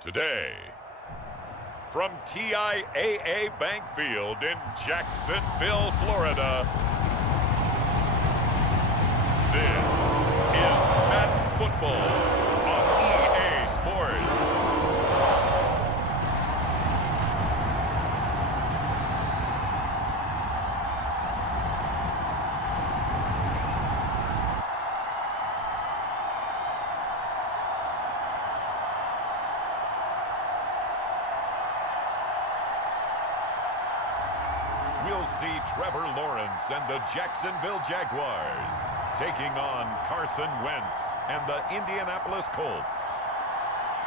Today, from TIAA Bank Field in Jacksonville, Florida, this is Madden Football on EA Sports. We'll see Trevor Lawrence and the Jacksonville Jaguars taking on Carson Wentz and the Indianapolis Colts.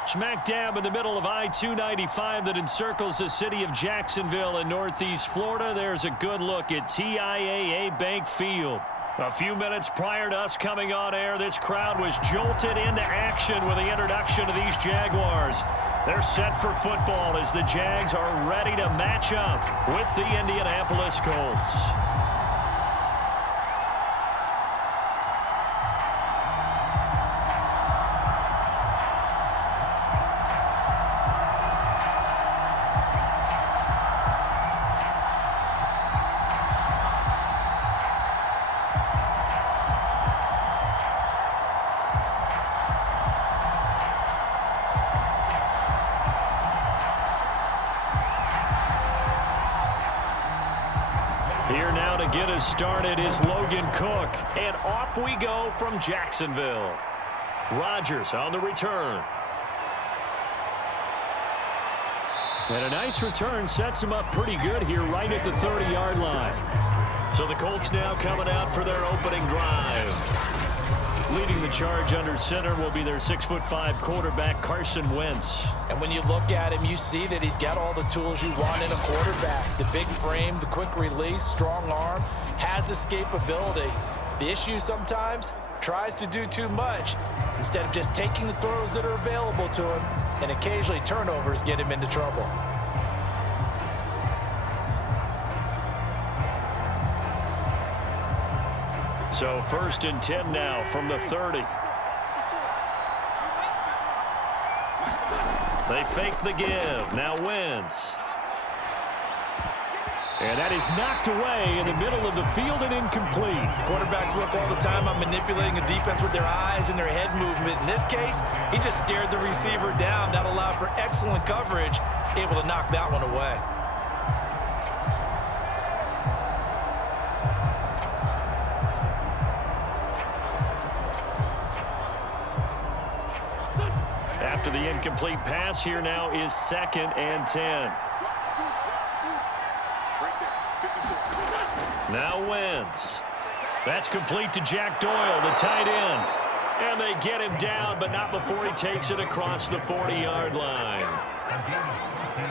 Smack dab in the middle of I-295 that encircles the city of Jacksonville in northeast Florida. There's a good look at TIAA Bank Field. A few minutes prior to us coming on air, this crowd was jolted into action with the introduction of these Jaguars. They're set for football as the Jags are ready to match up with the Indianapolis Colts. Here now to get us started is Logan Cook. And off we go from Jacksonville. Rodgers on the return. And a nice return sets him up pretty good here right at the 30-yard line. So the Colts now coming out for their opening drive. Leading the charge under center will be their 6'5" quarterback, Carson Wentz. And when you look at him, you see that he's got all the tools you want in a quarterback. The big frame, the quick release, strong arm, has escapability. The issue sometimes, tries to do too much instead of just taking the throws that are available to him, and occasionally turnovers get him into trouble. So 1st and 10 now from the 30. They fake the give. Now Wentz. And that is knocked away in the middle of the field and incomplete. Quarterbacks work all the time on manipulating a defense with their eyes and their head movement. In this case, he just stared the receiver down. That allowed for excellent coverage, able to knock that one away. After the incomplete pass, here now is 2nd and 10. Now Wentz. That's complete to Jack Doyle, the tight end. And they get him down, but not before he takes it across the 40-yard line.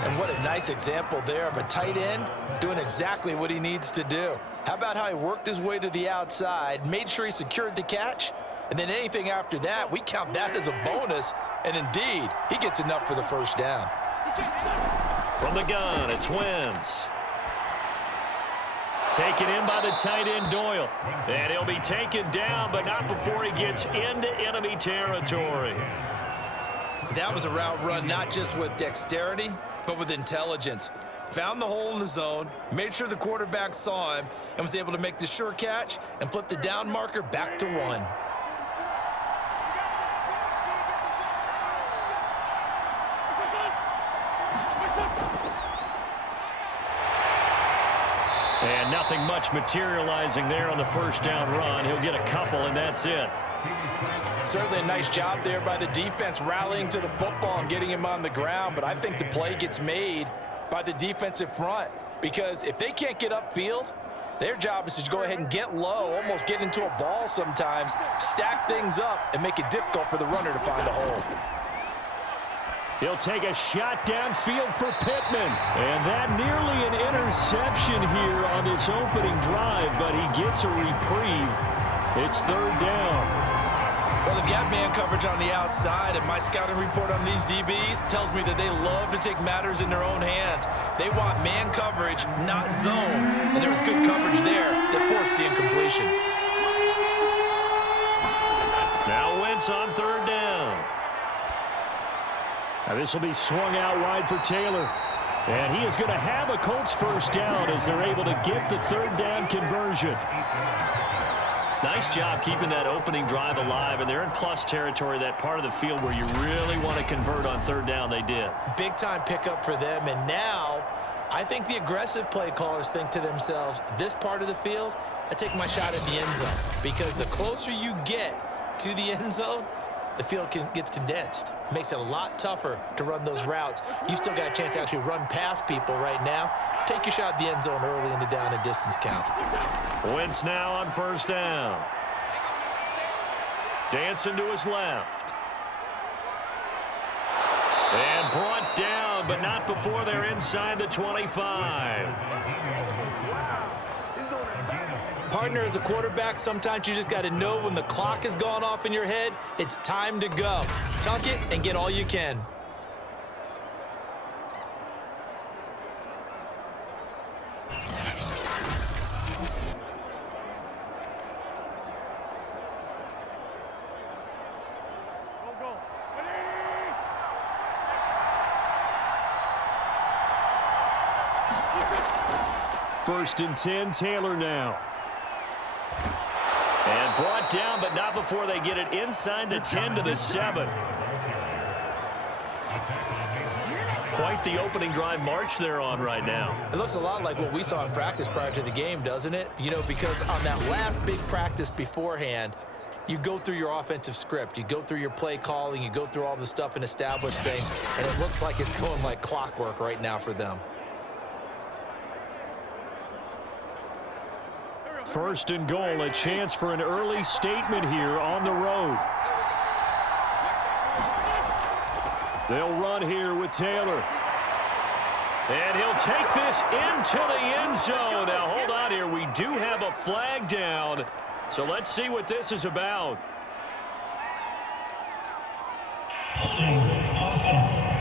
And what a nice example there of a tight end doing exactly what he needs to do. How about how he worked his way to the outside, made sure he secured the catch, and then anything after that, we count that as a bonus. And indeed, he gets enough for the first down. From the gun, it's Wentz. Taken in by the tight end Doyle. And he'll be taken down, but not before he gets into enemy territory. That was a route run not just with dexterity, but with intelligence. Found the hole in the zone, made sure the quarterback saw him, and was able to make the sure catch and flip the down marker back to 1. And nothing much materializing there on the first down run. He'll get a couple, and that's it. Certainly a nice job there by the defense rallying to the football and getting him on the ground, but I think the play gets made by the defensive front because if they can't get upfield, their job is to go ahead and get low, almost get into a ball sometimes, stack things up, and make it difficult for the runner to find a hole. He'll take a shot downfield for Pittman. And that nearly an interception here on this opening drive, but he gets a reprieve. It's 3rd down. Well, they've got man coverage on the outside, and my scouting report on these DBs tells me that they love to take matters in their own hands. They want man coverage, not zone. And there was good coverage there that forced the incompletion. Now Wentz on 3rd down. This will be swung out wide for Taylor. And he is going to have a Colts first down as they're able to get the third down conversion. Nice job keeping that opening drive alive, and they're in plus territory, that part of the field where you really want to convert on third down. They did. Big-time pickup for them, and now I think the aggressive play callers think to themselves, this part of the field, I take my shot at the end zone, because the closer you get to the end zone, the field gets condensed. Makes it a lot tougher to run those routes. You still got a chance to actually run past people right now. Take your shot at the end zone early in the down and distance count. Wentz now on first down. Dancing to his left. And brought down, but not before they're inside the 25. Partner, as a quarterback, sometimes you just got to know when the clock has gone off in your head, it's time to go. Tuck it and get all you can. First and 10, Taylor now. And brought down, but not before they get it inside the 10 to the 7. Quite the opening drive march they're on right now. It looks a lot like what we saw in practice prior to the game, doesn't it? You know, because on that last big practice beforehand, you go through your offensive script. You go through your play calling. You go through all the stuff and establish things. And it looks like it's going like clockwork right now for them. First and goal, a chance for an early statement here on the road. They'll run here with Taylor. And he'll take this into the end zone. Now, hold on here. We do have a flag down. So let's see what this is about. Holding offense.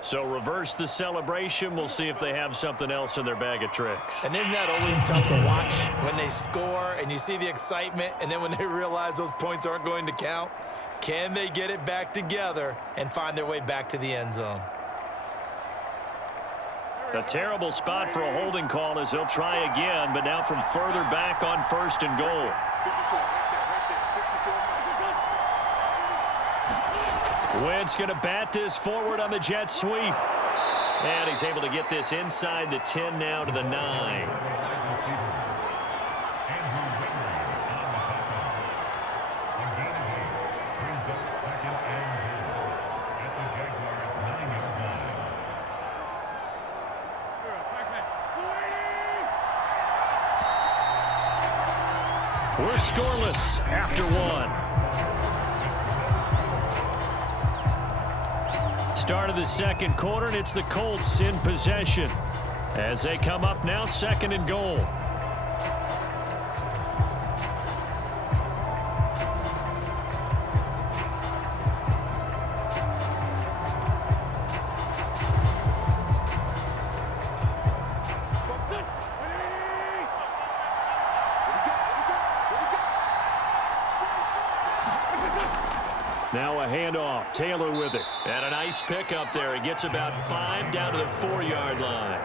So reverse the celebration. We'll see if they have something else in their bag of tricks. And isn't that always tough to watch when they score and you see the excitement, and then when they realize those points aren't going to count? Can they get it back together and find their way back to the end zone? A terrible spot for a holding call as he'll try again, but now from further back on first and goal. Wentz going to bat this forward on the jet sweep. And he's able to get this inside the 10 now to the 9. We're scoreless after one. Start of the second quarter, and it's the Colts in possession as they come up now, second and goal. Now a handoff. Taylor with it. And a nice pickup there. He gets about 5 down to the 4-yard line.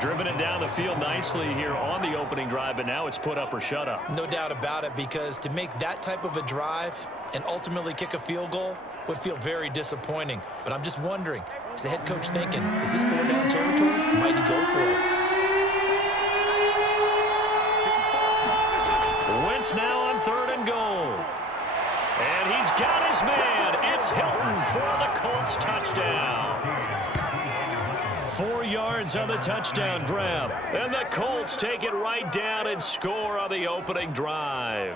Driven it down the field nicely here on the opening drive, but now it's put up or shut up. No doubt about it, because to make that type of a drive and ultimately kick a field goal would feel very disappointing. But I'm just wondering, is the head coach thinking, is this 4-down territory? Might he go for it? Wentz now on third and goal. And he's got his man. It's Hilton for the Colts touchdown. 4 yards on the touchdown grab. And the Colts take it right down and score on the opening drive.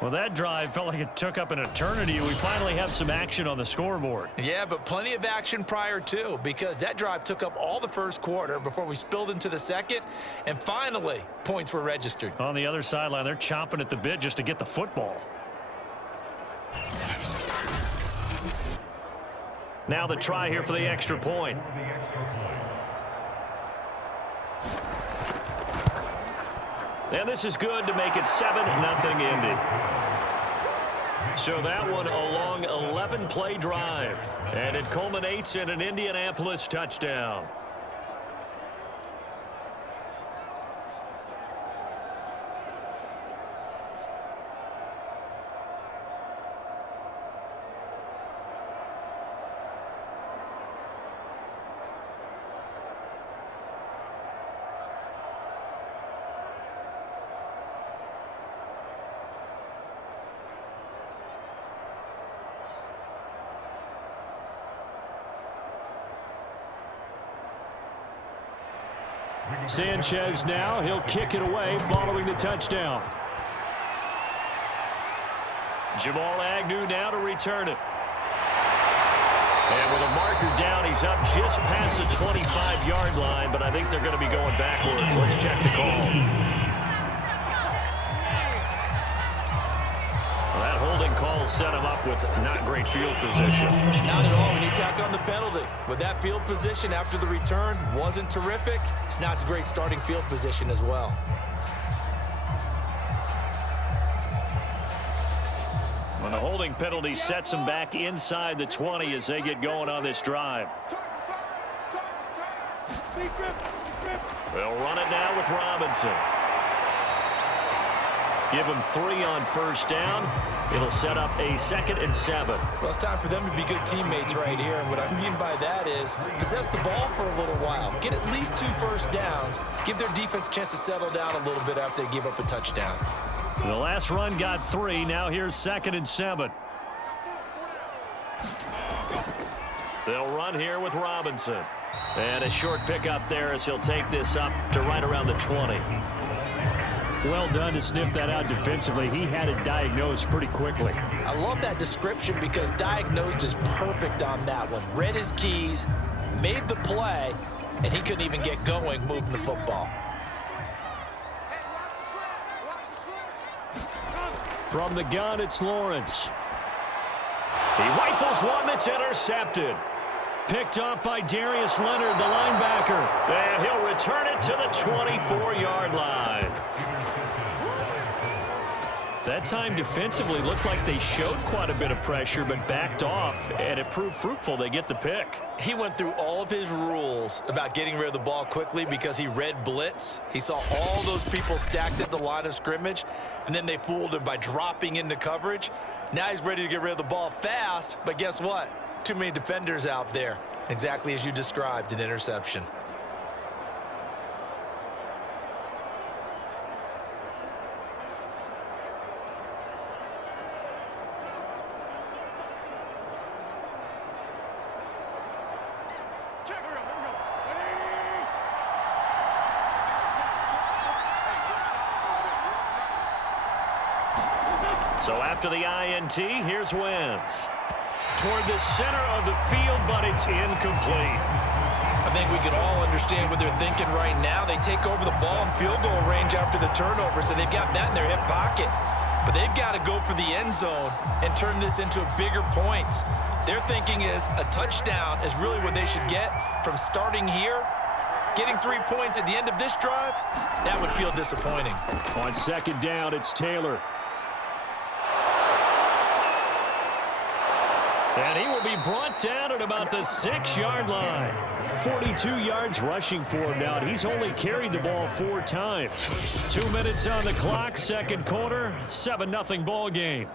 Well, that drive felt like it took up an eternity. We finally have some action on the scoreboard. Yeah, but plenty of action prior to, because that drive took up all the first quarter before we spilled into the second, and finally, points were registered. On the other sideline, they're chomping at the bit just to get the football. Now the try here for the extra point. And this is good to make it 7-0 Indy. So that one a long 11-play drive. And it culminates in an Indianapolis touchdown. Sanchez now, he'll kick it away following the touchdown. Jamal Agnew now to return it. And with a marker down, he's up just past the 25-yard line, but I think they're going to be going backwards. Let's check the call. Well, that holding call set him up with not great field position. Not at all when you tack on the penalty. With that field position after the return wasn't terrific, it's not a great starting field position as well. When the holding penalty sets them back inside the 20 as they get going on this drive. They'll run it now with Robinson. Give him 3 on first down. It'll set up a 2nd and 7. Well, it's time for them to be good teammates right here. And what I mean by that is possess the ball for a little while. Get at least 2 first downs. Give their defense a chance to settle down a little bit after they give up a touchdown. The last run got 3. Now here's 2nd and 7. They'll run here with Robinson. And a short pickup there as he'll take this up to right around the 20. Well done to sniff that out defensively. He had it diagnosed pretty quickly. I love that description because diagnosed is perfect on that one. Read his keys, made the play, and he couldn't even get going moving the football. From the gun, it's Lawrence. He rifles one that's intercepted. Picked off by Darius Leonard, the linebacker. And he'll return it to the 24-yard line. That time defensively looked like they showed quite a bit of pressure but backed off, and it proved fruitful. They get the pick. He went through all of his rules about getting rid of the ball quickly because he read blitz. He saw all those people stacked at the line of scrimmage, and then they fooled him by dropping into coverage. Now he's ready to get rid of the ball fast, but guess what? Too many defenders out there. Exactly as you described, an interception. So after the INT, here's Wentz. Toward the center of the field, but it's incomplete. I think we can all understand what they're thinking right now. They take over the ball in field goal range after the turnover, so they've got that in their hip pocket. But they've got to go for the end zone and turn this into bigger points. Their thinking is a touchdown is really what they should get from starting here. Getting 3 points at the end of this drive, that would feel disappointing. On 2nd down, it's Taylor. And he will be brought down at about the 6-yard line. 42 yards rushing for him now, and he's only carried the ball 4 times. 2 minutes on the clock, 2nd quarter, 7-0 ball game.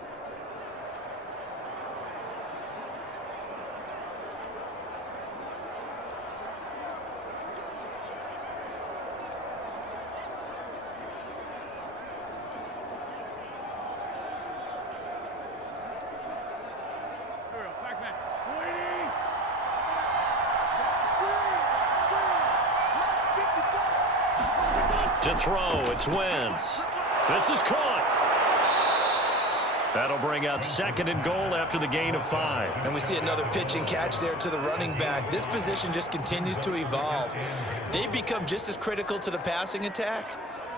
To throw, it's Wentz. This is caught. That'll bring up 2nd and goal after the gain of 5. And we see another pitch and catch there to the running back. This position just continues to evolve. They've become just as critical to the passing attack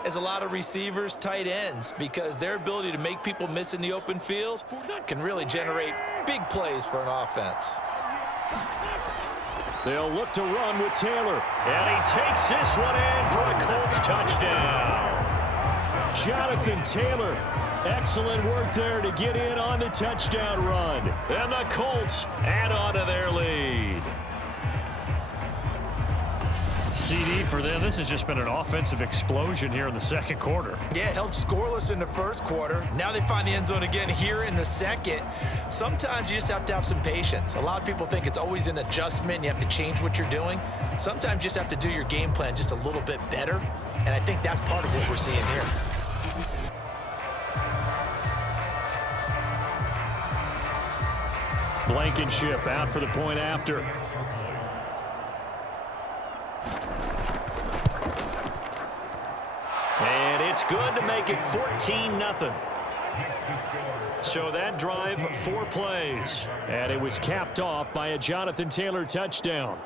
as a lot of receivers, tight ends, because their ability to make people miss in the open field can really generate big plays for an offense. They'll look to run with Taylor. And he takes this one in for a Colts touchdown. Jonathan Taylor. Excellent work there to get in on the touchdown run. And the Colts add on to their lead. CD for them. This has just been an offensive explosion here in the second quarter. Yeah, held scoreless in the first quarter. Now they find the end zone again here in the second. Sometimes you just have to have some patience. A lot of people think it's always an adjustment. You have to change what you're doing. Sometimes you just have to do your game plan just a little bit better. And I think that's part of what we're seeing here. Blankenship out for the point after. And it's good to make it 14-0. So that drive, 4 plays. And it was capped off by a Jonathan Taylor touchdown.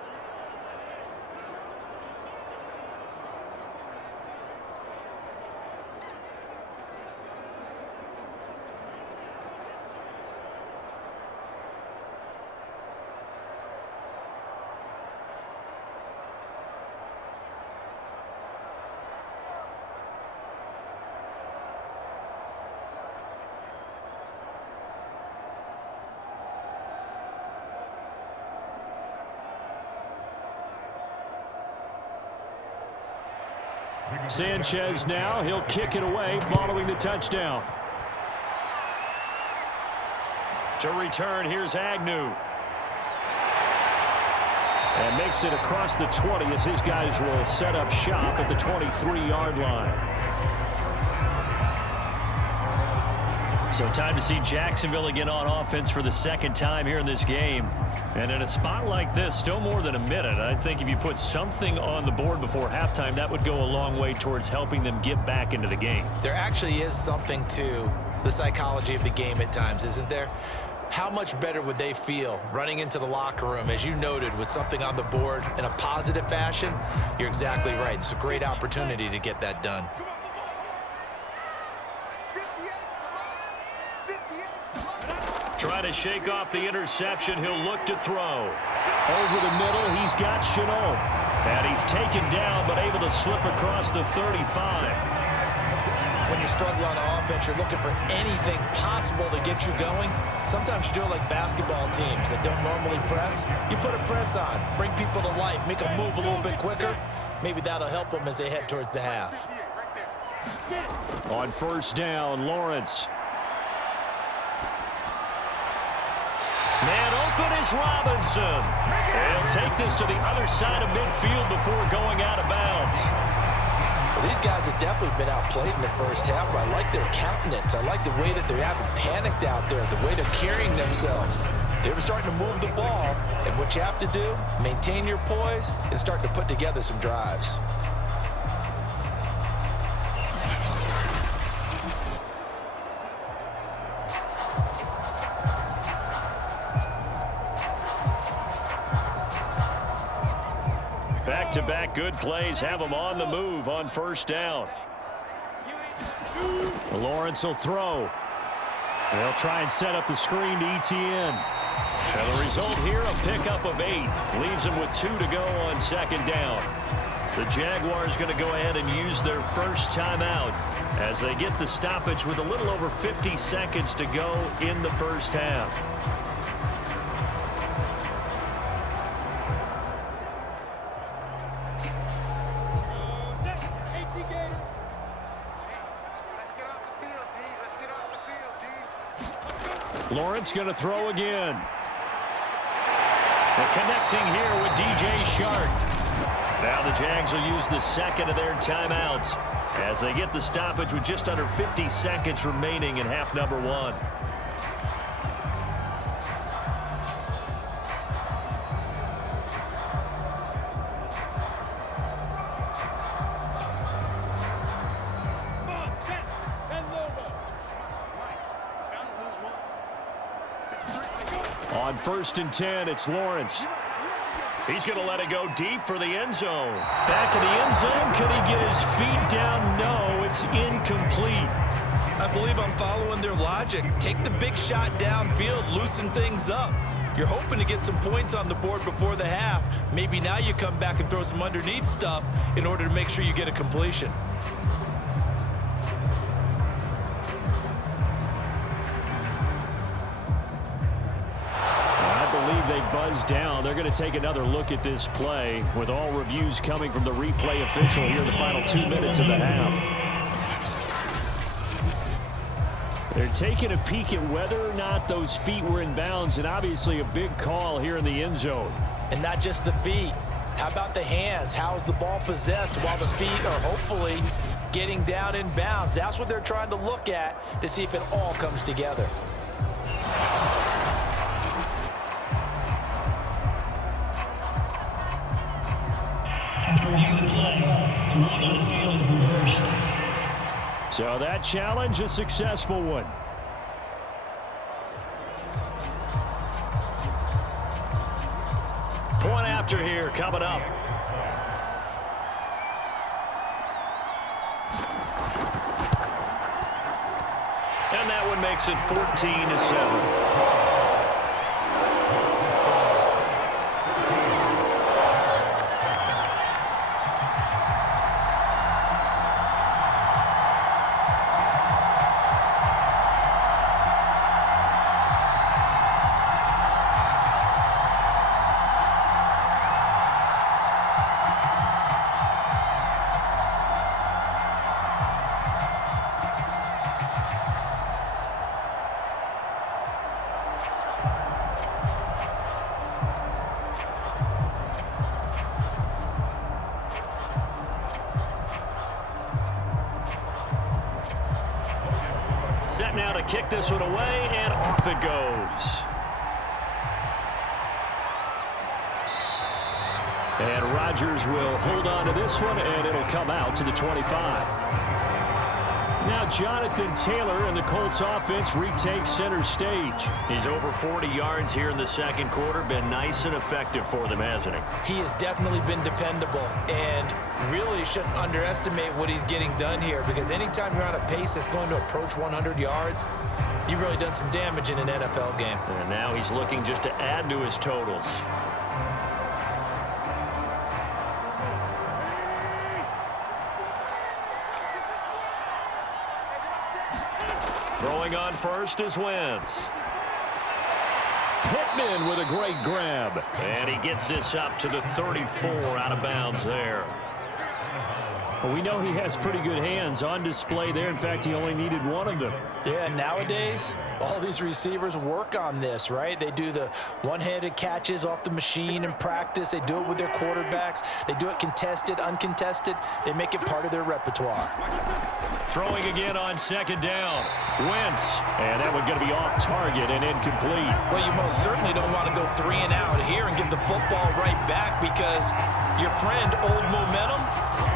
Sanchez now, he'll kick it away following the touchdown. To return, here's Agnew. And makes it across the 20 as his guys will set up shop at the 23-yard line. So time to see Jacksonville again on offense for the second time here in this game. And in a spot like this, still more than a minute, I think if you put something on the board before halftime, that would go a long way towards helping them get back into the game. There actually is something to the psychology of the game at times, isn't there? How much better would they feel running into the locker room, as you noted, with something on the board in a positive fashion? You're exactly right. It's a great opportunity to get that done. Trying to shake off the interception. He'll look to throw. Over the middle, he's got Chenault. And he's taken down, but able to slip across the 35. When you struggle on offense, you're looking for anything possible to get you going. Sometimes you do it like basketball teams that don't normally press. You put a press on, bring people to life, make them move a little bit quicker. Maybe that'll help them as they head towards the half. On first down, Lawrence. Man open is Robinson. He'll take this to the other side of midfield before going out of bounds. Well, these guys have definitely been outplayed in the first half, but I like their countenance. I like the way that they haven't panicked out there, the way they're carrying themselves. They were starting to move the ball, and what you have to do, maintain your poise and start to put together some drives. Back-to-back good plays have them on the move on first down. Lawrence will throw. They'll try and set up the screen to Etienne. And the result here, a pickup of 8. Leaves them with 2 to go on second down. The Jaguars going to go ahead and use their first timeout as they get the stoppage with a little over 50 seconds to go in the first half. Lawrence going to throw again. And connecting here with DJ Shark. Now the Jags will use the second of their timeouts as they get the stoppage with just under 50 seconds remaining in half number 1. On first and 10, it's Lawrence. He's going to let it go deep for the end zone. Back in the end zone, can he get his feet down? No, it's incomplete. I believe I'm following their logic. Take the big shot downfield, loosen things up. You're hoping to get some points on the board before the half. Maybe now you come back and throw some underneath stuff in order to make sure you get a completion. was down. They're going to take another look at this play with all reviews coming from the replay official here in the final 2 minutes of the half. They're taking a peek at whether or not those feet were in bounds, and obviously a big call here in the end zone. And not just the feet. How about the hands? How is the ball possessed while the feet are hopefully getting down in bounds? That's what they're trying to look at to see if it all comes together. After reviewing the play, the ruling on the field is reversed. So that challenge, a successful one. Point after here coming up. And that one makes it 14-7. Set now to kick this one away, and off it goes. And Rodgers will hold on to this one, and it'll come out to the 25. Now Jonathan Taylor and the Colts offense retakes center stage. He's over 40 yards here in the second quarter. Been nice and effective for them, hasn't he? He has definitely been dependable, and really shouldn't underestimate what he's getting done here, because anytime you're on a pace that's going to approach 100 yards, you've really done some damage in an NFL game. And now he's looking just to add to his totals. Throwing on first is Wentz. Pittman with a great grab. And he gets this up to the 34 out of bounds there. Well, we know he has pretty good hands on display there. In fact, he only needed one of them. Yeah, nowadays, all these receivers work on this, right? They do the one-handed catches off the machine in practice. They do it with their quarterbacks. They do it contested, uncontested. They make it part of their repertoire. Throwing again on second down. Wentz. And that one going to be off target and incomplete. Well, you most certainly don't want to go 3 and out here and give the football right back, because your friend, Old Momentum,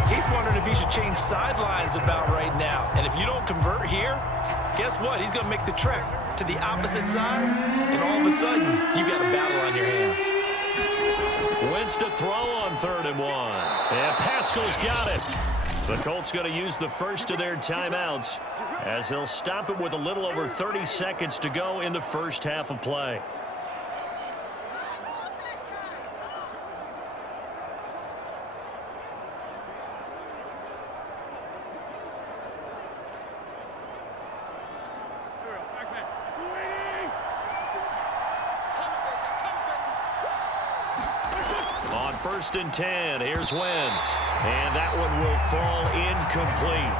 he's wondering if he should change sidelines about right now. And if you don't convert here, guess what? He's going to make the trek to the opposite side, and all of a sudden, you've got a battle on your hands. Wentz to throw on 3rd and 1. And Pascal's got it. The Colts going to use the first of their timeouts as they'll stop it with a little over 30 seconds to go in the first half of play. On 1st and 10, here's Wentz. And that one will fall incomplete.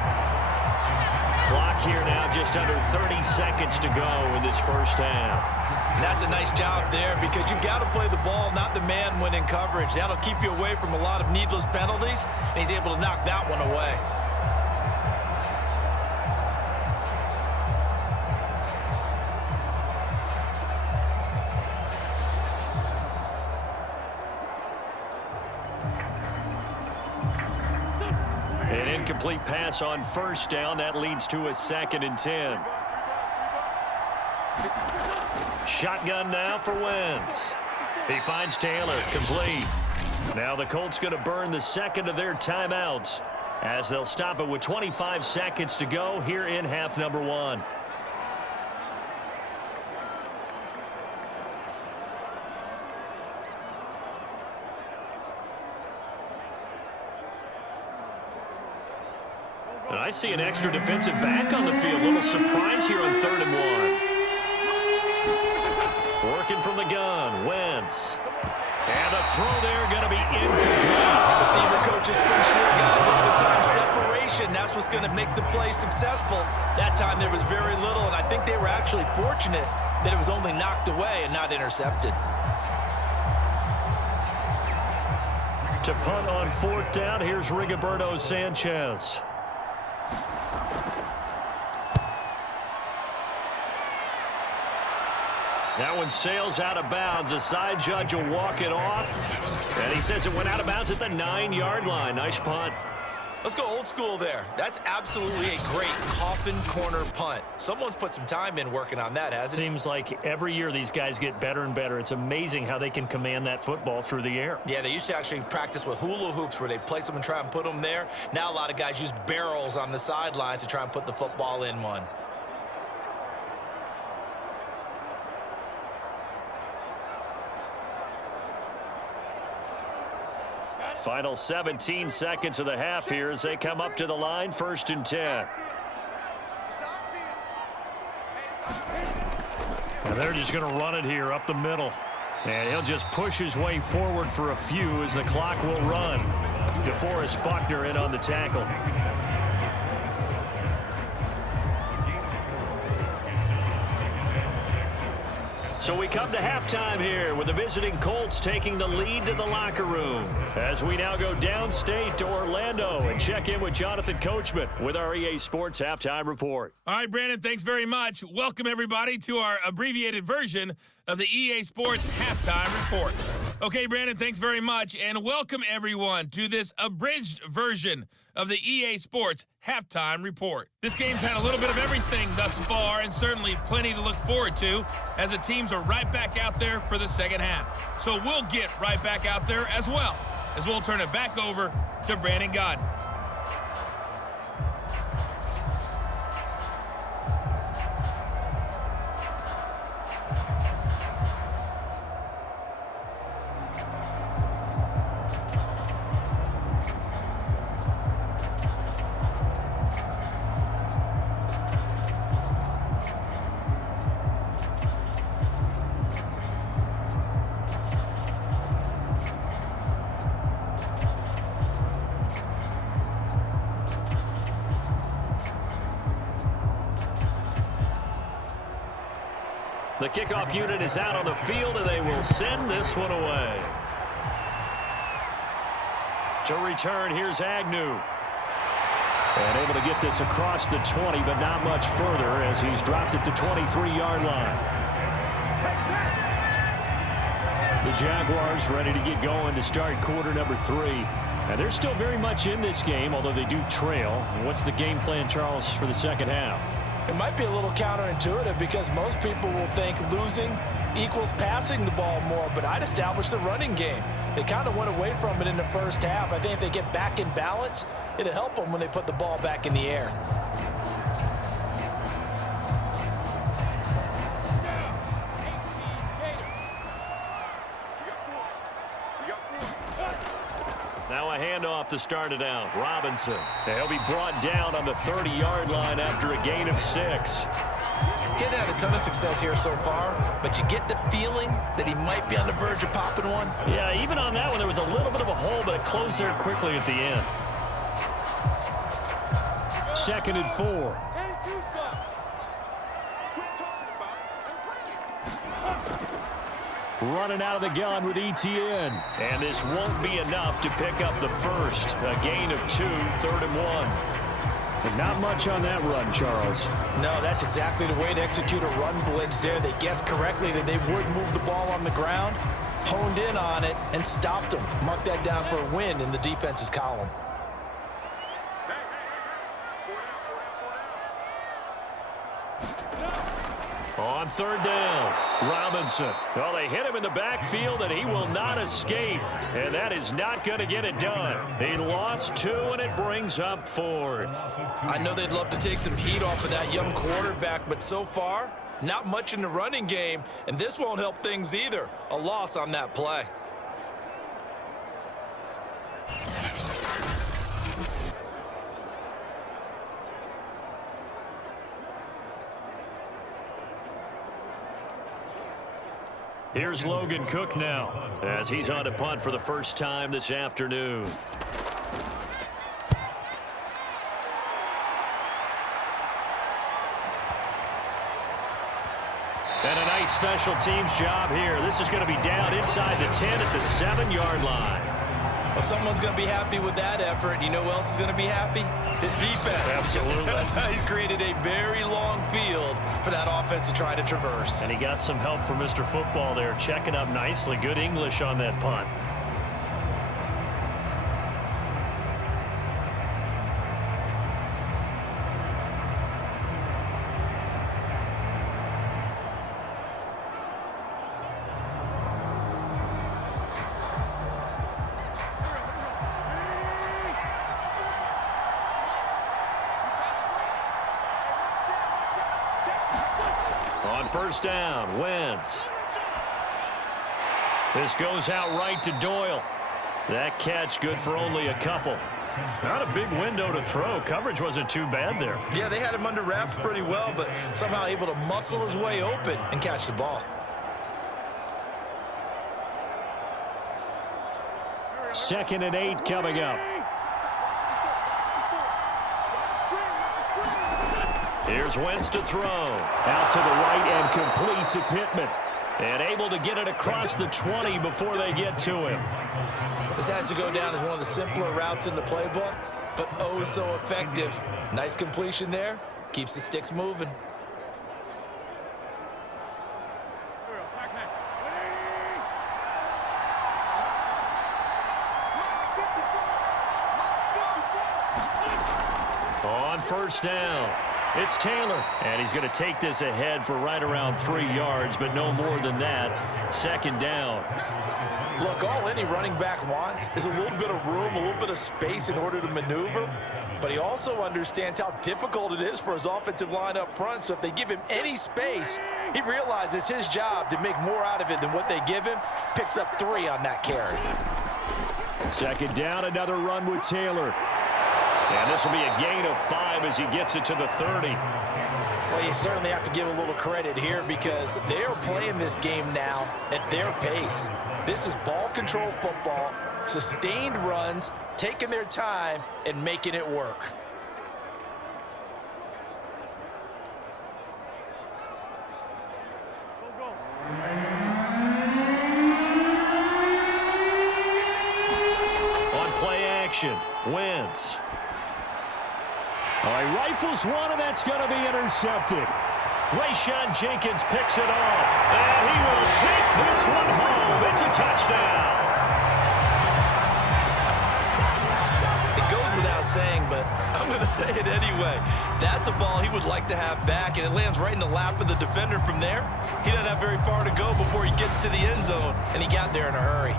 Clock here now just under 30 seconds to go in this first half. And that's a nice job there, because you've got to play the ball, not the man when in coverage. That'll keep you away from a lot of needless penalties, and he's able to knock that one away. An incomplete pass on 1st down. That leads to a 2nd and 10. Shotgun now for Wentz. He finds Taylor, complete. Now the Colts going to burn the second of their timeouts as they'll stop it with 25 seconds to go here in half number 1. And I see an extra defensive back on the field. A little surprise here on 3rd and 1. Working from the gun, Wentz. And the throw there going to be incomplete. Receiver coaches preach here, guys, all the time. Separation, that's what's going to make the play successful. That time there was very little, and I think they were actually fortunate that it was only knocked away and not intercepted. To punt on 4th down, here's Rigoberto Sanchez. That one sails out of bounds. The side judge will walk it off. And he says it went out of bounds at the 9-yard line. Nice punt. Let's go old school there. That's absolutely a great coffin corner punt. Someone's put some time in working on that, hasn't it? Seems like every year these guys get better and better. It's amazing how they can command that football through the air. Yeah, they used to actually practice with hula hoops where they place them and try and put them there. Now a lot of guys use barrels on the sidelines to try and put the football in one. Final 17 seconds of the half here as they come up to the line, 1st and 10. And they're just going to run it here up the middle. And he'll just push his way forward for a few as the clock will run. DeForest Buckner in on the tackle. So we come to halftime here with the visiting Colts taking the lead to the locker room. As we now go downstate to Orlando and check in with Jonathan Coachman with our EA Sports Halftime Report. All right, Brandon, thanks very much. Welcome, everybody, to our abbreviated version of the EA Sports Halftime Report. Okay, Brandon, thanks very much, and welcome, everyone, to this abridged version of the EA Sports Halftime Report. This game's had a little bit of everything thus far, and certainly plenty to look forward to, as the teams are right back out there for the second half. So we'll get right back out there as well, as we'll turn it back over to Brandon Godden. The kickoff unit is out on the field, and they will send this one away. To return, here's Agnew. And able to get this across the 20, but not much further as he's dropped it to 23-yard line. The Jaguars ready to get going to start quarter number 3. And they're still very much in this game, although they do trail. What's the game plan, Charles, for the second half? It might be a little counterintuitive because most people will think losing equals passing the ball more, but I'd establish the running game. They kind of went away from it in the first half. I think if they get back in balance, it'll help them when they put the ball back in the air. Now a handoff to start it out. Robinson. He'll be brought down on the 30-yard line after a gain of 6. He's had a ton of success here so far, but you get the feeling that he might be on the verge of popping one. Yeah, even on that one, there was a little bit of a hole, but it closed there quickly at the end. 2nd and 4. Running out of the gun with ETN. And this won't be enough to pick up the first. A gain of 2, 3rd and 1. But not much on that run, Charles. No, that's exactly the way to execute a run blitz there. They guessed correctly that they would move the ball on the ground, honed in on it, and stopped them. Mark that down for a win in the defense's column. On 3rd down, Robinson. Well, they hit him in the backfield, and he will not escape. And that is not going to get it done. He lost 2, and it brings up 4th. I know they'd love to take some heat off of that young quarterback, but so far, not much in the running game, and this won't help things either. A loss on that play. Here's Logan Cook now as he's on to punt for the first time this afternoon. And a nice special teams job here. This is going to be down inside the 10 at the 7-yard line. Well, someone's going to be happy with that effort. You know who else is going to be happy? His defense. Absolutely. He's created a very long field for that offense to try to traverse. And he got some help from Mr. Football there, checking up nicely. Good English on that punt. On first down, Wentz. This goes out right to Doyle. That catch good for only a couple. Not a big window to throw. Coverage wasn't too bad there. Yeah, they had him under wraps pretty well, but somehow able to muscle his way open and catch the ball. 2nd and 8 coming up. Here's Wentz to throw. Out to the right and complete to Pittman. And able to get it across the 20 before they get to him. This has to go down as one of the simpler routes in the playbook, but oh so effective. Nice completion there. Keeps the sticks moving. On first down, it's Taylor. And he's going to take this ahead for right around 3 yards, but no more than that. 2nd down. Look, all any running back wants is a little bit of room, a little bit of space in order to maneuver. But he also understands how difficult it is for his offensive line up front. So if they give him any space, he realizes his job to make more out of it than what they give him. Picks up 3 on that carry. 2nd down, another run with Taylor. And this will be a gain of 5 as he gets it to the 30. Well, you certainly have to give a little credit here because they are playing this game now at their pace. This is ball control football, sustained runs, taking their time and making it work. On play action, Wentz. He rifles one, and that's going to be intercepted. Rayshon Jenkins picks it off, and he will take this one home. It's a touchdown. It goes without saying, but I'm going to say it anyway. That's a ball he would like to have back, and it lands right in the lap of the defender from there. He doesn't have very far to go before he gets to the end zone, and he got there in a hurry.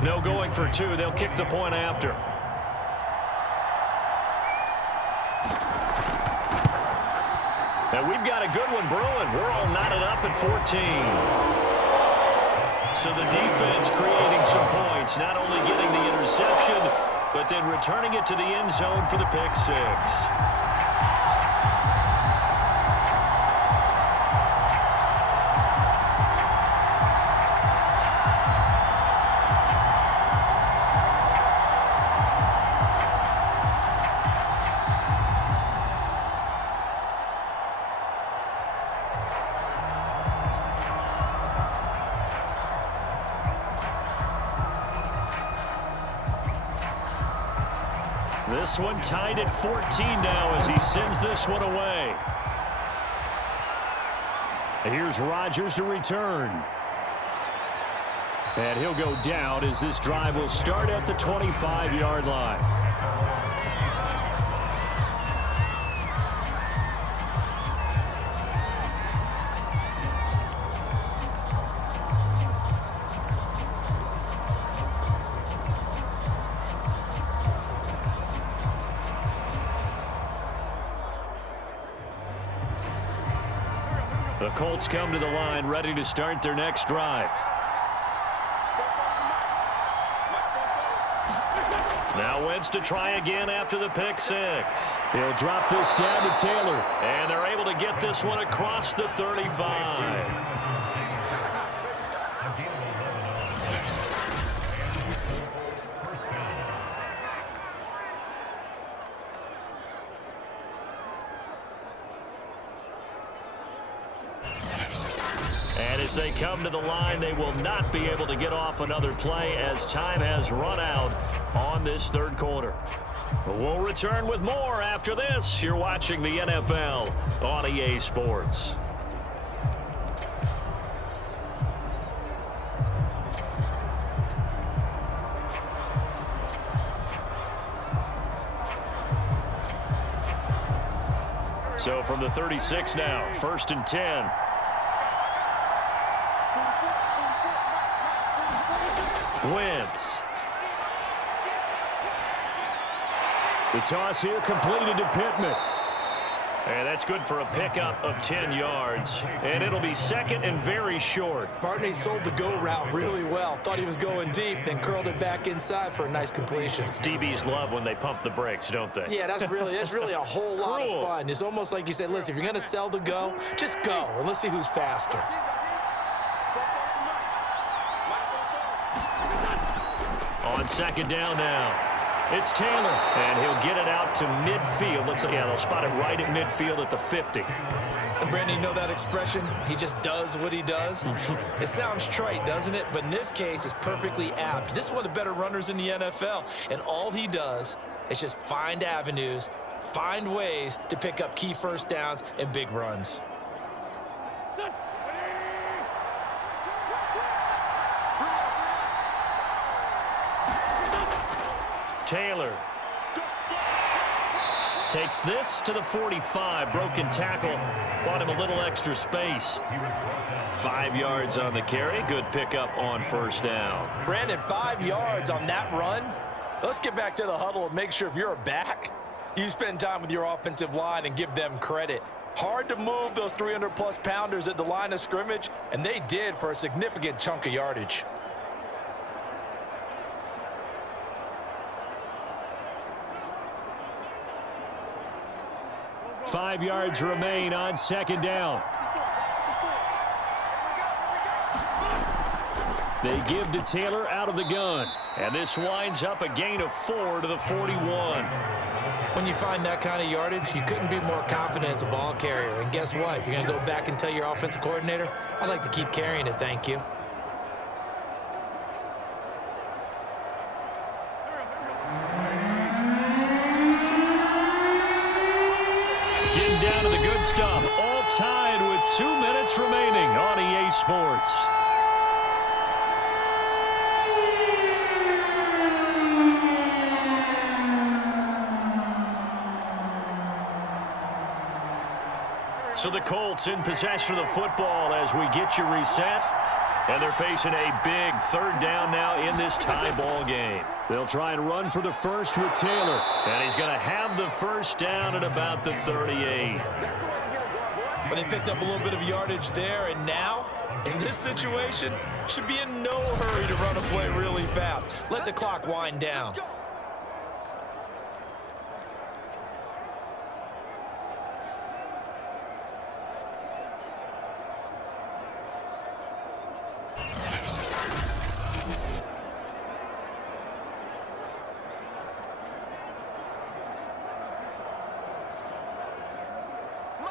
No going for 2. They'll kick the point after. And we've got a good one brewing. We're all knotted up at 14. So the defense creating some points, not only getting the interception, but then returning it to the end zone for the pick 6. This one tied at 14 now as he sends this one away. Here's Rodgers to return. And he'll go down as this drive will start at the 25-yard line. The Colts come to the line ready to start their next drive. Now Wentz to try again after the pick six. He'll drop this down to Taylor. And they're able to get this one across the 35. And as they come to the line, they will not be able to get off another play as time has run out on this third quarter. We'll return with more after this. You're watching the NFL on EA Sports. So from the 36 now, 1st and 10. Wentz. The toss here completed to Pittman. And that's good for a pickup of 10 yards. And it'll be second and very short. Barney sold the go route really well. Thought he was going deep, then curled it back inside for a nice completion. DBs love when they pump the brakes, don't they? Yeah, that's really a whole lot of fun. It's almost like you said, listen, if you're going to sell the go, just go, and let's see who's faster. On second down now. It's Taylor, and he'll get it out to midfield. Looks like, yeah, they'll spot it right at midfield at the 50. And Brandon, you know that expression? He just does what he does. It sounds trite, doesn't it? But in this case, it's perfectly apt. This is one of the better runners in the NFL, and all he does is just find avenues, find ways to pick up key first downs and big runs. Taylor takes this to the 45. Broken tackle. Bought him a little extra space. 5 yards on the carry. Good pickup on first down. Brandon, 5 yards on that run. Let's get back to the huddle and make sure if you're a back, you spend time with your offensive line and give them credit. Hard to move those 300-plus pounders at the line of scrimmage, and they did for a significant chunk of yardage. Five yards remain on second down. They give to Taylor out of the gun. And this winds up a gain of 4 to the 41. When you find that kind of yardage, you couldn't be more confident as a ball carrier. And guess what? You're going to go back and tell your offensive coordinator, I'd like to keep carrying it, thank you. Down to the good stuff. All tied with 2 minutes remaining on EA Sports. So the Colts in possession of the football as we get you reset. And they're facing a big third down now in this tie ball game. They'll try and run for the first with Taylor. And he's going to have the first down at about the 38. But they picked up a little bit of yardage there, and now, in this situation, should be in no hurry to run a play really fast. Let the clock wind down.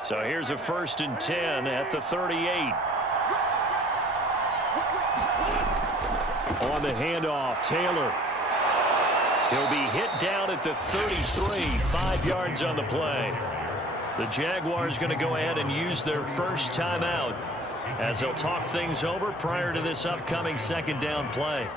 So here's a 1st and 10 at the 38. On the handoff, Taylor. He'll be hit down at the 33, 5 yards on the play. The Jaguars going to go ahead and use their first timeout as they'll talk things over prior to this upcoming second down play.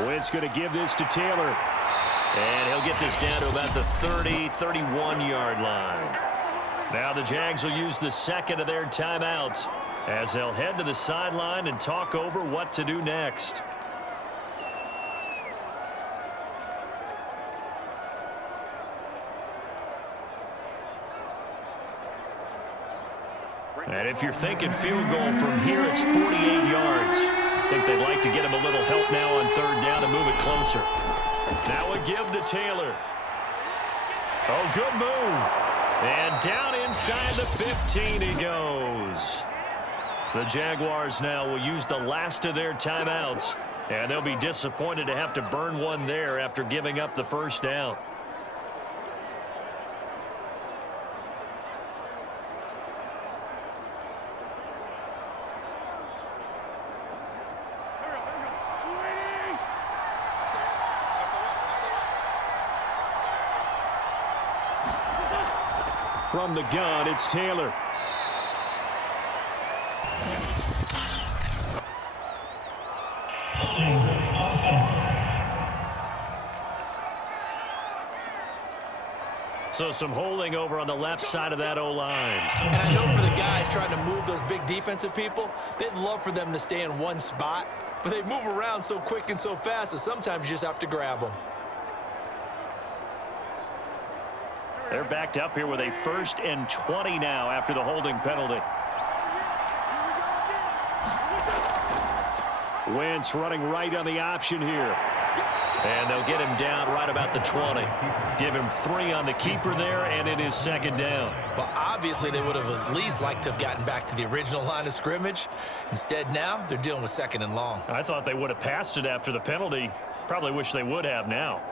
Wentz going to give this to Taylor. And he'll get this down to about the 30, 31-yard line. Now the Jags will use the second of their timeouts as they'll head to the sideline and talk over what to do next. And if you're thinking field goal from here, it's 48 yards. I think they'd like to get him a little help now on third down and move it closer. Now a give to Taylor. Oh, good move. And down inside the 15 he goes. The Jaguars now will use the last of their timeouts, and they'll be disappointed to have to burn one there after giving up the first down. From the gun, it's Taylor. Holding offense. So some holding over on the left side of that O-line. And I know for the guys trying to move those big defensive people, they'd love for them to stay in one spot, but they move around so quick and so fast that sometimes you just have to grab them. They're backed up here with a 1st and 20 now after the holding penalty. Wentz running right on the option here. And they'll get him down right about the 20. Give him 3 on the keeper there, and it is 2nd down. Well, obviously they would have at least liked to have gotten back to the original line of scrimmage. Instead now, they're dealing with 2nd and long. I thought they would have passed it after the penalty. Probably wish they would have now.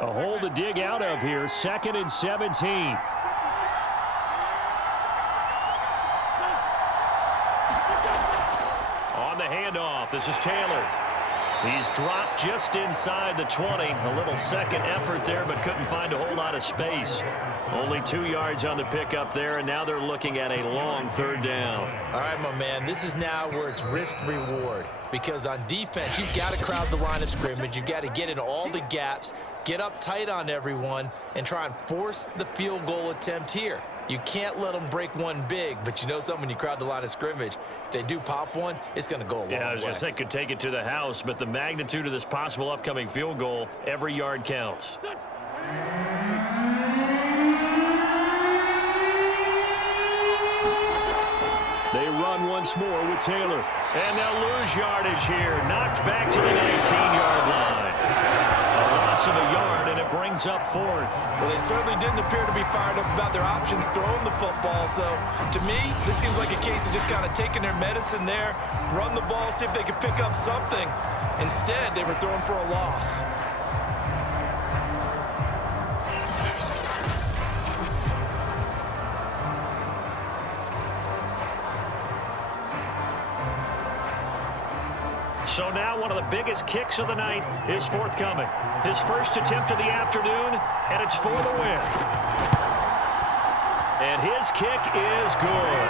A hole to dig out of here, 2nd and 17. On the handoff, this is Taylor. He's dropped just inside the 20. A little second effort there, but couldn't find a whole lot of space. Only 2 yards on the pickup there, and now they're looking at a long 3rd down. All right, my man, this is now where it's risk-reward. Because on defense, you've got to crowd the line of scrimmage. You've got to get in all the gaps, get up tight on everyone, and try and force the field goal attempt here. You can't let them break one big, but you know something, when you crowd the line of scrimmage, if they do pop one, it's going to go a long way. Yeah, I was going to say could take it to the house, but the magnitude of this possible upcoming field goal, every yard counts. They run once more with Taylor. And they'll lose yardage here. Knocked back to the 19-yard line. A loss of a yard, and it brings up 4th. Well, they certainly didn't appear to be fired up about their options throwing the football. So, to me, this seems like a case of just kind of taking their medicine there, run the ball, see if they could pick up something. Instead, they were throwing for a loss. So now one of the biggest kicks of the night is forthcoming. His first attempt of the afternoon, and it's for the win. And his kick is good.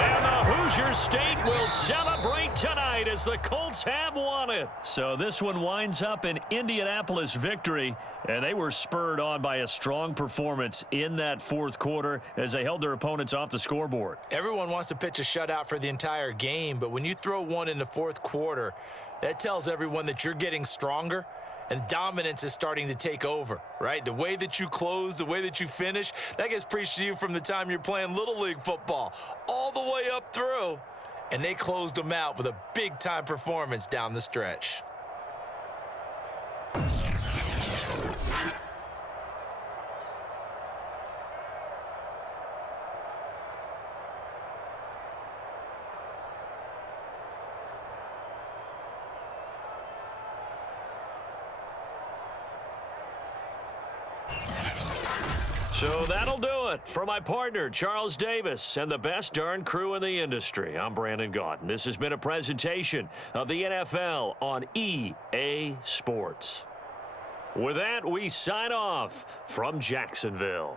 And the Hoosier State will celebrate tonight as the Colts have won it. So this one winds up an Indianapolis victory, and they were spurred on by a strong performance in that 4th quarter as they held their opponents off the scoreboard. Everyone wants to pitch a shutout for the entire game, but when you throw one in the 4th quarter, that tells everyone that you're getting stronger and dominance is starting to take over, right? The way that you close, the way that you finish, that gets preached to you from the time you're playing Little League football all the way up through, and they closed them out with a big-time performance down the stretch. So that'll do it for my partner, Charles Davis, and the best darn crew in the industry. I'm Brandon Gaudin. This has been a presentation of the NFL on EA Sports. With that, we sign off from Jacksonville.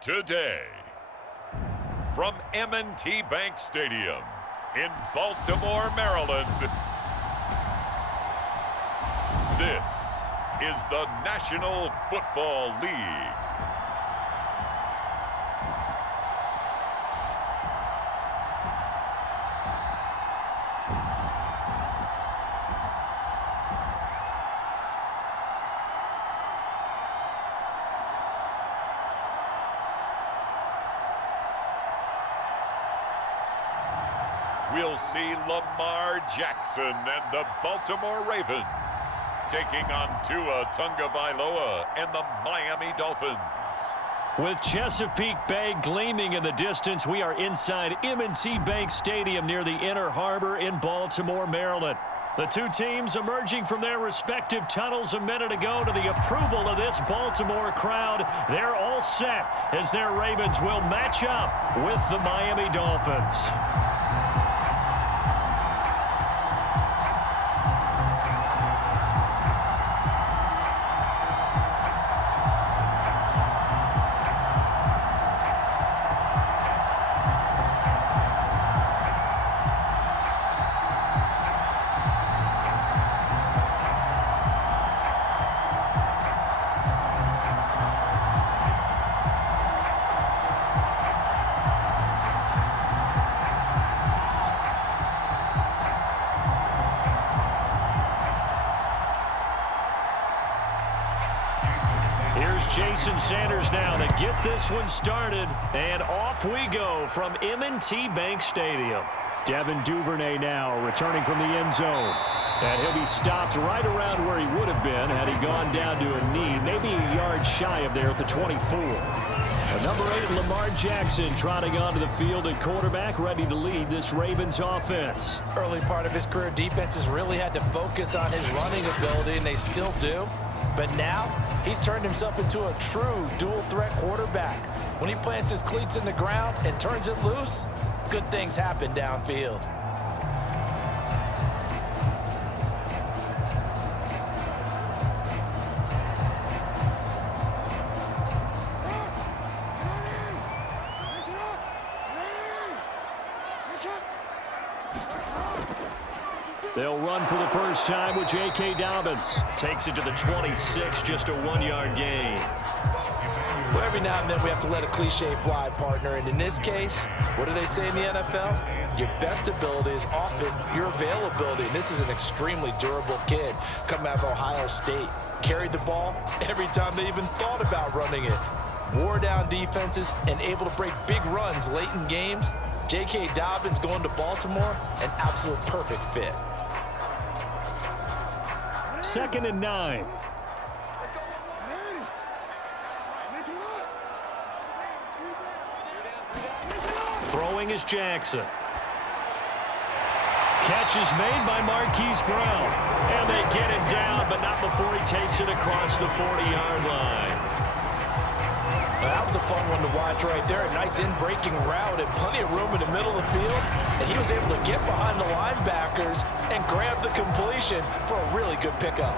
today. From M&T Bank Stadium in Baltimore, Maryland, this is the National Football League. We'll see Lamar Jackson and the Baltimore Ravens taking on Tua Tagovailoa and the Miami Dolphins. With Chesapeake Bay gleaming in the distance, we are inside M&T Bank Stadium near the Inner Harbor in Baltimore, Maryland. The two teams emerging from their respective tunnels a minute ago to the approval of this Baltimore crowd. They're all set as their Ravens will match up with the Miami Dolphins. Jason Sanders now to get this one started, and off we go from M&T Bank Stadium. Devin Duvernay now returning from the end zone, and he'll be stopped right around where he would have been had he gone down to a knee, maybe a yard shy of there at the 24. Number 8, Lamar Jackson, trotting onto the field at quarterback, ready to lead this Ravens offense. Early part of his career, defenses really had to focus on his running ability, and they still do. But now, he's turned himself into a true dual-threat quarterback. When he plants his cleats in the ground and turns it loose, good things happen downfield. They'll run for the first time with J.K. Dobbins. Takes it to the 26, just a 1-yard gain. Well, every now and then we have to let a cliche fly, partner. And in this case, what do they say in the NFL? Your best ability is often your availability. And this is an extremely durable kid coming out of Ohio State. Carried the ball every time they even thought about running it. Wore down defenses and able to break big runs late in games. J.K. Dobbins going to Baltimore, an absolute perfect fit. 2nd and 9. Throwing is Jackson. Catch is made by Marquise Brown. And they get him down, but not before he takes it across the 40-yard line. That was a fun one to watch right there. A nice in-breaking route and plenty of room in the middle of the field. And he was able to get behind the linebackers and grab the completion for a really good pickup.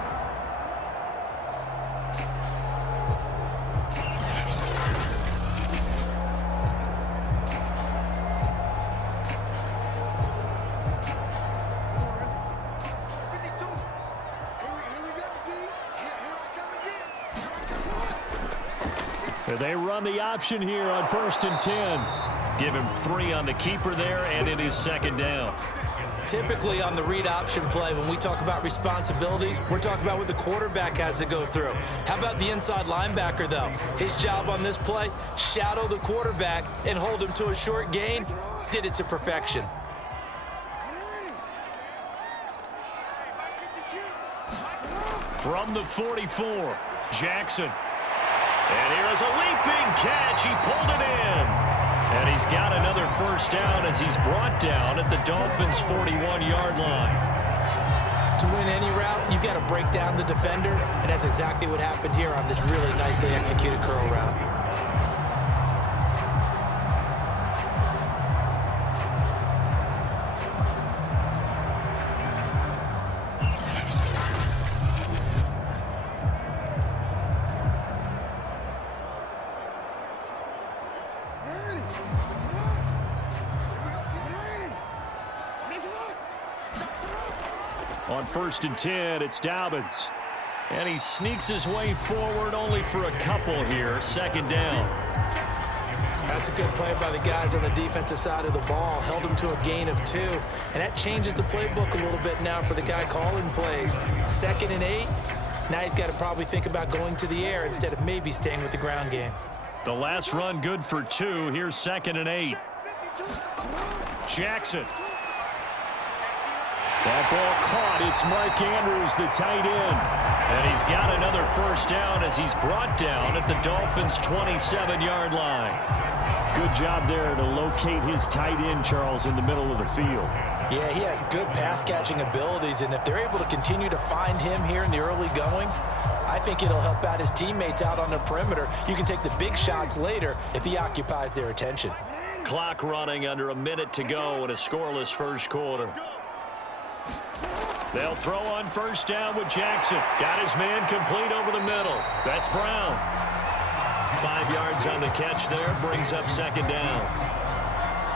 They run the option here on 1st and 10. Give him 3 on the keeper there, and it is 2nd down. Typically on the read option play, when we talk about responsibilities, we're talking about what the quarterback has to go through. How about the inside linebacker, though? His job on this play, shadow the quarterback and hold him to a short gain. Did it to perfection. From the 44, Jackson. And here is a leaping catch. He pulled it in. And he's got another first down as he's brought down at the Dolphins' 41-yard line. To win any route, you've got to break down the defender, and that's exactly what happened here on this really nicely executed curl route. on 1st and 10. It's Dobbins. And he sneaks his way forward only for a couple here. 2nd down. That's a good play by the guys on the defensive side of the ball. Held him to a gain of 2. And that changes the playbook a little bit now for the guy calling plays. 2nd and 8. Now he's got to probably think about going to the air instead of maybe staying with the ground game. The last run good for 2. Here's 2nd and 8. Jackson. That ball caught. It's Mark Andrews, the tight end. And he's got another 1st down as he's brought down at the Dolphins' 27-yard line. Good job there to locate his tight end, Charles, in the middle of the field. Yeah, he has good pass-catching abilities, and if they're able to continue to find him here in the early going, I think it'll help out his teammates out on the perimeter. You can take the big shots later if he occupies their attention. Clock running, under a minute to go in a scoreless first quarter. They'll throw on 1st down with Jackson. Got his man complete over the middle. That's Brown. 5 yards on the catch there, brings up 2nd down.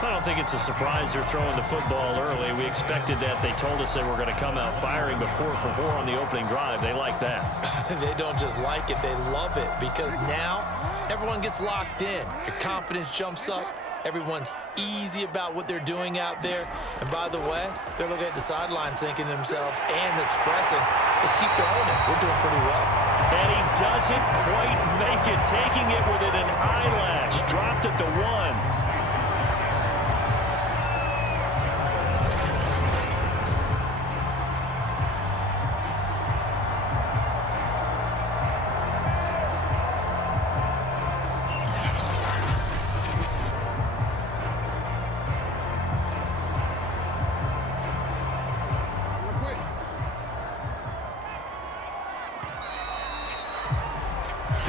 I don't think it's a surprise they're throwing the football early. We expected that. They told us they were going to come out firing, but 4 for 4 on the opening drive. They like that. They don't just like it, they love it, because now everyone gets locked in. Your confidence jumps up. Everyone's easy about what they're doing out there. And by the way, they're looking at the sideline thinking to themselves and expressing, just keep throwing it. We're doing pretty well. And he doesn't quite make it, taking it within an eyelash. Dropped at the 1.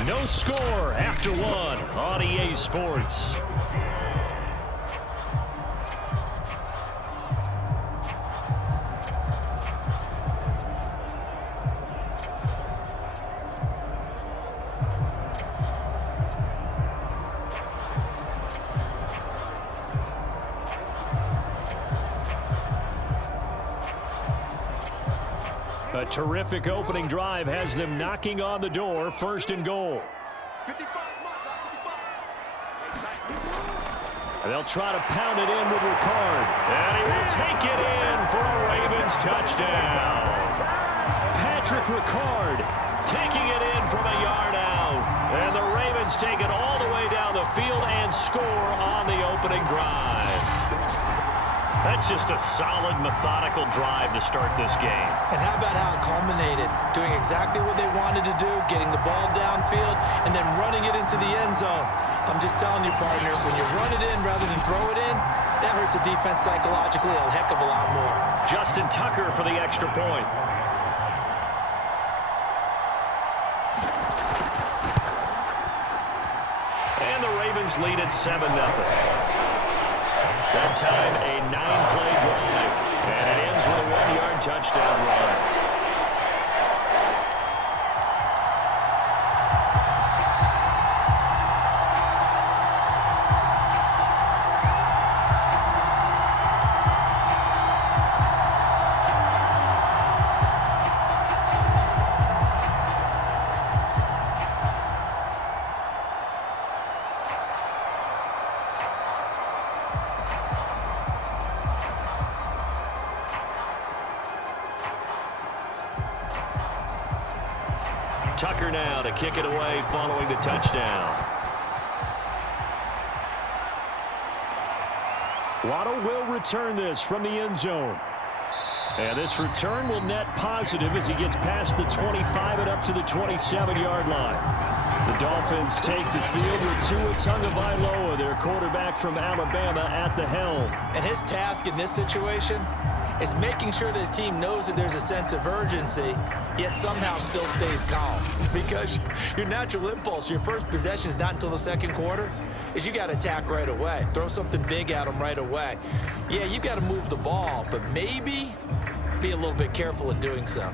No score after 1 on EA Sports. A terrific opening drive has them knocking on the door. 1st and goal. And they'll try to pound it in with Ricard. And he will take it in for a Ravens touchdown. Patrick Ricard taking it in from a yard out. And the Ravens take it all the way down the field and score on the opening drive. That's just a solid, methodical drive to start this game. And how about how it culminated? Doing exactly what they wanted to do, getting the ball downfield, and then running it into the end zone. I'm just telling you, partner, when you run it in rather than throw it in, that hurts a defense psychologically a heck of a lot more. Justin Tucker for the extra point. And the Ravens lead at 7-0. That time, a 9-play drive. And it ends with a 1-yard touchdown run. Tucker now to kick it away following the touchdown. Waddle will return this from the end zone. And this return will net positive as he gets past the 25 and up to the 27-yard line. The Dolphins take the field with Tua Tagovailoa, their quarterback from Alabama, at the helm. And his task in this situation is making sure this team knows that there's a sense of urgency, yet somehow still stays calm. Because your natural impulse, your first possession is not until the second quarter, is you got to attack right away. Throw something big at them right away. Yeah, you got to move the ball, but maybe be a little bit careful in doing so.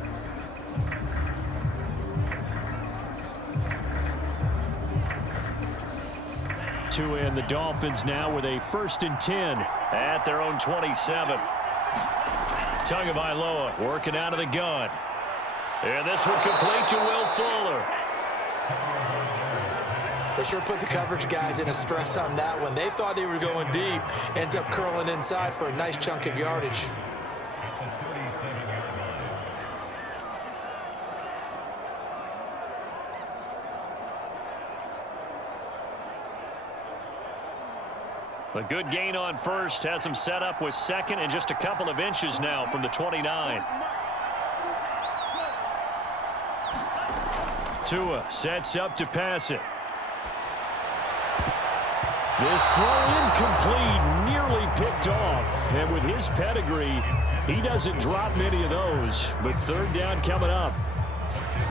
Tua and the Dolphins now with a 1st and 10 at their own 27. Tagovailoa working out of the gun. And this one complete to Will Fuller. They sure put the coverage guys in a stress on that one. They thought they were going deep. Ends up curling inside for a nice chunk of yardage. A good gain on first has him set up with second and just a couple of inches now from the 29. Tua sets up to pass it. This throw incomplete, nearly picked off. And with his pedigree, he doesn't drop many of those. But third down coming up.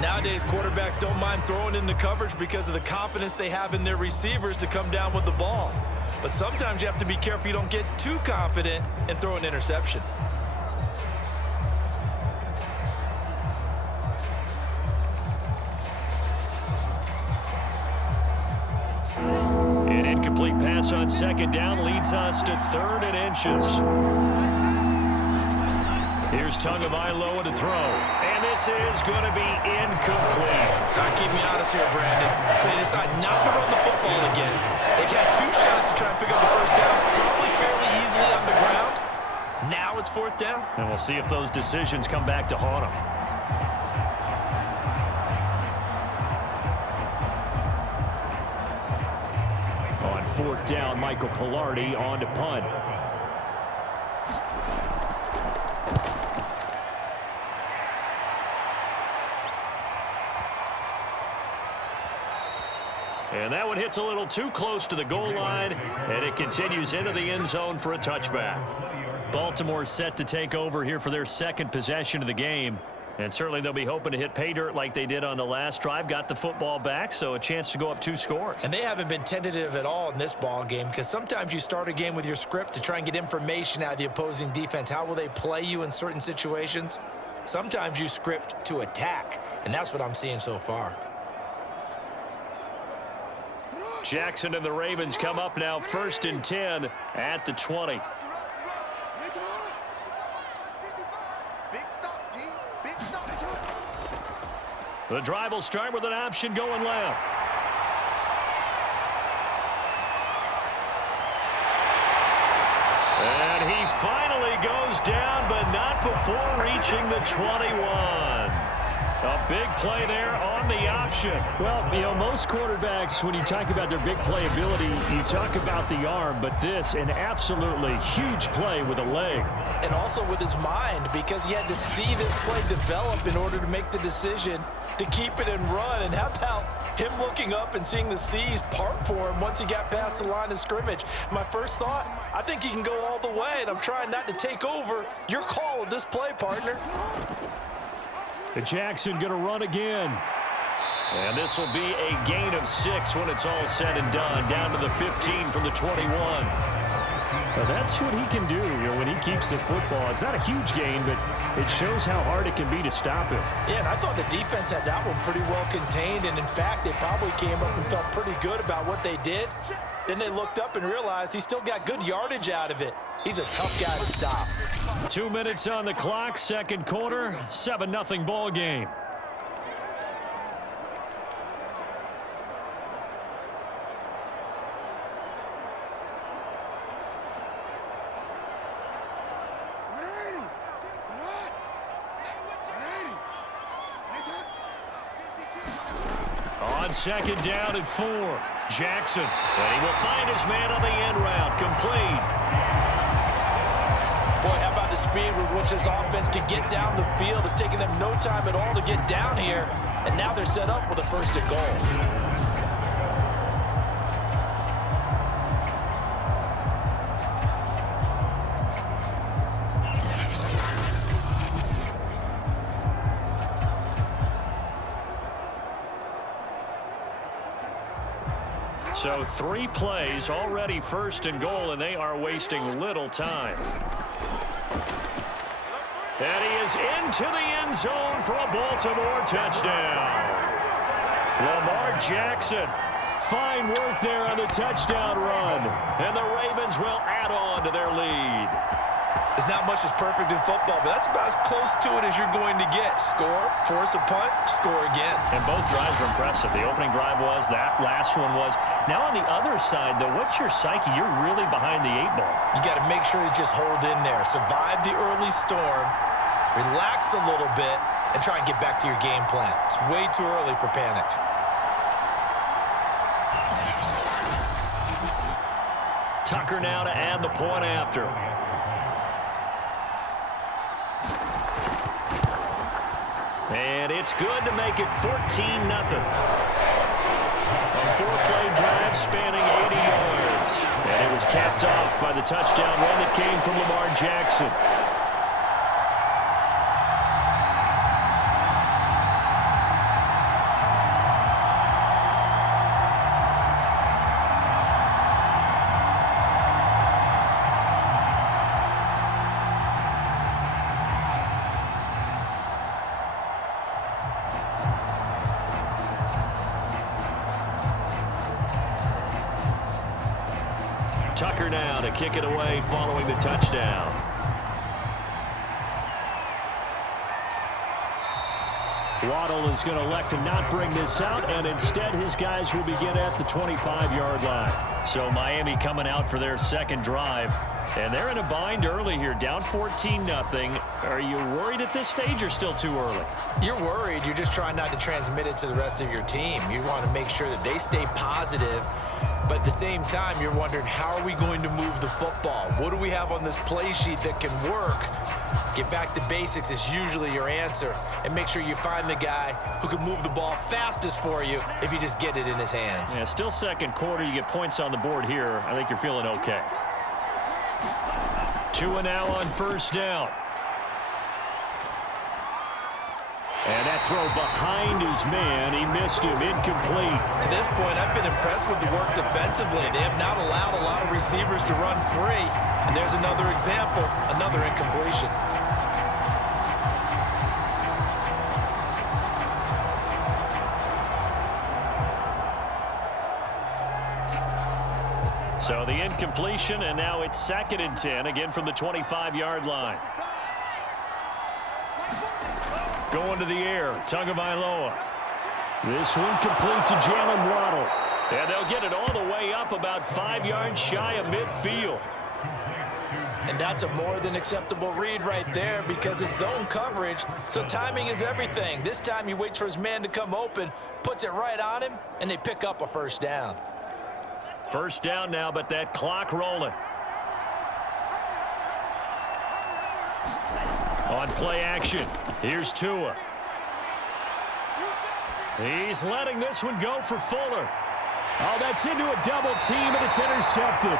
Nowadays, quarterbacks don't mind throwing into coverage because of the confidence they have in their receivers to come down with the ball. But sometimes you have to be careful you don't get too confident and throw an interception. An incomplete pass on second down leads us to third and inches. Here's Tagovailoa to throw. And this is going to be incomplete. Keep me honest here, Brandon. So they decide not to run the football again. They had 2 shots to try and pick up the first down, probably fairly easily on the ground. Now it's fourth down. And we'll see if those decisions come back to haunt them. On fourth down, Michael Pilardi on to punt. And that one hits a little too close to the goal line, and it continues into the end zone for a touchback. Baltimore set to take over here for their second possession of the game. And certainly they'll be hoping to hit pay dirt like they did on the last drive. Got the football back, so a chance to go up 2 scores. And they haven't been tentative at all in this ball game because sometimes you start a game with your script to try and get information out of the opposing defense. How will they play you in certain situations? Sometimes you script to attack, and that's what I'm seeing so far. Jackson and the Ravens come up now 1st and 10 at the 20. The drive will start with an option going left. And he finally goes down, but not before reaching the 21. A big play there on the option. Well, you know, most quarterbacks, when you talk about their big playability, you talk about the arm, but this, an absolutely huge play with a leg. And also with his mind, because he had to see this play develop in order to make the decision to keep it and run. And how about him looking up and seeing the seas part for him once he got past the line of scrimmage? My first thought, I think he can go all the way, and I'm trying not to take over your call of this play, partner. Jackson going to run again. And this will be a gain of 6 when it's all said and done. Down to the 15 from the 21. Well, that's what he can do, you know, when he keeps the football. It's not a huge gain, but it shows how hard it can be to stop him. Yeah, and I thought the defense had that one pretty well contained, and in fact, they probably came up and felt pretty good about what they did. Then they looked up and realized he still got good yardage out of it. He's a tough guy to stop. 2 minutes on the clock, second quarter, 7-0 ball game. On second down at 4, Jackson. And he will find his man on the end route, complete. Boy, how about the speed with which this offense can get down the field? It's taken them no time at all to get down here, and now they're set up with a 1st and goal. So 3 plays, already 1st and goal, and they are wasting little time. And he is into the end zone for a Baltimore touchdown. Lamar Jackson. Fine work there on the touchdown run. And the Ravens will add on to their lead. There's not much that's perfect in football, but that's about as close to it as you're going to get. Score, force a punt, score again. And both drives were impressive. The opening drive was, that last one was. Now on the other side, though, what's your psyche? You're really behind the 8-ball. You got to make sure you just hold in there. Survive the early storm, relax a little bit, and try and get back to your game plan. It's way too early for panic. Tucker now to add the point after. And it's good to make it 14-0. A 4-play drive spanning 80 yards. And it was capped off by the touchdown run that came from Lamar Jackson. Tucker now to kick it away following the touchdown. Waddle is going to elect to not bring this out, and instead his guys will begin at the 25-yard line. So Miami coming out for their second drive, and they're in a bind early here, down 14-0. Are you worried at this stage or still too early? You're worried. You're just trying not to transmit it to the rest of your team. You want to make sure that they stay positive. But at the same time, you're wondering, how are we going to move the football? What do we have on this play sheet that can work? Get back to basics is usually your answer. And make sure you find the guy who can move the ball fastest for you if you just get it in his hands. Yeah, still second quarter. You get points on the board here. I think you're feeling okay. Tua now on first down. And that throw behind his man. He missed him. Incomplete. To this point, I've been impressed with the work defensively. They have not allowed a lot of receivers to run free. And there's another example, another incompletion. So the incompletion, and now it's 2nd and 10, again from the 25-yard line. Going to the air, Tagovailoa. This one complete to Jalen Waddle. And they'll get it all the way up about 5 yards shy of midfield. And that's a more than acceptable read right there because it's zone coverage, so timing is everything. This time he waits for his man to come open, puts it right on him, and they pick up a first down. First down now, but that clock rolling. On play action, here's Tua. He's letting this one go for Fuller. Oh, that's into a double team, and it's intercepted.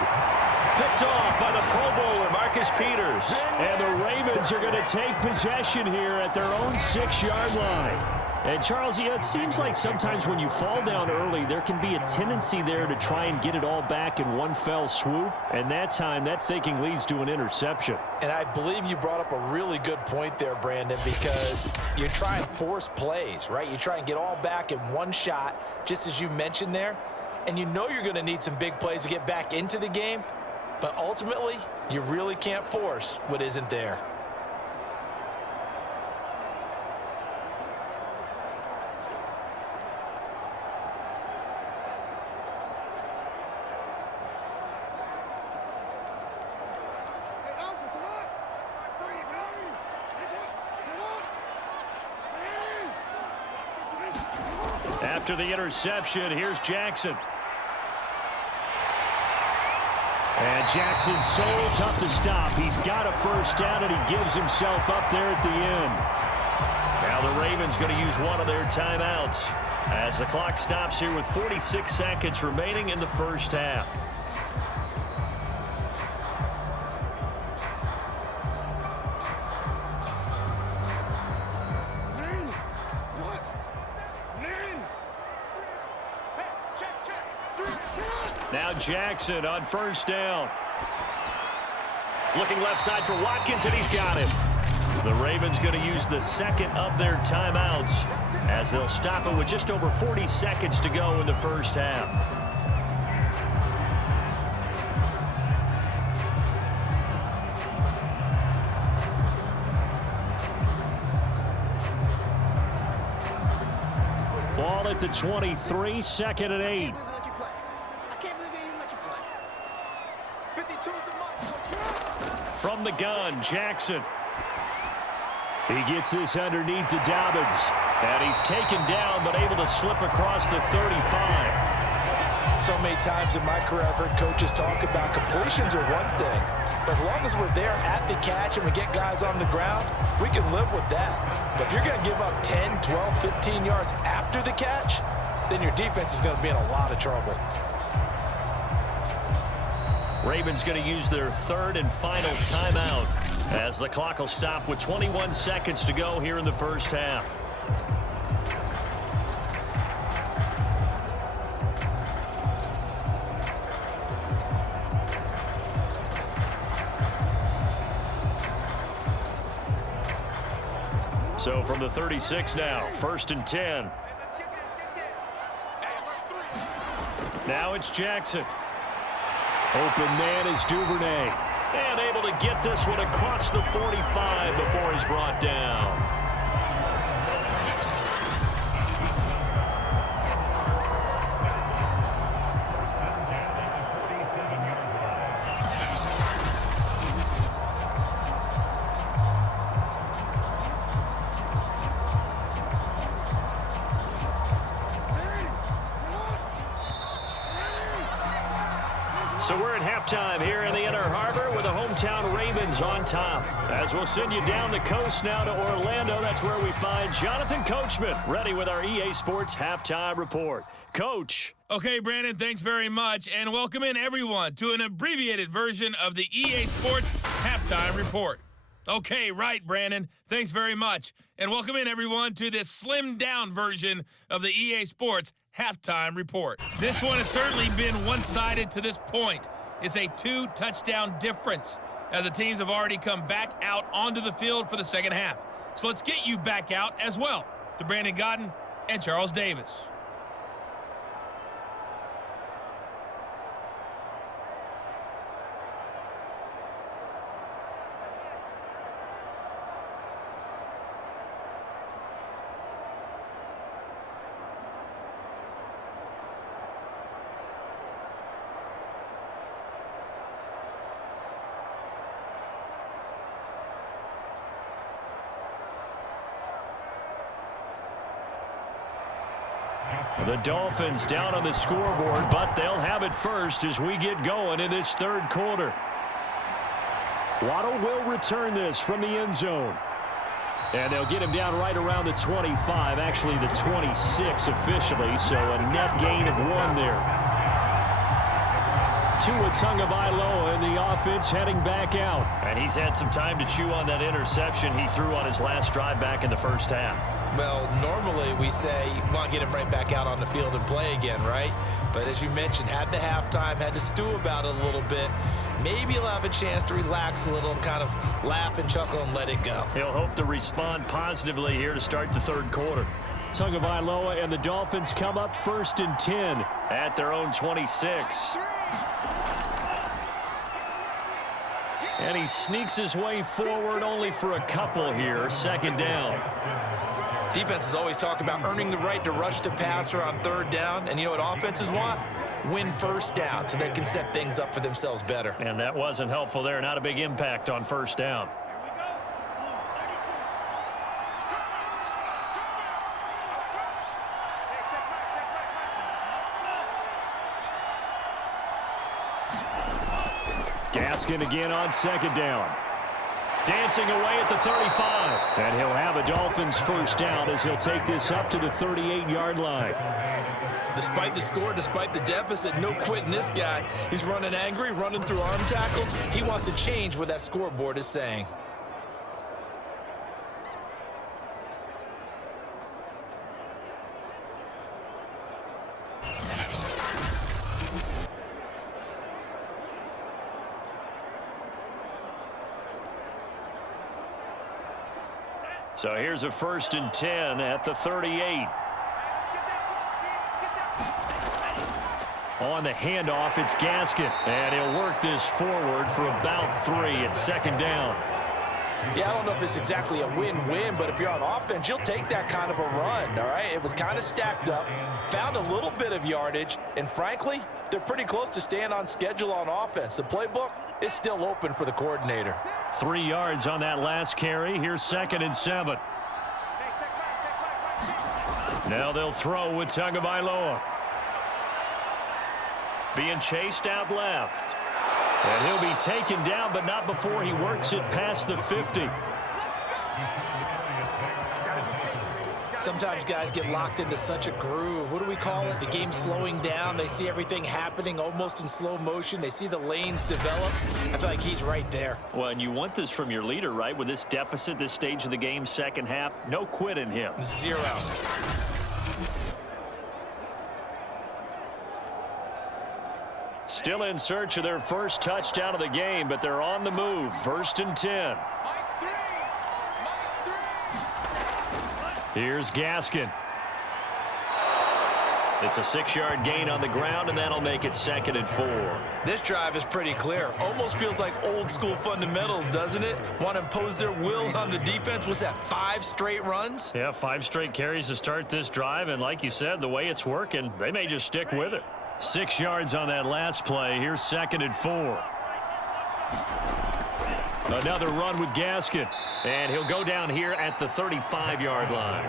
Picked off by the Pro Bowler, Marcus Peters. And the Ravens are going to take possession here at their own 6-yard line. And, Charles, it seems like sometimes when you fall down early, there can be a tendency there to try and get it all back in one fell swoop. And that time, that thinking leads to an interception. And I believe you brought up a really good point there, Brandon, because you try and force plays, right? You try and get all back in one shot, just as you mentioned there. And you know you're going to need some big plays to get back into the game. But ultimately, you really can't force what isn't there. After the interception, here's Jackson. And Jackson's so tough to stop. He's got a first down, and he gives himself up there at the end. Now the Ravens going to use one of their timeouts as the clock stops here with 46 seconds remaining in the first half. Now Jackson on first down. Looking left side for Watkins, and he's got him. The Ravens going to use the second of their timeouts as they'll stop it with just over 40 seconds to go in the first half. Ball at the 23, 2nd and 8. I can't believe they even let you play. 52 is the mark. From the gun, Jackson. He gets this underneath to Dobbins. And he's taken down, but able to slip across the 35. So many times in my career, I've heard coaches talk about completions are one thing. But as long as we're there at the catch and we get guys on the ground, we can live with that. But if you're going to give up 10, 12, 15 yards after the catch, then your defense is going to be in a lot of trouble. Ravens going to use their 3rd and final timeout as the clock will stop with 21 seconds to go here in the first half. So from the 36 now, 1st and 10. Now it's Jackson. Open man is Duvernay. And able to get this one across the 45 before he's brought down. So we're at halftime here in the Inner Harbor with the hometown Ravens on top. As we'll send you down the coast now to Orlando, that's where we find Jonathan Coachman ready with our EA Sports Halftime Report. Coach. Okay, Brandon, thanks very much. And welcome in, everyone, to an abbreviated version of the EA Sports Halftime Report. Okay, right, Brandon. Thanks very much. And welcome in, everyone, to this slimmed-down version of the EA Sports Halftime Report. This one has certainly been one-sided to this point. It's a 2-touchdown difference as the teams have already come back out onto the field for the second half. So let's get you back out as well to Brandon Godden and Charles Davis. The Dolphins down on the scoreboard, but they'll have it first as we get going in this 3rd quarter. Waddle will return this from the end zone. And they'll get him down right around the 25, actually the 26 officially, so a net gain of 1 there. Tua Tagovailoa in the offense heading back out. And he's had some time to chew on that interception he threw on his last drive back in the first half. Well, normally we say you want to get him right back out on the field and play again, right? But as you mentioned, had the halftime, had to stew about it a little bit. Maybe he'll have a chance to relax a little and kind of laugh and chuckle and let it go. He'll hope to respond positively here to start the 3rd quarter. Tagovailoa and the Dolphins come up 1st and 10 at their own 26. And he sneaks his way forward only for a couple here. 2nd down. Defenses always talk about earning the right to rush the passer on 3rd down. And you know what offenses want? Win 1st down so they can set things up for themselves better. And that wasn't helpful there. Not a big impact on 1st down. Gaskin again on 2nd down. Dancing away at the 35. And he'll have a Dolphins 1st down as he'll take this up to the 38-yard line. Despite the score, despite the deficit, no quitting this guy. He's running angry, running through arm tackles. He wants to change what that scoreboard is saying. So here's a 1st and 10 at the 38. On the handoff, it's Gaskin. And he'll work this forward for about 3 at 2nd down. Yeah, I don't know if it's exactly a win-win, but if you're on offense, you'll take that kind of a run, all right? It was kind of stacked up, found a little bit of yardage, and frankly, they're pretty close to staying on schedule on offense. The playbook is still open for the coordinator. 3 yards on that last carry. Here's 2nd and 7. Now they'll throw with Tagovailoa. Being chased out left. And he'll be taken down, but not before he works it past the 50. Sometimes guys get locked into such a groove. What do we call it? The game slowing down. They see everything happening almost in slow motion. They see the lanes develop. I feel like he's right there. Well, and you want this from your leader, right? With this deficit, this stage of the game, second half, no quit in him. 0. Still in search of their first touchdown of the game, but they're on the move. 1st and 10. Here's Gaskin. It's a 6-yard gain on the ground, and that'll make it 2nd and 4. This drive is pretty clear. Almost feels like old school fundamentals, doesn't it? Want to impose their will on the defense. What's that, 5 straight runs? Yeah, 5 straight carries to start this drive, and like you said, the way it's working, they may just stick with it. 6 yards on that last play. Here's 2nd and 4. Another run with Gaskin, and he'll go down here at the 35-yard line.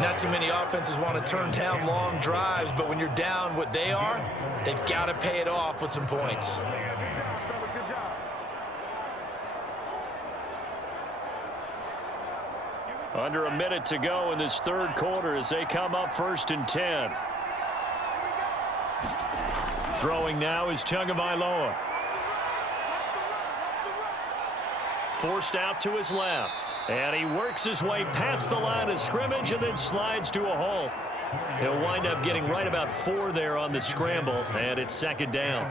Not too many offenses want to turn down long drives, but when you're down what they are, they've got to pay it off with some points. Under a minute to go in this 3rd quarter as they come up 1st and 10. Throwing now is Tagovailoa. Forced out to his left. And he works his way past the line of scrimmage and then slides to a halt. He'll wind up getting right about 4 there on the scramble, and it's 2nd down.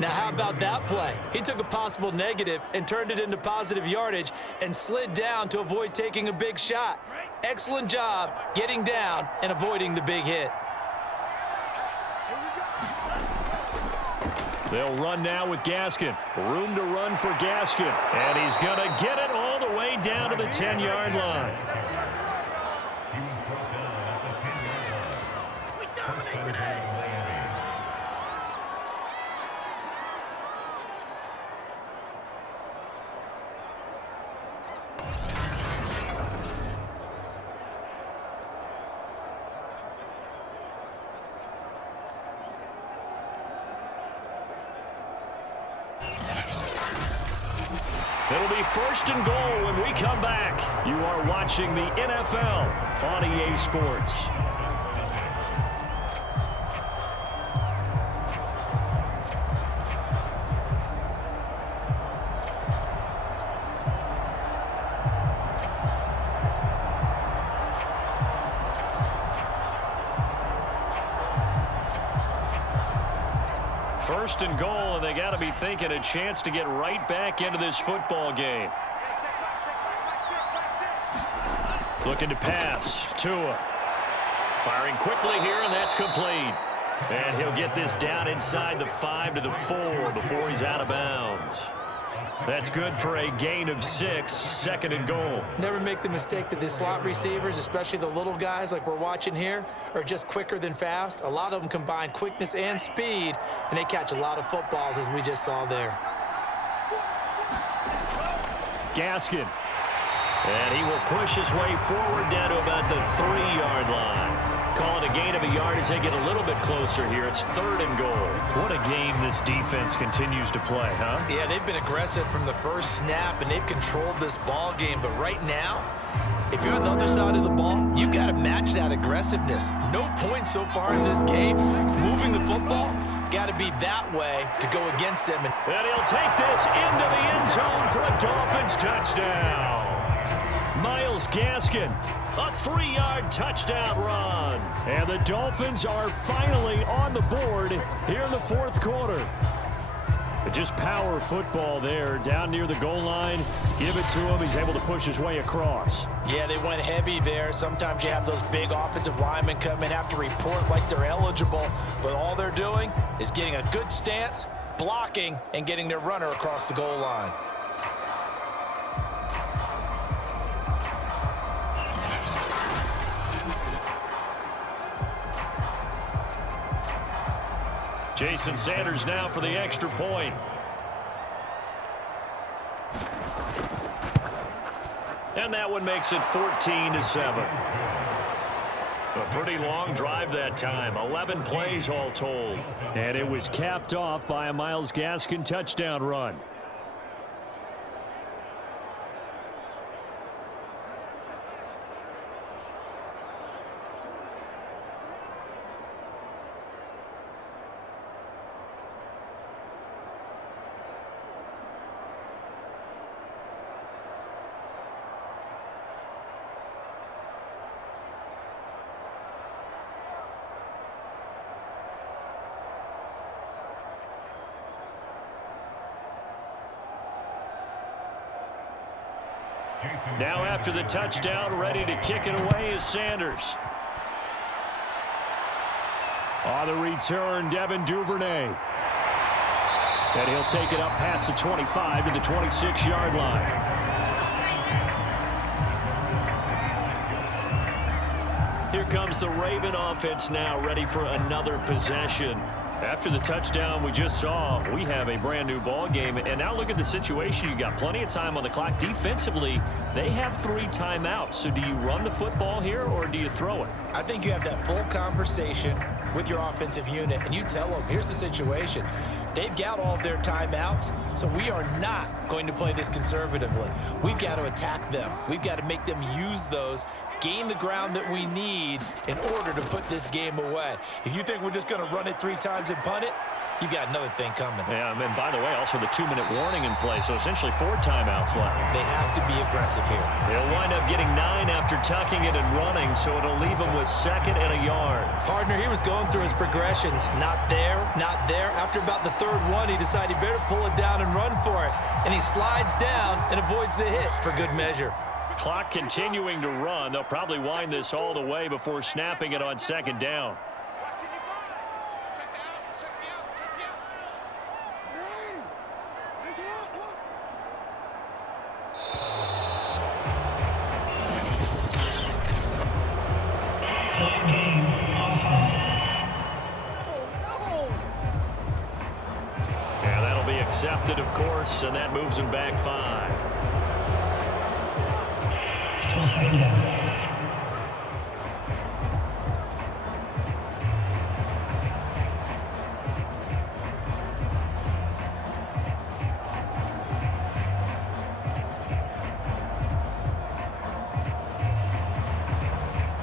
Now, how about that play? He took a possible negative and turned it into positive yardage and slid down to avoid taking a big shot. Excellent job getting down and avoiding the big hit. They'll run now with Gaskin. Room to run for Gaskin. And he's going to get it all the way down to the 10-yard line. It'll be 1st and goal when we come back. You are watching the NFL on EA Sports. First and goal, and they got to be thinking a chance to get right back into this football game. Looking to pass. Tua. Firing quickly here, and that's complete. And he'll get this down inside the 5 to the 4 before he's out of bounds. That's good for a gain of 6, 2nd and goal. Never make the mistake that the slot receivers, especially the little guys like we're watching here, are just quicker than fast. A lot of them combine quickness and speed, and they catch a lot of footballs, as we just saw there. Gaskin. And he will push his way forward down to about the 3-yard line. Call it a gain of a yard as they get a little bit closer here. It's 3rd and goal. What a game this defense continues to play, huh? Yeah, they've been aggressive from the first snap, and they've controlled this ball game. But right now, if you're on the other side of the ball, you've got to match that aggressiveness. No points so far in this game. Moving the football, got to be that way to go against them. And he'll take this into the end zone for a Dolphins touchdown. Myles Gaskin, a 3-yard touchdown run. And the Dolphins are finally on the board here in the 4th quarter. But just power football there down near the goal line. Give it to him. He's able to push his way across. Yeah, they went heavy there. Sometimes you have those big offensive linemen come in, have to report like they're eligible. But all they're doing is getting a good stance, blocking, and getting their runner across the goal line. Jason Sanders now for the extra point. And that one makes it 14-7. A pretty long drive that time. 11 plays all told. And it was capped off by a Myles Gaskin touchdown run. Now after the touchdown, ready to kick it away is Sanders. On the return, Devin Duvernay. And he'll take it up past the 25 to the 26-yard line. Here comes the Raven offense now, ready for another possession. After the touchdown we just saw, we have a brand new ball game. And now look at the situation. You got plenty of time on the clock. Defensively, they have 3 timeouts. So do you run the football here or do you throw it? I think you have that full conversation with your offensive unit, and you tell them, here's the situation. They've got all of their timeouts, so we are not going to play this conservatively. We've got to attack them. We've got to make them use those, gain the ground that we need in order to put this game away. If you think we're just going to run it 3 times and punt it, you've got another thing coming. Yeah, and by the way, also the 2-minute warning in play, so essentially 4 timeouts left. They have to be aggressive here. They'll wind up getting 9 after tucking it and running, so it'll leave them with 2nd and a yard. Partner, he was going through his progressions. Not there, not there. After about the 3rd one, he decided he better pull it down and run for it. And he slides down and avoids the hit for good measure. Clock continuing to run. They'll probably wind this all the way before snapping it on 2nd down. Yeah, that'll be accepted, of course, and that moves him back 5. Still 2nd down.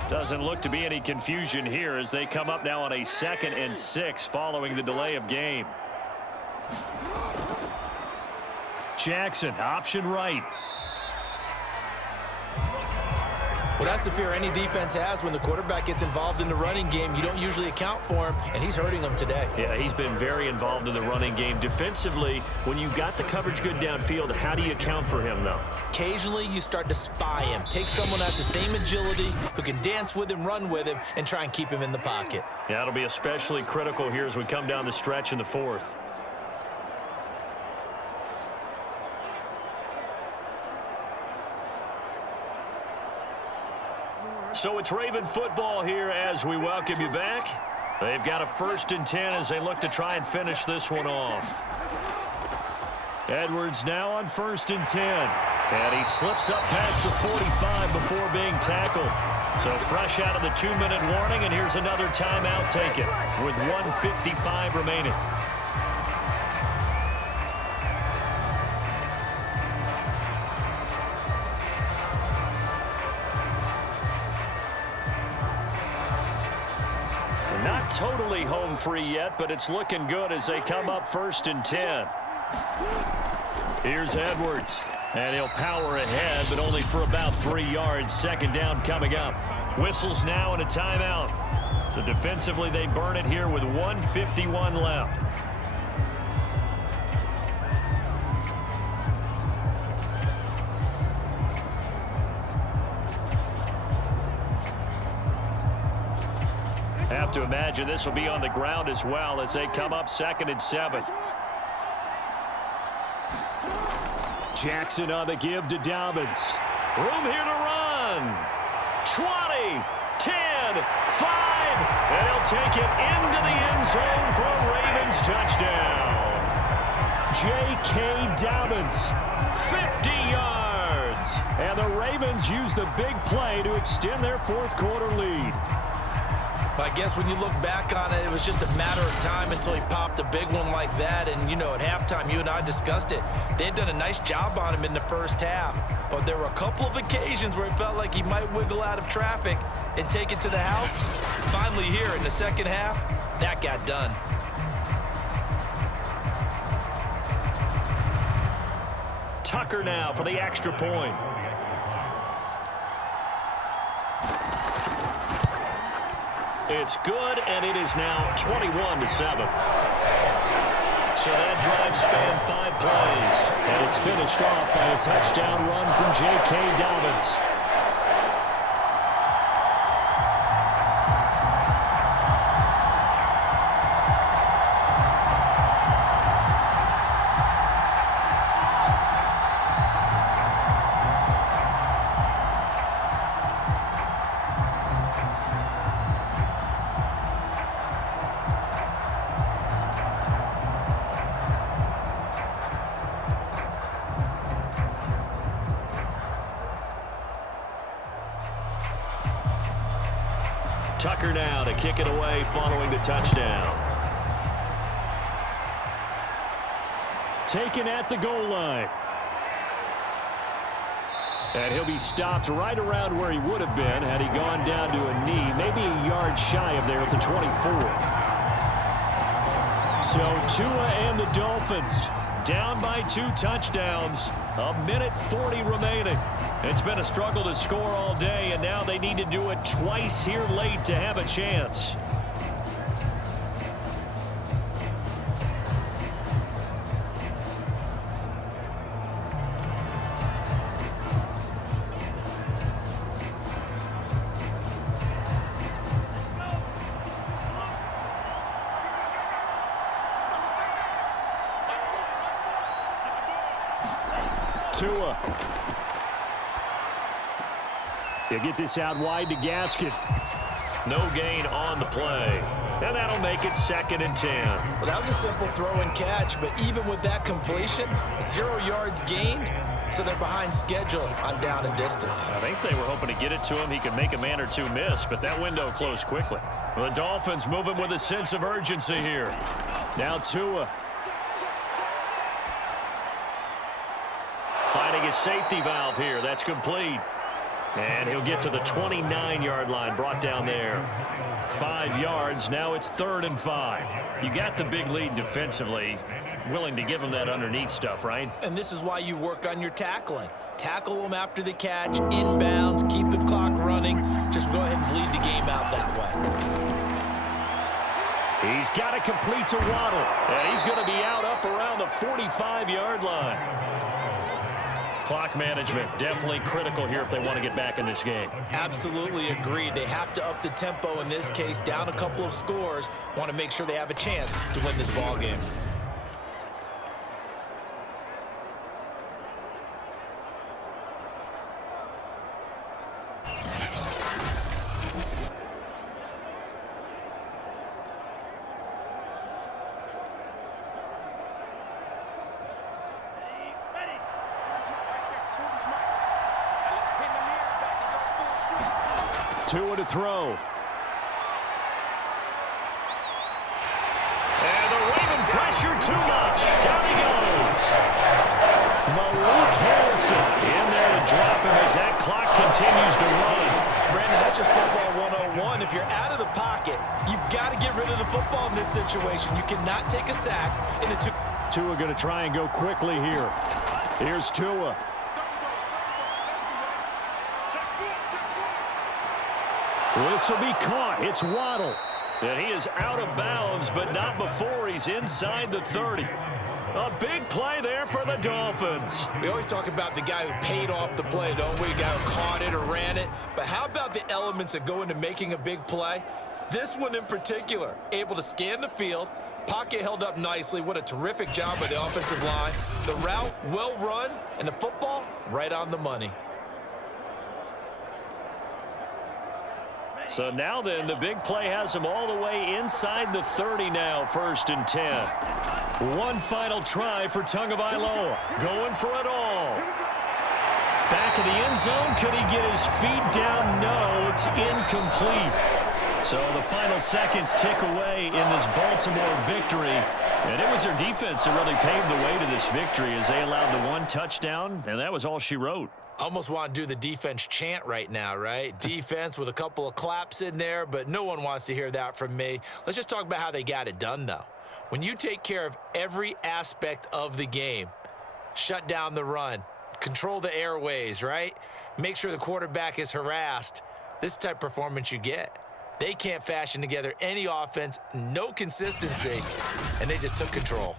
Doesn't look to be any confusion here as they come up now on a 2nd and 6 following the delay of game. Jackson, option right. Well, that's the fear any defense has when the quarterback gets involved in the running game. You don't usually account for him, and he's hurting them today. Yeah, he's been very involved in the running game. Defensively, when you got the coverage good downfield, how do you account for him, though? Occasionally, you start to spy him. Take someone that has the same agility, who can dance with him, run with him, and try and keep him in the pocket. Yeah, it'll be especially critical here as we come down the stretch in the 4th. So it's Raven football here as we welcome you back. They've got a 1st and 10 as they look to try and finish this one off. Edwards now on 1st and 10. And he slips up past the 45 before being tackled. So fresh out of the 2-minute warning, and here's another timeout taken with 1:55 remaining. Not totally home free yet, but it's looking good as they come up 1st and 10. Here's Edwards, and he'll power ahead, but only for about 3 yards. 2nd down coming up. Whistles now and a timeout. So defensively, they burn it here with 1:51 left. Have to imagine this will be on the ground as well as they come up 2nd and 7. Jackson on the give to Dobbins. Room here to run. 20, 10, 5, and he'll take it into the end zone for a Ravens touchdown. J.K. Dobbins, 50 yards. And the Ravens use the big play to extend their fourth quarter lead. I guess when you look back on it, it was just a matter of time until he popped a big one like that. And, at halftime, you and I discussed it. They had done a nice job on him in the first half. But there were a couple of occasions where it felt like he might wiggle out of traffic and take it to the house. Finally here in the second half, that got done. Tucker now for the extra point. It's good, and it is now 21-7. So that drive spanned 5 plays, and it's finished off by a touchdown run from J.K. Dobbins. Tucker now to kick it away following the touchdown. Taken at the goal line. And he'll be stopped right around where he would have been had he gone down to a knee, maybe a yard shy of there at the 24. So Tua and the Dolphins down by 2 touchdowns. A minute 40 remaining. It's been a struggle to score all day, and now they need to do it twice here late to have a chance. Tua. He'll get this out wide to Gaskin. No gain on the play. And that'll make it 2nd and 10. Well, that was a simple throw and catch, but even with that completion, 0 yards gained, so they're behind schedule on down and distance. I think they were hoping to get it to him. He could make a man or two miss, but that window closed quickly. Well, the Dolphins moving with a sense of urgency here. Now Tua. Finding his safety valve here. That's complete. And he'll get to the 29-yard line, brought down there. 5 yards. Now it's 3rd and 5. You got the big lead defensively. Willing to give him that underneath stuff, right? And this is why you work on your tackling. Tackle them after the catch, inbounds, keep the clock running. Just go ahead and bleed the game out that way. He's got to complete to Waddle. And he's going to be out up around the 45-yard line. Clock management definitely critical here if they want to get back in this game. Absolutely agreed. They have to up the tempo in this case, down a couple of scores. Want to make sure they have a chance to win this ball game. Tua to throw. And the Raven pressure too much. Down he goes. Malik Harrison in there to drop him as that clock continues to run. Brandon, that's just football 101. If you're out of the pocket, you've got to get rid of the football in this situation. You cannot take a sack in a Tua going to try and go quickly here. Here's Tua. This will be caught. It's Waddle. And he is out of bounds, but not before he's inside the 30. A big play there for the Dolphins. We always talk about the guy who paid off the play, don't we? The guy who caught it or ran it. But how about the elements that go into making a big play? This one in particular, able to scan the field, pocket held up nicely. What a terrific job by the offensive line. The route well run, and the football right on the money. So now then, the big play has them all the way inside the 30 now, 1st and 10. One final try for Tagovailoa, going for it all. Back of the end zone, could he get his feet down? No, it's incomplete. So the final seconds tick away in this Baltimore victory. And it was their defense that really paved the way to this victory as they allowed the one touchdown, and that was all she wrote. Almost want to do the defense chant right now, right? Defense with a couple of claps in there, but no one wants to hear that from me. Let's just talk about how they got it done, though. When you take care of every aspect of the game, shut down the run, control the airways, right? Make sure the quarterback is harassed. This is the type of performance you get. They can't fashion together any offense, no consistency, and they just took control.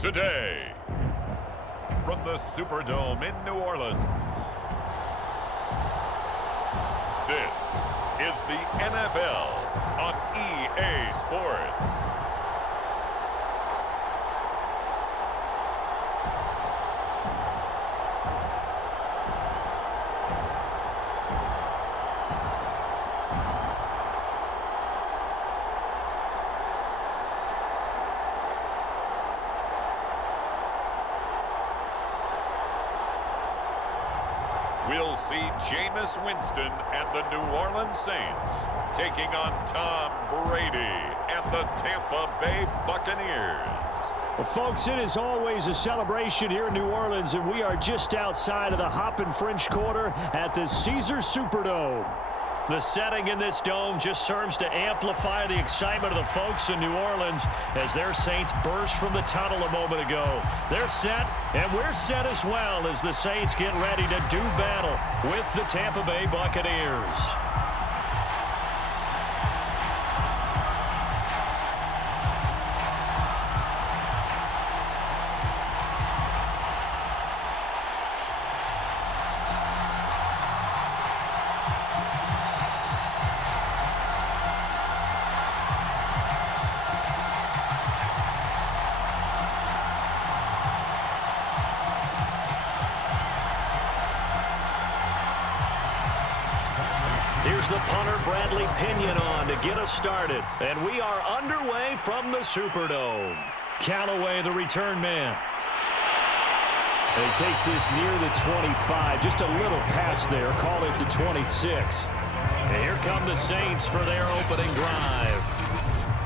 Today, from the Superdome in New Orleans, this is the NFL on EA Sports. We'll see Jameis Winston and the New Orleans Saints taking on Tom Brady and the Tampa Bay Buccaneers. Well, folks, it is always a celebration here in New Orleans, and we are just outside of the Hoppin' French Quarter at the Caesars Superdome. The setting in this dome just serves to amplify the excitement of the folks in New Orleans as their Saints burst from the tunnel a moment ago. They're set, and we're set as well as the Saints get ready to do battle with the Tampa Bay Buccaneers. Here's the punter, Bradley Pinion, on to get us started. And we are underway from the Superdome. Callaway, the return man. And he takes this near the 25. Just a little pass there. Call it the 26. And here come the Saints for their opening drive.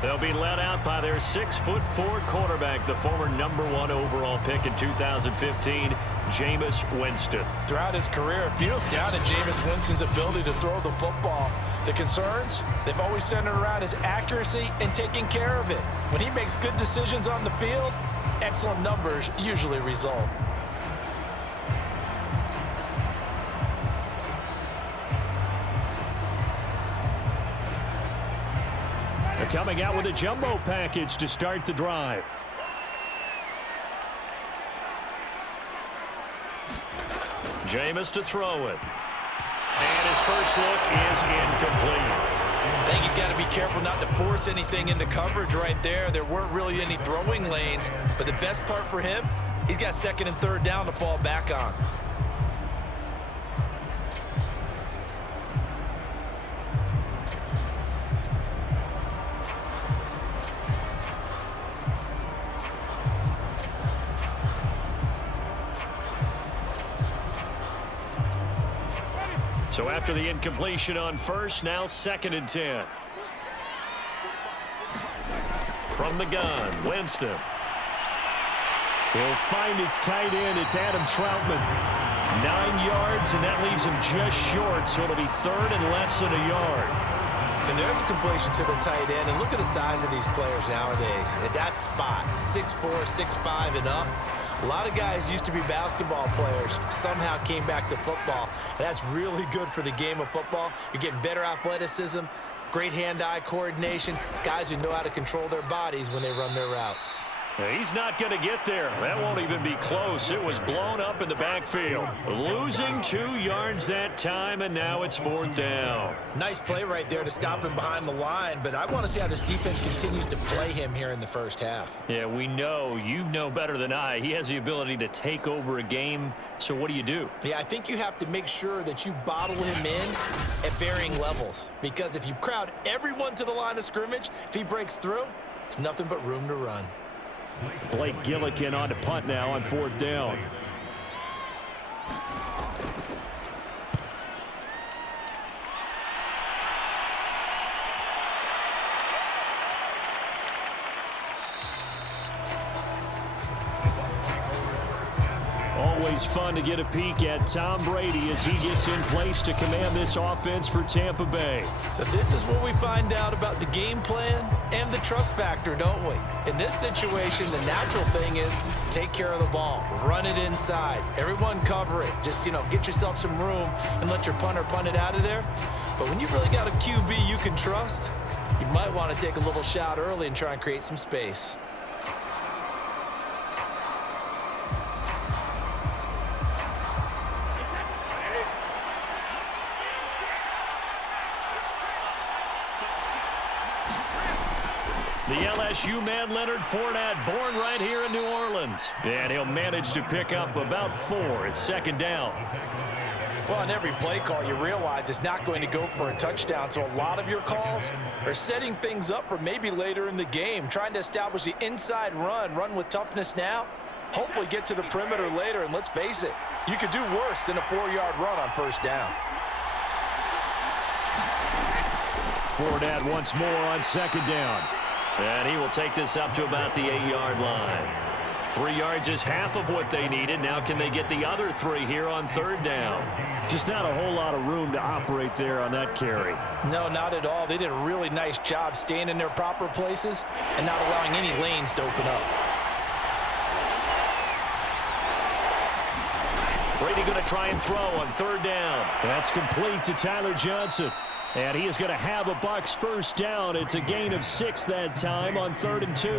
They'll be led out by their 6'4" quarterback, the former #1 overall pick in 2015, Jameis Winston. Throughout his career, few have doubted Jameis Winston's ability to throw the football. The concerns, they've always centered around his accuracy and taking care of it. When he makes good decisions on the field, excellent numbers usually result. They're coming out with a jumbo package to start the drive. Jameis to throw it. And his first look is incomplete. I think he's got to be careful not to force anything into coverage right there. There weren't really any throwing lanes, but the best part for him, he's got 2nd and 3rd down to fall back on. So after the incompletion on first, now 2nd and 10. From the gun, Winston. He'll find his tight end. It's Adam Troutman. 9 yards, and that leaves him just short, so it'll be 3rd and less than a yard. And there's a completion to the tight end. And look at the size of these players nowadays. At that spot, 6'4", 6'5", and up. A lot of guys used to be basketball players, somehow came back to football. And that's really good for the game of football. You're getting better athleticism, great hand-eye coordination, guys who know how to control their bodies when they run their routes. He's not going to get there. That won't even be close. It was blown up in the backfield. Losing 2 yards that time, and now it's 4th down. Nice play right there to stop him behind the line, but I want to see how this defense continues to play him here in the first half. Yeah, we know. You know better than I. He has the ability to take over a game, so what do you do? Yeah, I think you have to make sure that you bottle him in at varying levels, because if you crowd everyone to the line of scrimmage, if he breaks through, there's nothing but room to run. Blake Gillikin on to punt now on 4th down. Always fun to get a peek at Tom Brady as he gets in place to command this offense for Tampa Bay. So this is where we find out about the game plan and the trust factor, don't we? In this situation, the natural thing is take care of the ball, run it inside, everyone cover it. Just, get yourself some room and let your punter punt it out of there. But when you really got a QB you can trust, you might want to take a little shot early and try and create some space. The LSU man, Leonard Fournette, born right here in New Orleans. And he'll manage to pick up about 4. It's 2nd down. Well, on every play call, you realize it's not going to go for a touchdown. So a lot of your calls are setting things up for maybe later in the game, trying to establish the inside run with toughness now, hopefully get to the perimeter later. And let's face it, you could do worse than a 4-yard run on 1st down. Fournette once more on 2nd down. And he will take this up to about the 8-yard line. 3 yards is half of what they needed. Now can they get the other 3 here on 3rd down? Just not a whole lot of room to operate there on that carry. No, not at all. They did a really nice job staying in their proper places and not allowing any lanes to open up. Brady going to try and throw on 3rd down. That's complete to Tyler Johnson. And he is going to have a Bucs 1st down. It's a gain of 6 that time on 3rd and 2.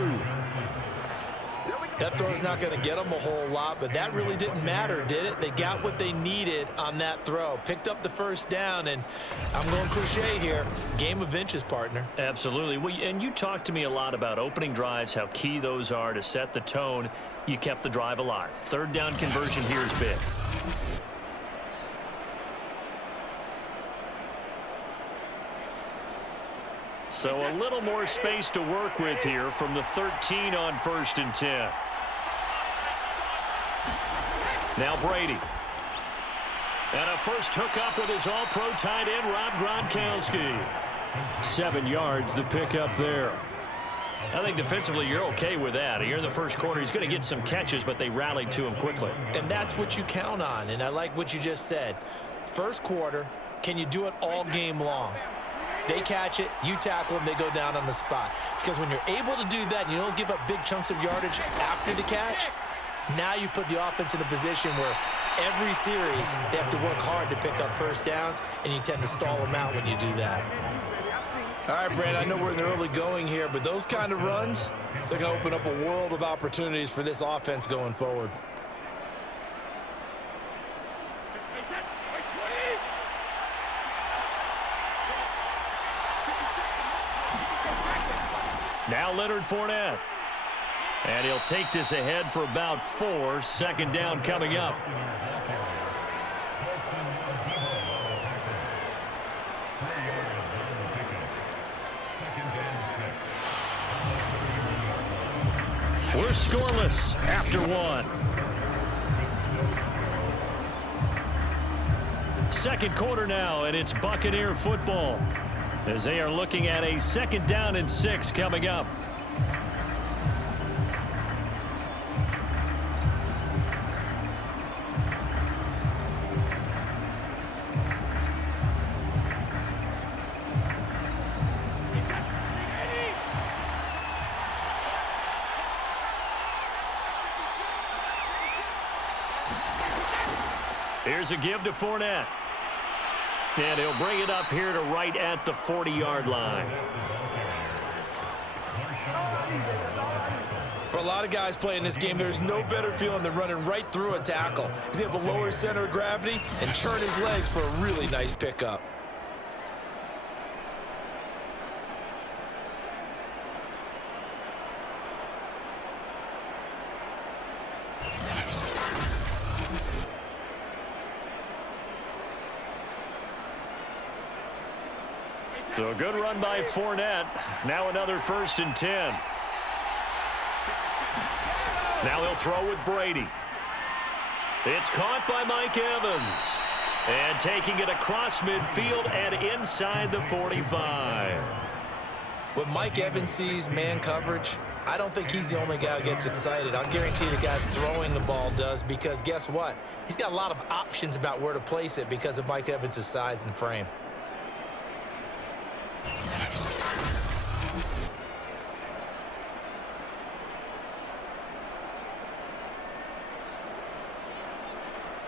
That throw's not going to get them a whole lot, but that really didn't matter, did it? They got what they needed on that throw. Picked up the 1st down, and I'm going cliche here. Game of inches, partner. Absolutely. Well, and you talked to me a lot about opening drives, how key those are to set the tone. You kept the drive alive. 3rd down conversion here is big. So a little more space to work with here from the 13 on 1st and 10. Now Brady. And a first hookup with his all-pro tight end, Rob Gronkowski. 7 yards, the pickup there. I think defensively you're okay with that. Here in the first quarter, he's going to get some catches, but they rallied to him quickly. And that's what you count on, and I like what you just said. First quarter, can you do it all game long? They catch it, you tackle them, they go down on the spot. Because when you're able to do that and you don't give up big chunks of yardage after the catch, now you put the offense in a position where every series they have to work hard to pick up 1st downs, and you tend to stall them out when you do that. All right, Brad, I know we're in the early going here, but those kind of runs, they're going to open up a world of opportunities for this offense going forward. Now Leonard Fournette. And he'll take this ahead for about 4. 2nd down coming up. We're scoreless after 1. Second quarter now, and it's Buccaneer football as they are looking at a 2nd down and 6 coming up. Here's a give to Fournette. And he'll bring it up here to right at the 40-yard line. For a lot of guys playing this game, there's no better feeling than running right through a tackle. He's able to lower his center of gravity and churn his legs for a really nice pickup. So a good run by Fournette. Now another 1st and 10. Now he'll throw with Brady. It's caught by Mike Evans. And taking it across midfield and inside the 45. When Mike Evans sees man coverage, I don't think he's the only guy who gets excited. I'll guarantee the guy throwing the ball does, because guess what? He's got a lot of options about where to place it because of Mike Evans' size and frame.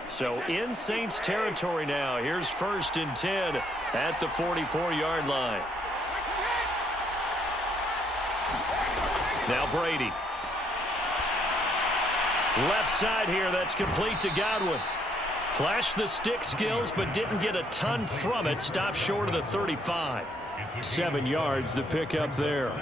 So in Saints territory now. Here's 1st and 10 at the 44-yard line. Now Brady. Left side here, that's complete to Godwin. Flashed the stick skills, but didn't get a ton from it. Stopped short of the 35. 7 yards, the pickup there.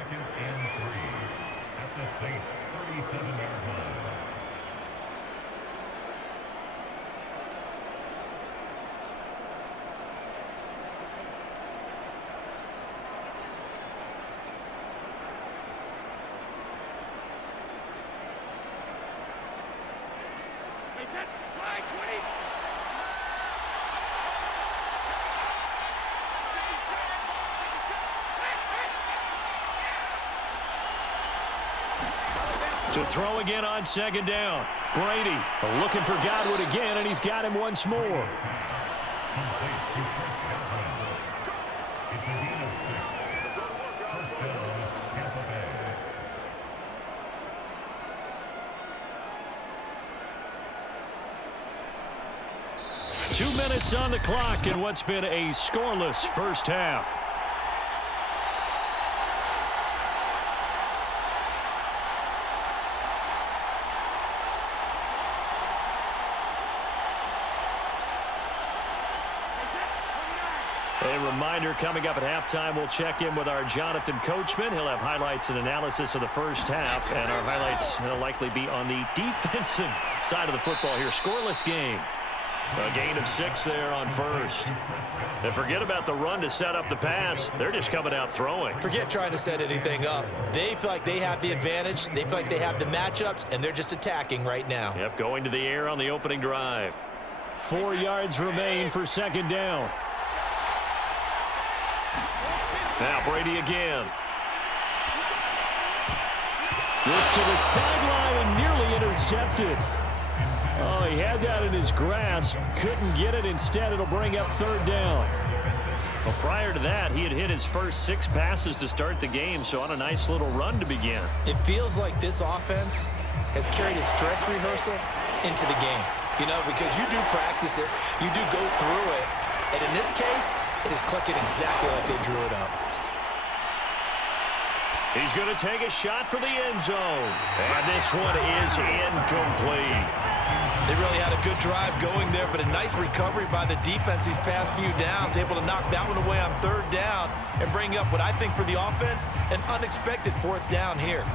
To throw again on 2nd down. Brady looking for Godwin again, and he's got him once more. Two minutes on the clock in what's been a scoreless first half. A reminder, coming up at halftime, we'll check in with our Jonathan Coachman. He'll have highlights and analysis of the first half, and our highlights will likely be on the defensive side of the football here. Scoreless game. A gain of 6 there on 1st. And forget about the run to set up the pass. They're just coming out throwing. Forget trying to set anything up. They feel like they have the advantage. They feel like they have the matchups, and they're just attacking right now. Yep, going to the air on the opening drive. 4 yards remain for 2nd down. Now Brady again. This to the sideline and nearly intercepted. Oh, he had that in his grasp. Couldn't get it. Instead, it'll bring up 3rd down. Well, prior to that, he had hit his first 6 passes to start the game, so on a nice little run to begin. It feels like this offense has carried its dress rehearsal into the game. You know, because you do practice it, you do go through it, and in this case, it is clicking exactly like they drew it up. He's going to take a shot for the end zone. And this one is incomplete. They really had a good drive going there, but a nice recovery by the defense these past few downs, able to knock that one away on 3rd down and bring up what I think for the offense, an unexpected 4th down here.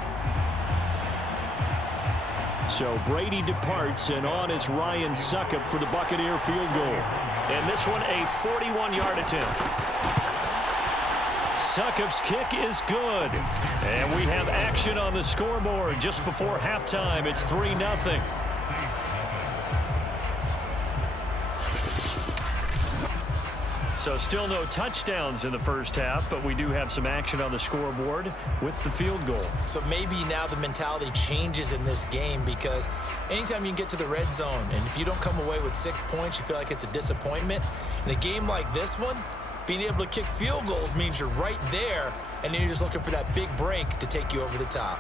So Brady departs, and on is Ryan Succop for the Buccaneer field goal. And this one a 41-yard attempt. Succop's kick is good. And we have action on the scoreboard just before halftime. It's 3-0. So still no touchdowns in the first half, but we do have some action on the scoreboard with the field goal. So maybe now the mentality changes in this game, because anytime you can get to the red zone, and if you don't come away with 6 points, you feel like it's a disappointment. In a game like this one, being able to kick field goals means you're right there, and then you're just looking for that big break to take you over the top.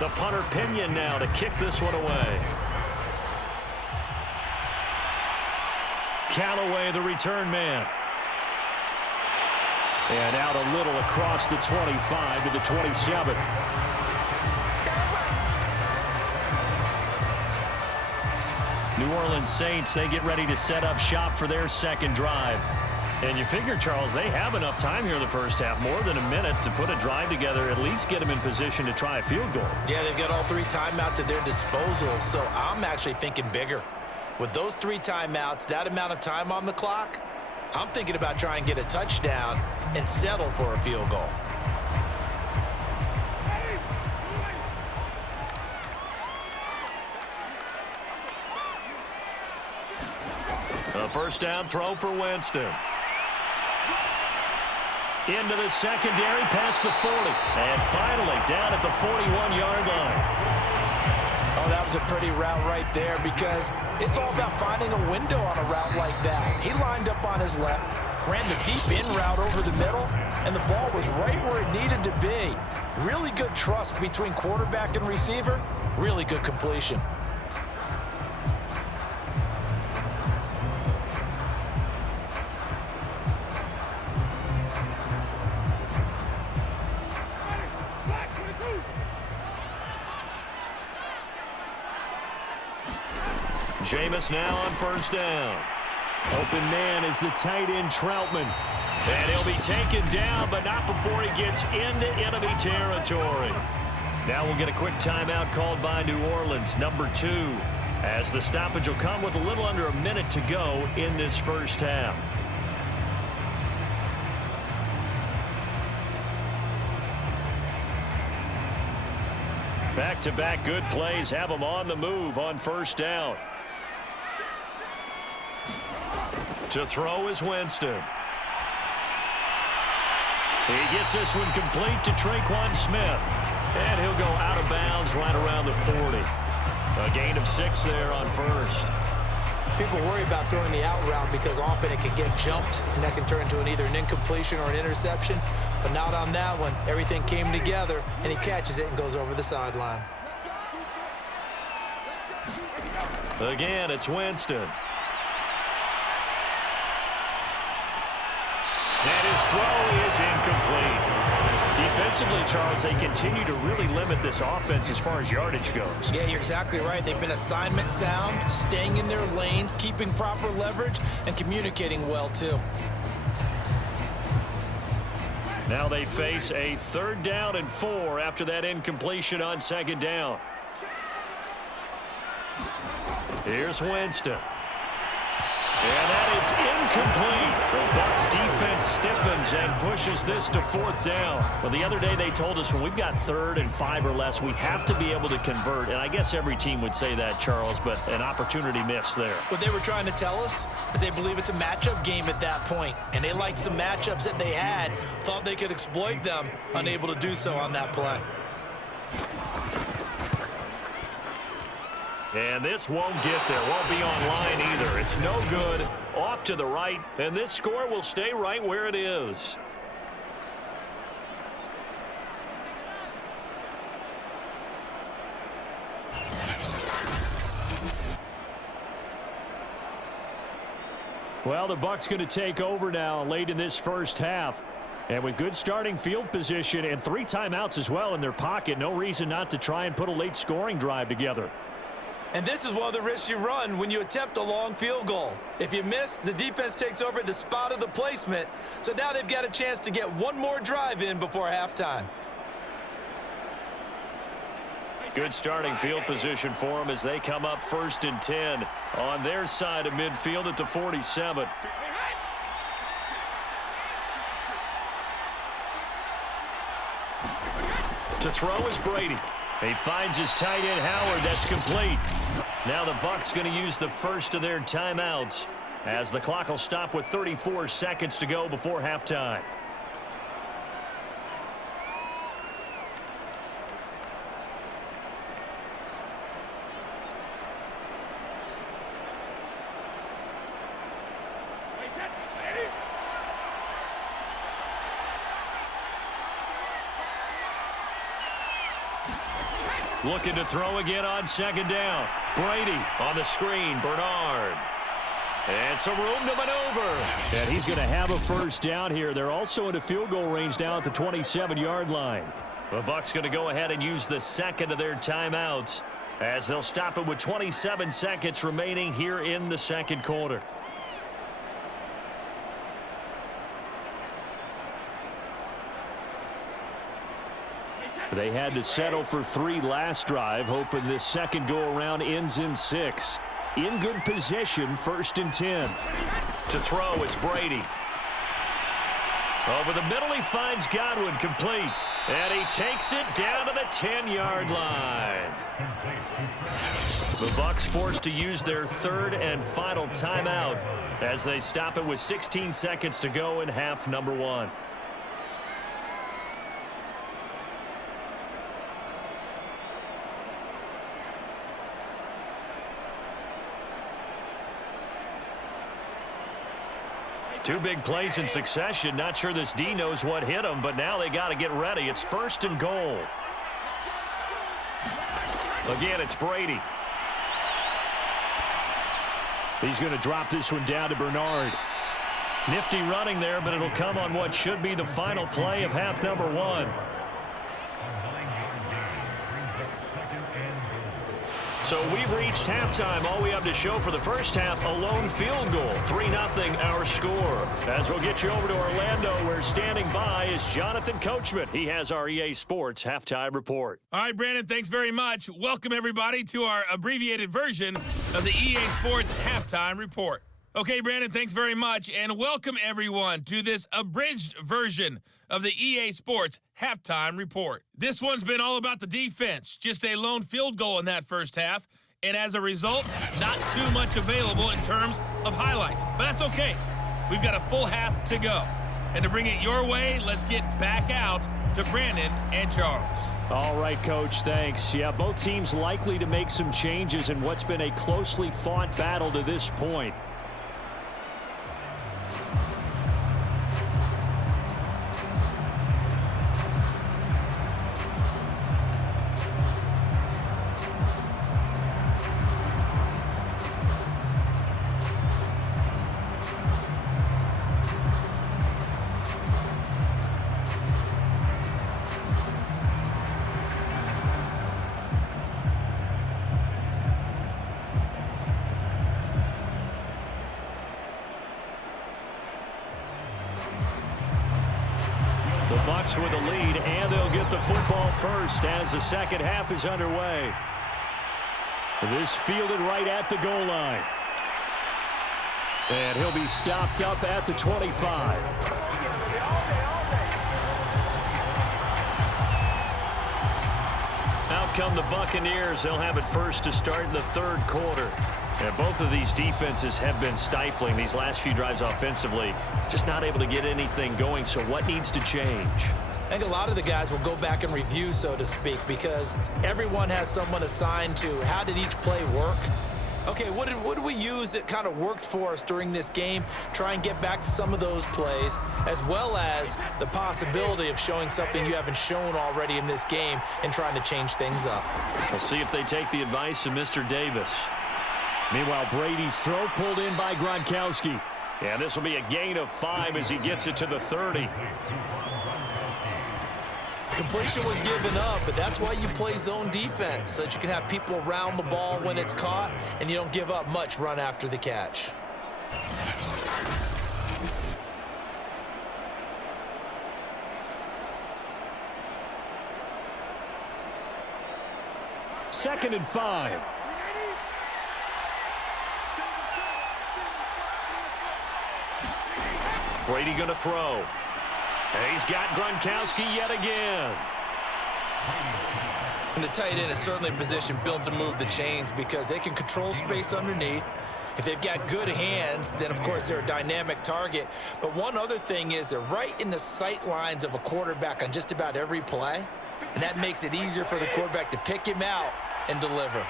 The punter Pinion now to kick this one away. Callaway, the return man. And out a little across the 25 to the 27. New Orleans Saints, they get ready to set up shop for their second drive. And you figure, Charles, they have enough time here in the first half, more than a minute, to put a drive together, at least get them in position to try a field goal. Yeah, they've got all 3 timeouts at their disposal, so I'm actually thinking bigger. With those 3 timeouts, that amount of time on the clock, I'm thinking about trying to get a touchdown and settle for a field goal. A first down throw for Winston. Into the secondary, past the 40. And finally down at the 41-yard line. Oh, that was a pretty route right there, because it's all about finding a window on a route like that. He lined up on his left, ran the deep in route over the middle, and the ball was right where it needed to be. Really good trust between quarterback and receiver. Really good completion. Jameis now on first down. Open man is the tight end Troutman. And he'll be taken down, but not before he gets into enemy territory. Now we'll get a quick timeout called by New Orleans, number 2, as the stoppage will come with a little under a minute to go in this first half. Back-to-back good plays have them on the move on first down. To throw is Winston. He gets this one complete to Traquan Smith. And he'll go out of bounds right around the 40. A gain of 6 there on first. People worry about throwing the out route because often it can get jumped, and that can turn into either an incompletion or an interception. But not on that one. Everything came together, and he catches it and goes over the sideline. Again, it's Winston. And his throw is incomplete. Defensively, Charles, they continue to really limit this offense as far as yardage goes. Yeah, you're exactly right. They've been assignment sound, staying in their lanes, keeping proper leverage, and communicating well, too. Now they face a 3rd down and 4 after that incompletion on 2nd down. Here's Winston. And that is incomplete. The Bucs defense stiffens and pushes this to 4th down. Well, the other day they told us when we've got 3rd and 5 or less, we have to be able to convert. And I guess every team would say that, Charles, but an opportunity missed there. What they were trying to tell us is they believe it's a matchup game at that point. And they liked some matchups that they had, thought they could exploit them, unable to do so on that play. And this won't get there. Won't be online either. It's no good. Off to the right. And this score will stay right where it is. Well, the Bucs going to take over now late in this first half. And with good starting field position and 3 timeouts as well in their pocket, no reason not to try and put a late scoring drive together. And this is one of the risks you run when you attempt a long field goal. If you miss, the defense takes over at the spot of the placement. So now they've got a chance to get one more drive in before halftime. Good starting field position for them as they come up 1st and 10 on their side of midfield at the 47. To throw is Brady. He finds his tight end Howard. That's complete. Now the Bucks going to use the first of their timeouts as the clock will stop with 34 seconds to go before halftime. Looking to throw again on second down. Brady on the screen. Bernard. And some room to maneuver. And he's going to have a first down here. They're also into field goal range now at the 27-yard line. The Bucs going to go ahead and use the second of their timeouts as they'll stop it with 27 seconds remaining here in the second quarter. They had to settle for 3 last drive, hoping this second go-around ends in 6. In good position, 1st and 10. To throw, it's Brady. Over the middle, he finds Godwin, complete. And he takes it down to the 10-yard line. The Bucs forced to use their third and final timeout as they stop it with 16 seconds to go in half number 1. Two big plays in succession. Not sure this D knows what hit him, but now they got to get ready. It's 1st and goal. Again, it's Brady. He's going to drop this one down to Bernard. Nifty running there, but it'll come on what should be the final play of half number 1. So we've reached halftime. All we have to show for the first half, a lone field goal. 3-0 our score. As we'll get you over to Orlando, where standing by is Jonathan Coachman. He has our EA Sports halftime report. All right, Brandon, thanks very much. Welcome, everybody, to our abbreviated version of the EA Sports halftime report. Okay, Brandon, thanks very much, and welcome, everyone, to this abridged version of the EA Sports halftime report. This one's been all about the defense. Just a lone field goal in that first half, and as a result, not too much available in terms of highlights. But that's okay. We've got a full half to go. And to bring it your way, let's get back out to Brandon and Charles. All right, Coach, thanks. Yeah, both teams likely to make some changes in what's been a closely fought battle to this point. With a lead, and they'll get the football first as the second half is underway. This fielded right at the goal line. And he'll be stopped up at the 25. Out come the Buccaneers. They'll have it first to start in the third quarter. And both of these defenses have been stifling these last few drives offensively. Just not able to get anything going. So what needs to change? I think a lot of the guys will go back and review, so to speak, because everyone has someone assigned to how did each play work. Okay, what did we use that kind of worked for us during this game? Try and get back to some of those plays, as well as the possibility of showing something you haven't shown already in this game and trying to change things up. We'll see if they take the advice of Mr. Davis. Meanwhile, Brady's throw pulled in by Gronkowski. Yeah, this will be a gain of 5 as he gets it to the 30. Completion was given up, but that's why you play zone defense, so that you can have people around the ball when it's caught, and you don't give up much run after the catch. Second and 5. Brady going to throw. And he's got Gronkowski yet again. And the tight end is certainly a position built to move the chains because they can control space underneath. If they've got good hands, then, of course, they're a dynamic target. But one other thing is they're right in the sight lines of a quarterback on just about every play, and that makes it easier for the quarterback to pick him out and deliver.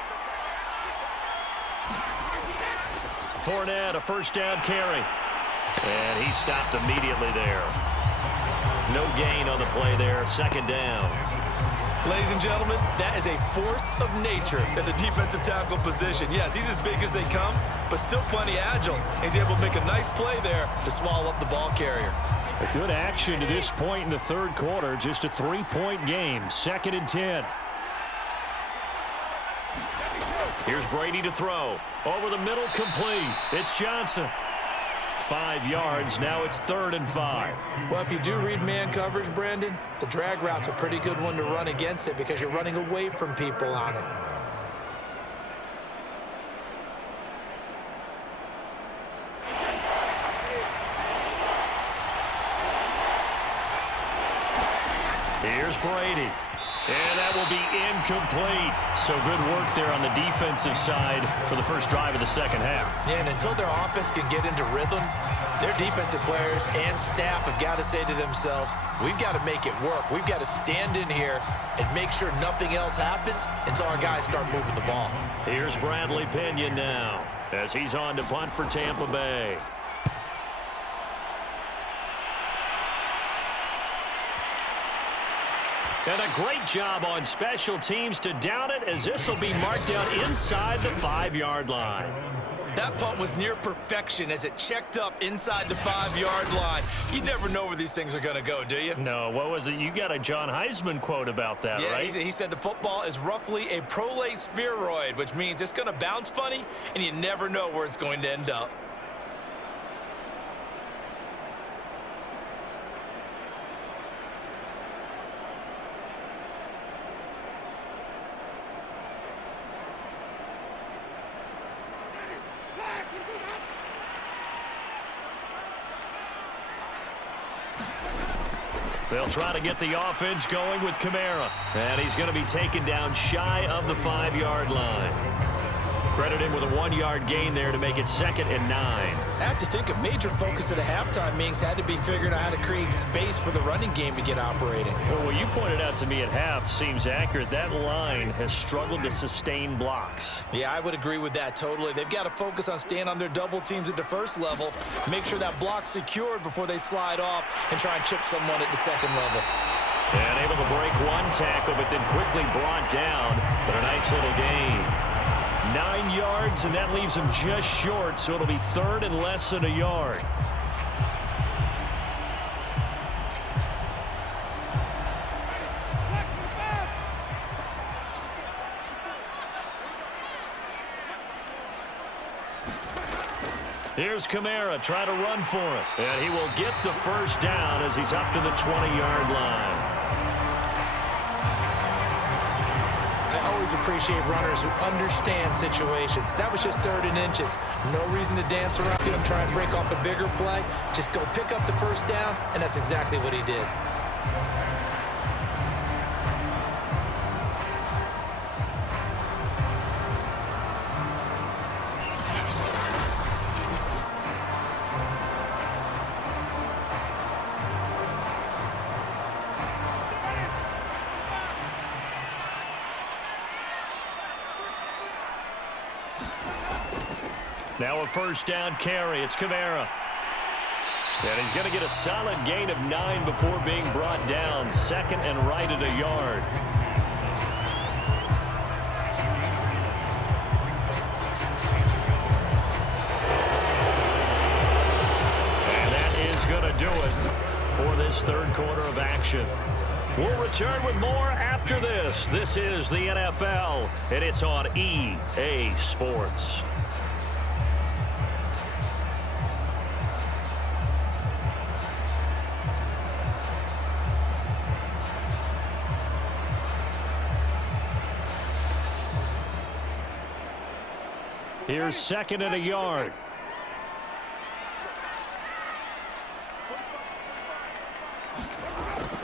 Fournette, a first down carry. And he stopped immediately there. No gain on the play there, second down. Ladies and gentlemen, that is a force of nature at the defensive tackle position. Yes, he's as big as they come, but still plenty agile. He's able to make a nice play there to swallow up the ball carrier. A good action to this point in the third quarter. Just a 3-point game. 2nd and 10. Here's Brady to throw. Over the middle, complete. It's Johnson. 5 yards. Now it's 3rd and 5. Well, if you do read man coverage, Brandon, the drag route's a pretty good one to run against it because you're running away from people on it. Here's Brady. And that will be incomplete. So good work there on the defensive side for the first drive of the second half. Yeah, and until their offense can get into rhythm, their defensive players and staff have got to say to themselves, we've got to make it work. We've got to stand in here and make sure nothing else happens until our guys start moving the ball. Here's Bradley Pinion now as he's on to punt for Tampa Bay. And a great job on special teams to down it, as this will be marked out inside the 5-yard line. That punt was near perfection as it checked up inside the 5-yard line. You never know where these things are going to go, do you? No, what was it? You got a John Heisman quote about that, yeah, right? He said the football is roughly a prolate spheroid, which means it's going to bounce funny, and you never know where it's going to end up. They'll try to get the offense going with Kamara. And he's going to be taken down shy of the 5-yard line. Credit him with a 1-yard gain there to make it 2nd and 9. I have to think a major focus at a halftime means had to be figuring out how to create space for the running game to get operating. Well, what you pointed out to me at half seems accurate. That line has struggled to sustain blocks. Yeah, I would agree with that totally. They've got to focus on staying on their double teams at the first level, make sure that block's secured before they slide off and try and chip someone at the second level. And able to break one tackle, but then quickly brought down. But a nice little gain. 9 yards, and that leaves him just short, so it'll be 3rd and less than a yard. Here's Kamara, try to run for it. And he will get the first down as he's up to the 20-yard line. I always appreciate runners who understand situations. That was just 3rd and inches. No reason to dance around field and try and break off a bigger play. Just go pick up the first down, and that's exactly what he did. Now a first down carry. It's Kamara. And he's going to get a solid gain of 9 before being brought down. 2nd and right at a yard. And that is going to do it for this third quarter of action. We'll return with more after this. This is the NFL, and it's on EA Sports. Here's 2nd and a yard.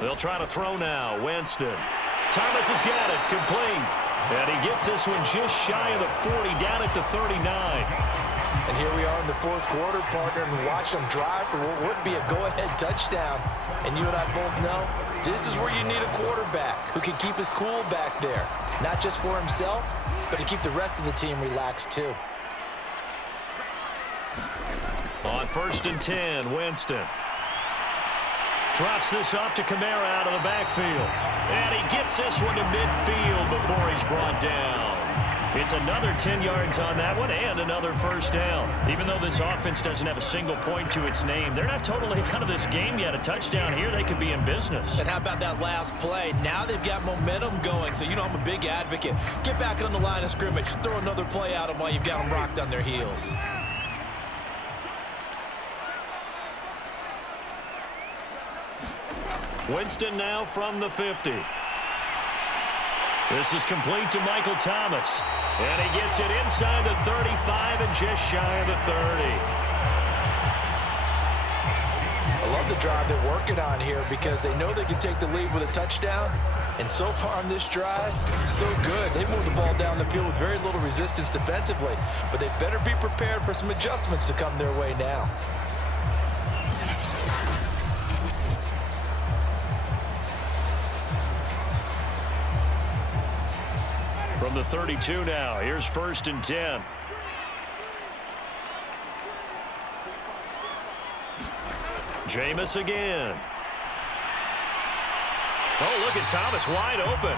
They'll try to throw now. Winston. Thomas has got it, complete. And he gets this one just shy of the 40, down at the 39. And here we are in the fourth quarter, partner, and watch them drive for what would be a go-ahead touchdown. And you and I both know this is where you need a quarterback who can keep his cool back there. Not just for himself, but to keep the rest of the team relaxed too. On 1st and 10, Winston. Drops this off to Kamara out of the backfield. And he gets this one to midfield before he's brought down. It's another 10 yards on that one and another first down. Even though this offense doesn't have a single point to its name, they're not totally out of this game yet. A touchdown here, they could be in business. And how about that last play? Now they've got momentum going, so you know I'm a big advocate. Get back on the line of scrimmage. Throw another play at them while you've got them rocked on their heels. Winston now from the 50. This is complete to Michael Thomas. And he gets it inside the 35 and just shy of the 30. I love the drive they're working on here because they know they can take the lead with a touchdown. And so far on this drive, so good. They moved the ball down the field with very little resistance defensively. But they better be prepared for some adjustments to come their way now. From the 32 now, here's 1st and 10. Jameis again. Oh, look at Thomas wide open.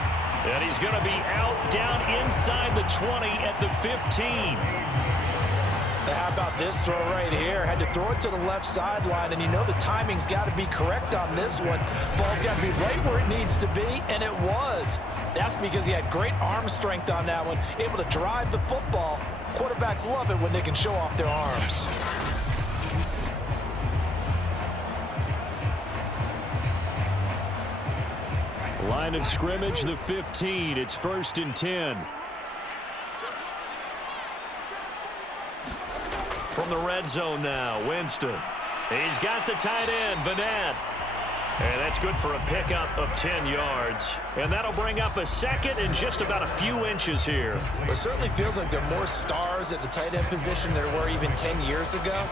And he's going to be out down inside the 20 at the 15. Now how about this throw right here? Had to throw it to the left sideline, and you know the timing's got to be correct on this one. Ball's got to be right where it needs to be, and it was. That's because he had great arm strength on that one, able to drive the football. Quarterbacks love it when they can show off their arms. Line of scrimmage, the 15. It's 1st and 10. From the red zone now, Winston. He's got the tight end, Vanette. And that's good for a pickup of 10 yards. And that'll bring up a second and just about a few inches here. It certainly feels like there are more stars at the tight end position than there were even 10 years ago.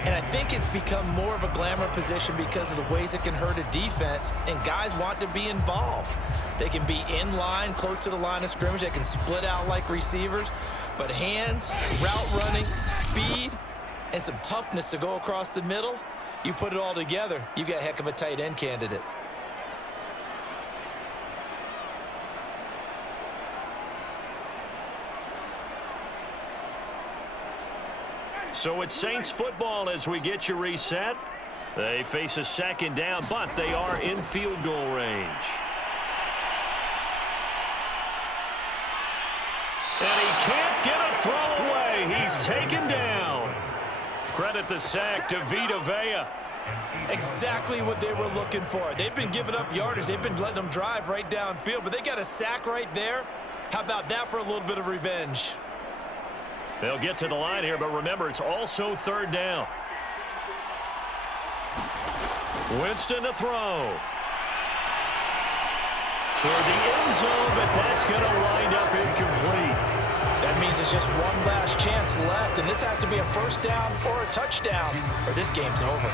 And I think it's become more of a glamour position because of the ways it can hurt a defense, and guys want to be involved. They can be in line, close to the line of scrimmage. They can split out like receivers. But hands, route running, speed, and some toughness to go across the middle, you put it all together, you got a heck of a tight end candidate. So it's Saints football as we get you reset. They face a second down, but they are in field goal range. And he can't get a throw away. He's taken down. Credit the sack to Vita Vea. Exactly what they were looking for. They've been giving up yardage. They've been letting them drive right downfield, but they got a sack right there. How about that for a little bit of revenge? They'll get to the line here, but remember, it's also 3rd down. Winston to throw. Toward the end zone, but that's going to wind up incomplete. That means it's just one last chance left, and this has to be a first down or a touchdown, or this game's over.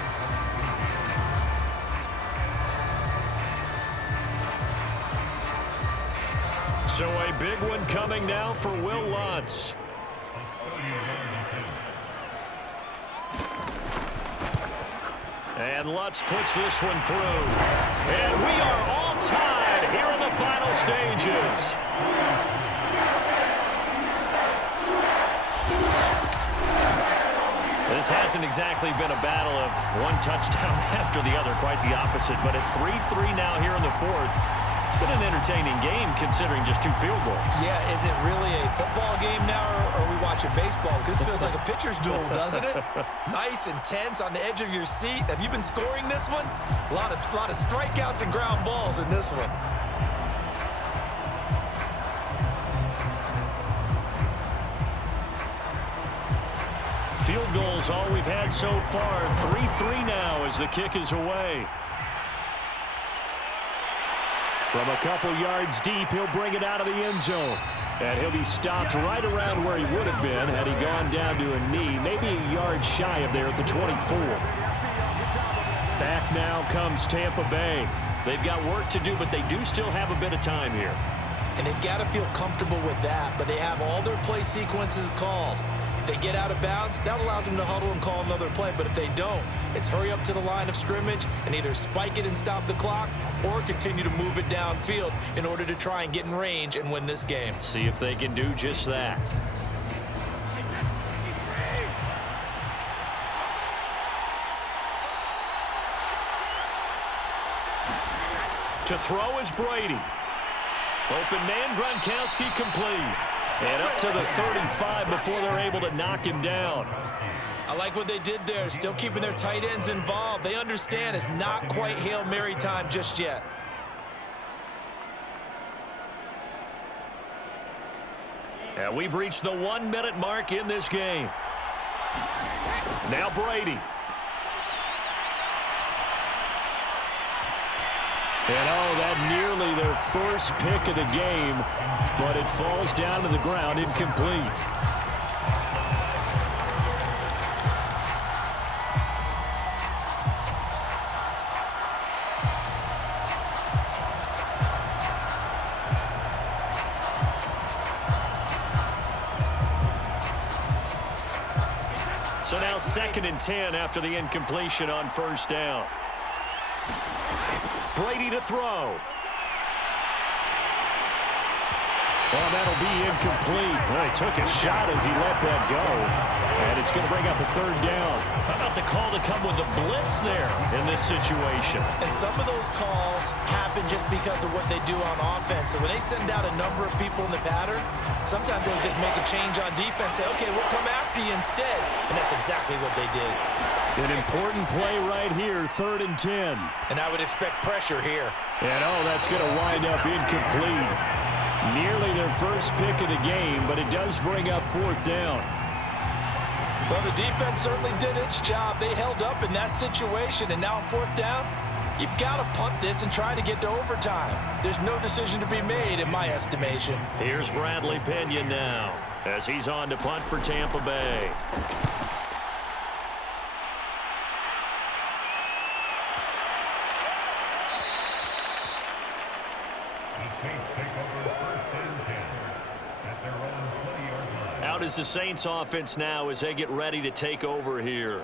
So a big one coming now for Will Lutz. And Lutz puts this one through. And we are all tied here in the final stages. This hasn't exactly been a battle of one touchdown after the other, quite the opposite. But at 3-3 now here in the fourth, it's been an entertaining game considering just 2 field goals. Yeah, is it really a football game now, or are we watching baseball? This feels like a pitcher's duel, doesn't it? Nice, intense, on the edge of your seat. Have you been scoring this one? A lot of strikeouts and ground balls in this one. Field goals all we've had so far. 3-3 now as the kick is away. From a couple yards deep, he'll bring it out of the end zone. And he'll be stopped right around where he would have been had he gone down to a knee, maybe a yard shy of there at the 24. Back now comes Tampa Bay. They've got work to do, but they do still have a bit of time here. And they've got to feel comfortable with that, but they have all their play sequences called. If they get out of bounds, that allows them to huddle and call another play. But if they don't, it's hurry up to the line of scrimmage and either spike it and stop the clock or continue to move it downfield in order to try and get in range and win this game. See if they can do just that. To throw is Brady. Open man, Gronkowski complete. And up to the 35 before they're able to knock him down. I like what they did there, still keeping their tight ends involved. They understand it's not quite Hail Mary time just yet. And we've reached the 1-minute mark in this game. Now Brady. And oh, that nearly their first pick of the game, but it falls down to the ground incomplete. So now 2nd and 10 after the incompletion on first down. Brady to throw. Well, that'll be incomplete. Well, he took a shot as he let that go. And it's going to bring up a 3rd down. How about the call to come with the blitz there in this situation? And some of those calls happen just because of what they do on offense. So when they send out a number of people in the pattern, sometimes they just make a change on defense, say, okay, we'll come after you instead. And that's exactly what they did. An important play right here, 3rd and 10. And I would expect pressure here. And oh, that's going to wind up incomplete. Nearly their first pick of the game, but it does bring up 4th down. Well, the defense certainly did its job. They held up in that situation, and now on 4th down, you've got to punt this and try to get to overtime. There's no decision to be made in my estimation. Here's Bradley Pinion now as he's on to punt for Tampa Bay. Out is the Saints offense now as they get ready to take over here.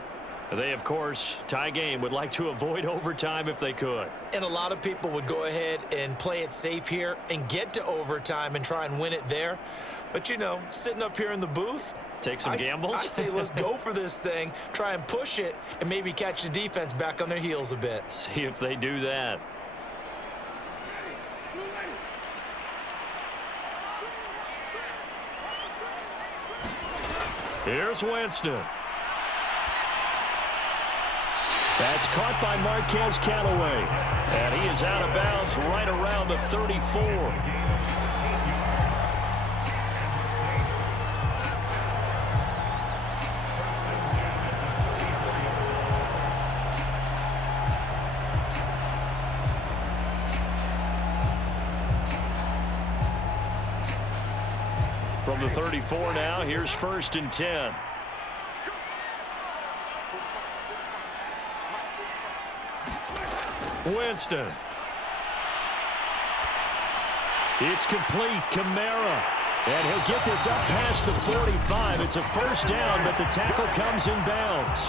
They, of course, tie game, would like to avoid overtime if they could. And a lot of people would go ahead and play it safe here and get to overtime and try and win it there. But, you know, sitting up here in the booth, take some gambles. I say let's go for this thing, try and push it, and maybe catch the defense back on their heels a bit. See if they do that. Here's Winston. That's caught by Marquez Callaway. And he is out of bounds right around the 34. From the 34 now, here's 1st and 10. Winston. It's complete. Kamara. And he'll get this up past the 45. It's a 1st down, but the tackle comes in bounds.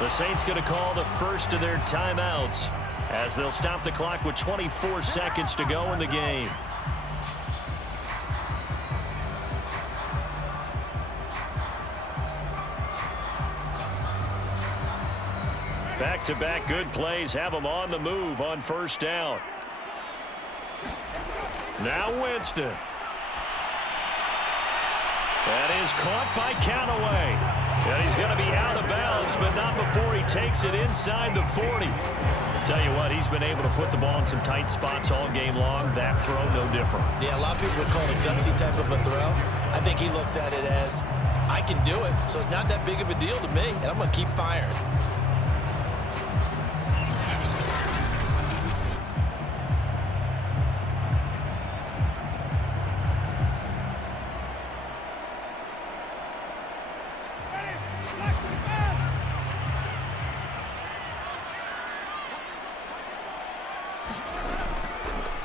The Saints going to call the first of their timeouts as they'll stop the clock with 24 seconds to go in the game. Back-to-back good plays have them on the move on 1st down. Now Winston. That is caught by Callaway. And he's going to be out of bounds, but not before he takes it inside the 40. Tell you what, he's been able to put the ball in some tight spots all game long. That throw, no different. Yeah, a lot of people would call it a gutsy type of a throw. I think he looks at it as, I can do it, so it's not that big of a deal to me, and I'm going to keep firing.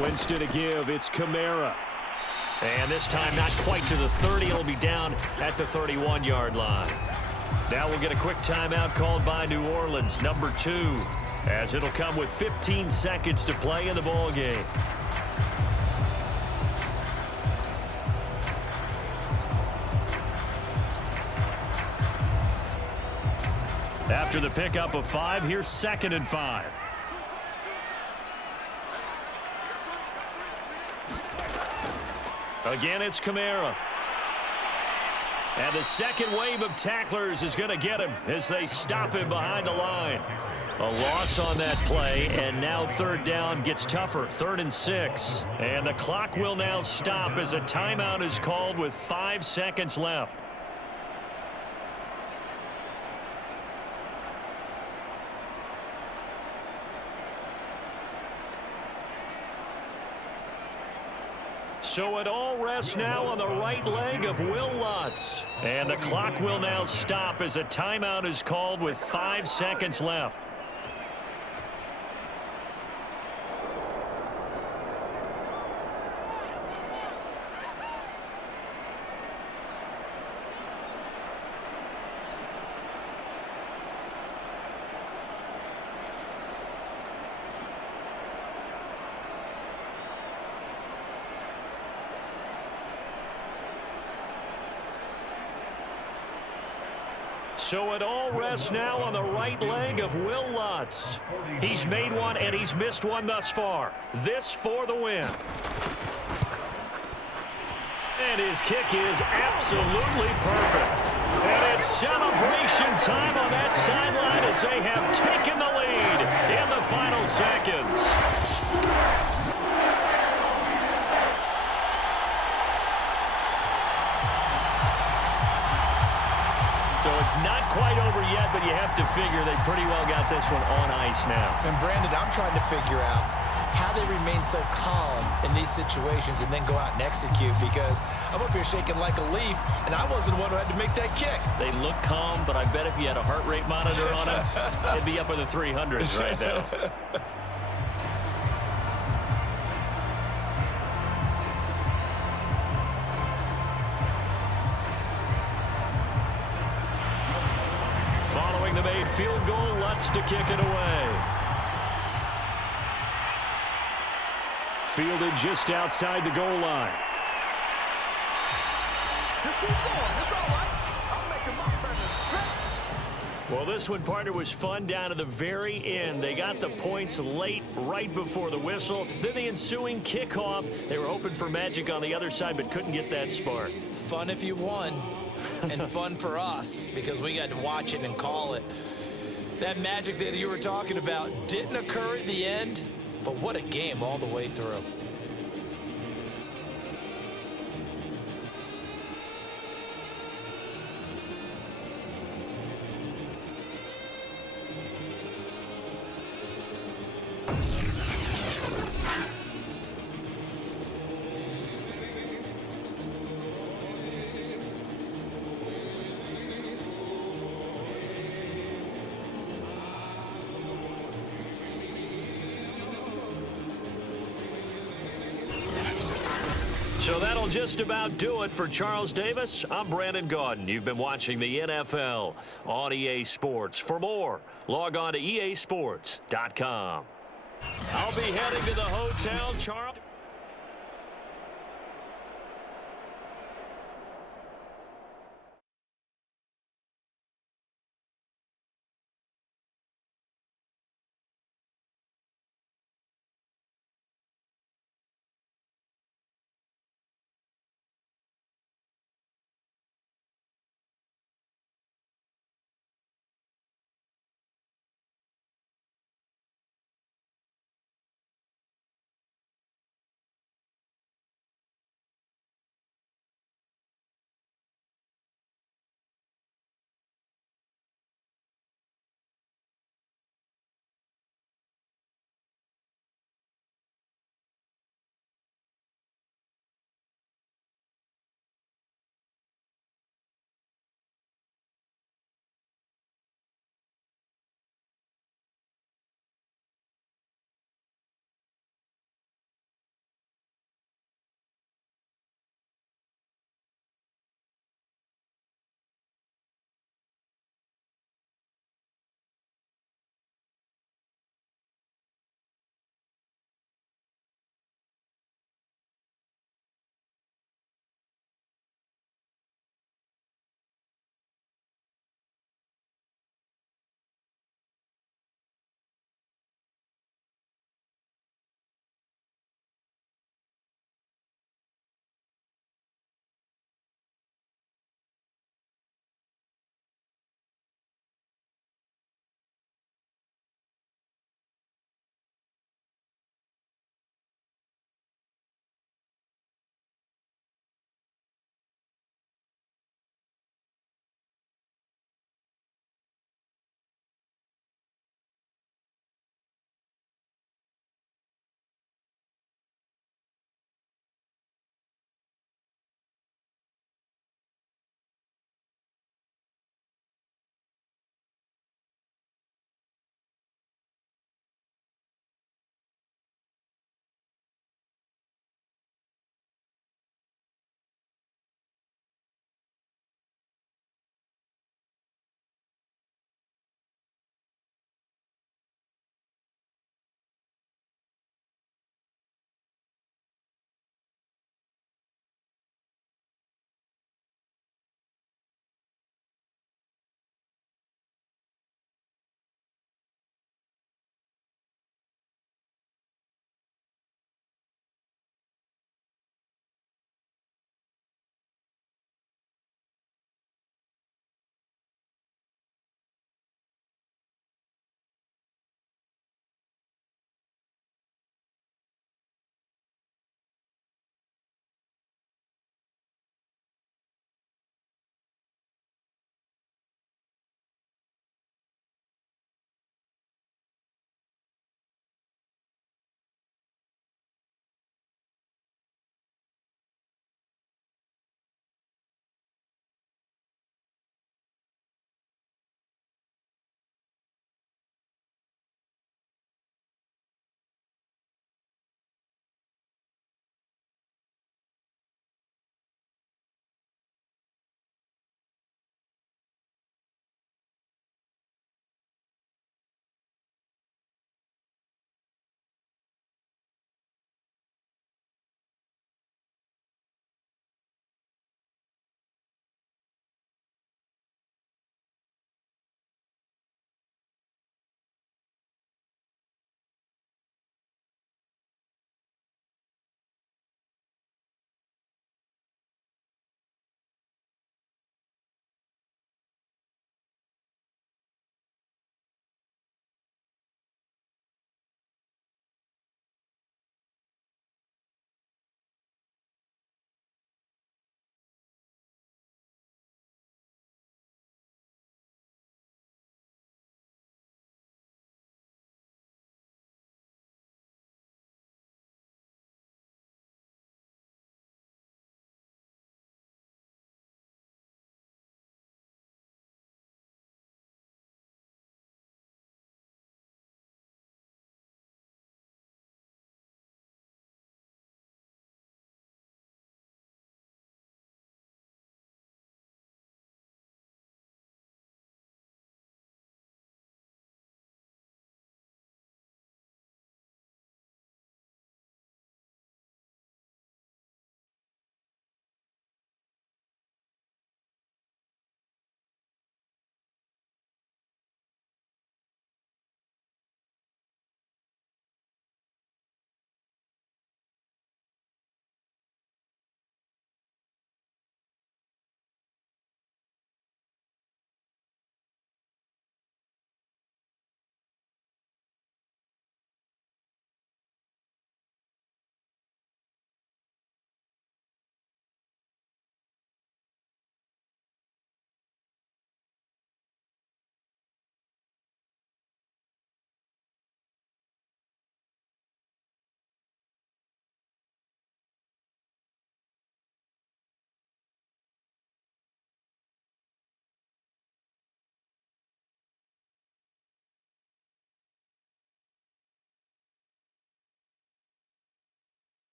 Winston to give. It's Kamara. And this time not quite to the 30. It'll be down at the 31-yard line. Now we'll get a quick timeout called by New Orleans, number 2, as it'll come with 15 seconds to play in the ball game. After the pickup of 5, here's 2nd and 5. Again, it's Kamara. And the second wave of tacklers is going to get him as they stop him behind the line. A loss on that play, and now 3rd down gets tougher. 3rd and 6. And the clock will now stop as a timeout is called with 5 seconds left. So it all rests now on the right leg of Will Lutz. And the clock will now stop as a timeout is called with 5 seconds left. So it all rests now on the right leg of Will Lutz. He's made one and he's missed one thus far. This for the win. And his kick is absolutely perfect. And it's celebration time on that sideline as they have taken the lead in the final seconds. So it's not quite over yet, but you have to figure they pretty well got this one on ice now. And Brandon, I'm trying to figure out how they remain so calm in these situations and then go out and execute, because I'm up here shaking like a leaf, and I wasn't the one who had to make that kick. They look calm, but I bet if you had a heart rate monitor on it, it'd be up in the 300s right now. Following the made field goal, Lutz to kick it away. Fielded just outside the goal line. Just keep going. It's all right. I'm making my business. Well, this one, partner, was fun down to the very end. They got the points late, right before the whistle. Then the ensuing kickoff. They were hoping for magic on the other side, but couldn't get that spark. Fun if you won, and fun for us, because we got to watch it and call it. That magic that you were talking about didn't occur at the end, but what a game all the way through. So that'll just about do it for Charles Davis. I'm Brandon Gaudin. You've been watching the NFL on EA Sports. For more, log on to easports.com. I'll be heading to the hotel, Charles.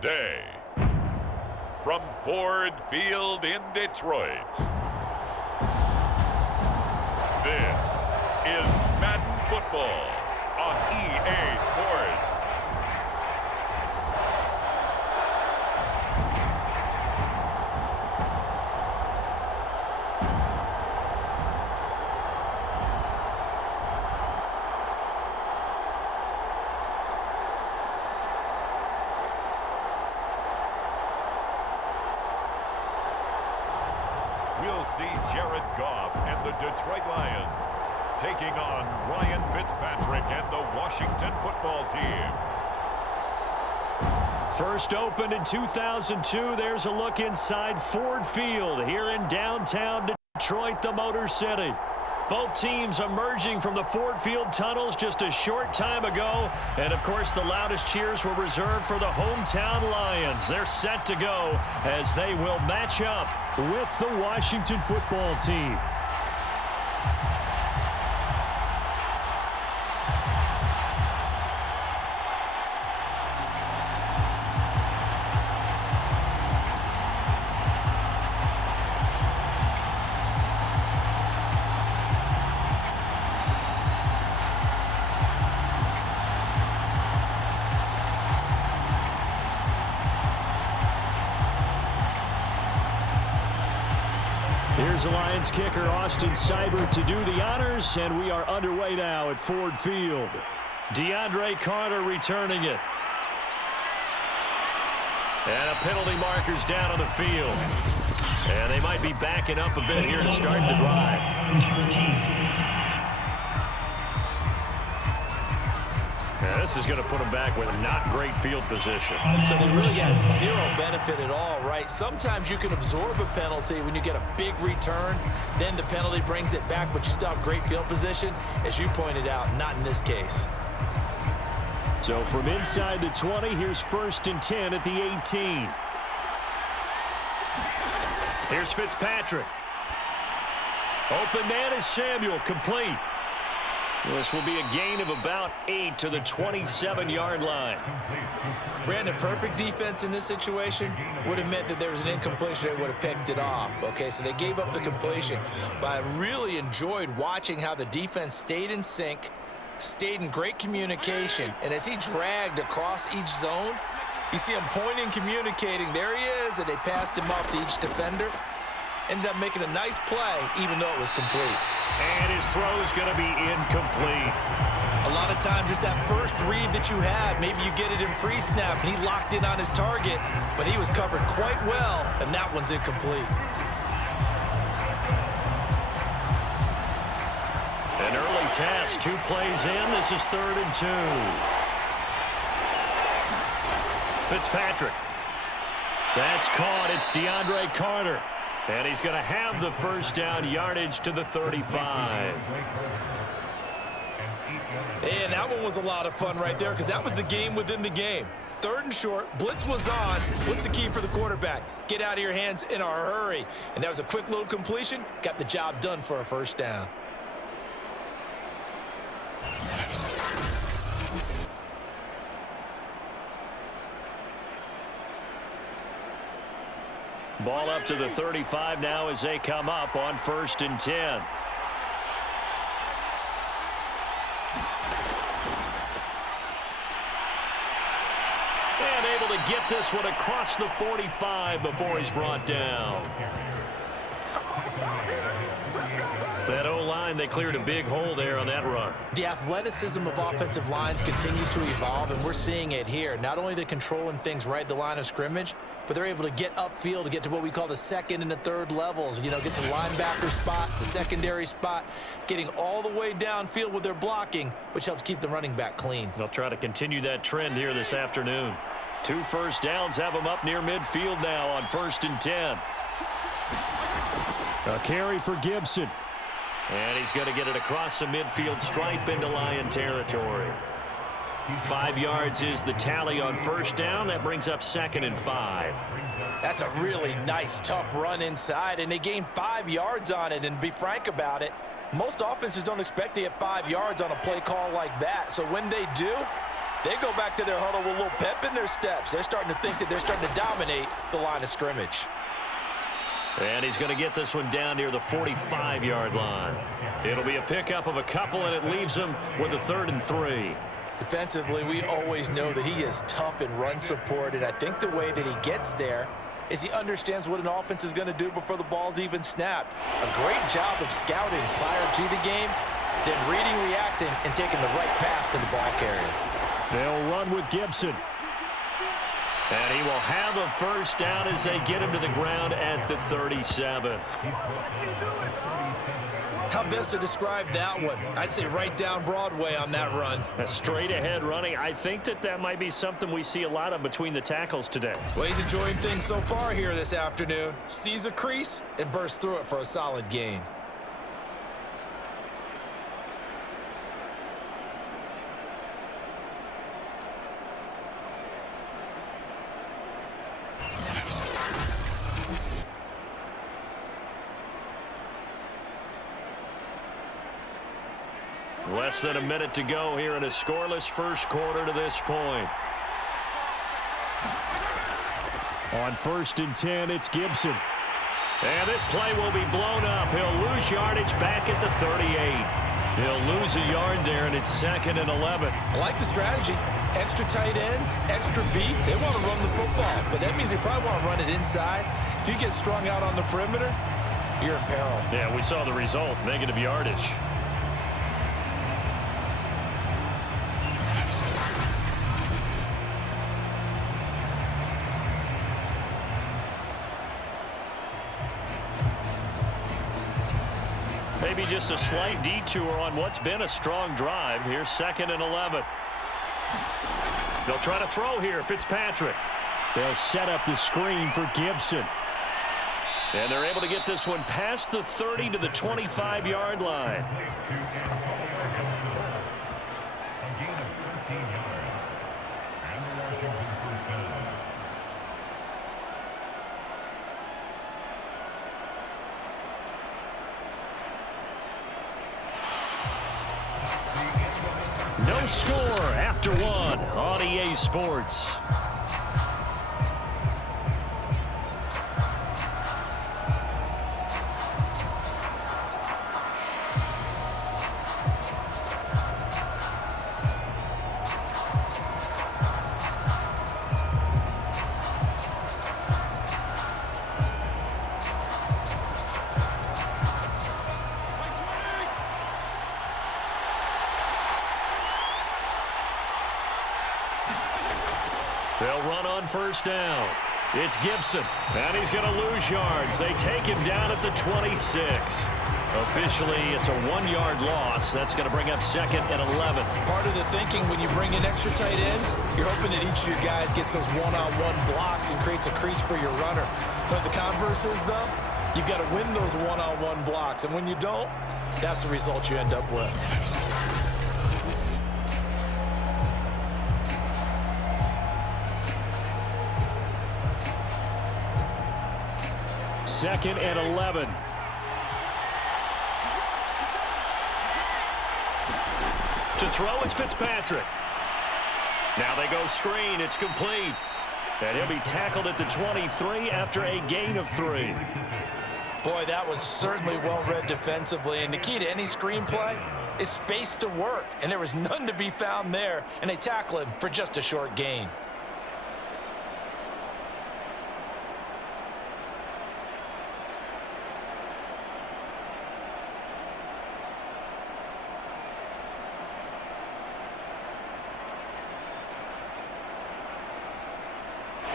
today, from Ford Field in Detroit, this is Madden Football on EA Sports. We'll see Jared Goff and the Detroit Lions taking on Ryan Fitzpatrick and the Washington Football Team. First opened in 2002. There's a look inside Ford Field here in downtown Detroit, the Motor City. Both teams emerging from the Ford Field tunnels just a short time ago. And, of course, the loudest cheers were reserved for the hometown Lions. They're set to go as they will match up with the Washington Football Team. Here's the Lions kicker, Austin Seibert, to do the honors, and we are underway now at Ford Field. DeAndre Carter returning it. And a penalty marker's down on the field. And they might be backing up a bit here to start the drive. Now, this is going to put them back with not great field position. So they really got zero benefit at all, right? Sometimes you can absorb a penalty when you get a big return. Then the penalty brings it back, but you still have great field position. As you pointed out, not in this case. So from inside the 20, here's 1st and 10 at the 18. Here's Fitzpatrick. Open man is Samuel, complete. This will be a gain of about 8 to the 27-yard line. Brandon, perfect defense in this situation would have meant that there was an incompletion. They would have picked it off. Okay, so they gave up the completion. But I really enjoyed watching how the defense stayed in sync, stayed in great communication. And as he dragged across each zone, you see him pointing, communicating. There he is, and they passed him off to each defender. Ended up making a nice play, even though it was complete. And his throw is going to be incomplete. A lot of times it's that first read that you have. Maybe you get it in pre-snap, and he locked in on his target, but he was covered quite well, and that one's incomplete. An early task, 2 plays in. This is 3rd and 2. Fitzpatrick. That's caught. It's DeAndre Carter. And he's going to have the first down, yardage to the 35. And that one was a lot of fun right there, because that was the game within the game. 3rd and short, blitz was on. What's the key for the quarterback? Get out of your hands in a hurry. And that was a quick little completion. Got the job done for a first down. Ball up to the 35 now as they come up on 1st and 10. And able to get this one across the 45 before he's brought down. That O-line, they cleared a big hole there on that run. The athleticism of offensive lines continues to evolve, and we're seeing it here. Not only are they controlling things right at the line of scrimmage, but they're able to get upfield to get to what we call the 2nd and the 3rd levels. You know, get to the linebacker spot, the secondary spot, getting all the way downfield with their blocking, which helps keep the running back clean. They'll try to continue that trend here this afternoon. 2 first downs have them up near midfield now on 1st and 10. A carry for Gibson. And he's going to get it across the midfield stripe into Lion territory. 5 yards is the tally on 1st down. That brings up 2nd and 5. That's a really nice, tough run inside, and they gained 5 yards on it. And to be frank about it, most offenses don't expect to get 5 yards on a play call like that. So when they do, They go back to their huddle with a little pep in their steps. They're starting to think that they're starting to dominate the line of scrimmage. And he's going to get this one down near the 45-yard line. It'll be a pickup of a couple, and it leaves him with a 3rd and 3. Defensively, we always know that he is tough in run support, and I think the way that he gets there is he understands what an offense is going to do before the ball's even snapped. A great job of scouting prior to the game, then reading, reacting, and taking the right path to the ball carrier. They'll run with Gibson. And he will have a first down as they get him to the ground at the 37. How best to describe that one? I'd say right down Broadway on that run. A straight-ahead running. I think that might be something we see a lot of between the tackles today. Well, he's enjoying things so far here this afternoon. Sees a crease and bursts through it for a solid gain. Less than a minute to go here in a scoreless first quarter to this point. On 1st and 10, it's Gibson. And this play will be blown up. He'll lose yardage back at the 38. He'll lose a yard there, and it's 2nd and 11. I like the strategy. Extra tight ends, extra beat. They want to run the football, but that means they probably want to run it inside. If you get strung out on the perimeter, you're in peril. Yeah, we saw the result, negative yardage. Maybe just a slight detour on what's been a strong drive. Here's 2nd and 11. They'll try to throw here, Fitzpatrick. They'll set up the screen for Gibson. And they're able to get this one past the 30 to the 25-yard line. No score after 1 on EA Sports. They'll run on first down. It's Gibson, and he's going to lose yards. They take him down at the 26. Officially, it's a 1-yard loss. That's going to bring up 2nd and 11. Part of the thinking when you bring in extra tight ends, you're hoping that each of your guys gets those one-on-one blocks and creates a crease for your runner. But the converse is, though, you've got to win those one-on-one blocks. And when you don't, that's the result you end up with. Second and 11. To throw is Fitzpatrick. Now they go screen. It's complete. And he'll be tackled at the 23 after a gain of 3. Boy, that was certainly well read defensively. And the key to any screenplay is space to work. And there was none to be found there. And they tackle him for just a short gain.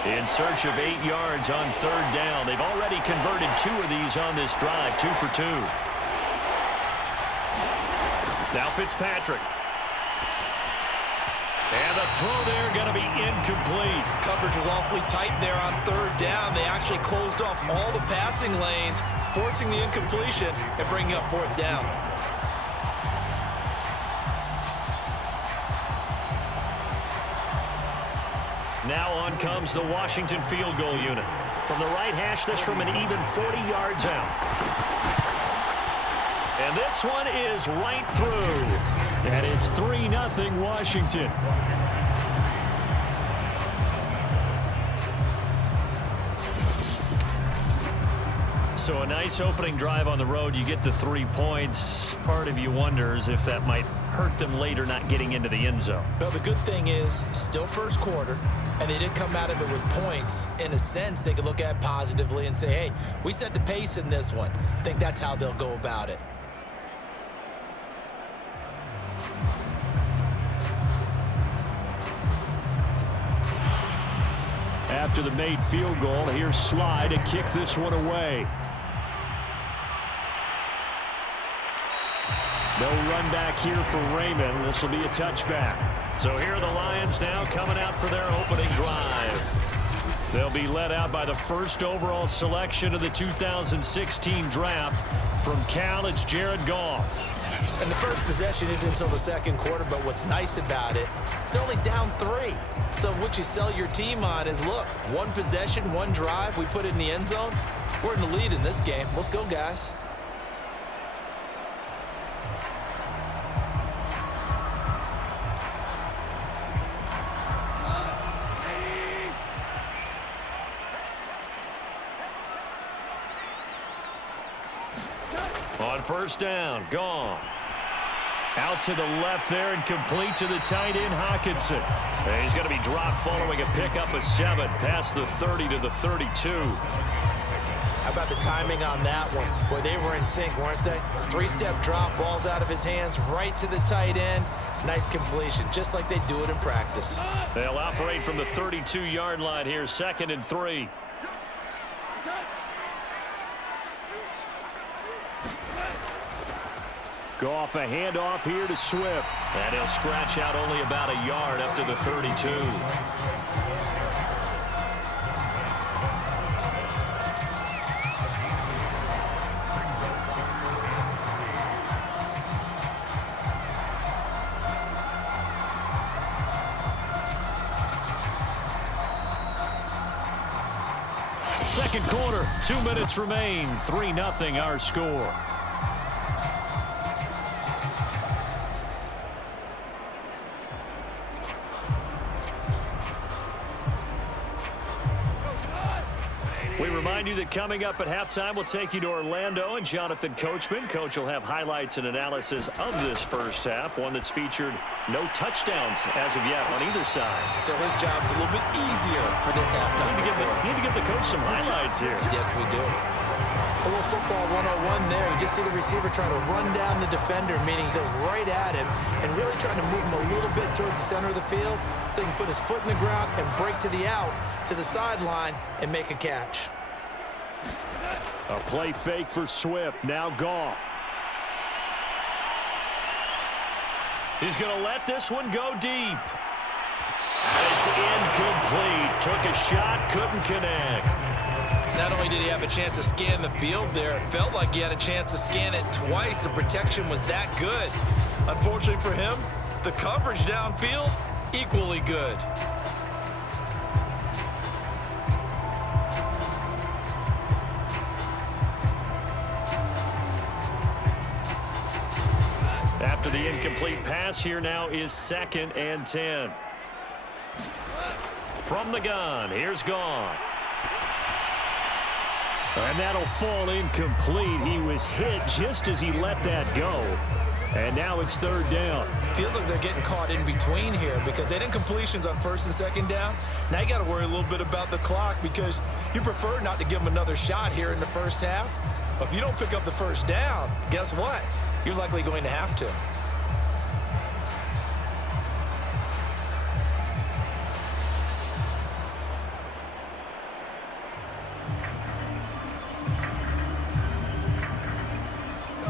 In search of 8 yards on 3rd down. They've already converted 2 of these on this drive, 2 for 2. Now Fitzpatrick. And the throw there going to be incomplete. Coverage was awfully tight there on 3rd down. They actually closed off all the passing lanes, forcing the incompletion and bringing up 4th down. Now on comes the Washington field goal unit. From the right hash, this from an even 40 yards out. And this one is right through. And it's 3-0 Washington. So a nice opening drive on the road. You get the 3 points. Part of you wonders if that might hurt them later not getting into the end zone. Well, the good thing is still first quarter, and they did come out of it with points. In a sense, they could look at it positively and say, hey, we set the pace in this one. I think that's how they'll go about it. After the made field goal, here's Sly to kick this one away. No run back here for Raymond. This will be a touchback. So here are the Lions now coming out for their opening drive. They'll be led out by the first overall selection of the 2016 draft. From Cal, it's Jared Goff. And the first possession isn't until the second quarter, but what's nice about it, it's only down 3. So what you sell your team on is, look, 1 possession, 1 drive, we put it in the end zone. We're in the lead in this game. Let's go, guys. On first down, Goff. Out to the left there and complete to the tight end, Hawkinson. And he's going to be dropped following a pickup of 7 past the 30 to the 32. How about the timing on that one? Boy, they were in sync, weren't they? 3-step drop, balls out of his hands, right to the tight end. Nice completion, just like they do it in practice. They'll operate from the 32-yard line here, 2nd and 3. Goff, a handoff here to Swift. And he'll scratch out only about a yard up to the 32. Second quarter, 2 minutes remain. 3-0 our score. We remind you that coming up at halftime, we'll take you to Orlando and Jonathan Coachman. Coach will have highlights and analysis of this first half, one that's featured no touchdowns as of yet on either side. So his job's a little bit easier for this halftime. Need to get the coach some highlights here. Yes, we do. A little football 101 there. You just see the receiver trying to run down the defender, meaning he goes right at him and really trying to move him a little bit towards the center of the field so he can put his foot in the ground and break to the out, to the sideline, and make a catch. A play fake for Swift. Now Goff. He's going to let this one go deep. And it's incomplete. Took a shot, couldn't connect. Not only did he have a chance to scan the field there, it felt like he had a chance to scan it twice. The protection was that good. Unfortunately for him, the coverage downfield, equally good. After the incomplete pass, here now is 2nd and 10. From the gun, here's Goff. And that'll fall incomplete. He was hit just as he let that go. And now it's 3rd down. Feels like they're getting caught in between here because they didn't completions on 1st and 2nd down. Now you got to worry a little bit about the clock because you prefer not to give them another shot here in the first half. But if you don't pick up the 1st down, guess what? You're likely going to have to.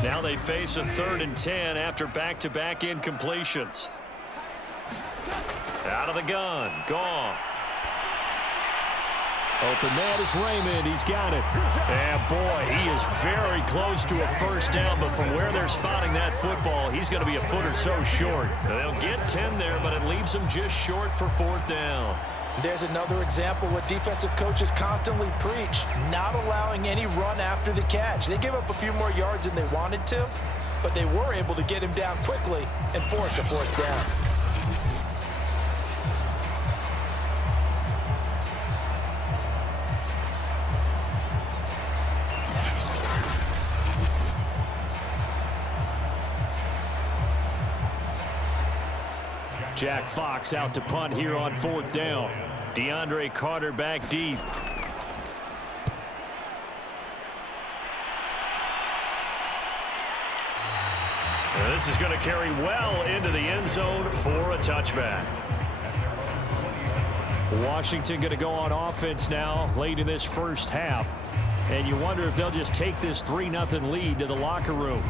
Now they face a 3rd and 10 after back-to-back incompletions. Out of the gun, Goff. Open man is Raymond. He's got it. And boy, he is very close to a 1st down, but from where they're spotting that football, he's going to be a foot or so short. They'll get 10 there, but it leaves them just short for 4th down. There's another example what defensive coaches constantly preach, not allowing any run after the catch. They gave up a few more yards than they wanted to, but they were able to get him down quickly and force a 4th down. Jack Fox out to punt here on 4th down. DeAndre Carter back deep. This is going to carry well into the end zone for a touchback. Washington going to go on offense now late in this first half. And you wonder if they'll just take this 3-0 lead to the locker room.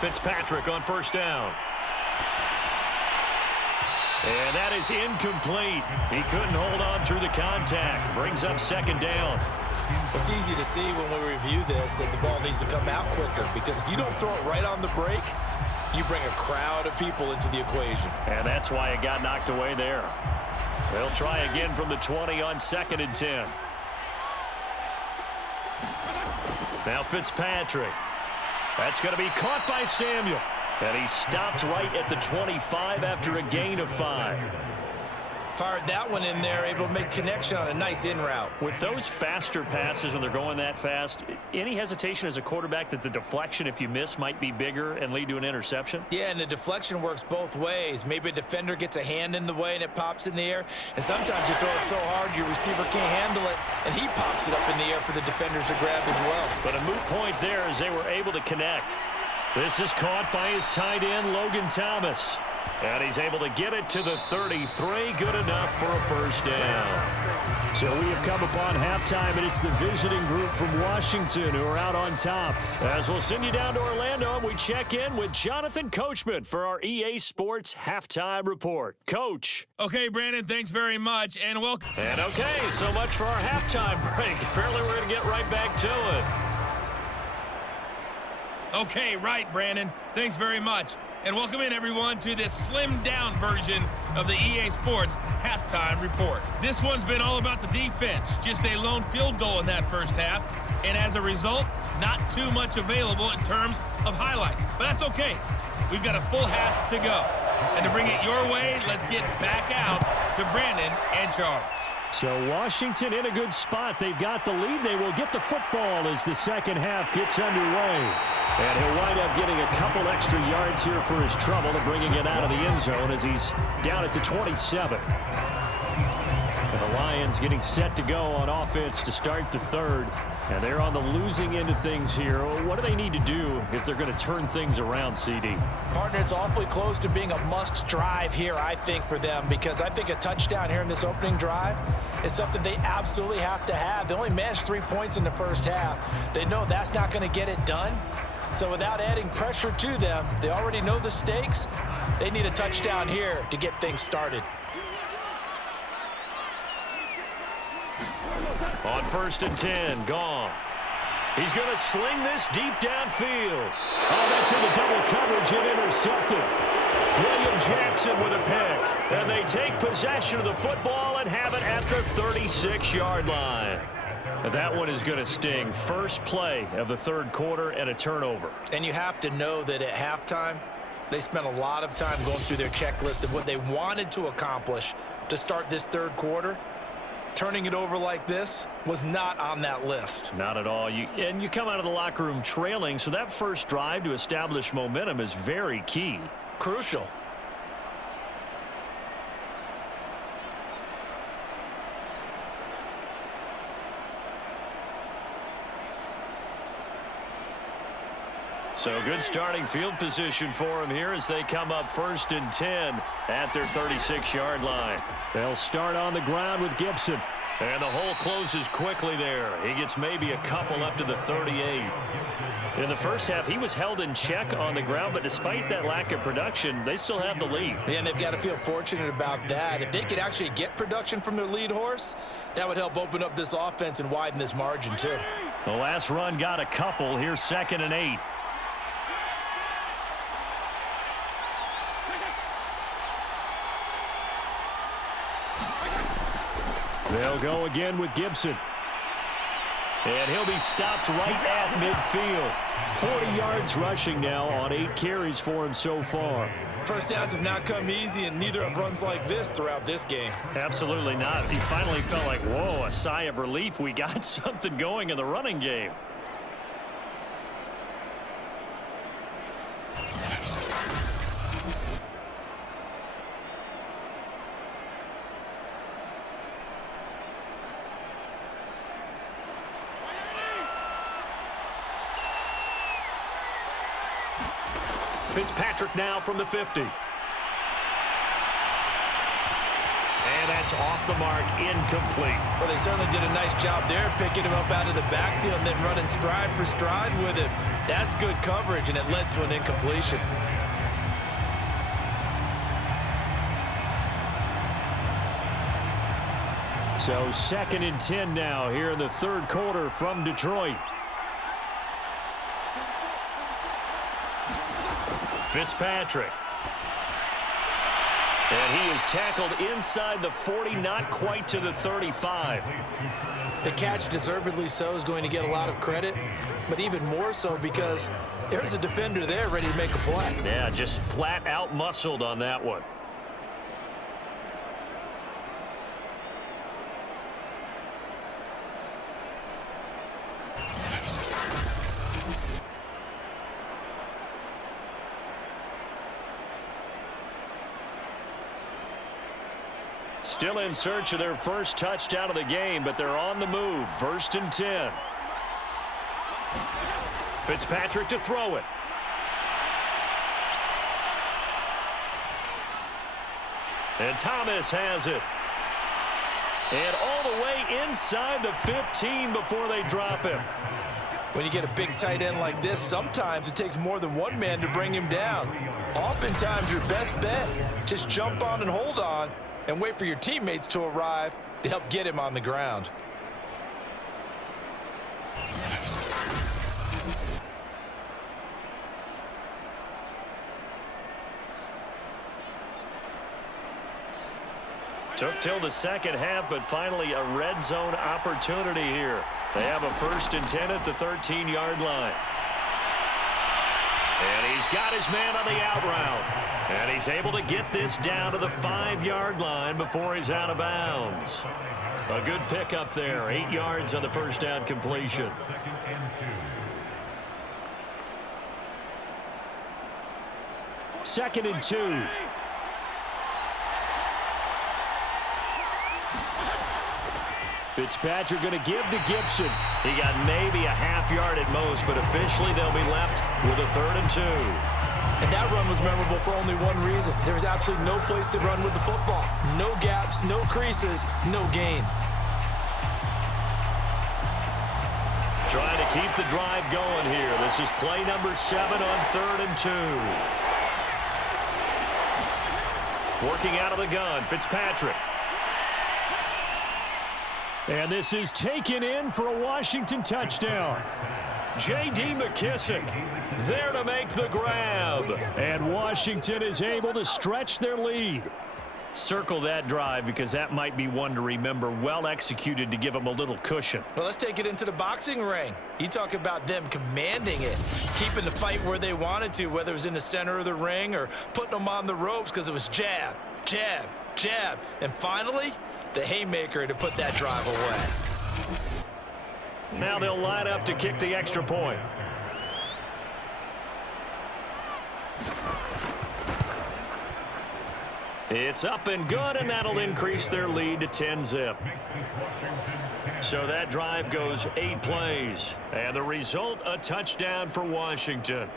Fitzpatrick on 1st down. And that is incomplete. He couldn't hold on through the contact. Brings up 2nd down. It's easy to see when we review this that the ball needs to come out quicker, because if you don't throw it right on the break, you bring a crowd of people into the equation. And that's why it got knocked away there. They'll try again from the 20 on 2nd and 10. Now Fitzpatrick. That's going to be caught by Samuel. And he stopped right at the 25 after a gain of 5. Fired that one in there, able to make connection on a nice in route. With those faster passes when they're going that fast, any hesitation as a quarterback that the deflection, if you miss, might be bigger and lead to an interception? Yeah, and the deflection works both ways. Maybe a defender gets a hand in the way and it pops in the air. And sometimes you throw it so hard your receiver can't handle it, and he pops it up in the air for the defenders to grab as well. But a moot point there as they were able to connect. This is caught by his tight end, Logan Thomas. And he's able to get it to the 33. Good enough for a 1st down. So we have come upon halftime, and it's the visiting group from Washington who are out on top. As we'll send you down to Orlando, we check in with Jonathan Coachman for our EA Sports Halftime Report. Coach. Okay, Brandon, thanks very much, and welcome. And okay, so much for our halftime break. Apparently we're going to get right back to it. Okay, right, Brandon. Thanks very much. And welcome in, everyone, to this slimmed-down version of the EA Sports Halftime Report. This one's been all about the defense. Just a lone field goal in that first half. And as a result, not too much available in terms of highlights. But that's okay. We've got a full half to go. And to bring it your way, let's get back out to Brandon and Charles. So Washington in a good spot. They've got the lead. They will get the football as the second half gets underway. And he'll wind up getting a couple extra yards here for his trouble and bringing it out of the end zone as he's down at the 27. And the Lions getting set to go on offense to start the 3rd. And they're on the losing end of things here. What do they need to do if they're going to turn things around, CD? Partner, it's awfully close to being a must drive here, I think, for them, because I think a touchdown here in this opening drive is something they absolutely have to have. They only managed 3 points in the first half. They know that's not going to get it done. So without adding pressure to them, they already know the stakes. They need a touchdown here to get things started. On 1st and 10, Goff. He's going to sling this deep downfield. Oh, that's into double coverage and intercepted. William Jackson with a pick. And they take possession of the football and have it at the 36-yard line. That one is going to sting. First play of the 3rd quarter and a turnover. And you have to know that at halftime, they spent a lot of time going through their checklist of what they wanted to accomplish to start this 3rd quarter. Turning it over like this was not on that list. Not at all. And you come out of the locker room trailing, so that first drive to establish momentum is very key. Crucial. So good starting field position for them here as they come up 1st and 10 at their 36-yard line. They'll start on the ground with Gibson. And the hole closes quickly there. He gets maybe a couple up to the 38. In the first half, he was held in check on the ground, but despite that lack of production, they still have the lead. And they've got to feel fortunate about that. If they could actually get production from their lead horse, that would help open up this offense and widen this margin too. The last run got a couple. Here's 2nd and 8. They'll go again with Gibson. And he'll be stopped right at midfield. 40 yards rushing now on 8 carries for him so far. First downs have not come easy, and neither have runs like this throughout this game. Absolutely not. He finally felt like, whoa, a sigh of relief. We got something going in the running game. Fitzpatrick now from the 50. And that's off the mark, incomplete. Well, they certainly did a nice job there, picking him up out of the backfield and then running stride for stride with him. That's good coverage, and it led to an incompletion. So 2nd and 10 now here in the 3rd quarter from Detroit. Fitzpatrick. And he is tackled inside the 40, not quite to the 35. The catch, deservedly so, is going to get a lot of credit, but even more so because there's a defender there ready to make a play. Yeah, just flat out muscled on that one. Still in search of their first touchdown of the game, but they're on the move. 1st and 10. Fitzpatrick to throw it. And Thomas has it. And all the way inside the 15 before they drop him. When you get a big tight end like this, sometimes it takes more than one man to bring him down. Oftentimes, your best bet, just jump on and hold on and wait for your teammates to arrive to help get him on the ground. Took till the second half, but finally a red zone opportunity here. They have a 1st and 10 at the 13-yard line. And he's got his man on the out route. And he's able to get this down to the 5-yard line before he's out of bounds. A good pickup there. 8 yards on the first down completion. Second and 2. Fitzpatrick going to give to Gibson. He got maybe a half yard at most, but officially they'll be left with a 3rd and 2. And that run was memorable for only one reason. There was absolutely no place to run with the football. No gaps, no creases, no gain. Trying to keep the drive going here. This is play number 7 on 3rd and 2. Working out of the gun, Fitzpatrick. And this is taken in for a Washington touchdown. J.D. McKissick there to make the grab. And Washington is able to stretch their lead. Circle that drive because that might be one to remember. Well executed to give them a little cushion. Well, let's take it into the boxing ring. You talk about them commanding it, keeping the fight where they wanted to, whether it was in the center of the ring or putting them on the ropes because it was jab, jab, jab. And finally, the haymaker to put that drive away. Now they'll line up to kick the extra point. It's up and good, and that'll increase their lead to 10-zip. So that drive goes 8 plays, and the result, a touchdown for Washington.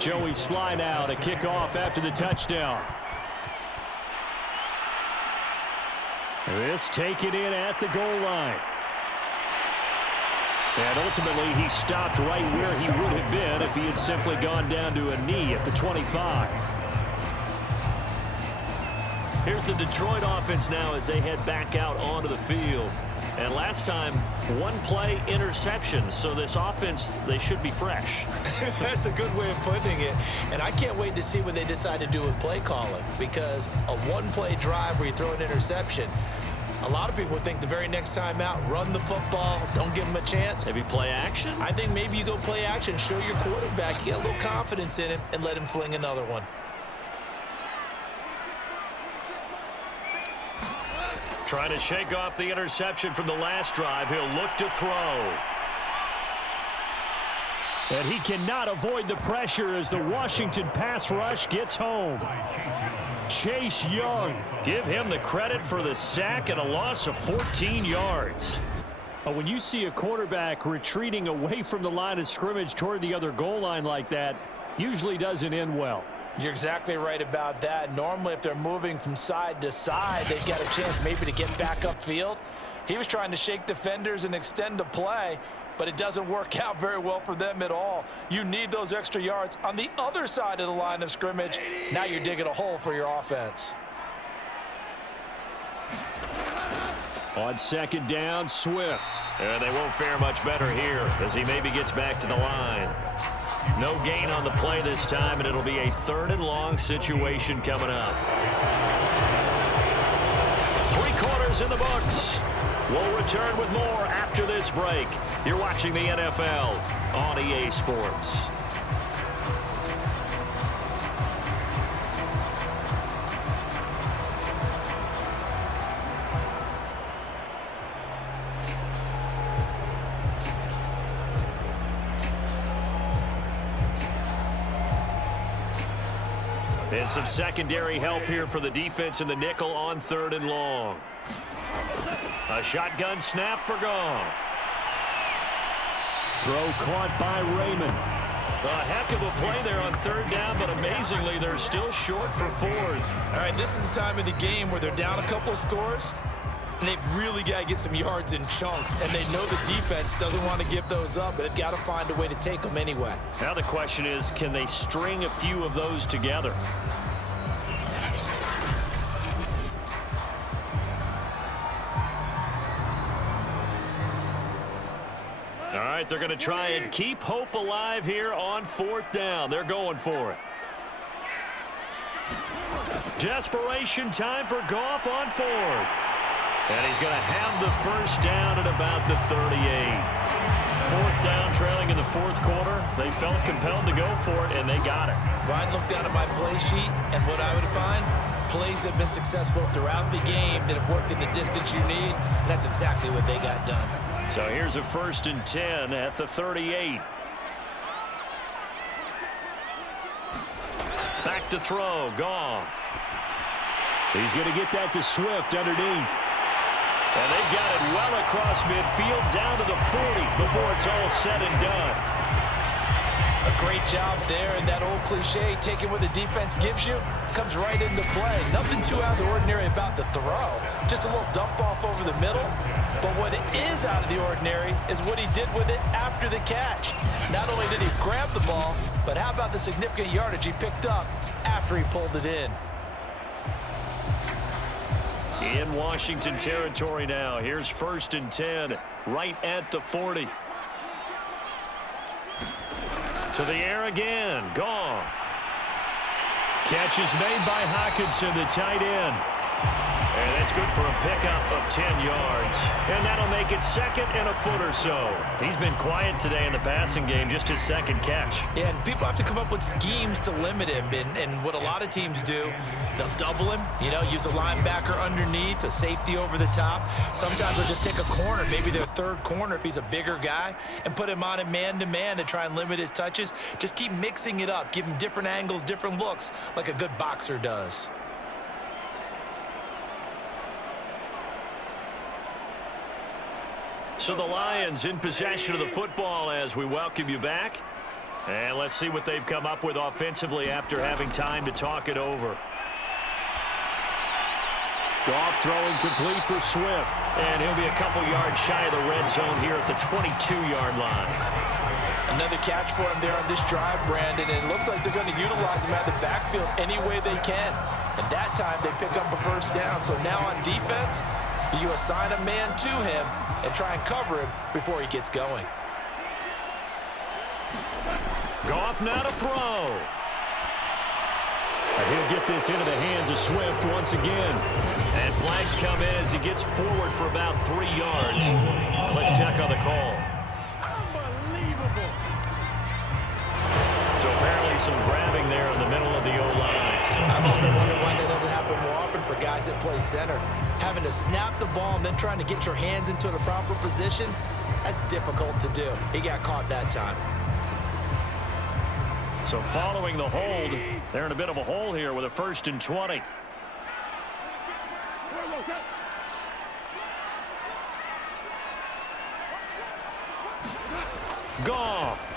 Joey slide out, a kickoff after the touchdown. This taken in at the goal line. And ultimately, he stopped right where he would have been if he had simply gone down to a knee at the 25. Here's the Detroit offense now as they head back out onto the field. And last time, one play interception. So this offense, they should be fresh. That's a good way of putting it. And I can't wait to see what they decide to do with play calling, because a one-play drive where you throw an interception, a lot of people would think the very next time out, run the football, don't give them a chance. Maybe play action? I think maybe you go play action, show your quarterback, you get a little confidence in him, and let him fling another one. Trying to shake off the interception from the last drive. He'll look to throw. And he cannot avoid the pressure as the Washington pass rush gets home. Chase Young. Give him the credit for the sack and a loss of 14 yards. When you see a quarterback retreating away from the line of scrimmage toward the other goal line like that, usually doesn't end well. You're exactly right about that. Normally, if they're moving from side to side, they've got a chance maybe to get back upfield. He was trying to shake defenders and extend the play, but it doesn't work out very well for them at all. You need those extra yards on the other side of the line of scrimmage. Now you're digging a hole for your offense. On second down, Swift. And they won't fare much better here as he maybe gets back to the line. No gain on the play this time, and it'll be a 3rd and long situation coming up. 3 quarters in the books. We'll return with more after this break. You're watching the NFL on EA Sports. And some secondary help here for the defense in the nickel on 3rd and long. A shotgun snap for Goff. Throw caught by Raymond. A heck of a play there on 3rd down, but amazingly, they're still short for 4th. All right, this is the time of the game where they're down a couple of scores, and they've really got to get some yards in chunks, and they know the defense doesn't want to give those up, but they've got to find a way to take them anyway. Now the question is, can they string a few of those together? All right, they're going to try and keep hope alive here on 4th down. They're going for it. Desperation time for Goff on 4th. And he's going to have the 1st down at about the 38. 4th down, trailing in the 4th quarter. They felt compelled to go for it, and they got it. Well, I'd look down at my play sheet, and what I would find, plays have been successful throughout the game that have worked in the distance you need, and that's exactly what they got done. So here's a 1st and 10 at the 38. Back to throw, Goff. He's going to get that to Swift underneath. And they've got it well across midfield down to the 40 before it's all said and done. A great job there, and that old cliche, taking what the defense gives you, comes right into play. Nothing too out of the ordinary about the throw. Just a little dump off over the middle. But what is out of the ordinary is what he did with it after the catch. Not only did he grab the ball, but how about the significant yardage he picked up after he pulled it in. In Washington territory now. Here's 1st and 10 right at the 40. To the air again. Goff. Catch is made by Hockenson, the tight end. And that's good for a pickup of 10 yards. And that'll make it 2nd and a foot or so. He's been quiet today in the passing game, just his 2nd catch. Yeah, and people have to come up with schemes to limit him. And what a lot of teams do, they'll double him, use a linebacker underneath, a safety over the top. Sometimes they'll just take a corner, maybe their 3rd corner if he's a bigger guy, and put him on a man-to-man to try and limit his touches. Just keep mixing it up, give him different angles, different looks, like a good boxer does. So the Lions in possession of the football as we welcome you back. And let's see what they've come up with offensively after having time to talk it over. Goff throwing complete for Swift. And he'll be a couple yards shy of the red zone here at the 22-yard line. Another catch for him there on this drive, Brandon, and it looks like they're going to utilize him out of the backfield any way they can. And that time they pick up a first down. So now on defense, you assign a man to him and try and cover him before he gets going. Goff now to throw. And he'll get this into the hands of Swift once again. And flags come in as he gets forward for about 3 yards. Let's check on the call. So apparently some grabbing there in the middle of the O-line. I've often wondered why that doesn't happen more often for guys that play center. Having to snap the ball and then trying to get your hands into the proper position, that's difficult to do. He got caught that time. So following the hold, they're in a bit of a hole here with a 1st and 20. Goff.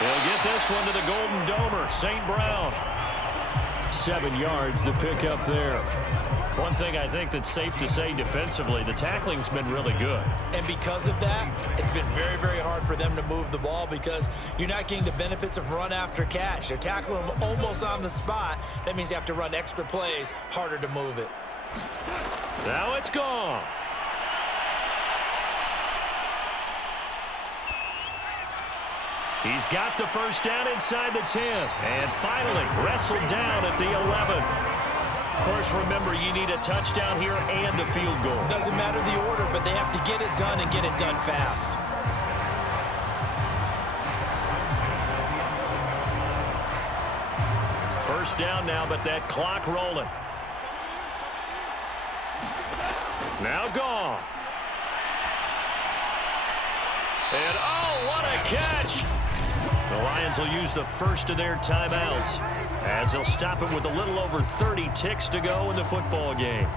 He'll get this one to the Golden Domer, St. Brown. 7 yards the pickup there. One thing I think that's safe to say defensively, the tackling's been really good. And because of that, it's been very, very hard for them to move the ball because you're not getting the benefits of run after catch. They're tackling them almost on the spot. That means you have to run extra plays, harder to move it. Now it's Goff. He's got the first down inside the 10. And finally wrestled down at the 11. Of course, remember, you need a touchdown here and a field goal. Doesn't matter the order, but they have to get it done and get it done fast. First down now, but that clock rolling. Now Goff. And oh, what a catch! The Lions will use the first of their timeouts as they'll stop it with a little over 30 ticks to go in the football game.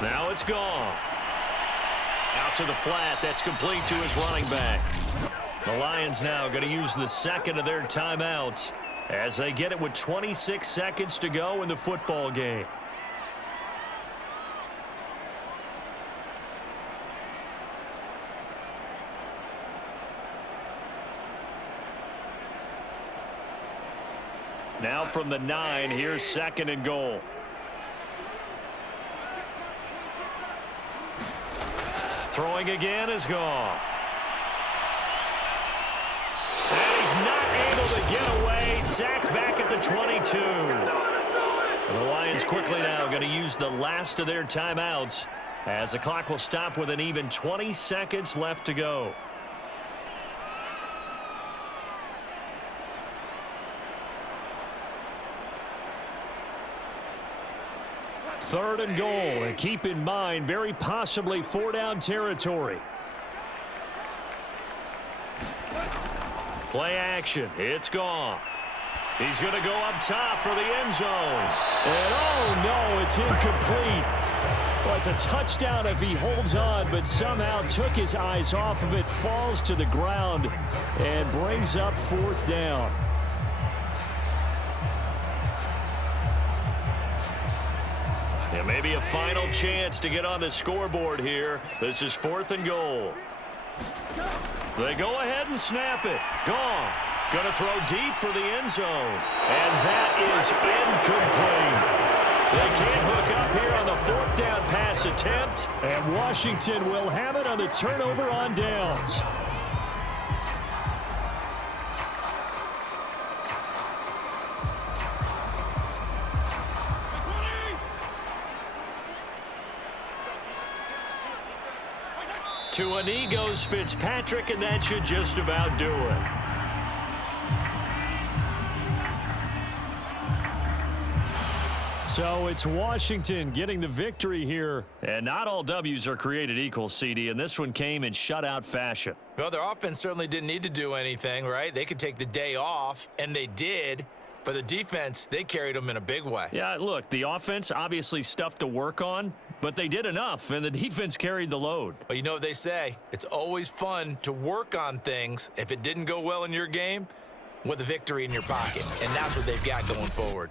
Now it's Goff. Out to the flat. That's complete to his running back. The Lions now going to use the second of their timeouts as they get it with 26 seconds to go in the football game. Now from the 9, here's 2nd and goal. Throwing again is Goff. And he's not able to get away. Sacked back at the 22. And the Lions quickly now going to use the last of their timeouts as the clock will stop with an even 20 seconds left to go. Third and goal, and keep in mind, very possibly 4-down territory. Play action. It's Goff. He's going to go up top for the end zone. And oh no, it's incomplete. Well, it's a touchdown if he holds on, but somehow took his eyes off of it, falls to the ground, and brings up 4th down. Yeah, maybe a final chance to get on the scoreboard here. This is 4th and goal. They go ahead and snap it. Goff going to throw deep for the end zone. And that is incomplete. They can't hook up here on the 4th down pass attempt. And Washington will have it on the turnover on downs. To a knee goes Fitzpatrick, and that should just about do it. So it's Washington getting the victory here. And not all W's are created equal, CD, and this one came in shutout fashion. Well, their offense certainly didn't need to do anything, right? They could take the day off, and they did. For the defense, they carried them in a big way. Yeah, look, the offense, obviously stuff to work on, but they did enough, and the defense carried the load. But you know what they say, it's always fun to work on things if it didn't go well in your game with a victory in your pocket, and that's what they've got going forward.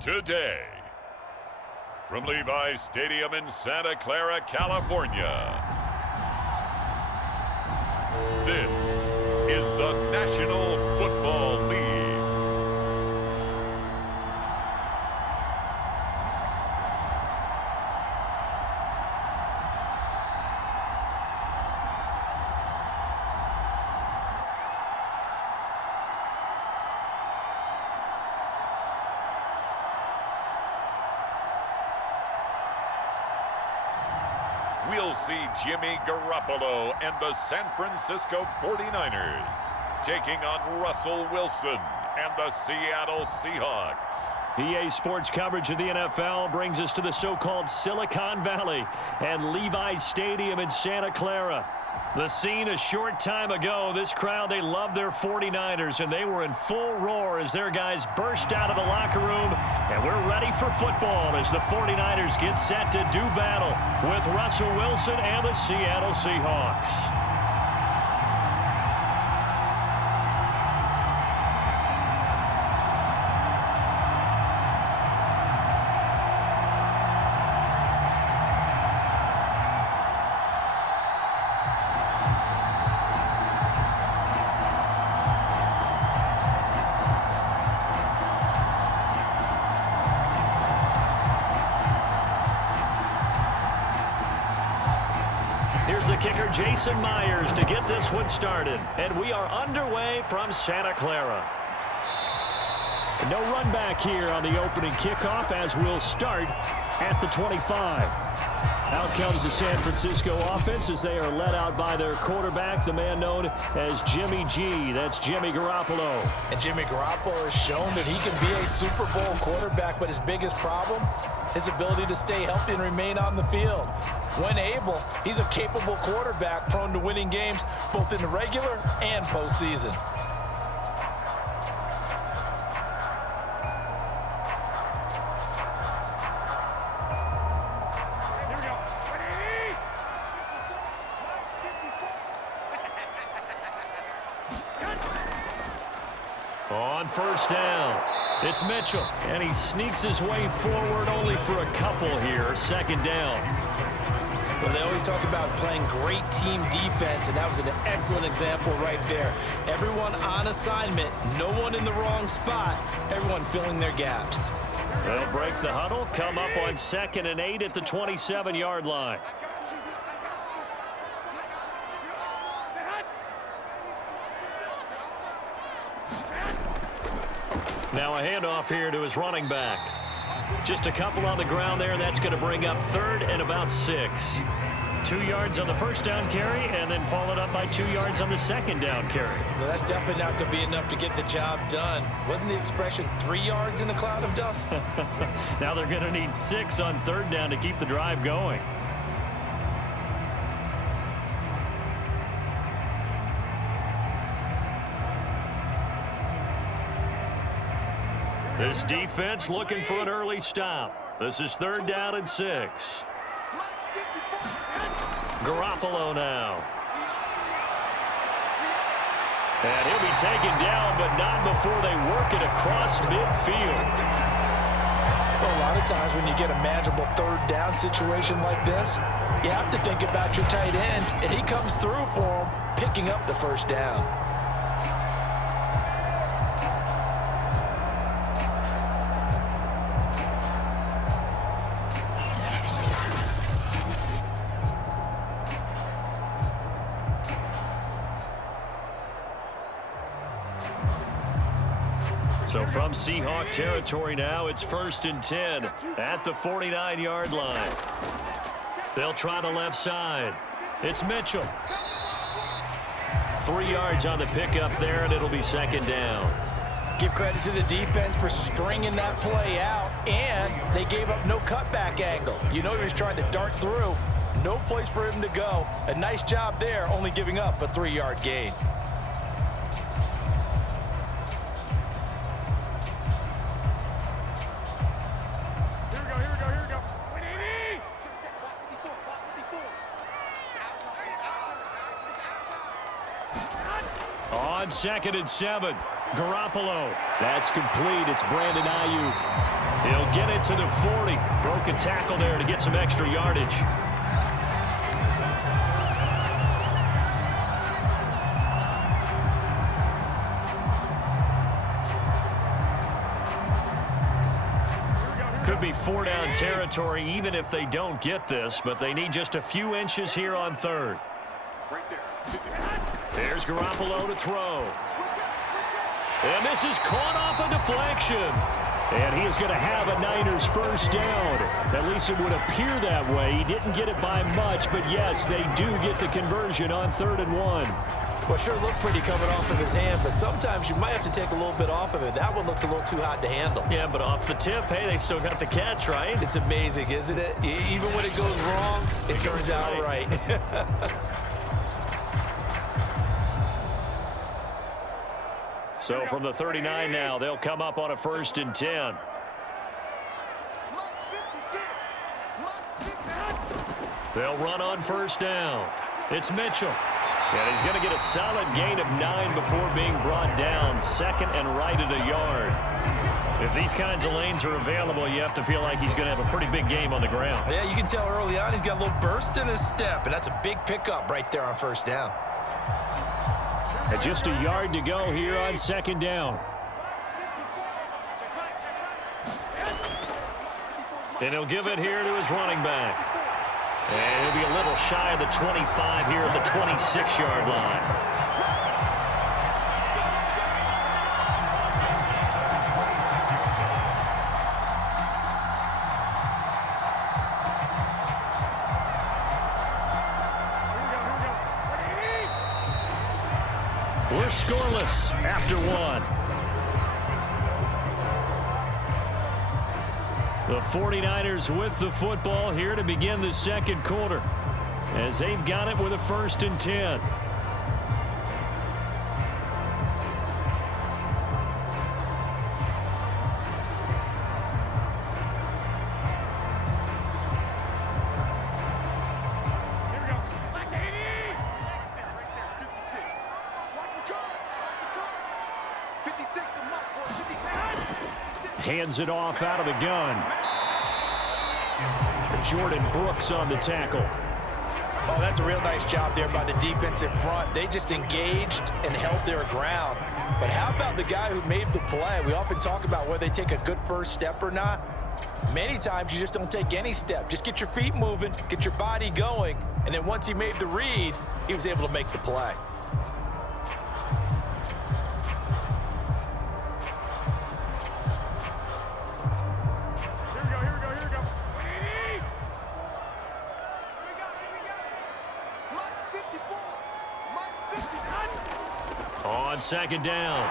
Today, from Levi's Stadium in Santa Clara, California, this is the National Football League. We'll see Jimmy Garoppolo and the San Francisco 49ers taking on Russell Wilson and the Seattle Seahawks. EA Sports coverage of the NFL brings us to the so-called Silicon Valley and Levi's Stadium in Santa Clara. The scene a short time ago, this crowd, they love their 49ers, and they were in full roar as their guys burst out of the locker room. And we're ready for football as the 49ers get set to do battle with Russell Wilson and the Seattle Seahawks. Here's the kicker, Jason Myers, to get this one started. And we are underway from Santa Clara. No run back here on the opening kickoff as we'll start at the 25. Out comes the San Francisco offense as they are led out by their quarterback, the man known as Jimmy G. That's Jimmy Garoppolo. And Jimmy Garoppolo has shown that he can be a Super Bowl quarterback, but his biggest problem, his ability to stay healthy and remain on the field. When able, he's a capable quarterback prone to winning games both in the regular and postseason. On first down, it's Mitchell, and he sneaks his way forward only for a couple here. Second down. Well, they always talk about playing great team defense, and that was an excellent example right there. Everyone on assignment, no one in the wrong spot, everyone filling their gaps. They'll break the huddle, come up on 2nd and 8 at the 27-yard line. Now a handoff here to his running back. Just a couple on the ground there. That's going to bring up 3rd and about 6. 2 yards on the first down carry, and then followed up by 2 yards on the second down carry. Well, that's definitely not going to be enough to get the job done. Wasn't the expression 3 yards in a cloud of dust? Now they're going to need 6 on 3rd down to keep the drive going. This defense looking for an early stop. This is 3rd down and 6. Garoppolo now. And he'll be taken down, but not before they work it across midfield. Well, a lot of times when you get a manageable 3rd down situation like this, you have to think about your tight end, and he comes through for him, picking up the 1st down. So from Seahawk territory now, it's 1st and 10 at the 49-yard line. They'll try the left side. It's Mitchell. 3 yards on the pickup there, and it'll be 2nd down. Give credit to the defense for stringing that play out, and they gave up no cutback angle. You know he was trying to dart through. No place for him to go. A nice job there, only giving up a 3-yard gain. On 2nd and 7, Garoppolo. That's complete. It's Brandon Ayuk. He'll get it to the 40. Broke a tackle there to get some extra yardage. Could be 4-down territory even if they don't get this, but they need just a few inches here on 3rd. There's Garoppolo to throw. And this is caught off a deflection. And he is going to have a Niners 1st down. At least it would appear that way. He didn't get it by much, but yes, they do get the conversion on 3rd and 1. Well, sure looked pretty coming off of his hand, but sometimes you might have to take a little bit off of it. That one looked a little too hot to handle. Yeah, but off the tip, hey, they still got the catch, right? It's amazing, isn't it? Even when it goes wrong, it turns out right. So from the 39 now, they'll come up on a 1st and 10. They'll run on 1st down. It's Mitchell. And he's going to get a solid gain of 9 before being brought down. 2nd and right at a yard. If these kinds of lanes are available, you have to feel like he's going to have a pretty big game on the ground. Yeah, you can tell early on he's got a little burst in his step, and that's a big pickup right there on 1st down. And just a yard to go here on 2nd down. And he'll give it here to his running back. And he'll be a little shy of the 25 here at the 26-yard line. We're scoreless after 1. The 49ers with the football here to begin the 2nd quarter as they've got it with a 1st and 10. Hands it off out of the gun. Jordan Brooks on the tackle. Oh, that's a real nice job there by the defensive front. They just engaged and held their ground. But how about the guy who made the play? We often talk about whether they take a good first step or not. Many times you just don't take any step. Just get your feet moving, get your body going, and then once he made the read, he was able to make the play. On 2nd down,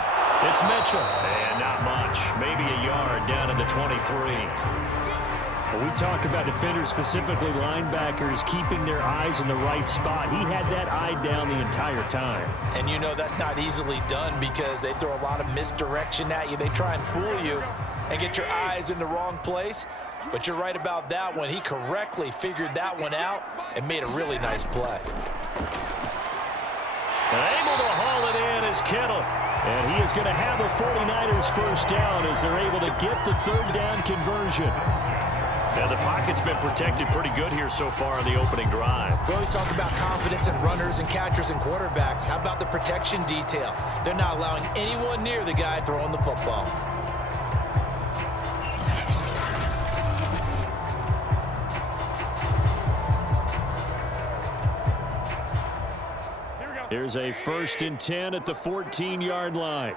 it's Mitchell. And not much, maybe a yard down to the 23. When we talk about defenders, specifically linebackers, keeping their eyes in the right spot. He had that eye down the entire time. And you know that's not easily done because they throw a lot of misdirection at you. They try and fool you. and get your eyes in the wrong place. But you're right about that one. He correctly figured that one out and made a really nice play. And able to haul it in is Kittle. And he is going to have the 49ers first down as they're able to get the third down conversion. And the pocket's been protected pretty good here so far in the opening drive. We always talk about confidence in runners and catchers and quarterbacks. How about the protection detail? They're not allowing anyone near the guy throwing the football. Here's a 1st and 10 at the 14-yard line.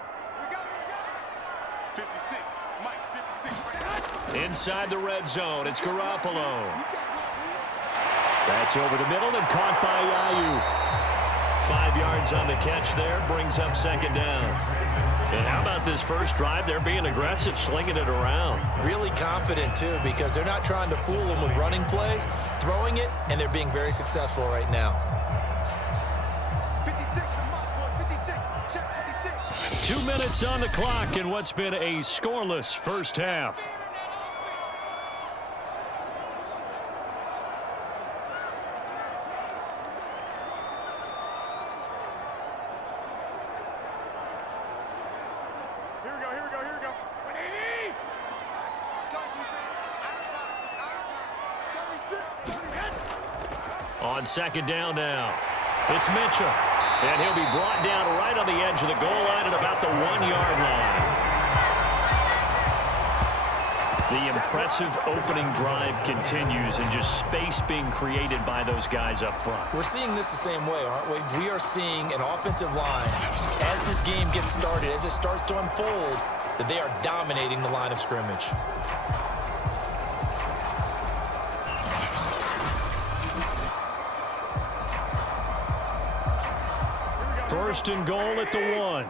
56. Mike, 56. Inside the red zone, it's Garoppolo. That's over the middle and caught by Ayuk. 5 yards on the catch there, brings up 2nd down. And how about this first drive? They're being aggressive, slinging it around. Really confident, too, because they're not trying to fool them with running plays, throwing it, and they're being very successful right now. 2 minutes on the clock in what's been a scoreless first half. Here we go. 180. Let's go, defense. On 2nd down now, it's Mitchell. And he'll be brought down right on the edge of the goal line at about the 1-yard line. The impressive opening drive continues and just space being created by those guys up front. We're seeing this the same way, aren't we? We are seeing an offensive line, as this game gets started, as it starts to unfold, that they are dominating the line of scrimmage. 1st and goal at the 1.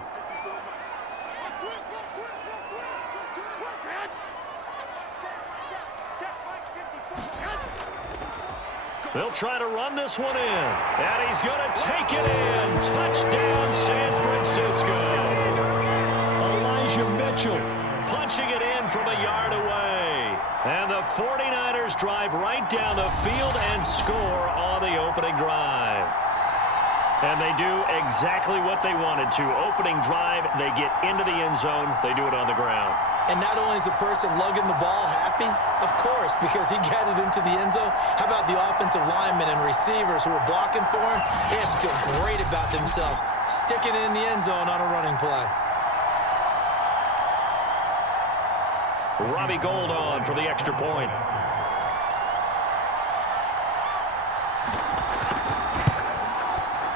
They'll try to run this one in. And he's going to take it in. Touchdown, San Francisco. Elijah Mitchell punching it in from a yard away. And the 49ers drive right down the field and score on the opening drive. And they do exactly what they wanted to. Opening drive, they get into the end zone. They do it on the ground. And not only is the person lugging the ball happy, of course, because he got it into the end zone. How about the offensive linemen and receivers who are blocking for him? They have to feel great about themselves, sticking it in the end zone on a running play. Robbie Gould on for the extra point.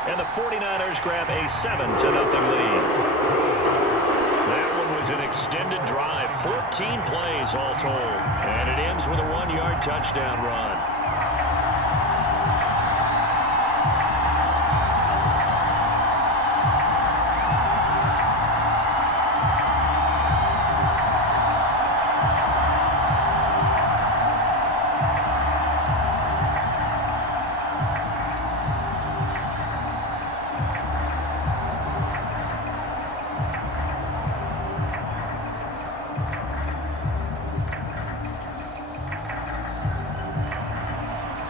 And the 49ers grab a 7-0 lead. That one was an extended drive, 14 plays all told. And it ends with a 1-yard touchdown run.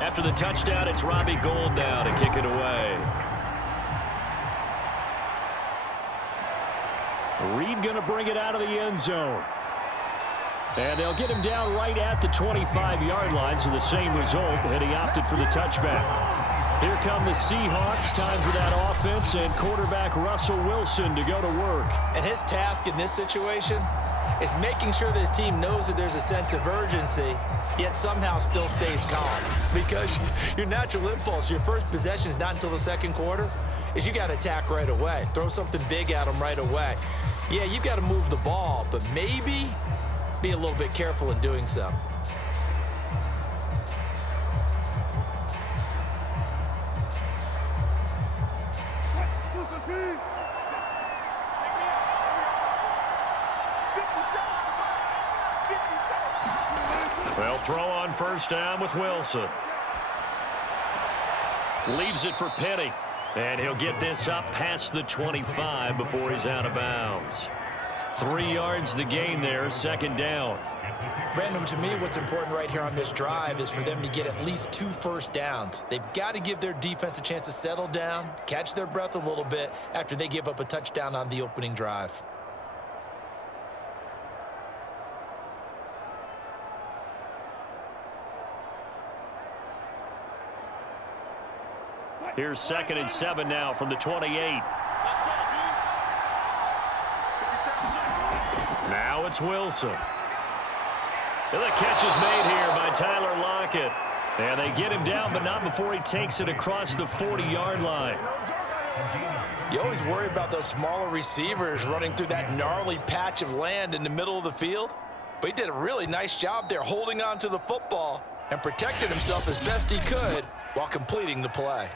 After the touchdown, it's Robbie Gould now to kick it away. Reed going to bring it out of the end zone. And they'll get him down right at the 25-yard line, so the same result, and he opted for the touchback. Here come the Seahawks. Time for that offense, and quarterback Russell Wilson to go to work. And his task in this situation is making sure this team knows that there's a sense of urgency, yet somehow still stays calm. Because your natural impulse, your first possession is not until the second quarter, is you got to attack right away. Throw something big at them right away. Yeah, you've got to move the ball, but maybe be a little bit careful in doing so. They'll throw on first down with Wilson. Leaves it for Penny. And he'll get this up past the 25 before he's out of bounds. 3 yards the gain there, second down. Brandon, to me, what's important right here on this drive is for them to get at least 2 first downs. They've got to give their defense a chance to settle down, catch their breath a little bit after they give up a touchdown on the opening drive. Here's 2nd and 7 now from the 28. Now it's Wilson. And the catch is made here by Tyler Lockett. And they get him down, but not before he takes it across the 40-yard line. You always worry about those smaller receivers running through that gnarly patch of land in the middle of the field. But he did a really nice job there holding on to the football and protected himself as best he could while completing the play.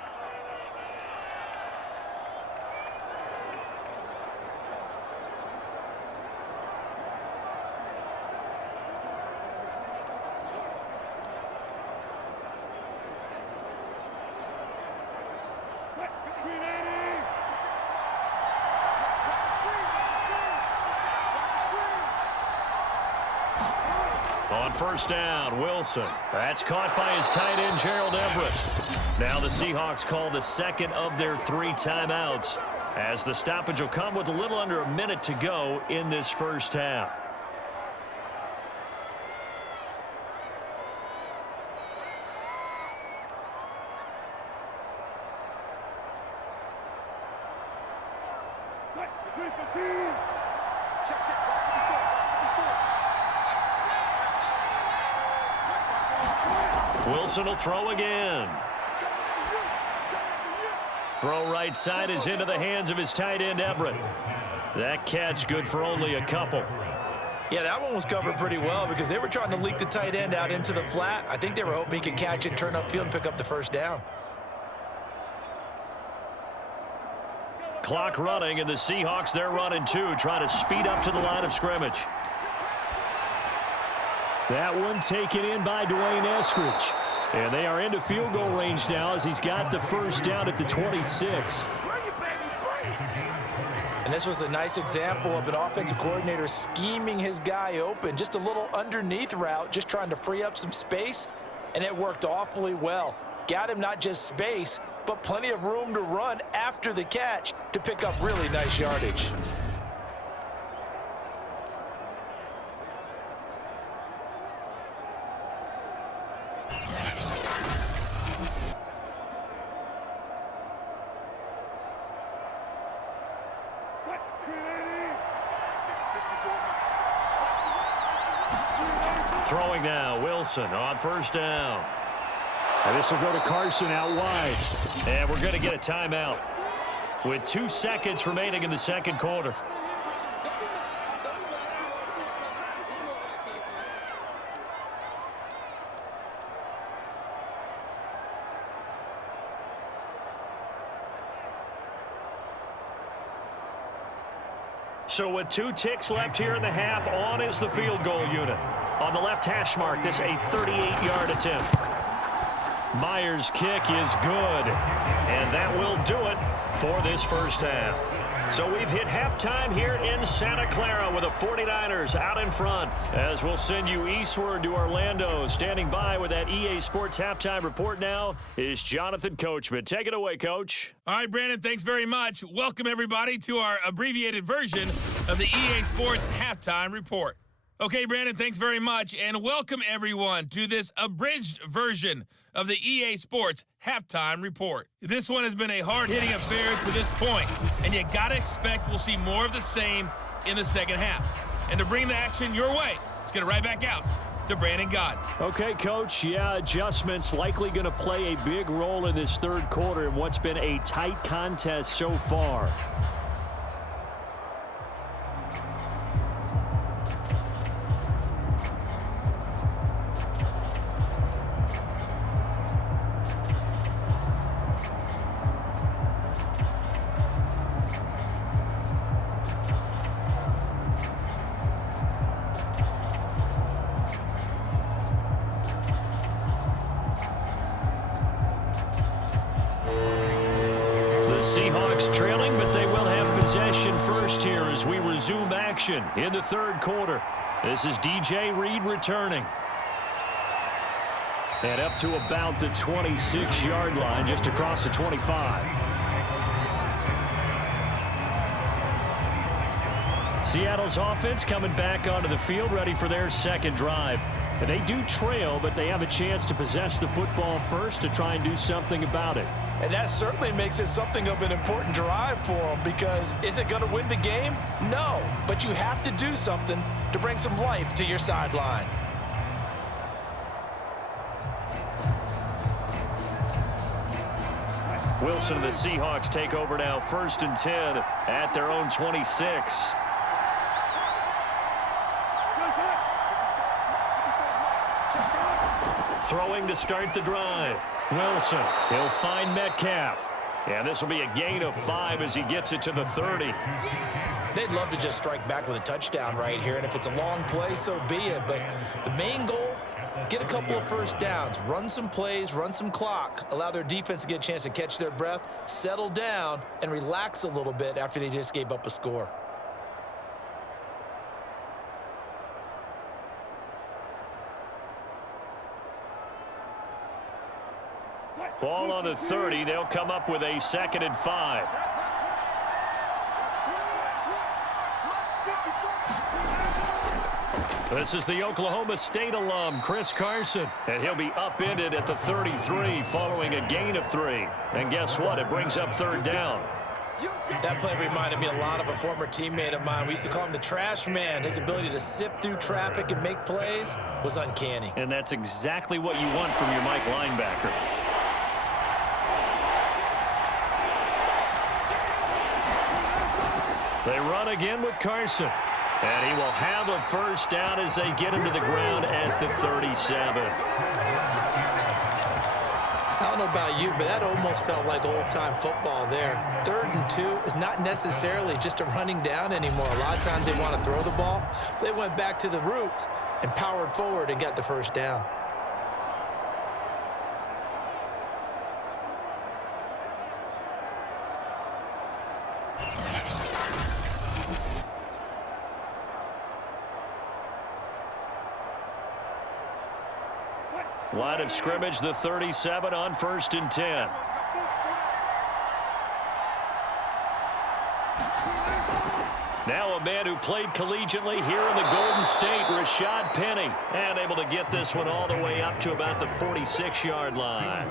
On first down, Wilson. That's caught by his tight end, Gerald Everett. Now the Seahawks call the second of their 3 timeouts, as the stoppage will come with a little under a minute to go in this first half. Wilson will throw again. Throw right side is into the hands of his tight end, Everett. That catch good for only a couple. Yeah, that one was covered pretty well because they were trying to leak the tight end out into the flat. I think they were hoping he could catch it, turn upfield, and pick up the first down. Clock running, and the Seahawks, they're running too, trying to speed up to the line of scrimmage. That one taken in by Dwayne Eskridge. And they are into field goal range now as he's got the first down at the 26. And this was a nice example of an offensive coordinator scheming his guy open. Just a little underneath route, just trying to free up some space, and it worked awfully well. Got him not just space, but plenty of room to run after the catch to pick up really nice yardage. Throwing now, Wilson on first down. And this will go to Carson out wide. And we're going to get a timeout with 2 seconds remaining in the second quarter. So with 2 ticks left here in the half, on is the field goal unit. On the left hash mark, this a 38-yard attempt. Myers' kick is good, and that will do it for this first half. So we've hit halftime here in Santa Clara with the 49ers out in front, as we'll send you eastward to Orlando. Standing by with that EA Sports halftime report now is Jonathan Coachman. Take it away, Coach. All right, Brandon, thanks very much. Welcome, everybody, to our abbreviated version of the EA Sports halftime report. Okay, Brandon, thanks very much, and welcome, everyone, to this abridged version of the EA Sports halftime report. This one has been a hard-hitting affair to this point, and you gotta expect we'll see more of the same in the second half. And to bring the action your way, let's get it right back out to Brandon Gott. Okay, Coach, yeah, adjustments likely going to play a big role in this third quarter in what's been a tight contest so far. Seahawks trailing, but they will have possession first here as we resume action in the third quarter. This is DJ Reed returning. And up to about the 26-yard line, just across the 25. Seattle's offense coming back onto the field, ready for their second drive. And they do trail, but they have a chance to possess the football first to try and do something about it. And that certainly makes it something of an important drive for them, because is it going to win the game? No, but you have to do something to bring some life to your sideline. Wilson and the Seahawks take over now, 1st and 10 at their own 26. Throwing to start the drive. Wilson, he'll find Metcalf. And this will be a gain of 5 as he gets it to the 30. They'd love to just strike back with a touchdown right here, and if it's a long play, so be it. But the main goal, get a couple of first downs, run some plays, run some clock, allow their defense to get a chance to catch their breath, settle down, and relax a little bit after they just gave up a score. Ball on the 30. They'll come up with a 2nd and 5. This is the Oklahoma State alum, Chris Carson. And he'll be upended at the 33 following a gain of 3. And guess what? It brings up 3rd down. That play reminded me a lot of a former teammate of mine. We used to call him the trash man. His ability to sift through traffic and make plays was uncanny. And that's exactly what you want from your Mike linebacker. They run again with Carson. And he will have a 1st down as they get him to the ground at the 37. I don't know about you, but that almost felt like old-time football there. 3rd and 2 is not necessarily just a running down anymore. A lot of times they want to throw the ball. They went back to the roots and powered forward and got the 1st down. Line of scrimmage, the 37 on 1st and 10. Now a man who played collegiately here in the Golden State, Rashad Penny. And able to get this one all the way up to about the 46-yard line.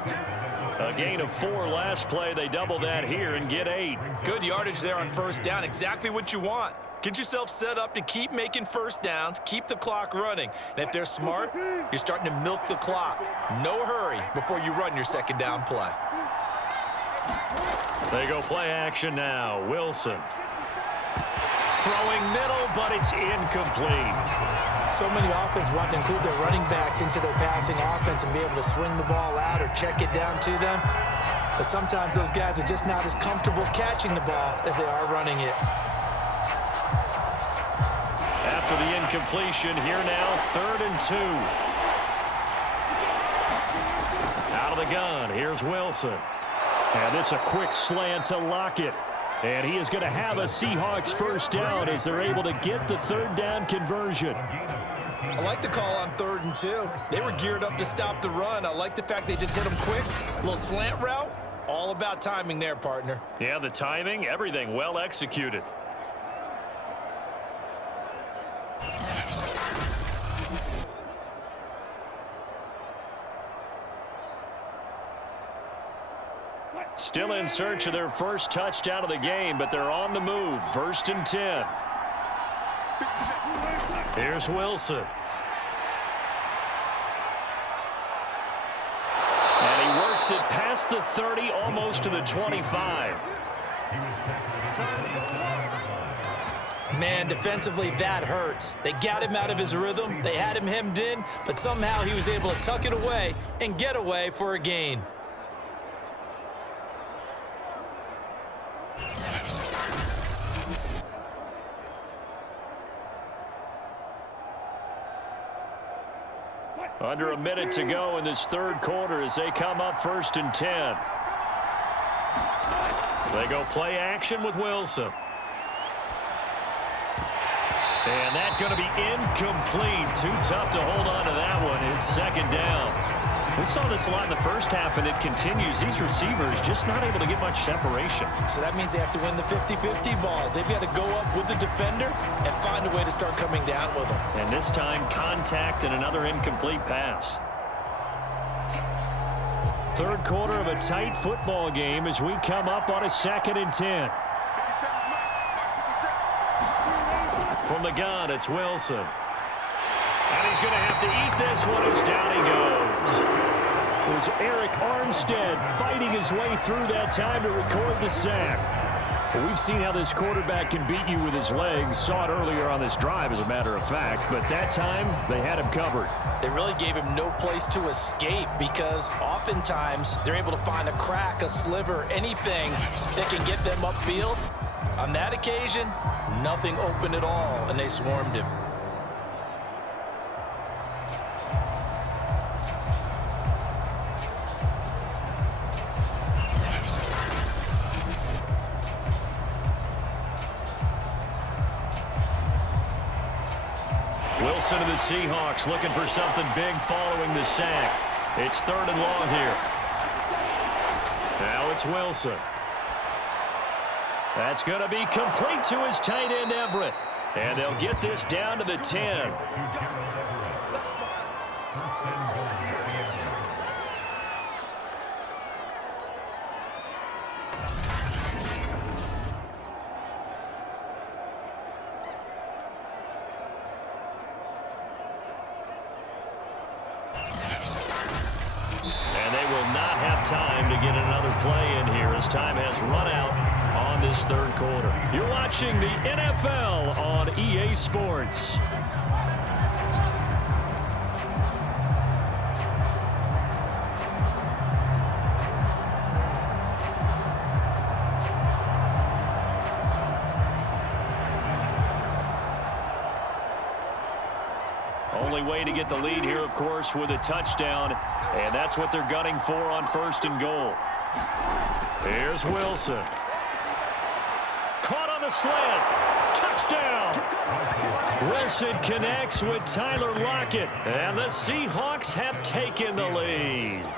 A gain of 4 last play. They double that here and get 8. Good yardage there on 1st down. Exactly what you want. Get yourself set up to keep making 1st downs, keep the clock running. And if they're smart, you're starting to milk the clock. No hurry before you run your 2nd down play. They go play action now. Wilson. Throwing middle, but it's incomplete. So many offenses want to include their running backs into their passing offense and be able to swing the ball out or check it down to them. But sometimes those guys are just not as comfortable catching the ball as they are running it. After the incompletion, here now, 3rd and 2. Out of the gun, here's Wilson. And this a quick slant to Lockett. And he is going to have a Seahawks 1st down as they're able to get the 3rd down conversion. I like the call on 3rd and 2. They were geared up to stop the run. I like the fact they just hit them quick. A little slant route. All about timing there, partner. Yeah, the timing, everything well executed. Still in search of their 1st touchdown of the game, but they're on the move. 1st and 10. Here's Wilson. And he works it past the 30, almost to the 25. Man, defensively, that hurts. They got him out of his rhythm. They had him hemmed in, but somehow he was able to tuck it away and get away for a gain. Under a minute to go in this 3rd quarter as they come up 1st and 10. They go play action with Wilson. And that's going to be incomplete. Too tough to hold on to that one. It's second down. We saw this a lot in the first half, and it continues. These receivers just not able to get much separation. So that means they have to win the 50-50 balls. They've got to go up with the defender and find a way to start coming down with them. And this time, contact and another incomplete pass. Third quarter of a tight football game as we come up on a 2nd and 10. From the gun, it's Wilson. And he's going to have to eat this one as down he goes. It was Eric Armstead fighting his way through that time to record the sack. Well, we've seen how this quarterback can beat you with his legs. Saw it earlier on this drive, as a matter of fact. But that time, they had him covered. They really gave him no place to escape because oftentimes they're able to find a crack, a sliver, anything that can get them upfield. On that occasion, nothing open at all, and they swarmed him. Wilson to the Seahawks looking for something big following the sack. It's 3rd and long here. Now it's Wilson. That's going to be complete to his tight end, Everett. And they'll get this down to the 10. And they will not have time to get another play in here as time has run out on this 3rd quarter. You're watching the NFL on EA Sports. Only way to get the lead here, of course, with a touchdown, and that's what they're gunning for on 1st and goal. Here's Wilson. Caught on the slant. Touchdown. Wilson connects with Tyler Lockett, and the Seahawks have taken the lead.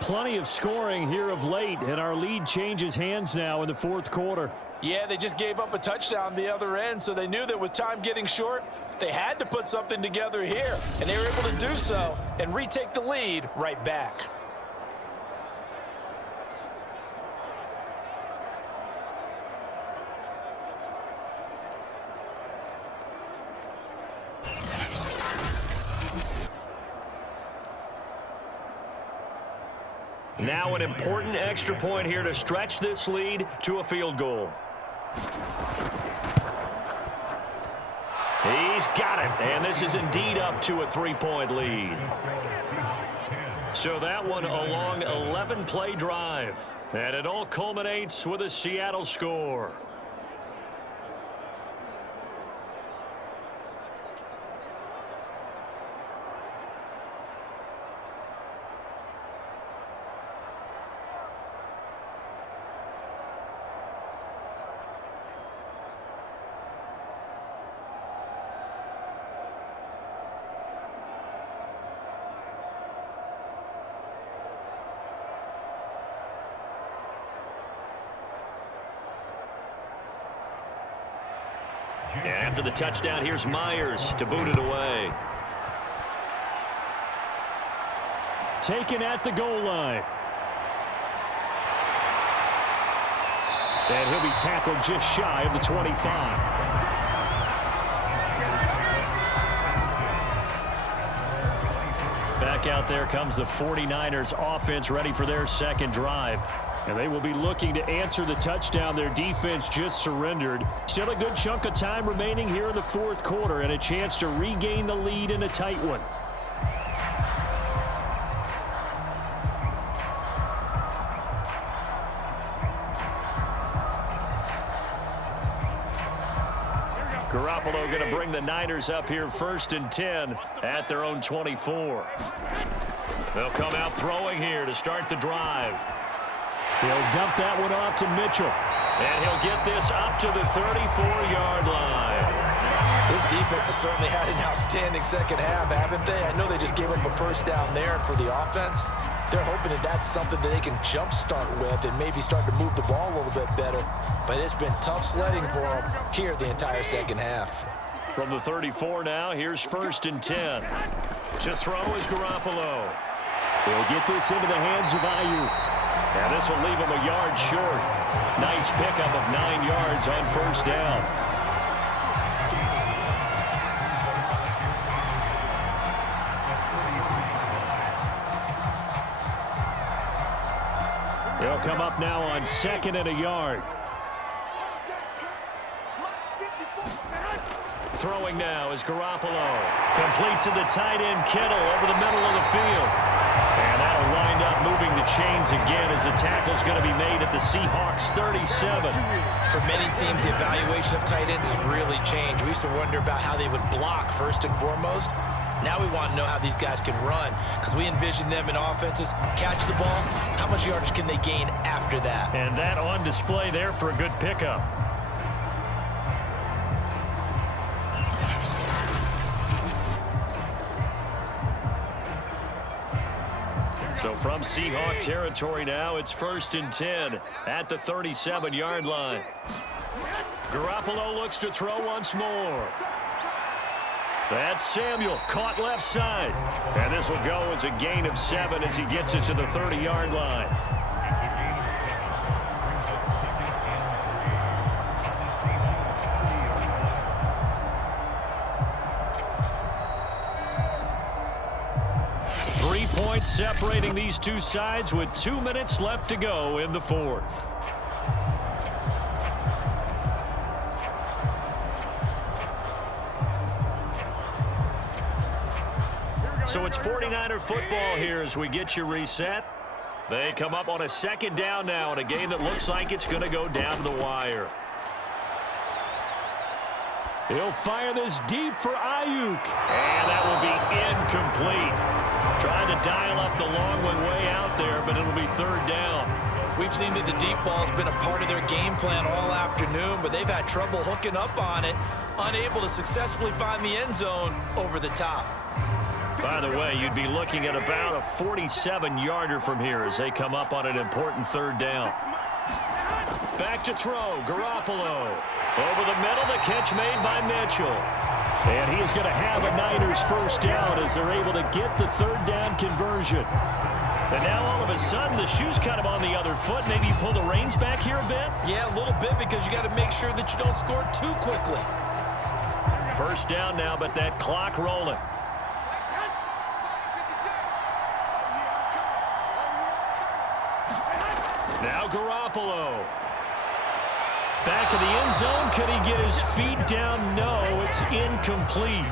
Plenty of scoring here of late, and our lead changes hands now in the 4th quarter. Yeah, they just gave up a touchdown the other end, so they knew that with time getting short, they had to put something together here, and they were able to do so and retake the lead right back. Now an important extra point here to stretch this lead to a field goal. He's got it, and this is indeed up to a 3-point lead. So that one a long 11-play drive, and it all culminates with a Seattle score. And after the touchdown, here's Myers to boot it away. Taken at the goal line. And he'll be tackled just shy of the 25. Back out there comes the 49ers offense ready for their 2nd drive. And they will be looking to answer the touchdown their defense just surrendered. Still a good chunk of time remaining here in the 4th quarter and a chance to regain the lead in a tight one. Garoppolo going to bring the Niners up here 1st and 10 at their own 24. They'll come out throwing here to start the drive. He'll dump that one off to Mitchell. And he'll get this up to the 34-yard line. This defense has certainly had an outstanding second half, haven't they? I know they just gave up a first down there, and for the offense, they're hoping that that's something that they can jumpstart with and maybe start to move the ball a little bit better. But it's been tough sledding for them here the entire second half. From the 34 now, here's 1st and 10. To throw is Garoppolo. He'll get this into the hands of Ayuk. And this will leave him a yard short. Nice pickup of 9 yards on 1st down. They'll come up now on 2nd and a yard. Throwing now is Garoppolo. Complete to the tight end Kittle over the middle of the field. And that'll wind up moving the chains again as the tackle's going to be made at the Seahawks 37. For many teams, the evaluation of tight ends has really changed. We used to wonder about how they would block first and foremost. Now we want to know how these guys can run because we envision them in offenses. Catch the ball. How much yardage can they gain after that? And that on display there for a good pickup. So from Seahawk territory now, it's 1st and 10 at the 37-yard line. Garoppolo looks to throw once more. That's Samuel, caught left side. And this will go as a gain of 7 as he gets it to the 30-yard line. Separating these two sides with 2 minutes left to go in the 4th. So it's 49er football here as we get you reset. They come up on a 2nd down now in a game that looks like it's going to go down to the wire. He'll fire this deep for Ayuk. And that will be incomplete. Trying to dial up the long one way out there, but it'll be 3rd down. We've seen that the deep ball has been a part of their game plan all afternoon, but they've had trouble hooking up on it, unable to successfully find the end zone over the top. By the way, you'd be looking at about a 47-yarder from here as they come up on an important 3rd down. Back to throw, Garoppolo. Over the middle, the catch made by Mitchell. And he is going to have a Niners 1st down as they're able to get the 3rd down conversion. And now all of a sudden the shoe's kind of on the other foot. Maybe you pull the reins back here a bit? Yeah, a little bit because you got to make sure that you don't score too quickly. 1st down now, but that clock rolling. Now Garoppolo. Back of the end zone. Could he get his feet down? No, it's incomplete.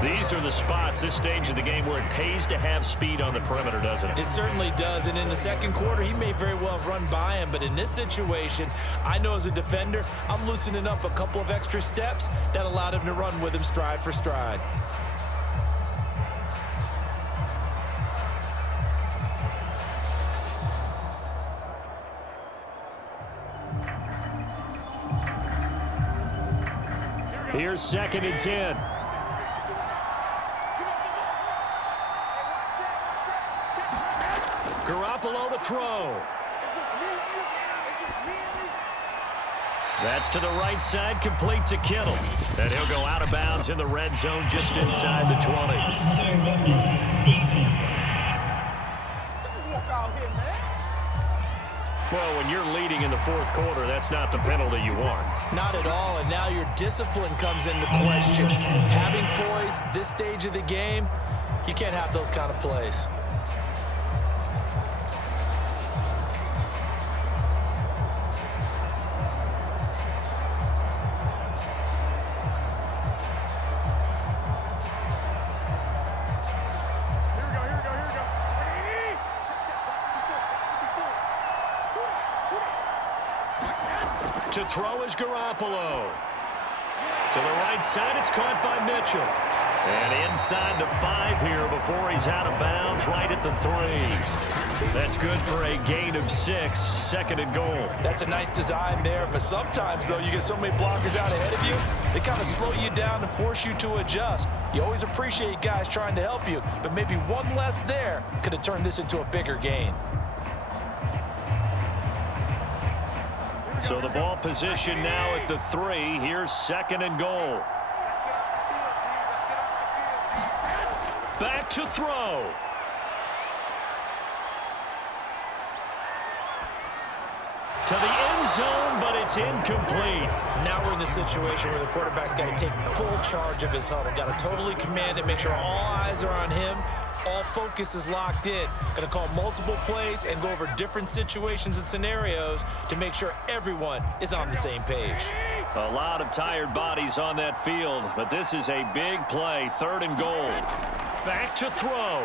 These are the spots, this stage of the game, where it pays to have speed on the perimeter, doesn't it? It certainly does, and in the 2nd quarter, he may very well run by him, but in this situation, I know as a defender, I'm loosening up a couple of extra steps that allowed him to run with him stride for stride. Here's 2nd and 10. Garoppolo to throw. That's to the right side, complete to Kittle. And he'll go out of bounds in the red zone just inside the 20. Unnecessary roughness. Defense. Well, when you're leading in the 4th quarter, that's not the penalty you want. Not at all, and now your discipline comes into question. Having poise this stage of the game, you can't have those kind of plays. To throw is Garoppolo. To the right side, it's caught by Mitchell. And inside the 5 here before he's out of bounds right at the 3. That's good for a gain of 6, 2nd and goal. That's a nice design there, but sometimes, though, you get so many blockers out ahead of you, they kind of slow you down and force you to adjust. You always appreciate guys trying to help you, but maybe one less there could have turned this into a bigger gain. So the ball position now at the 3. Here's 2nd and goal. Back to throw. To the end zone, but it's incomplete. Now we're in the situation where the quarterback's got to take full charge of his huddle. Got to totally command it, make sure all eyes are on him. All focus is locked in. Going to call multiple plays and go over different situations and scenarios to make sure everyone is on the same page. A lot of tired bodies on that field, but this is a big play. 3rd and goal. Back to throw.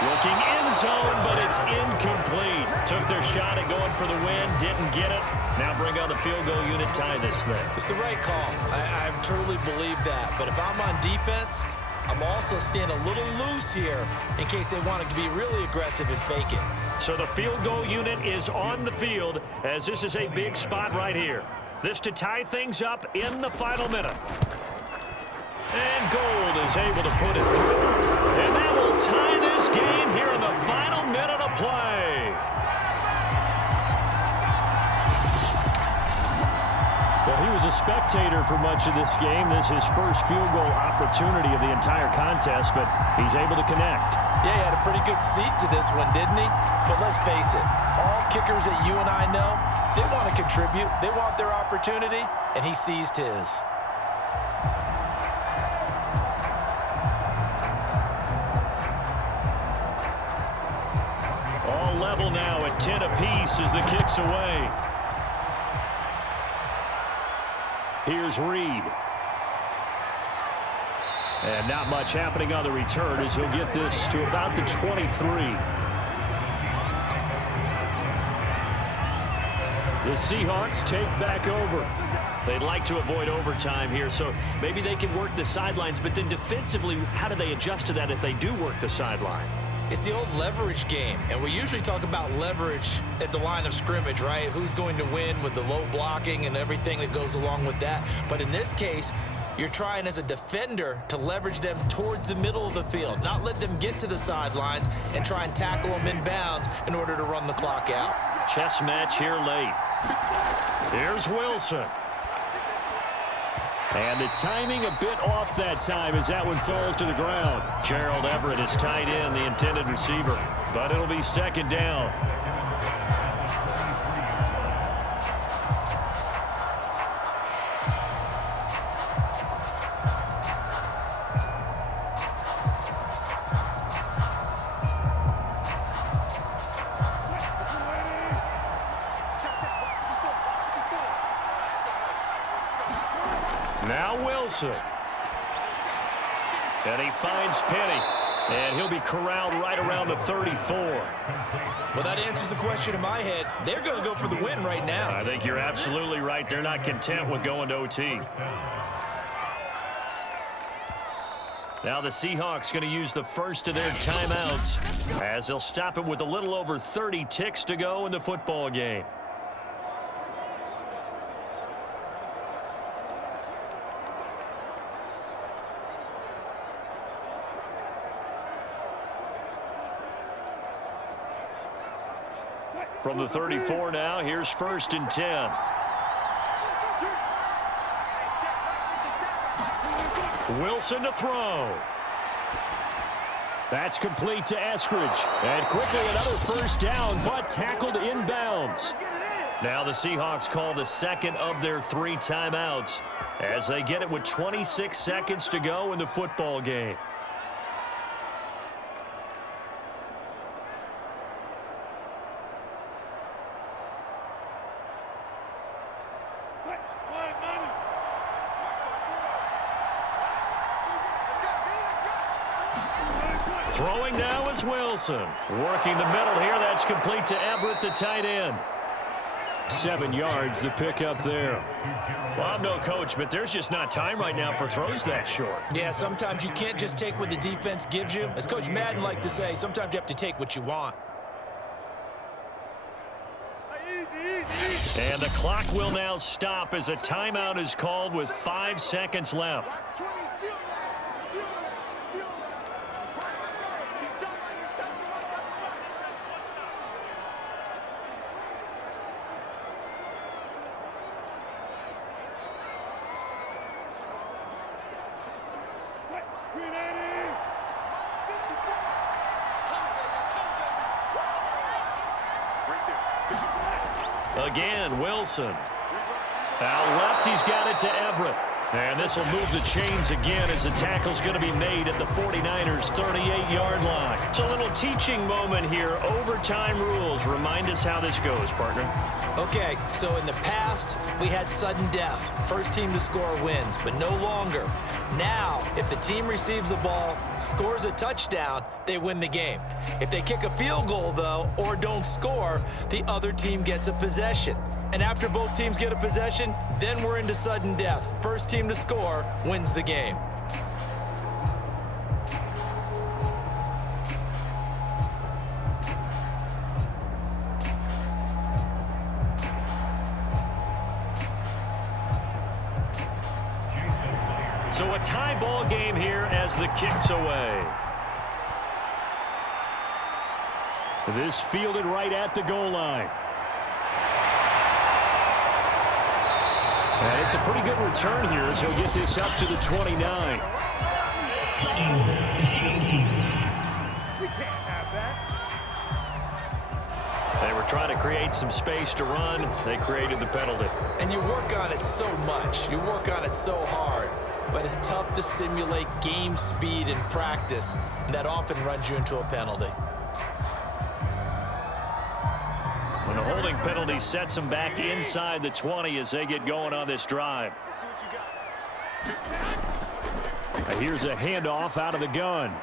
Looking end zone, but it's incomplete. Took their shot at going for the win, didn't get it. Now bring on the field goal unit, tie this thing. It's the right call. I truly believe that. But if I'm on defense, I'm also staying a little loose here in case they want to be really aggressive and fake it. So the field goal unit is on the field as this is a big spot right here. This to tie things up in the final minute. And Gold is able to put it through. And that will tie this game here in the final minute of play. Well, he was a spectator for much of this game. This is his first field goal opportunity of the entire contest, but he's able to connect. Yeah, he had a pretty good seat to this one, didn't he? But let's face it, all kickers that you and I know, they want to contribute. They want their opportunity, and he seized his. All level now at 10 apiece as the kick's away. Here's Reed. And not much happening on the return as he'll get this to about the 23. The Seahawks take back over. They'd like to avoid overtime here, so maybe they can work the sidelines, but then defensively, how do they adjust to that if they do work the sideline? It's the old leverage game, and we usually talk about leverage at the line of scrimmage, right? Who's going to win with the low blocking and everything that goes along with that. But in this case, you're trying as a defender to leverage them towards the middle of the field, not let them get to the sidelines and try and tackle them in bounds in order to run the clock out. Chess match here late. Here's Wilson. And the timing a bit off that time as that one falls to the ground. Gerald Everett is tight end, the intended receiver, but it'll be 2nd down. Now Wilson. And he finds Penny. And he'll be corralled right around the 34. Well, that answers the question in my head. They're going to go for the win right now. I think you're absolutely right. They're not content with going to OT. Now the Seahawks going to use the first of their timeouts as they'll stop it with a little over 30 ticks to go in the football game. From the 34 now, here's 1st and 10. Wilson to throw. That's complete to Eskridge. And quickly another 1st down, but tackled inbounds. Now the Seahawks call the 2nd of their 3 timeouts as they get it with 26 seconds to go in the football game. Throwing now is Wilson. Working the middle here. That's complete to Everett, the tight end. 7 yards, the pickup there. Well, I'm no coach, but there's just not time right now for throws that short. Yeah, sometimes you can't just take what the defense gives you. As Coach Madden liked to say, sometimes you have to take what you want. And the clock will now stop as a timeout is called with 5 seconds left. Again, Wilson. Out left, he's got it to Everett. And this will move the chains again as the tackle's going to be made at the 49ers' 38-yard line. It's a little teaching moment here. Overtime rules. Remind us how this goes, partner. Okay, so in the past, we had sudden death. First team to score wins, but no longer. Now, if the team receives the ball, scores a touchdown, they win the game. If they kick a field goal, though, or don't score, the other team gets a possession. And after both teams get a possession, then we're into sudden death. First team to score wins the game. So a tie ball game here as the kick's away. This fielded right at the goal line. And it's a pretty good return here as he'll get this up to the 29. They were trying to create some space to run. They created the penalty. And you work on it so much. You work on it so hard. But it's tough to simulate game speed in practice. And that often runs you into a penalty. And the holding penalty sets them back inside the 20 as they get going on this drive. Here's a handoff out of the gun.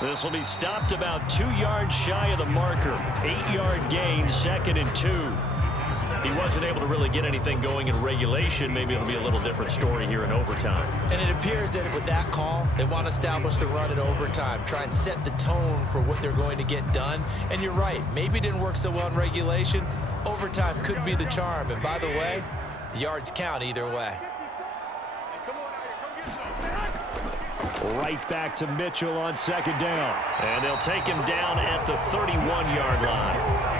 This will be stopped about 2 yards shy of the marker. 8-yard gain, 2nd and 2. He wasn't able to really get anything going in regulation. Maybe it'll be a little different story here in overtime. And it appears that with that call, they want to establish the run in overtime, try and set the tone for what they're going to get done. And you're right, maybe it didn't work so well in regulation. Overtime could be the charm. And by the way, the yards count either way. Right back to Mitchell on 2nd down. And they'll take him down at the 31-yard line.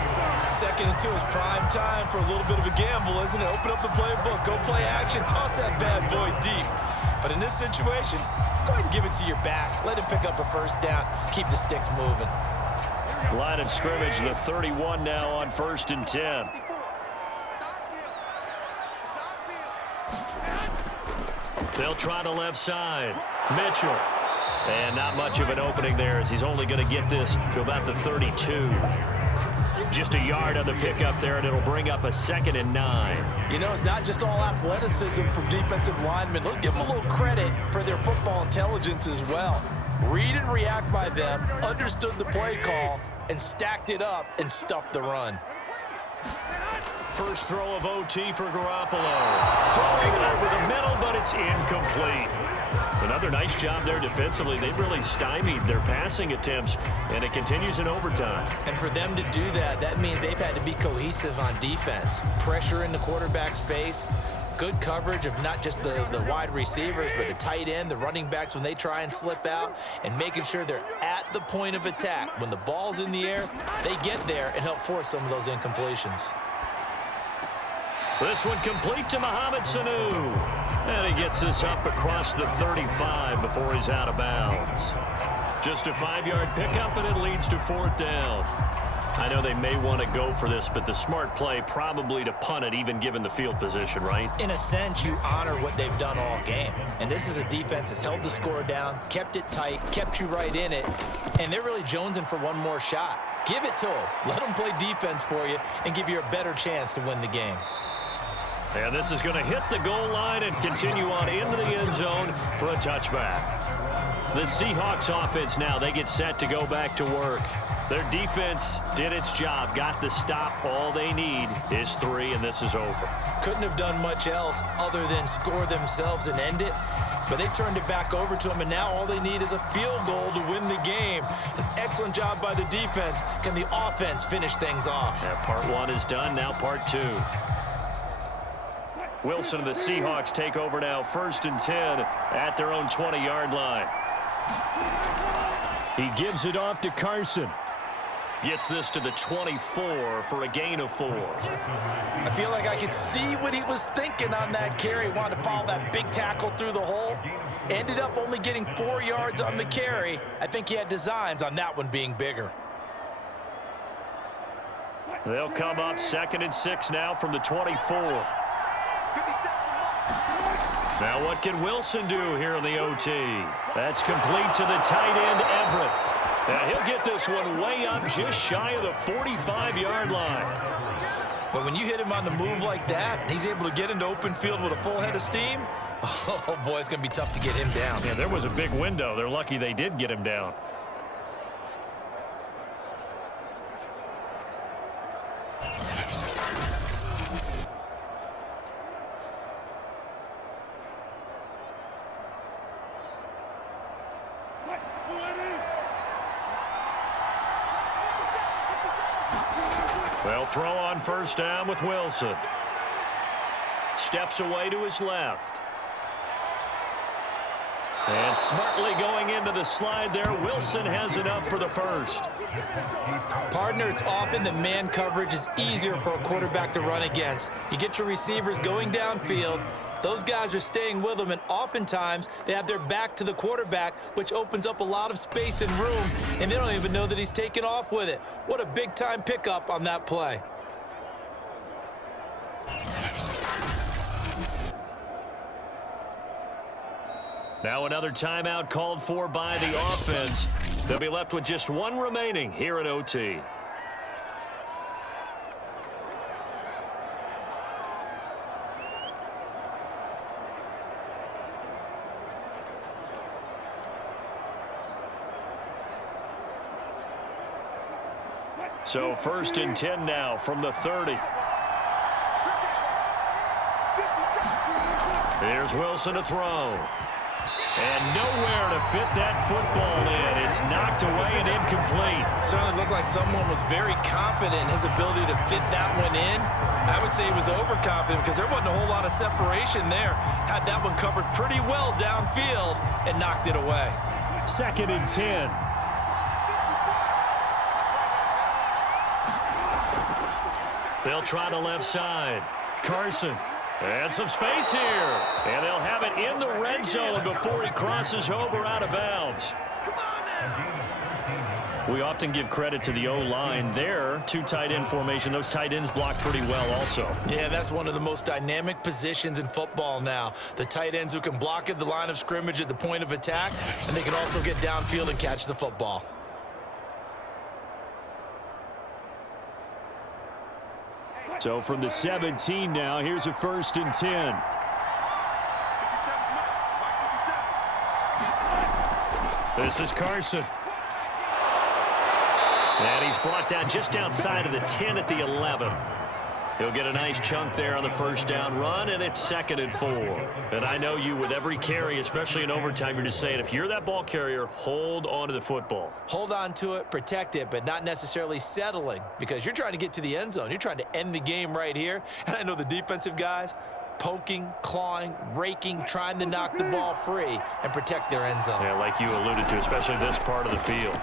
2nd and 2 is prime time for a little bit of a gamble, isn't it? Open up the playbook, go play action, toss that bad boy deep. But in this situation, go ahead and give it to your back. Let him pick up a first down, keep the sticks moving. Line of scrimmage, the 31 now on 1st and 10. They'll try the left side. Mitchell. And not much of an opening there as he's only going to get this to about the 32. Just a yard on the pickup there, and it'll bring up a 2nd and 9. You know, it's not just all athleticism from defensive linemen. Let's give them a little credit for their football intelligence as well. Read and react by them, understood the play call, and stacked it up and stuffed the run. First throw of OT for Garoppolo. Throwing over the middle, but it's incomplete. Another nice job there defensively. They've really stymied their passing attempts, and it continues in overtime. And for them to do that, that means they've had to be cohesive on defense. Pressure in the quarterback's face, good coverage of not just the wide receivers, but the tight end, the running backs when they try and slip out, and making sure they're at the point of attack. When the ball's in the air, they get there and help force some of those incompletions. This one complete to Mohamed Sanu. And he gets this up across the 35 before he's out of bounds. Just a 5-yard pickup, and it leads to 4th down. I know they may want to go for this, but the smart play probably to punt it, even given the field position, right? In a sense, you honor what they've done all game. And this is a defense that's held the score down, kept it tight, kept you right in it, and they're really jonesing for one more shot. Give it to them. Let them play defense for you and give you a better chance to win the game. And this is going to hit the goal line and continue on into the end zone for a touchback. The Seahawks offense now, they get set to go back to work. Their defense did its job, got the stop. All they need is 3, and this is over. Couldn't have done much else other than score themselves and end it. But they turned it back over to him, and now all they need is a field goal to win the game. An excellent job by the defense. Can the offense finish things off? Yeah, part 1 is done, now part 2. Wilson and the Seahawks take over now, 1st and 10 at their own 20-yard line. He gives it off to Carson. Gets this to the 24 for a gain of 4. I feel like I could see what he was thinking on that carry. Wanted to follow that big tackle through the hole. Ended up only getting 4 yards on the carry. I think he had designs on that one being bigger. They'll come up 2nd and 6 now from the 24. Now what can Wilson do here in the OT? That's complete to the tight end, Everett. Now he'll get this one way up just shy of the 45-yard line. But when you hit him on the move like that, and he's able to get into open field with a full head of steam, oh boy, it's going to be tough to get him down. Yeah, there was a big window. They're lucky they did get him down. They'll throw on 1st down with Wilson. Steps away to his left. And smartly going into the slide there, Wilson has enough for the 1st. Partner, it's often the man coverage is easier for a quarterback to run against. You get your receivers going downfield. Those guys are staying with them, and oftentimes they have their back to the quarterback, which opens up a lot of space and room, and they don't even know that he's taken off with it. What a big-time pickup on that play. Now another timeout called for by the offense. They'll be left with just 1 remaining here in OT. So 1st and 10 now from the 30. Here's Wilson to throw. And nowhere to fit that football in. It's knocked away and incomplete. Certainly looked like someone was very confident in his ability to fit that one in. I would say he was overconfident because there wasn't a whole lot of separation there. Had that one covered pretty well downfield and knocked it away. 2nd and 10. They'll try the left side. Carson. And some space here. And they'll have it in the red zone before he crosses over out of bounds. We often give credit to the O-line there. 2 tight end formation. Those tight ends block pretty well also. Yeah, that's one of the most dynamic positions in football now. The tight ends who can block at the line of scrimmage at the point of attack, and they can also get downfield and catch the football. So from the 17 now, here's a 1st and 10. This is Carson. And he's brought down just outside of the 10 at the 11. He'll get a nice chunk there on the 1st down run, and it's 2nd and 4. And I know you, with every carry, especially in overtime, you're just saying, if you're that ball carrier, hold on to the football. Hold on to it, protect it, but not necessarily settling, because you're trying to get to the end zone. You're trying to end the game right here. And I know the defensive guys poking, clawing, raking, trying to knock the ball free and protect their end zone. Yeah, like you alluded to, especially this part of the field.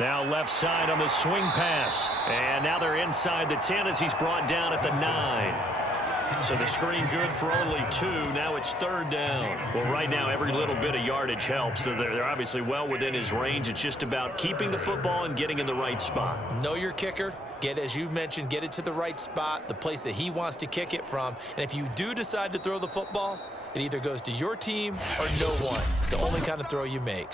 Now left side on the swing pass. And now they're inside the 10 as he's brought down at the 9. So the screen good for only 2. Now it's 3rd down. Well, right now, every little bit of yardage helps. So they're obviously well within his range. It's just about keeping the football and getting in the right spot. Know your kicker. Get, as you mentioned, get it to the right spot, the place that he wants to kick it from. And if you do decide to throw the football, it either goes to your team or no one. It's the only kind of throw you make.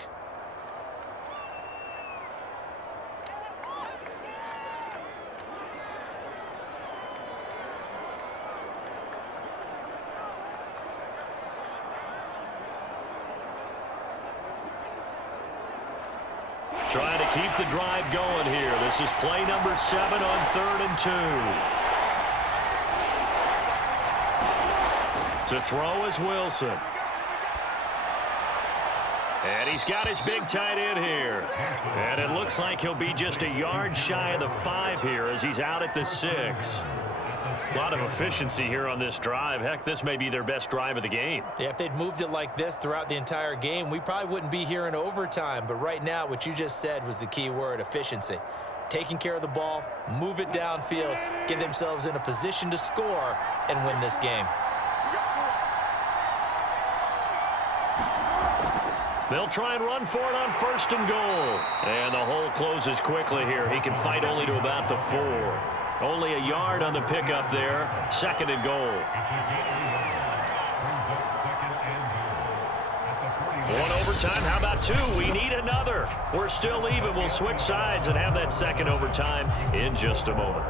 Trying to keep the drive going here. This is play number 7 on 3rd and 2. To throw is Wilson. And he's got his big tight end here. And it looks like he'll be just a yard shy of the 5 here as he's out at the 6. A lot of efficiency here on this drive. Heck, this may be their best drive of the game. Yeah, if they'd moved it like this throughout the entire game, we probably wouldn't be here in overtime. But right now, what you just said was the key word, efficiency. Taking care of the ball, move it downfield, get themselves in a position to score and win this game. They'll try and run for it on 1st and goal. And the hole closes quickly here. He can fight only to about the 4. Only a yard on the pickup there. 2nd and goal. One overtime. How about 2? We need another. We're still even. We'll switch sides and have that 2nd overtime in just a moment.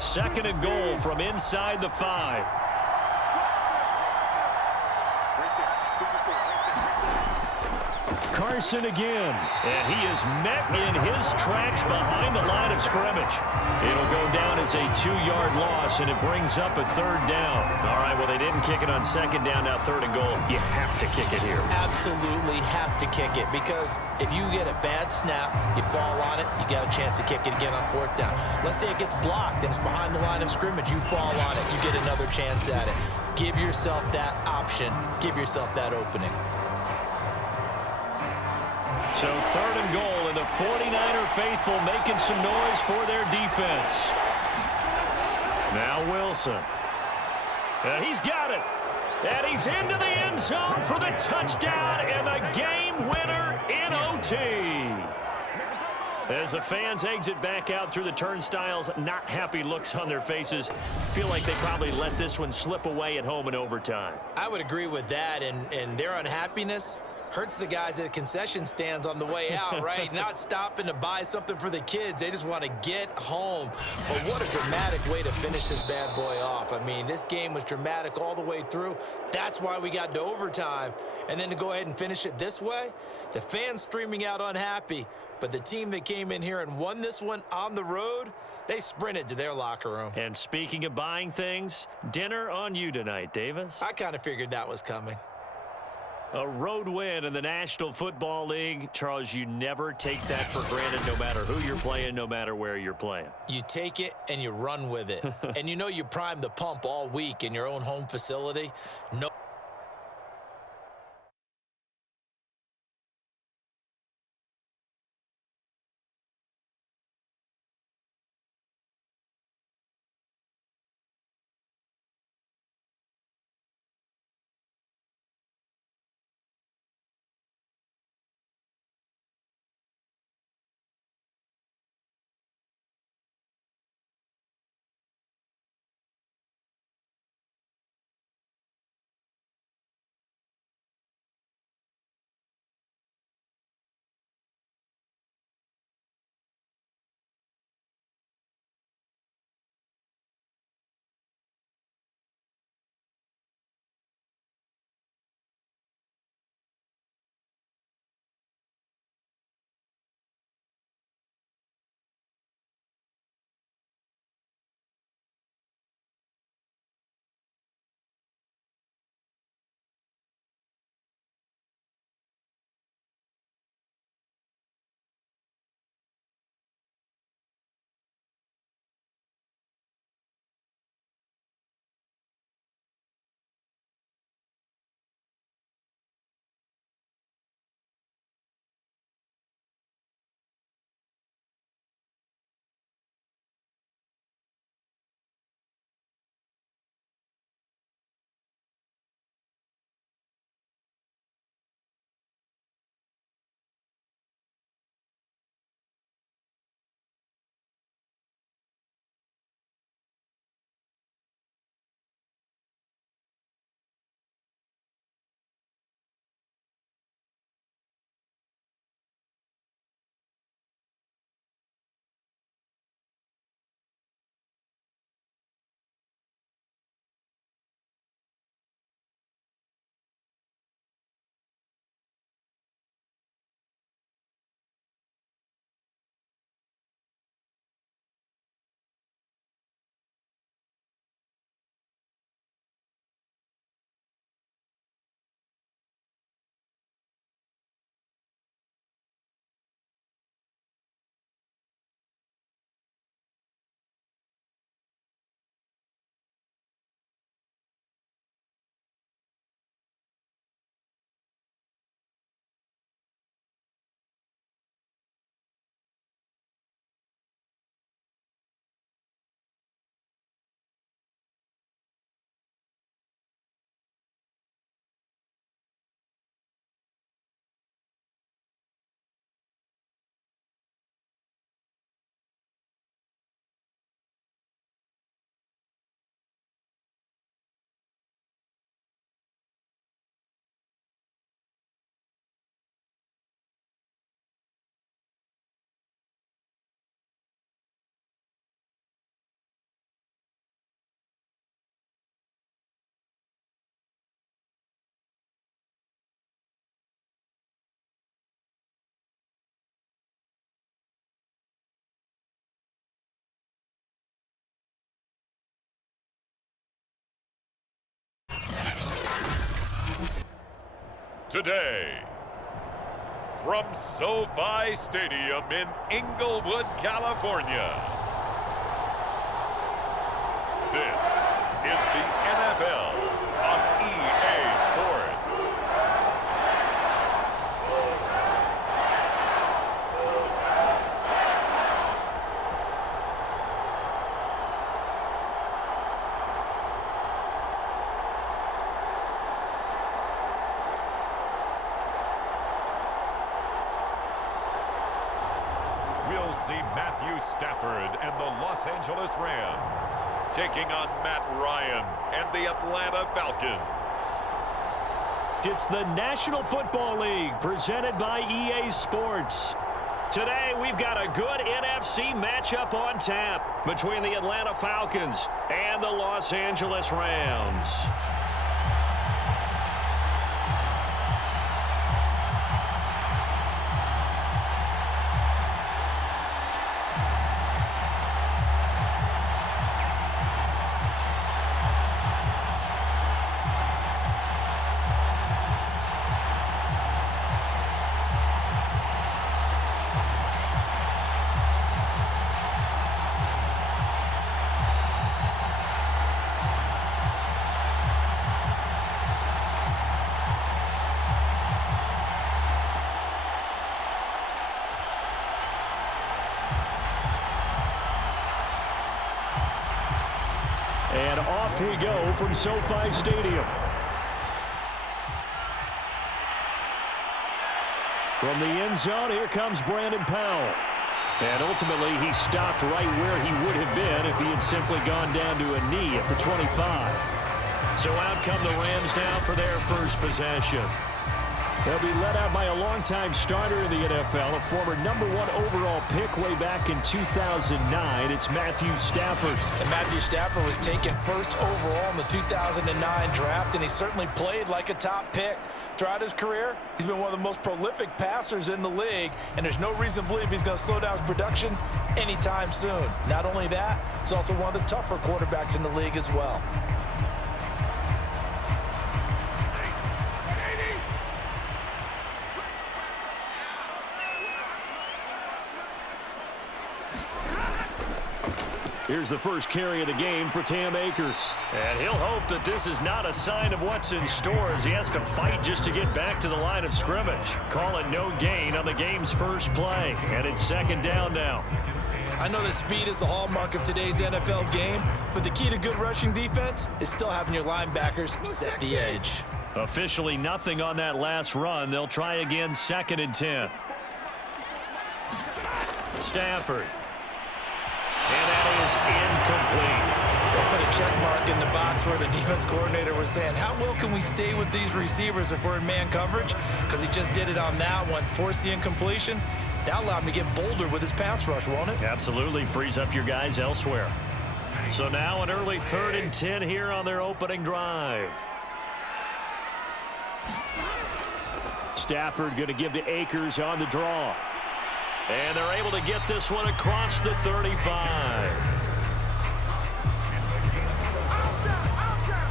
Second and goal from inside the 5. Carson again. And he is met in his tracks behind the line of scrimmage. It'll go down as a 2-yard loss, and it brings up a 3rd down. All right, well, they didn't kick it on 2nd down. Now 3rd and goal. You have to kick it here. Absolutely have to kick it, because if you get a bad snap, you fall on it, you got a chance to kick it again on 4th down. Let's say it gets blocked and it's behind the line of scrimmage. You fall on it, you get another chance at it. Give yourself that option. Give yourself that opening. So 3rd and goal, and the 49er faithful making some noise for their defense. Now Wilson. And he's got it. And he's into the end zone for the touchdown and the game winner in OT. As the fans exit back out through the turnstiles, not happy looks on their faces. Feel like they probably let this one slip away at home in overtime. I would agree with that, and their unhappiness hurts the guys at the concession stands on the way out, right? Not stopping to buy something for the kids. They just want to get home. But what a dramatic way to finish this bad boy off. I mean, this game was dramatic all the way through. That's why we got to overtime. And then to go ahead and finish it this way, the fans streaming out unhappy. But the team that came in here and won this one on the road, they sprinted to their locker room. And speaking of buying things, dinner on you tonight, Davis. I kind of figured that was coming. A road win in the National Football League. Charles, you never take that for granted, no matter who you're playing, no matter where you're playing. You take it and you run with it. And you know you primed the pump all week in your own home facility. No today. From SoFi Stadium in Inglewood, California, this is the NFL on EA Sports. We'll see Matthew Stafford and the Los Angeles Rams taking on Matt Ryan and the Atlanta Falcons. It's the National Football League presented by EA Sports. Today, we've got a good NFC matchup on tap between the Atlanta Falcons and the Los Angeles Rams. And off we go from SoFi Stadium. From the end zone, here comes Brandon Powell. And ultimately, he stopped right where he would have been if he had simply gone down to a knee at the 25. So out come the Rams now for their first possession. They'll be led out by a longtime starter in the NFL, a former #1 overall pick way back in 2009. It's Matthew Stafford. And Matthew Stafford was taken first overall in the 2009 draft, and he certainly played like a top pick. Throughout his career, he's been one of the most prolific passers in the league, and there's no reason to believe he's going to slow down his production anytime soon. Not only that, he's also one of the tougher quarterbacks in the league as well. Here's the first carry of the game for Cam Akers. And he'll hope that this is not a sign of what's in store as he has to fight just to get back to the line of scrimmage. Call it no gain on the game's first play. And it's second down now. I know that speed is the hallmark of today's NFL game, but the key to good rushing defense is still having your linebackers set the edge. Officially nothing on that last run. They'll try again, 2nd and 10. Stafford. And that is incomplete. They'll put a check mark in the box where the defense coordinator was saying, how well can we stay with these receivers if we're in man coverage? Because he just did it on that one, forced the incompletion. That allowed him to get bolder with his pass rush, won't it? Absolutely, frees up your guys elsewhere. So now an early 3rd and 10 here on their opening drive. Stafford going to give to Akers on the draw. And they're able to get this one across the 35.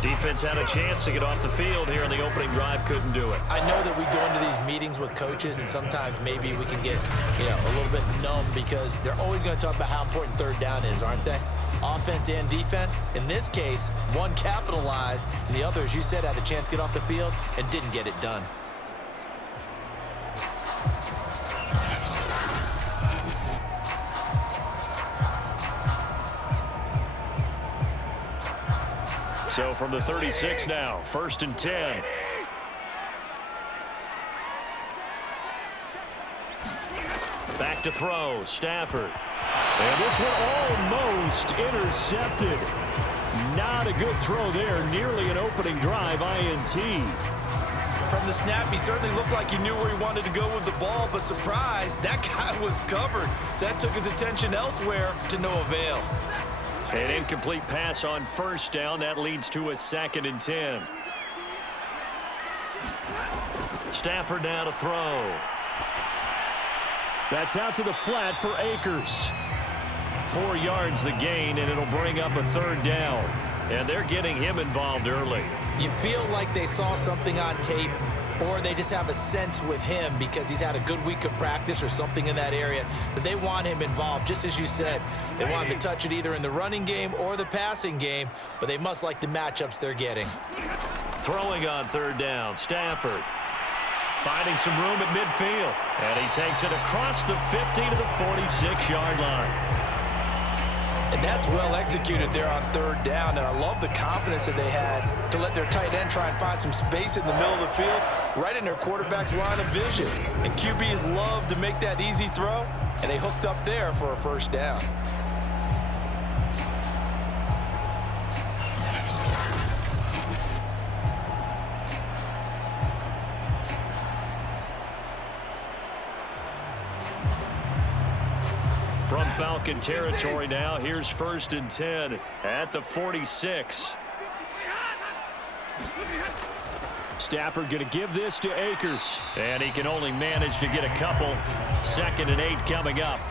Defense had a chance to get off the field here in the opening drive, couldn't do it. I know that we go into these meetings with coaches, and sometimes maybe we can get, a little bit numb because they're always going to talk about how important 3rd down is, aren't they? Offense and defense. In this case, one capitalized, and the other, as you said, had a chance to get off the field and didn't get it done. So from the 36 now, 1st and 10. Back to throw, Stafford. And this one almost intercepted. Not a good throw there, nearly an opening drive INT. From the snap, he certainly looked like he knew where he wanted to go with the ball, but surprise, that guy was covered. So that took his attention elsewhere to no avail. An incomplete pass on 1st down. That leads to a 2nd and 10. Stafford now to throw. That's out to the flat for Akers. 4 yards the gain, and it'll bring up a 3rd down. And they're getting him involved early. You feel like they saw something on tape or they just have a sense with him because he's had a good week of practice or something in that area that they want him involved. Just as you said, they want him to touch it either in the running game or the passing game, but they must like the matchups they're getting. Throwing on third down, Stafford. Finding some room at midfield. And he takes it across the 50 to the 46-yard line. And that's well executed there on third down, and I love the confidence that they had to let their tight end try and find some space in the middle of the field, right in their quarterback's line of vision. And QBs love to make that easy throw, and they hooked up there for a first down. From Falcon territory now, here's 1st and 10 at the 46. Stafford going to give this to Akers. And he can only manage to get a couple. 2nd and 8 coming up.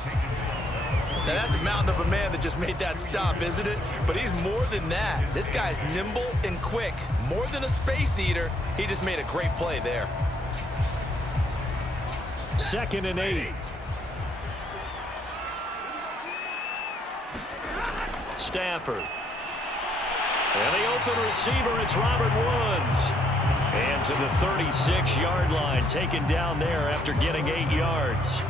Now, that's a mountain of a man that just made that stop, isn't it? But he's more than that. This guy's nimble and quick. More than a space eater. He just made a great play there. 2nd and 8. Stafford. And the open receiver, it's Robert Woods. And to the 36-yard line, taken down there after getting 8 yards.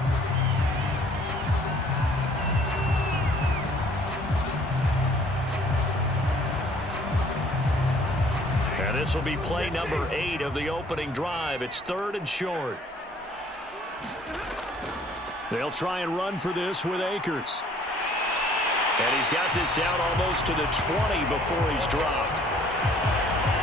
And this will be play number 8 of the opening drive. It's 3rd and short. They'll try and run for this with Akers. And he's got this down almost to the 20 before he's dropped.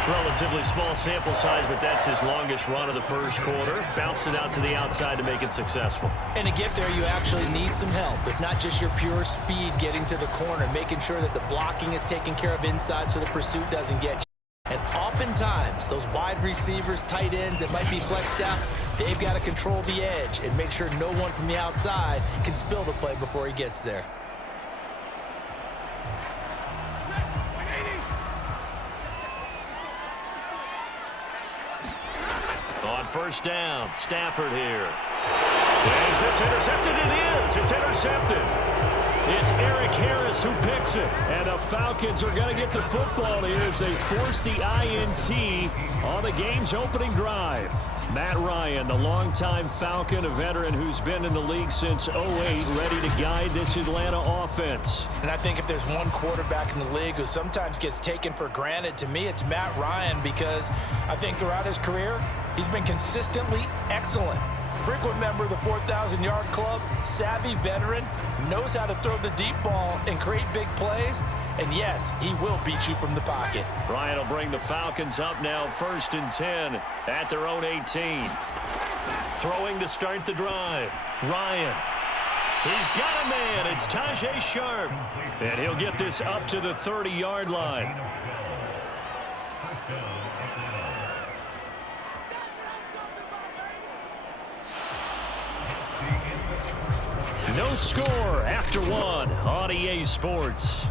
Relatively small sample size, but that's his longest run of the first quarter. Bounced it out to the outside to make it successful. And to get there, you actually need some help. It's not just your pure speed getting to the corner, making sure that the blocking is taken care of inside so the pursuit doesn't get you. And oftentimes, those wide receivers, tight ends that might be flexed out, they've got to control the edge and make sure no one from the outside can spill the play before he gets there. On 1st down, Stafford here. Is this intercepted? It is. It's intercepted. It's Eric Harris who picks it. And the Falcons are going to get the football here as they force the INT on the game's opening drive. Matt Ryan, the longtime Falcon, a veteran who's been in the league since 08, ready to guide this Atlanta offense. And I think if there's one quarterback in the league who sometimes gets taken for granted, to me it's Matt Ryan, because I think throughout his career, he's been consistently excellent. Frequent member of the 4,000-yard club, savvy veteran, knows how to throw the deep ball and create big plays. And yes, he will beat you from the pocket. Ryan will bring the Falcons up now, 1st and 10 at their own 18. Throwing to start the drive. Ryan. He's got a man. It's Tajay Sharp. And he'll get this up to the 30-yard line. No score after 1 on EA Sports.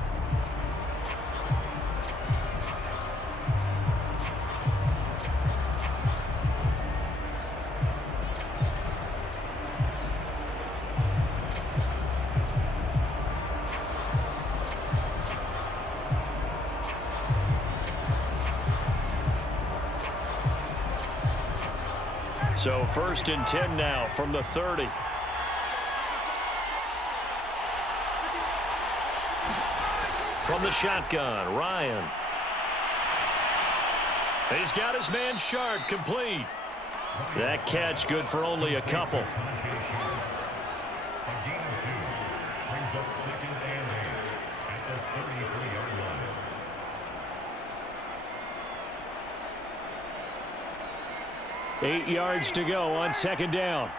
So 1st and 10 now from the 30. From the shotgun, Ryan. He's got his man Sharp, complete. That catch good for only a couple. Brings up 2nd and 8 at the 33-yard line. Eight yards to go on 2nd down.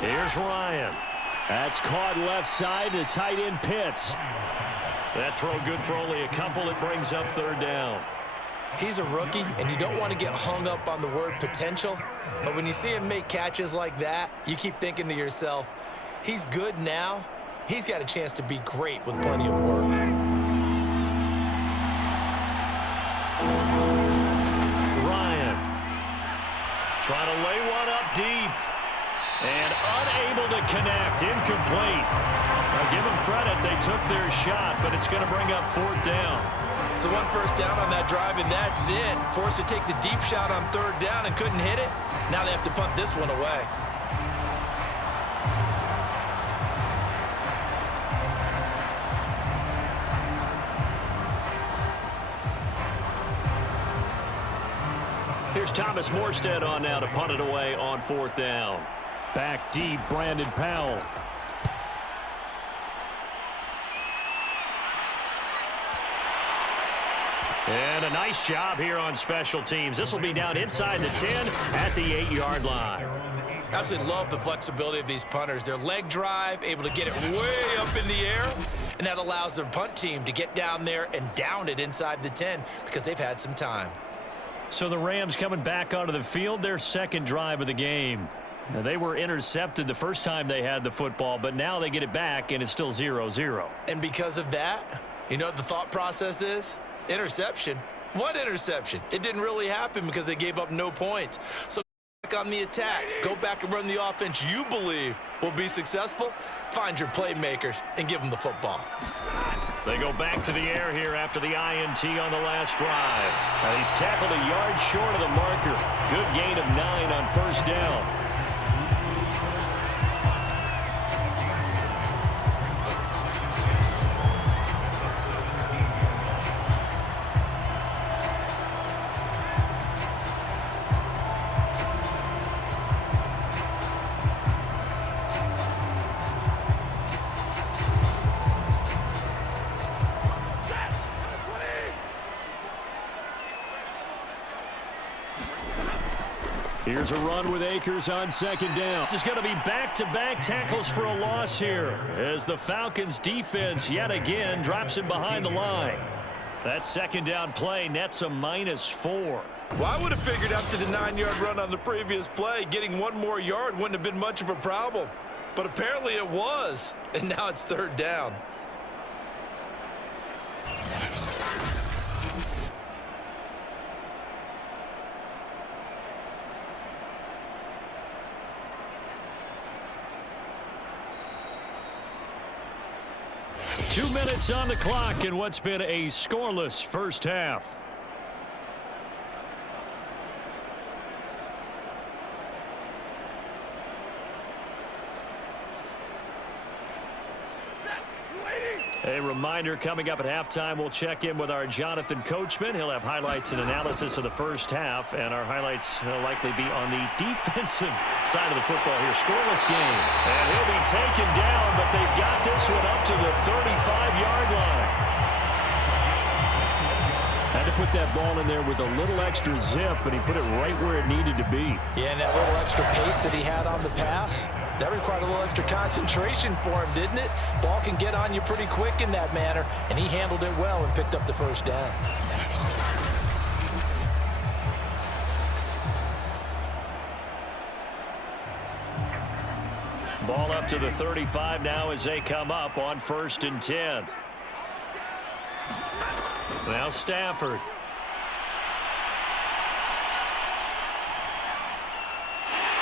Here's Ryan. That's caught left side to tight end Pitts. That throw good for only a couple. It brings up 3rd down. He's a rookie, and you don't want to get hung up on the word potential. But when you see him make catches like that, you keep thinking to yourself, he's good now. He's got a chance to be great with plenty of work. Trying to lay one up deep. And unable to connect. Incomplete. I'll give them credit. They took their shot, but it's going to bring up 4th down. So 1 first down on that drive, and that's it. Forced to take the deep shot on 3rd down and couldn't hit it. Now they have to punt this one away. Here's Thomas Morstead on now to punt it away on 4th down. Back deep, Brandon Powell. And a nice job here on special teams. This will be down inside the 10 at the 8-yard line. Absolutely love the flexibility of these punters. Their leg drive, able to get it way up in the air, and that allows their punt team to get down there and down it inside the 10 because they've had some time. So the Rams coming back onto the field, their 2nd drive of the game. Now, they were intercepted the first time they had the football, but now they get it back, and it's still 0-0. And because of that, you know what the thought process is? Interception. What interception? It didn't really happen because they gave up no points. So back on the attack. Go back and run the offense you believe will be successful. Find your playmakers and give them the football. They go back to the air here after the INT on the last drive. Now he's tackled a yard short of the marker. Good gain of 9 on 1st down. Here's a run with Akers on 2nd down. This is going to be back-to-back tackles for a loss here as the Falcons defense yet again drops him behind the line. That 2nd down play nets a -4. Well, I would have figured after the 9-yard run on the previous play, getting 1 more yard wouldn't have been much of a problem. But apparently it was, and now it's 3rd down. Two minutes on the clock in what's been a scoreless first half. A reminder coming up at halftime, we'll check in with our Jonathan Coachman. He'll have highlights and analysis of the first half, and our highlights will likely be on the defensive side of the football here. Scoreless game. And he'll be taken down, but they've got this one up to the 35-yard line. Had to put that ball in there with a little extra zip, but he put it right where it needed to be. Yeah, and that little extra pace that he had on the pass, that required a little extra concentration for him, didn't it? Ball can get on you pretty quick in that manner, and he handled it well and picked up the first down. Ball up to the 35 now as they come up on 1st and 10. Now Stafford.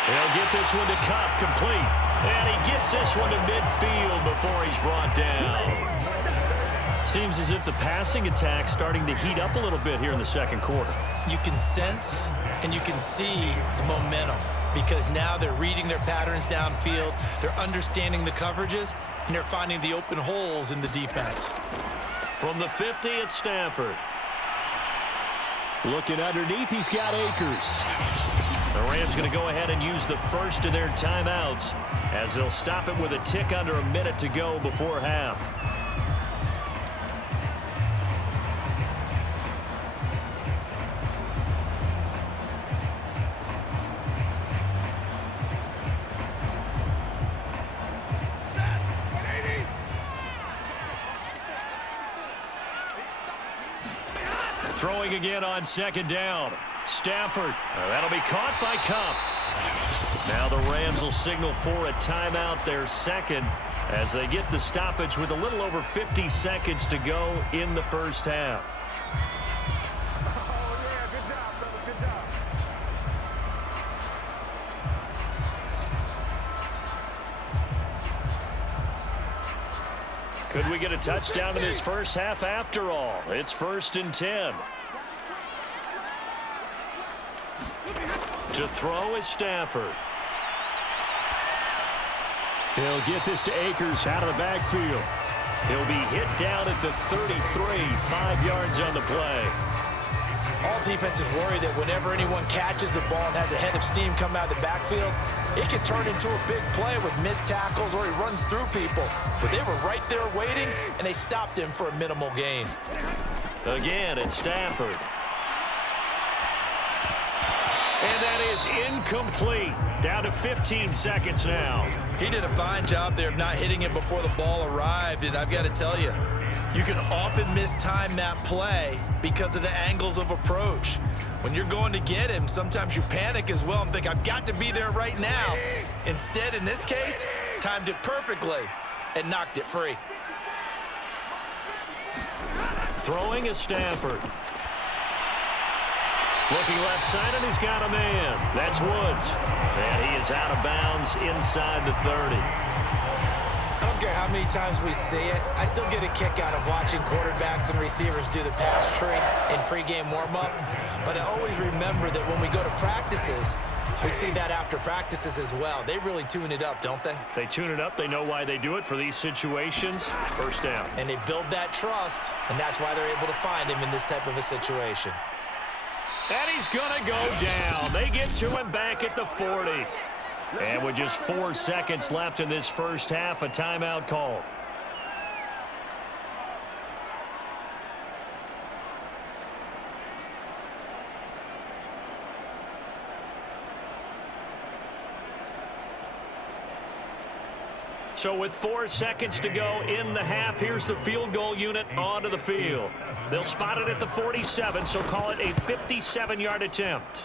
He'll get this one to Cup, complete. And he gets this one to midfield before he's brought down. Seems as if the passing attack's starting to heat up a little bit here in the 2nd quarter. You can sense and you can see the momentum because now they're reading their patterns downfield, they're understanding the coverages, and they're finding the open holes in the defense. From the 50, it's Stafford. Looking underneath, he's got Akers. The Rams going to go ahead and use the first of their timeouts as they'll stop it with a tick under a minute to go before half. Throwing again on 2nd down. Stafford. That'll be caught by Cup. Now the Rams will signal for a timeout, their 2nd, as they get the stoppage with a little over 50 seconds to go in the first half. Could we get a touchdown in this first half after all? It's 1st and 10. To throw is Stafford. He'll get this to Akers out of the backfield. He'll be hit down at the 33, 5 yards on the play. All defenses worry that whenever anyone catches the ball and has a head of steam come out of the backfield, it can turn into a big play with missed tackles or he runs through people. But they were right there waiting, and they stopped him for a minimal gain. Again, it's Stafford. And that is incomplete. Down to 15 seconds now. He did a fine job there of not hitting him before the ball arrived, and I've got to tell you, you can often mistime that play because of the angles of approach. When you're going to get him, sometimes you panic as well and think, I've got to be there right now. Instead, in this case, timed it perfectly and knocked it free. Throwing is Stafford. Looking left side, and he's got a man. That's Woods. And he is out of bounds inside the 30. I don't care how many times we see it. I still get a kick out of watching quarterbacks and receivers do the pass tree in pregame warm-up. But I always remember that when we go to practices, we see that after practices as well. They really tune it up, don't they? They tune it up. They know why they do it for these situations. First down. And they build that trust, and that's why they're able to find him in this type of a situation. And he's going to go down. They get to him back at the 40. And with just 4 seconds left in this first half, a timeout call. So with 4 seconds to go in the half, here's the field goal unit onto the field. They'll spot it at the 47, so call it a 57-yard attempt.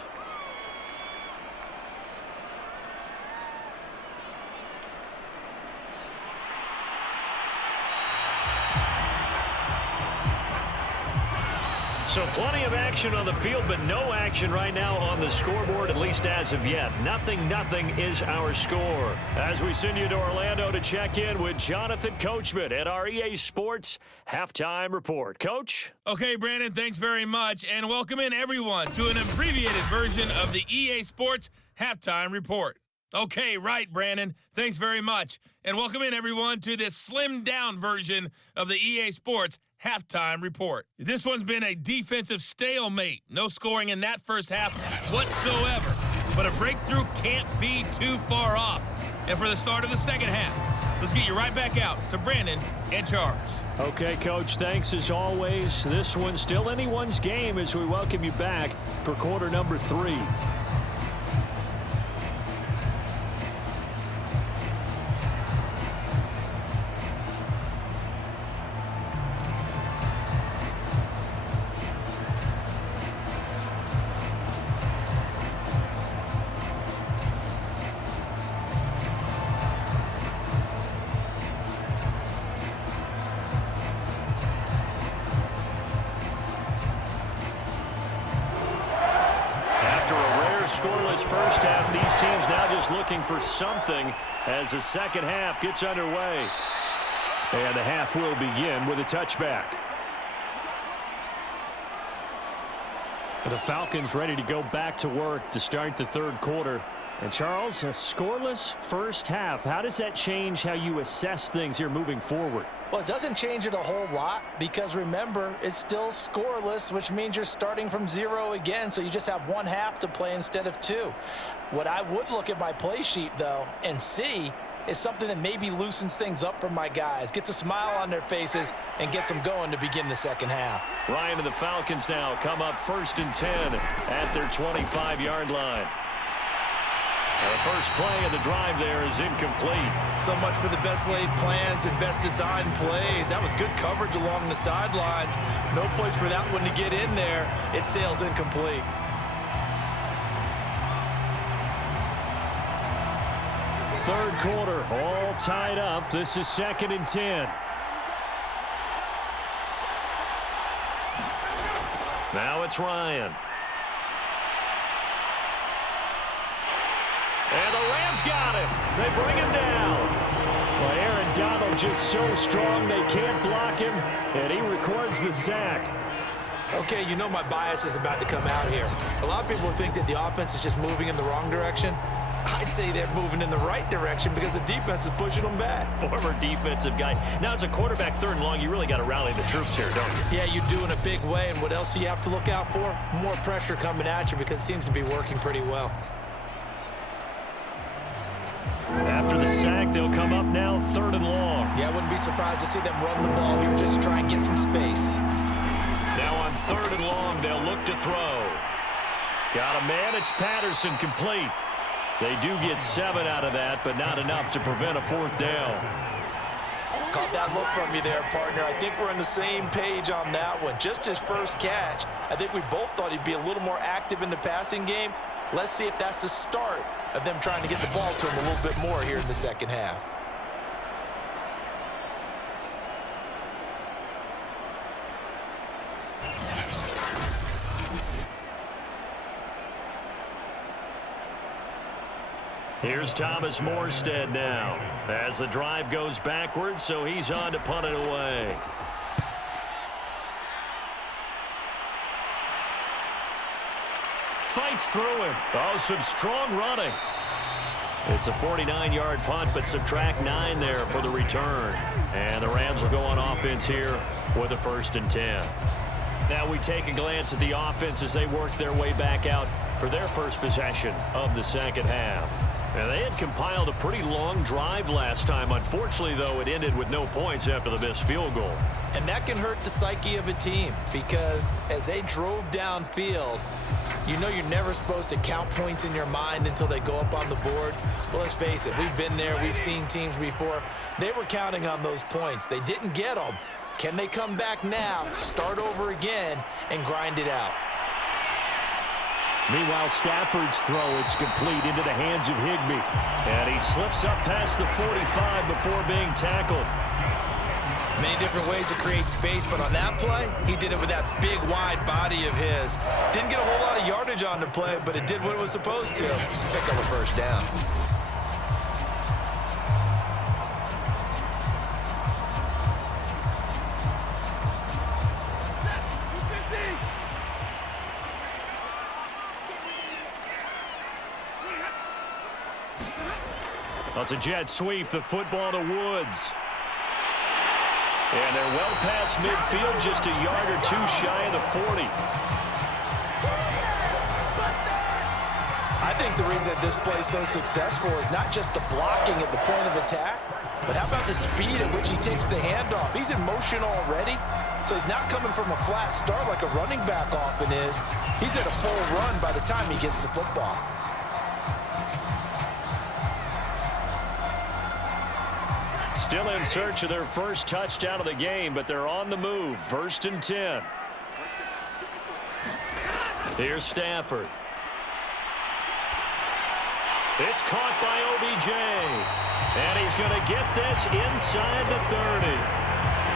So plenty of action on the field, but no action right now on the scoreboard, at least as of yet. 0-0 is our score. As we send you to Orlando to check in with Jonathan Coachman at our EA Sports Halftime Report. Coach? Okay, Brandon, thanks very much. And welcome in, everyone, to an abbreviated version of the EA Sports Halftime Report. Okay, right, Brandon. Thanks very much. And welcome in, everyone, to this slimmed-down version of the EA Sports Halftime Report. This one's been a defensive stalemate. No scoring in that first half whatsoever. But a breakthrough can't be too far off. And for the start of the second half, let's get you right back out to Brandon and Charles. Okay, Coach, thanks as always. This one's still anyone's game as we welcome you back for quarter number 3. Scoreless first half. These teams now just looking for something as the second half gets underway. And the half will begin with a touchback. The Falcons ready to go back to work to start the third quarter. And Charles, a scoreless first half. How does that change how you assess things here moving forward? Well, it doesn't change it a whole lot because, remember, it's still scoreless, which means you're starting from 0 again, so you just have one half to play instead of 2. What I would look at my play sheet, though, and see is something that maybe loosens things up for my guys, gets a smile on their faces, and gets them going to begin the second half. Ryan and the Falcons now come up 1st and 10 at their 25-yard line. The first play of the drive there is incomplete. So much for the best laid plans and best designed plays. That was good coverage along the sidelines. No place for that one to get in there. It sails incomplete. Third quarter, all tied up. This is 2nd and 10. Now it's Ryan. And the Rams got him. They bring him down. Well, Aaron Donald just so strong they can't block him, and he records the sack. Okay, you know my bias is about to come out here. A lot of people think that the offense is just moving in the wrong direction. I'd say they're moving in the right direction because the defense is pushing them back. Former defensive guy. Now, as a quarterback, 3rd and long, you really got to rally the troops here, don't you? Yeah, you do in a big way. And what else do you have to look out for? More pressure coming at you because it seems to be working pretty well. After the sack, they'll come up now 3rd and long. Yeah, I wouldn't be surprised to see them run the ball here just to try and get some space. Now on 3rd and long, they'll look to throw. Got a man. It's Patterson, complete. They do get 7 out of that, but not enough to prevent a 4th down. Caught that look from you there, partner. I think we're on the same page on that one. Just his first catch, I think we both thought he'd be a little more active in the passing game. Let's see if that's the start of them trying to get the ball to him a little bit more here in the second half. Here's Thomas Morstead now as the drive goes backwards, so he's on to punt it away. Fights through him. Oh, some strong running. It's a 49-yard punt, but subtract 9 there for the return. And the Rams will go on offense here with a 1st and 10. Now we take a glance at the offense as they work their way back out for their first possession of the second half. And they had compiled a pretty long drive last time. Unfortunately, though, it ended with no points after the missed field goal. And that can hurt the psyche of a team because as they drove downfield, you know you're never supposed to count points in your mind until they go up on the board. But let's face it, we've been there. We've seen teams before. They were counting on those points. They didn't get them. Can they come back now, start over again, and grind it out? Meanwhile, Stafford's throw, it's complete into the hands of Higbee. And he slips up past the 45 before being tackled. Many different ways to create space, but on that play, he did it with that big, wide body of his. Didn't get a whole lot of yardage on the play, but it did what it was supposed to. Pick up a 1st down. That's a jet sweep, the football to Woods. And they're well past midfield, just a yard or 2 shy of the 40. I think the reason this play is so successful is not just the blocking at the point of attack, but how about the speed at which he takes the handoff? He's in motion already, so he's not coming from a flat start like a running back often is. He's at a full run by the time he gets the football. Still in search of their first touchdown of the game, but they're on the move. 1st and 10. Here's Stafford. It's caught by OBJ. And he's going to get this inside the 30.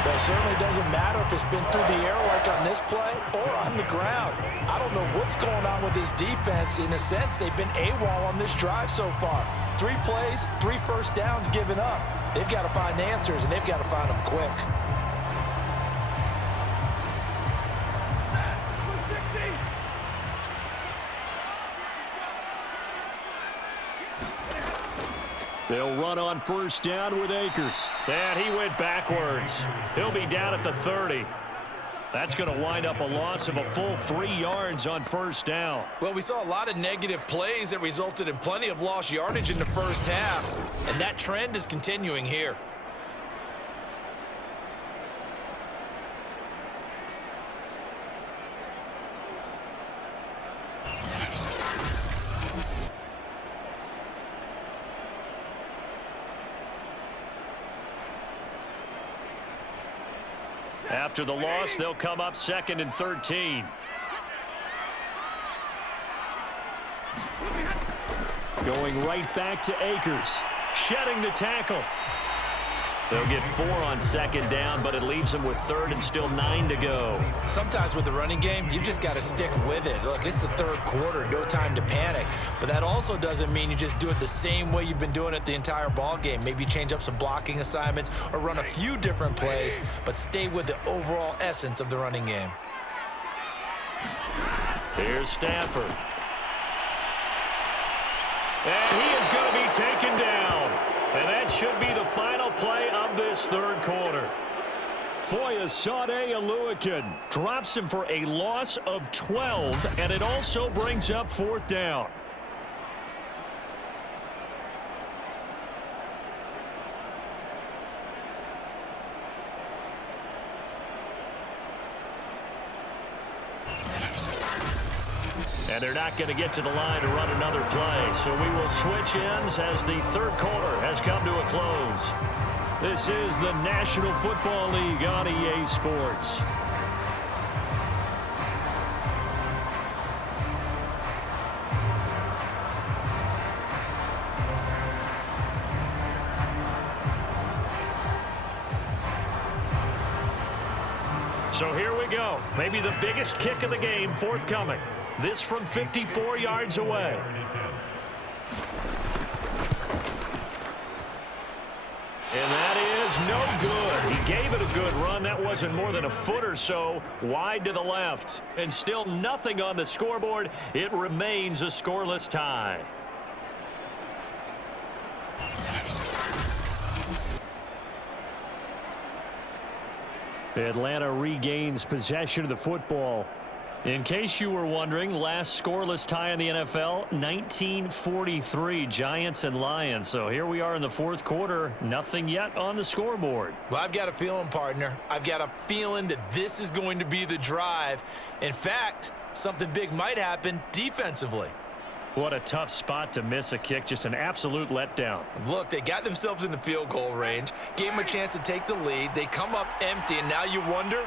Well, it certainly doesn't matter if it's been through the air like on this play or on the ground. I don't know what's going on with this defense. In a sense, they've been AWOL on this drive so far. 3 plays, 3 first downs given up. They've got to find answers, and they've got to find them quick. They'll run on 1st down with Akers. And he went backwards. He'll be down at the 30. That's going to wind up a loss of a full 3 yards on 1st down. Well, we saw a lot of negative plays that resulted in plenty of lost yardage in the first half, and that trend is continuing here. After the loss, they'll come up 2nd and 13. Going right back to Akers. Shedding the tackle. They'll get 4 on second down, but it leaves them with third and still 9 to go. Sometimes with the running game, you've just got to stick with it. Look, it's the third quarter, no time to panic. But that also doesn't mean you just do it the same way you've been doing it the entire ball game. Maybe change up some blocking assignments or run a few different plays, but stay with the overall essence of the running game. Here's Stafford. And he is going to be taken down. And that should be the final play of this third quarter. Foyesade Aluakin Drops him for a loss of 12, and it also brings up fourth down. And they're not going to get to the line to run another play. So we will switch ends as the third quarter has come to a close. This is the National Football League on EA Sports. So here we go. Maybe the biggest kick of the game forthcoming. This from 54 yards away. And that is no good. He gave it a good run. That wasn't more than a foot or so wide to the left. And still nothing on the scoreboard. It remains a scoreless tie. Atlanta regains possession of the football. In case you were wondering, last scoreless tie in the NFL, 1943, Giants and Lions. So here we are in the fourth quarter, nothing yet on the scoreboard. Well, I've got a feeling, partner. I've got a feeling that this is going to be the drive. In fact, something big might happen defensively. What a tough spot to miss a kick. Just an absolute letdown. Look, they got themselves in the field goal range, gave them a chance to take the lead. They come up empty, and now you wonder,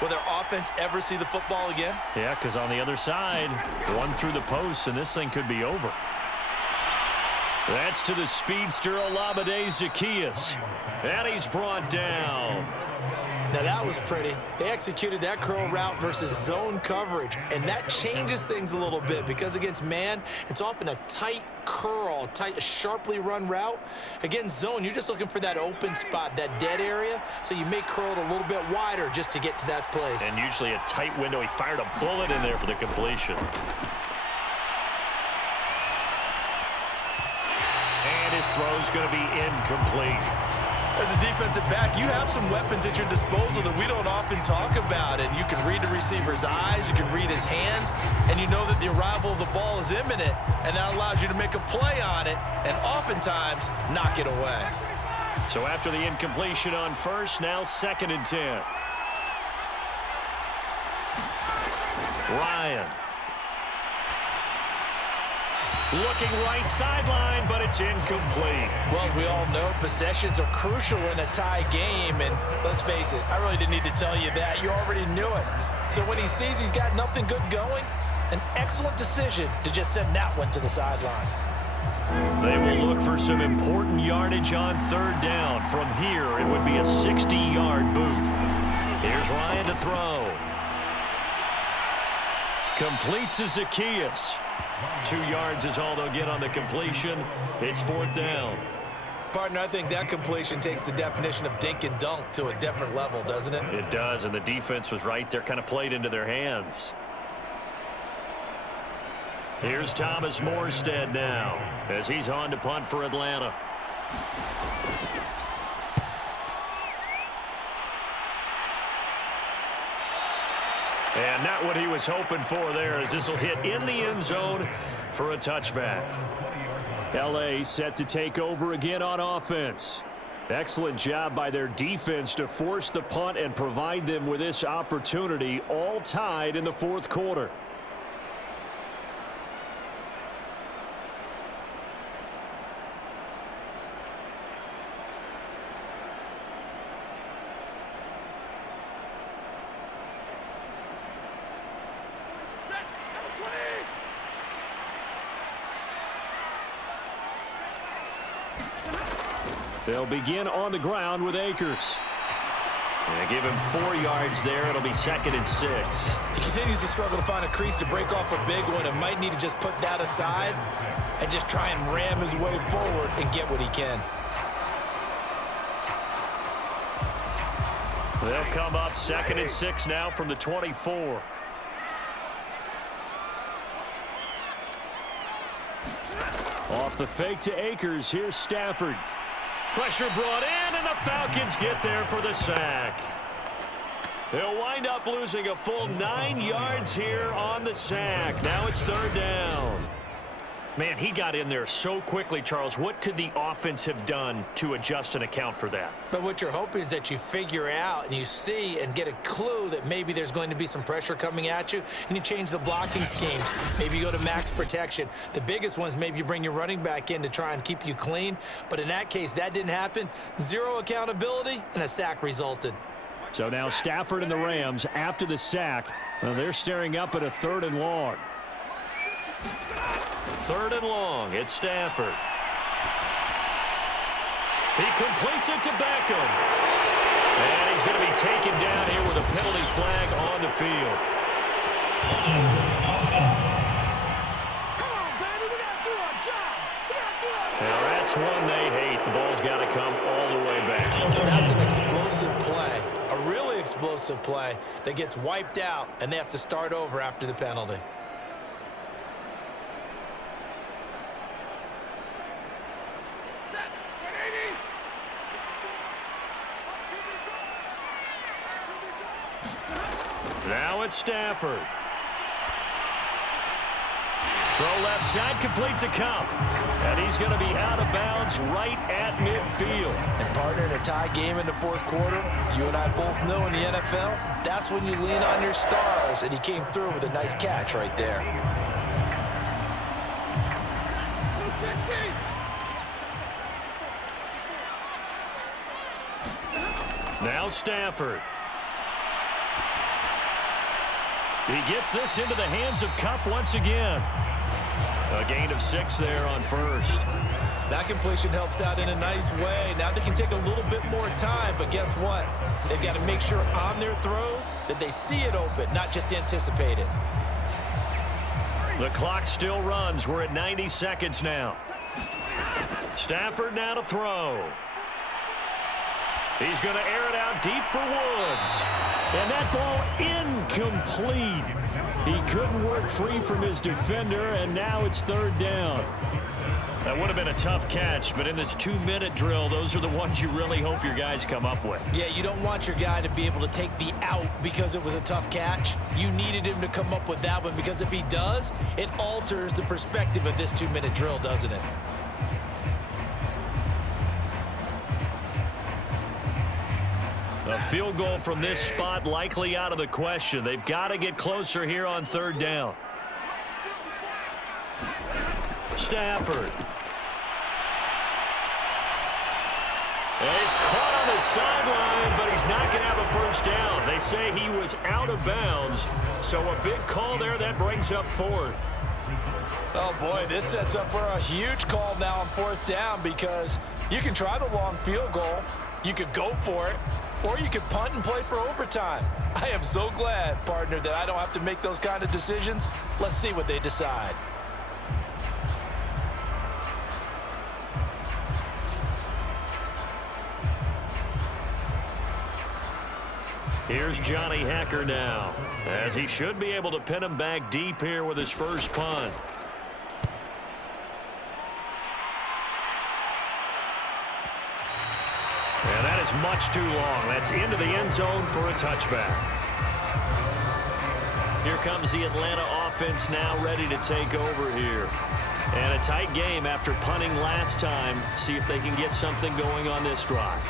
will their offense ever see the football again? Yeah, because on the other side, one through the post, and this thing could be over. That's to the speedster Olamide Zaccheaus. And he's brought down. Now that was pretty. They executed that curl route versus zone coverage, and that changes things a little bit because against man, it's often a tight curl, tight, sharply run route. Against zone, you're just looking for that open spot, that dead area, so you may curl it a little bit wider just to get to that place. And usually a tight window. He fired a bullet in there for the completion. And his throw's going to be incomplete. As a defensive back, you have some weapons at your disposal that we don't often talk about. And you can read the receiver's eyes, you can read his hands, and you know that the arrival of the ball is imminent, and that allows you to make a play on it and oftentimes knock it away. So after the incompletion on first, now 2nd and 10. Ryan. Looking right sideline, but it's incomplete. Well, we all know possessions are crucial in a tie game, and let's face it, I really didn't need to tell you that. You already knew it. So when he sees he's got nothing good going, an excellent decision to just send that one to the sideline. They will look for some important yardage on 3rd down. From here, it would be a 60-yard boot. Here's Ryan to throw. Complete to Zaccheaus. 2 yards is all they'll get on the completion. It's 4th down. Partner, I think that completion takes the definition of dink and dunk to a different level, doesn't it? It does, and the defense was right there, kind of played into their hands. Here's Thomas Morstead now as he's on to punt for Atlanta. And not what he was hoping for there, as this will hit in the end zone for a touchback. L.A. set to take over again on offense. Excellent job by their defense to force the punt and provide them with this opportunity, all tied in the 4th quarter. They'll begin on the ground with Akers. And they give him 4 yards there. It'll be 2nd and 6. He continues to struggle to find a crease to break off a big one and might need to just put that aside and just try and ram his way forward and get what he can. They'll come up 2nd and 6 now from the 24. Off the fake to Akers. Here's Stafford. Pressure brought in, and the Falcons get there for the sack. They'll wind up losing a full 9 yards here on the sack. Now it's 3rd down. Man, he got in there so quickly, Charles. What could the offense have done to adjust and account for that? But what you're hoping is that you figure out and you see and get a clue that maybe there's going to be some pressure coming at you, and you change the blocking schemes. Maybe you go to max protection. The biggest ones, maybe you bring your running back in to try and keep you clean. But in that case, that didn't happen. 0 accountability, and a sack resulted. So now Stafford and the Rams, after the sack, they're staring up at a 3rd and long. 3rd and long. It's Stafford. He completes it to Beckham. And he's going to be taken down here with a penalty flag on the field. Offense. Now that's one they hate. The ball's got to come all the way back. So that's an explosive play, a really explosive play that gets wiped out, and they have to start over after the penalty. Now it's Stafford. Throw left side, complete to Cup. And he's going to be out of bounds right at midfield. And partner, in a tie game in the 4th quarter, you and I both know in the NFL, that's when you lean on your stars, and he came through with a nice catch right there. Now Stafford. He gets this into the hands of Cup once again. A gain of 6 there on 1st. That completion helps out in a nice way. Now they can take a little bit more time, but guess what? They've got to make sure on their throws that they see it open, not just anticipate it. The clock still runs. We're at 90 seconds now. Stafford now to throw. He's going to air it out deep for Woods. And that ball incomplete. He couldn't work free from his defender, and now it's 3rd down. That would have been a tough catch, but in this 2-minute drill, those are the ones you really hope your guys come up with. Yeah, you don't want your guy to be able to take the out because it was a tough catch. You needed him to come up with that one, because if he does, it alters the perspective of this 2-minute drill, doesn't it? A field goal from this spot likely out of the question. They've got to get closer here on 3rd down. Stafford. And he's caught on the sideline, but he's not going to have a 1st down. They say he was out of bounds, so a big call there that brings up 4th. Oh, boy, this sets up for a huge call now on 4th down, because you can try the long field goal, you could go for it, or you could punt and play for overtime. I am so glad, partner, that I don't have to make those kind of decisions. Let's see what they decide. Here's Johnny Hecker now, as he should be able to pin him back deep here with his first punt. And that is much too long. That's into the end zone for a touchback. Here comes the Atlanta offense now ready to take over here. And a tight game after punting last time. See if they can get something going on this drive.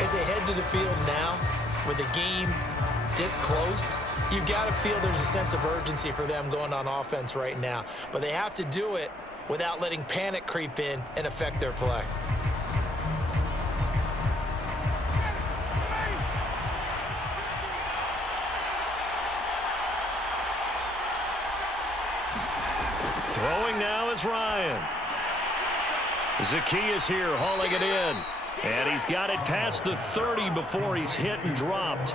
As they head to the field now, with the game this close, you've got to feel there's a sense of urgency for them going on offense right now. But they have to do it without letting panic creep in and affect their play. Throwing now is Ryan. Zacchaeus here hauling it in. And he's got it past the 30 before he's hit and dropped.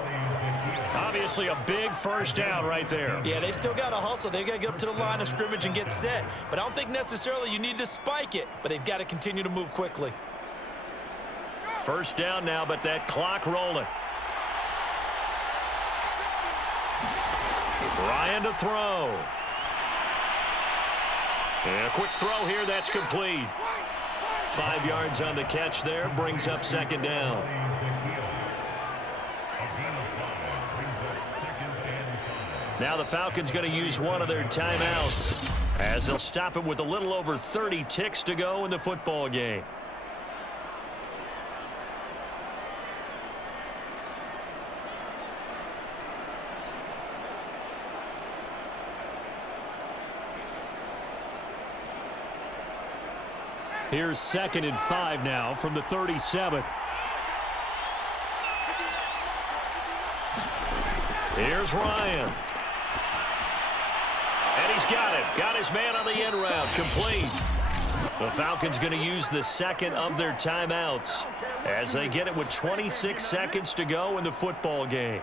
Obviously a big first down right there. Yeah, they still got to hustle. They got to get up to the line of scrimmage and get set. But I don't think necessarily you need to spike it. But they've got to continue to move quickly. First down now, but that clock rolling. Ryan to throw. And a quick throw here, that's complete. 5 yards on the catch there, brings up second down. Now the Falcons going to use one of their timeouts as they'll stop it with a little over 30 ticks to go in the football game. Here's 2nd and 5 now from the 37. Here's Ryan. And he's got it. Got his man on the end route. Complete. The Falcons going to use the second of their timeouts as they get it with 26 seconds to go in the football game.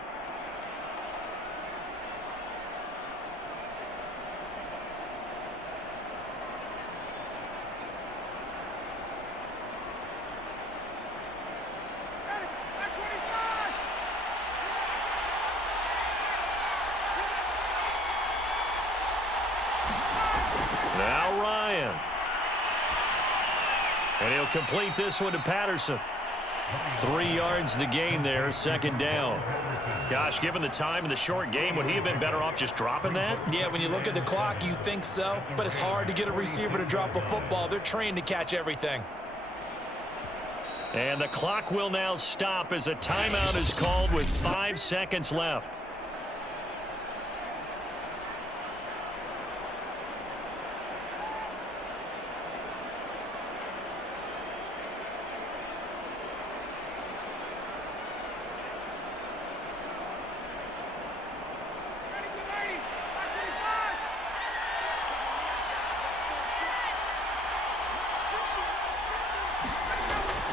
Now Ryan. And he'll complete this one to Patterson. 3 yards the gain there, second down. Gosh, given the time in the short game, would he have been better off just dropping that? Yeah, when you look at the clock, you think so. But it's hard to get a receiver to drop a football. They're trained to catch everything. And the clock will now stop as a timeout is called with 5 seconds left.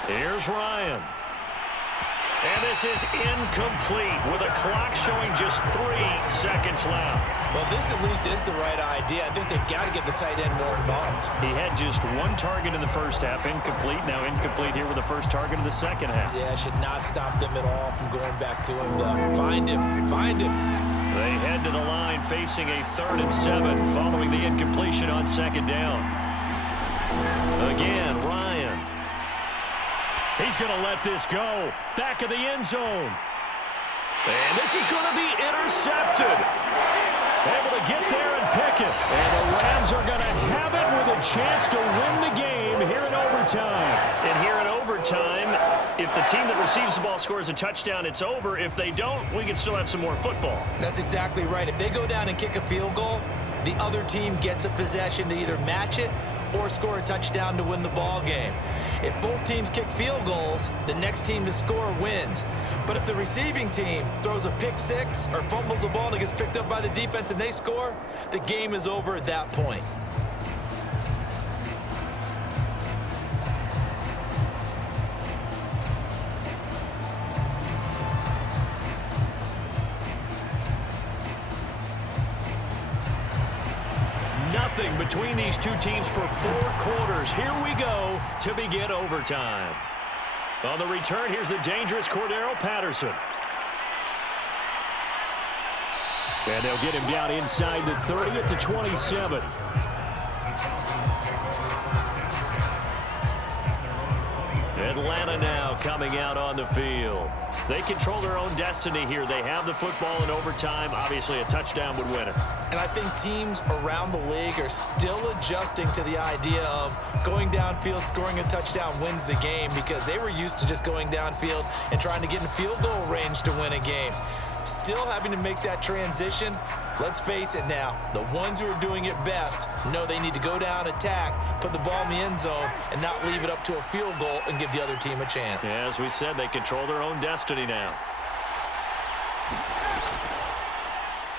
Here's Ryan. And this is incomplete with a clock showing just 3 seconds left. Well, this at least is the right idea. I think they've got to get the tight end more involved. He had just 1 target in the first half, incomplete. Now incomplete here with the first target of the second half. Yeah, should not stop them at all from going back to him, though. Find him. Find him. They head to the line facing a 3rd and 7 following the incompletion on second down. Again, Ryan. He's going to let this go. Back of the end zone. And this is going to be intercepted. Able to get there and pick it. And the Rams are going to have it with a chance to win the game here in overtime. And here in overtime, if the team that receives the ball scores a touchdown, it's over. If they don't, we can still have some more football. That's exactly right. If they go down and kick a field goal, the other team gets a possession to either match it or score a touchdown to win the ball game. If both teams kick field goals, the next team to score wins. But if the receiving team throws a pick six or fumbles the ball and it gets picked up by the defense and they score, the game is over at that point. Nothing between these two teams for 4 quarters. Here we go to begin overtime. On the return, here's the dangerous Cordero Patterson. And they'll get him down inside the 30 at the 27. Atlanta now coming out on the field. They control their own destiny here. They have the football in overtime. Obviously, a touchdown would win it. And I think teams around the league are still adjusting to the idea of going downfield, scoring a touchdown wins the game, because they were used to just going downfield and trying to get in field goal range to win a game. Still having to make that transition. Let's face it now, the ones who are doing it best know they need to go down, attack, put the ball in the end zone, and not leave it up to a field goal and give the other team a chance. Yeah, as we said, they control their own destiny now.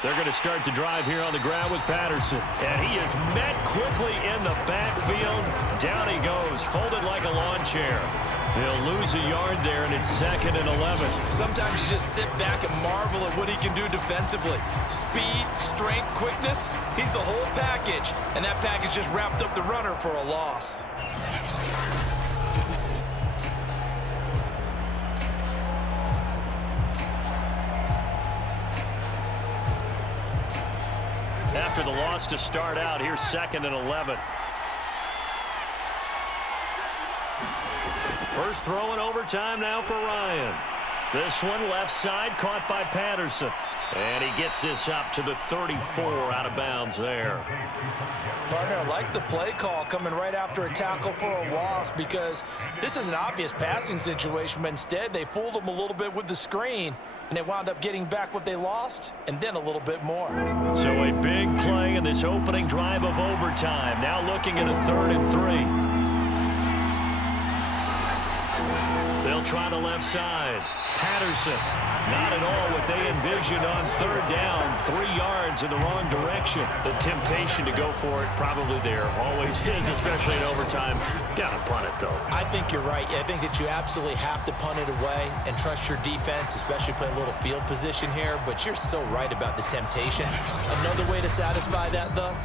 They're going to start the drive here on the ground with Patterson. And he is met quickly in the backfield. Down he goes, folded like a lawn chair. He'll lose a yard there, and it's 2nd and 11. Sometimes you just sit back and marvel at what he can do defensively. Speed, strength, quickness, he's the whole package. And that package just wrapped up the runner for a loss. After the loss to start out, here's 2nd and 11. First throw in overtime now for Ryan. This one left side caught by Patterson. And he gets this up to the 34 out of bounds there. Partner, I like the play call coming right after a tackle for a loss because this is an obvious passing situation, but instead they fooled him a little bit with the screen. And they wound up getting back what they lost, and then a little bit more. So a big play in this opening drive of overtime. Now looking at a 3rd and 3. They'll try the left side. Patterson, not at all what they envisioned on 3rd down. 3 yards in the wrong direction. The temptation to go for it probably there. Always is, especially in overtime. Gotta punt it, though. I think you're right. I think that you absolutely have to punt it away and trust your defense, especially play a little field position here. But you're so right about the temptation. Another way to satisfy that, though,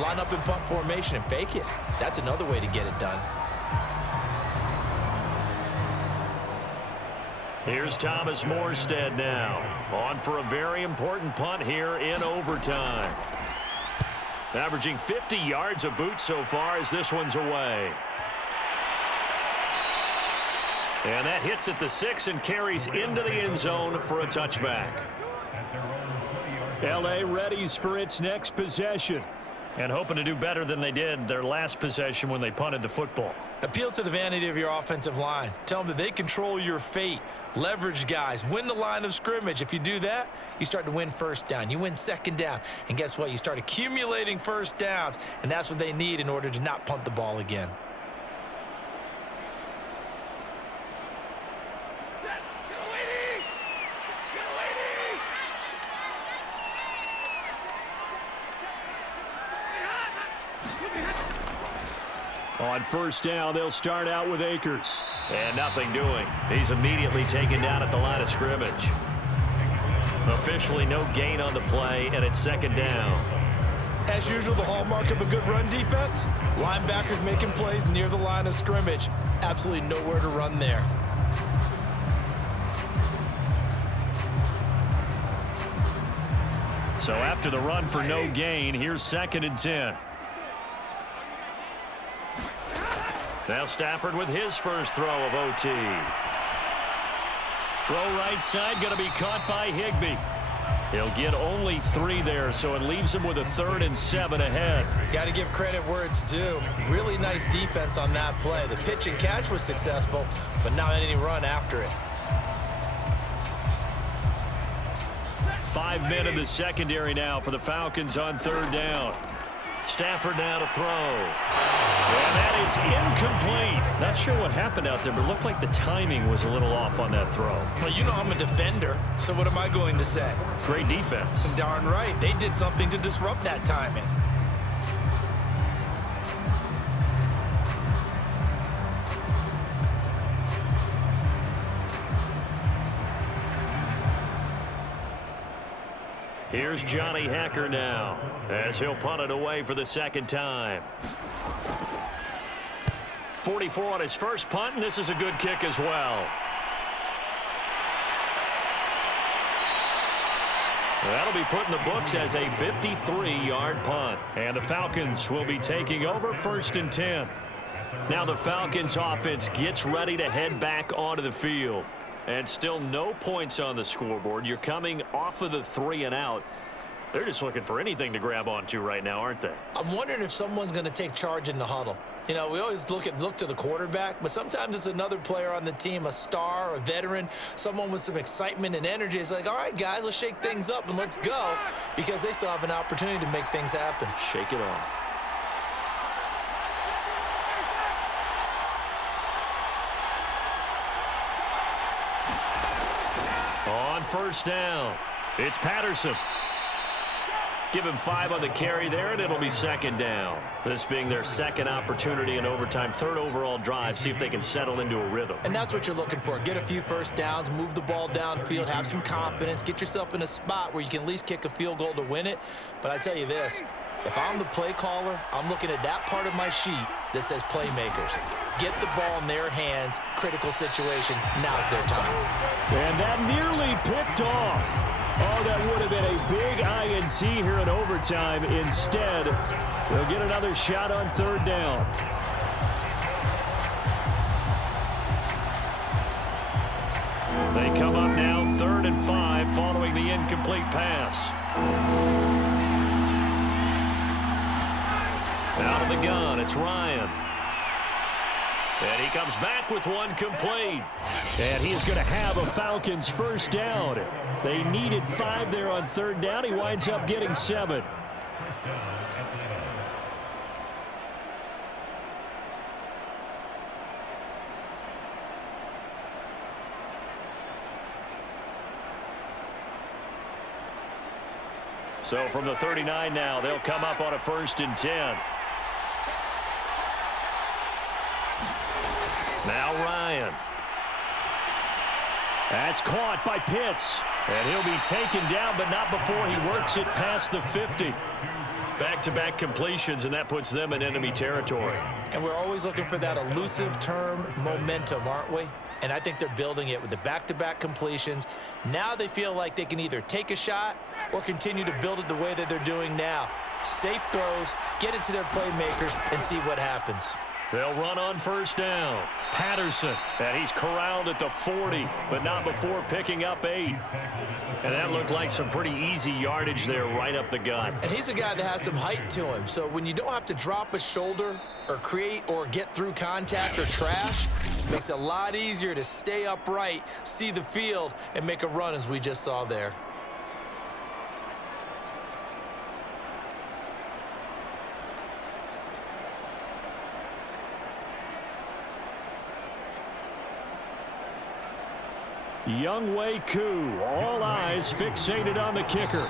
line up in punt formation and fake it. That's another way to get it done. Here's Thomas Morstead now. On for a very important punt here in overtime. Averaging 50 yards a boot so far as this one's away. And that hits at the 6 and carries into the end zone for a touchback. L.A. readies for its next possession. And hoping to do better than they did their last possession when they punted the football. Appeal to the vanity of your offensive line. Tell them that they control your fate. Leverage guys. Win the line of scrimmage. If you do that, you start to win 1st down. You win 2nd down. And guess what? You start accumulating 1st downs. And that's what they need in order to not punt the ball again. On 1st down, they'll start out with Akers. And nothing doing. He's immediately taken down at the line of scrimmage. Officially no gain on the play, and it's 2nd down. As usual, the hallmark of a good run defense, linebackers making plays near the line of scrimmage. Absolutely nowhere to run there. So after the run for no gain, here's 2nd and 10. Now Stafford with his first throw of OT. Throw right side, going to be caught by Higbee. He'll get only 3 there, so it leaves him with a 3rd and 7 ahead. Got to give credit where it's due. Really nice defense on that play. The pitch and catch was successful, but not any run after it. 5 men in the secondary now for the Falcons on 3rd down. Stafford now to throw. And that is incomplete. Not sure what happened out there, but it looked like the timing was a little off on that throw. Well, you know I'm a defender, so what am I going to say? Great defense. Darn right. They did something to disrupt that timing. Here's Johnny Hacker now as he'll punt it away for the 2nd time. 44 on his first punt, and this is a good kick as well. That'll be put in the books as a 53-yard punt. And the Falcons will be taking over 1st and 10. Now the Falcons offense gets ready to head back onto the field. And still no points on the scoreboard. You're coming off of the 3 and out. They're just looking for anything to grab onto right now, aren't they? I'm wondering if someone's going to take charge in the huddle. You know, we always look to the quarterback, but sometimes it's another player on the team, a star, a veteran, someone with some excitement and energy. It's like, all right, guys, let's shake things up and let's go, because they still have an opportunity to make things happen. Shake it off. On 1st down, it's Patterson. Give him 5 on the carry there, and it'll be second down. This being their second opportunity in overtime, third overall drive, see if they can settle into a rhythm. And that's what you're looking for. Get a few first downs, move the ball downfield, have some confidence, get yourself in a spot where you can at least kick a field goal to win it. But I tell you this, if I'm the play caller, I'm looking at that part of my sheet that says playmakers. Get the ball in their hands, critical situation, now's their time. And that nearly picked off. Oh, that would have been a big INT here in overtime. Instead, they'll get another shot on third down. They come up now 3rd and 5 following the incomplete pass. Out of the gun, it's Ryan. And he comes back with one complete. And he's going to have a Falcons first down. They needed 5 there on third down. He winds up getting 7. So from the 39 now, they'll come up on a 1st and 10. Now Ryan. That's caught by Pitts. And he'll be taken down, but not before he works it past the 50. Back-to-back completions, and that puts them in enemy territory. And we're always looking for that elusive term, momentum, aren't we? And I think they're building it with the back-to-back completions. Now they feel like they can either take a shot or continue to build it the way that they're doing now. Safe throws, get it to their playmakers, and see what happens. They'll run on first down. Patterson, and he's corralled at the 40, but not before picking up 8. And that looked like some pretty easy yardage there right up the gut. And he's a guy that has some height to him, so when you don't have to drop a shoulder or create or get through contact or trash, it makes it a lot easier to stay upright, see the field, and make a run as we just saw there. Younghoe Koo, all eyes fixated on the kicker.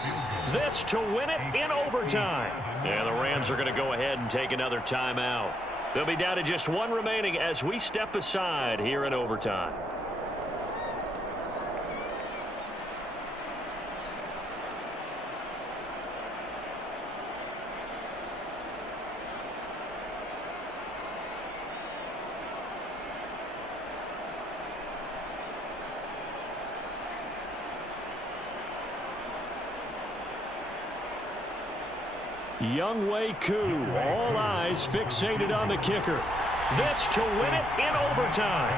This to win it in overtime. And the Rams are going to go ahead and take another timeout. They'll be down to just 1 remaining as we step aside here in overtime. Younghoe Koo, all eyes fixated on the kicker. This to win it in overtime.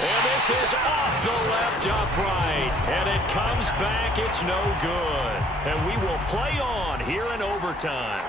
And this is off the left upright. And it comes back. It's no good. And we will play on here in overtime.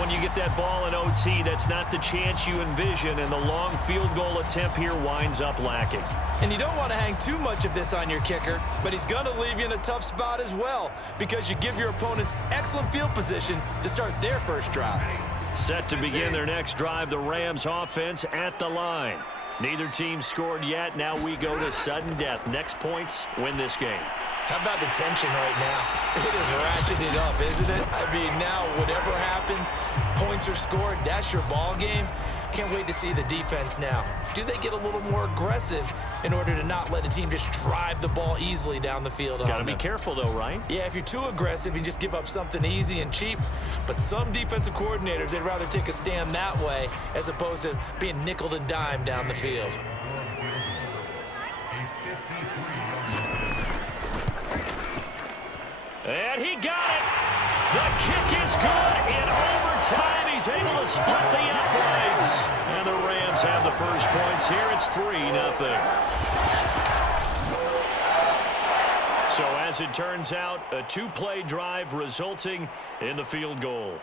When you get that ball in OT, that's not the chance you envision, and the long field goal attempt here winds up lacking. And you don't want to hang too much of this on your kicker, but he's going to leave you in a tough spot as well because you give your opponents excellent field position to start their first drive. Set to begin their next drive, the Rams offense at the line. Neither team scored yet. Now we go to sudden death. Next points win this game. How about the tension right now? It is ratcheted up, isn't it? I mean, now whatever happens, points are scored, that's your ball game. Can't wait to see the defense now. Do they get a little more aggressive in order to not let a team just drive the ball easily down the field? Got to be careful, though, right? Yeah, if you're too aggressive, you just give up something easy and cheap. But some defensive coordinators, they'd rather take a stand that way as opposed to being nickeled and dimed down the field. And he got it. The kick is good in overtime. He's able to split the uprights. And the Rams have the first points here. It's 3-0. So as it turns out, a 2-play drive resulting in the field goal.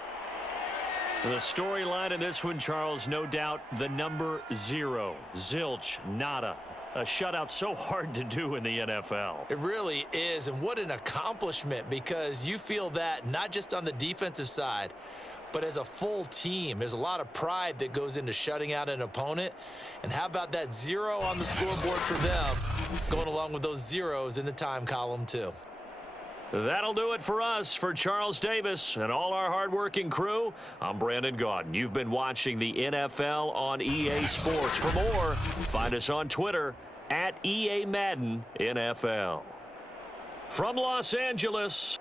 The storyline in this one, Charles, no doubt the number 0. Zilch, nada. A shutout so hard to do in the NFL. It really is, and what an accomplishment, because you feel that not just on the defensive side, but as a full team. There's a lot of pride that goes into shutting out an opponent. And how about that 0 on the scoreboard for them, going along with those zeros in the time column too. That'll do it for us. For Charles Davis and all our hardworking crew, I'm Brandon Gaudin. You've been watching the NFL on EA Sports. For more, find us on Twitter at EA Madden NFL. From Los Angeles,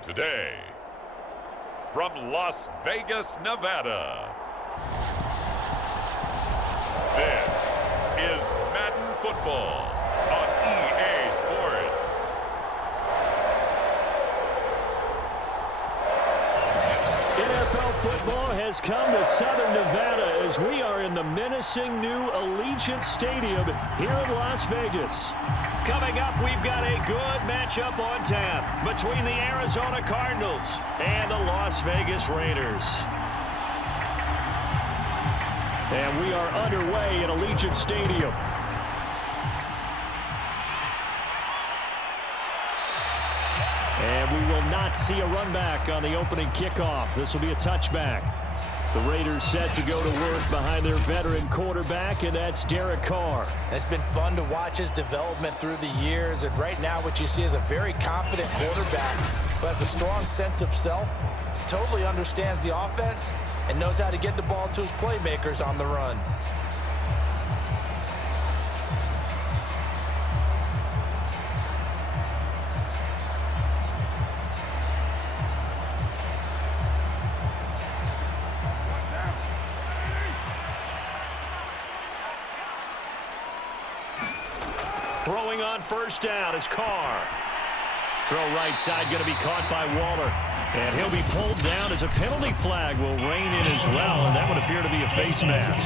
today, from Las Vegas, Nevada, this is Madden Football on EA Sports. NFL football has come to Southern Nevada as we are in the menacing new Allegiant Stadium here in Las Vegas. coming up, we've got a good matchup on tap between the Arizona Cardinals and the Las Vegas Raiders. And we are underway at Allegiant Stadium. And we will not see a run back on the opening kickoff. This will be a touchback. The Raiders set to go to work behind their veteran quarterback, and that's Derek Carr. It's been fun to watch his development through the years, and right now what you see is a very confident quarterback who has a strong sense of self, totally understands the offense, and knows how to get the ball to his playmakers on the run. Throwing on first down is Carr. Throw right side going to be caught by Waller. And he'll be pulled down as a penalty flag will rein in as well, and that would appear to be a face mask.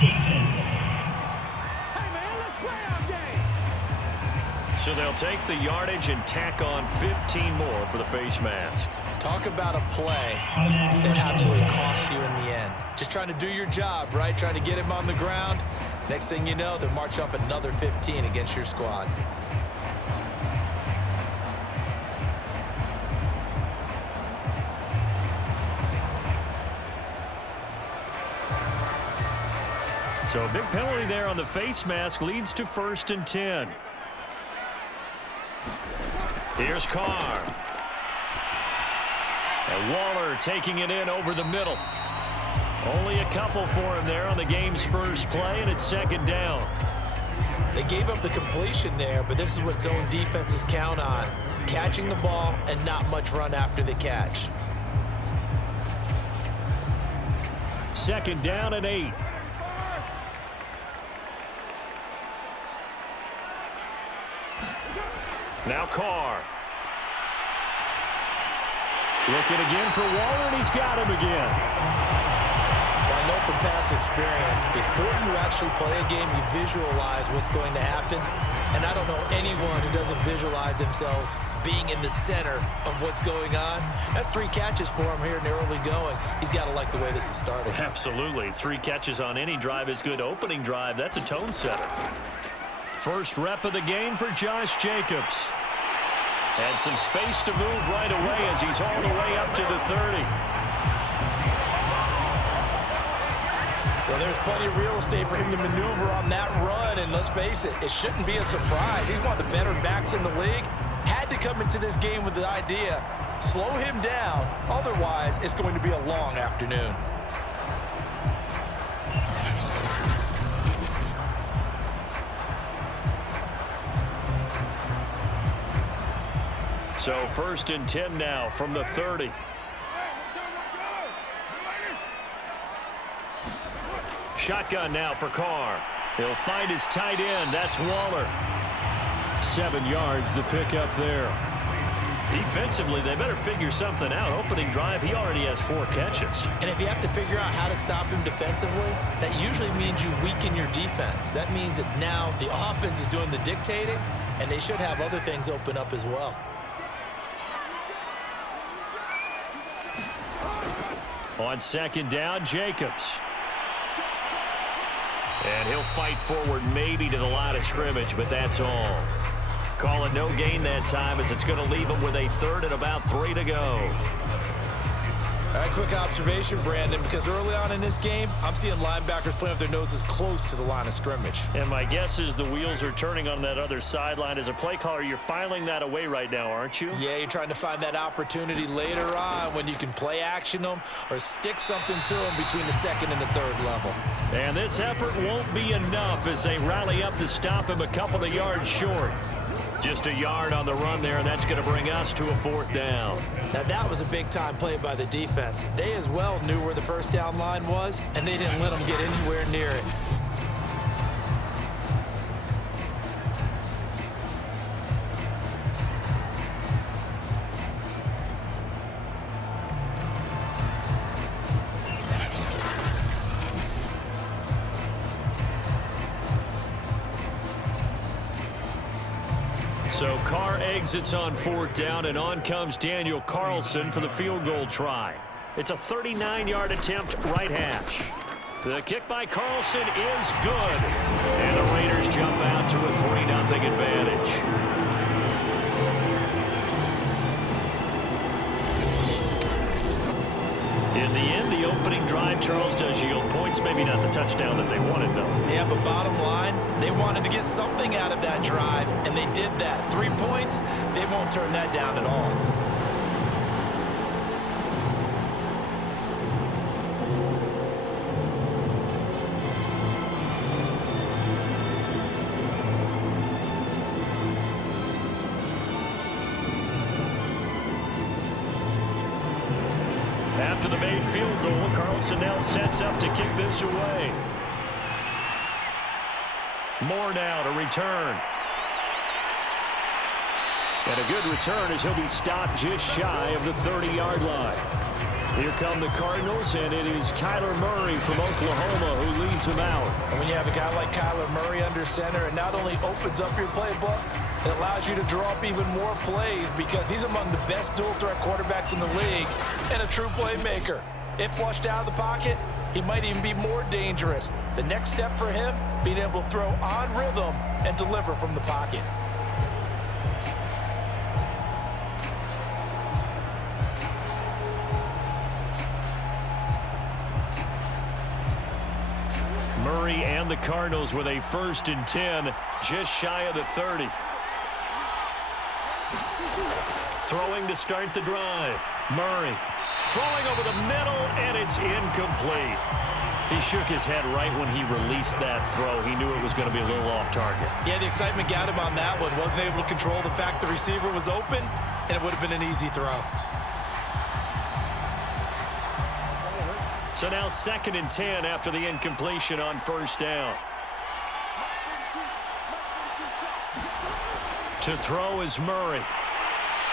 Defense. Hey, man, let's play our game. So they'll take the yardage and tack on 15 more for the face mask. Talk about a play that absolutely costs you in the end. Just trying to do your job, right? Trying to get him on the ground. Next thing you know, they'll march off another 15 against your squad. So a big penalty there on the face mask leads to 1st and 10. Here's Carr. And Waller taking it in over the middle. Only a couple for him there on the game's first play, and it's 2nd down. They gave up the completion there, but this is what zone defenses count on. Catching the ball and not much run after the catch. 2nd down and 8. Now Carr. Looking again for Waller, and he's got him again. Well, I know from past experience, before you actually play a game, you visualize what's going to happen. And I don't know anyone who doesn't visualize themselves being in the center of what's going on. That's 3 catches for him here in the early going. He's got to like the way this is starting. Absolutely. 3 catches on any drive is good. Opening drive, that's a tone setter. First rep of the game for Josh Jacobs. And some space to move right away as he's all the way up to the 30. Well, there's plenty of real estate for him to maneuver on that run, and let's face it, it shouldn't be a surprise. He's one of the better backs in the league. Had to come into this game with the idea, slow him down, otherwise it's going to be a long afternoon. So 1st and 10 now from the 30. Shotgun now for Carr. He'll find his tight end. That's Waller. 7 yards, the pickup there. Defensively, they better figure something out. Opening drive, he already has 4 catches. And if you have to figure out how to stop him defensively, that usually means you weaken your defense. That means that now the offense is doing the dictating, and they should have other things open up as well. On 2nd down, Jacobs. And he'll fight forward maybe to the line of scrimmage, but that's all. Call it no gain that time as it's going to leave him with a 3rd and about 3 to go. All right, quick observation, Brandon, because early on in this game, I'm seeing linebackers playing with their noses close to the line of scrimmage. And my guess is the wheels are turning on that other sideline. As a play caller, you're filing that away right now, aren't you? Yeah, you're trying to find that opportunity later on when you can play action them or stick something to them between the 2nd and the 3rd level. And this effort won't be enough as they rally up to stop him a couple of yards short. Just a yard on the run there, and that's going to bring us to a 4th down. Now, that was a big-time play by the defense. They as well knew where the 1st down line was, and they didn't let them get anywhere near it. So Carr exits on 4th down, and on comes Daniel Carlson for the field goal try. It's a 39-yard attempt, right hash. The kick by Carlson is good. And the Raiders jump out to a 3-0 advantage. In the end, the opening drive, Charles, does yield points. Maybe not the touchdown that they wanted, though. Yeah, but bottom line, they wanted to get something out of that drive, and they did that. 3 points, they won't turn that down at all. After the made field goal, Carlson now sets up to kick this away. Moore now to return. And a good return as he'll be stopped just shy of the 30-yard line. Here come the Cardinals, and it is Kyler Murray from Oklahoma who leads them out. And when you have a guy like Kyler Murray under center, it not only opens up your playbook, it allows you to draw up even more plays because he's among the best dual threat quarterbacks in the league and a true playmaker. If flushed out of the pocket, he might even be more dangerous. The next step for him, being able to throw on rhythm and deliver from the pocket. Murray and the Cardinals with a 1st and 10, just shy of the 30. Throwing to start the drive. Murray throwing over the middle, and it's incomplete. He shook his head right when he released that throw. He knew it was going to be a little off target. Yeah, the excitement got him on that one. Wasn't able to control the fact the receiver was open, and it would have been an easy throw. So now 2nd and 10 after the incompletion on 1st down. To throw is Murray.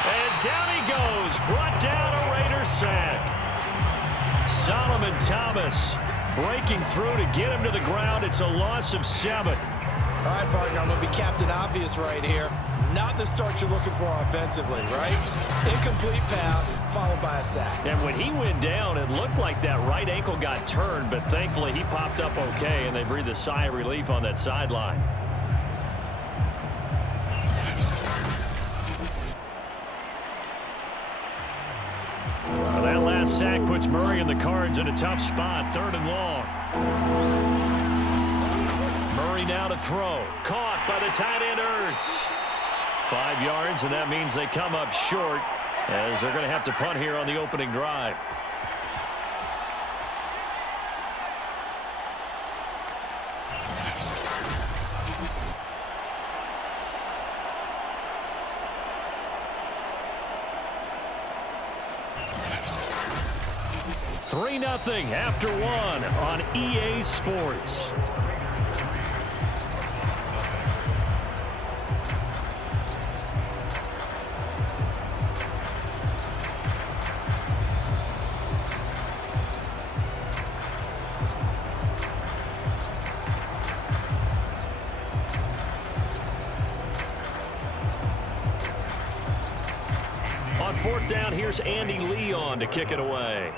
And down he goes. Brought down a Raider sack. Solomon Thomas breaking through to get him to the ground. It's a loss of 7. All right, partner, I'm going to be Captain Obvious right here. Not the start you're looking for offensively, right? Incomplete pass followed by a sack. And when he went down, it looked like that right ankle got turned, but thankfully he popped up okay, and they breathed a sigh of relief on that sideline. Well, that last sack puts Murray and the Cards in a tough spot, 3rd and long. Murray now to throw. Caught by the tight end, Ertz. 5 yards, and that means they come up short as they're going to have to punt here on the opening drive. Three 3-0 after one on EA Sports. On fourth down, here's Andy Leon to kick it away.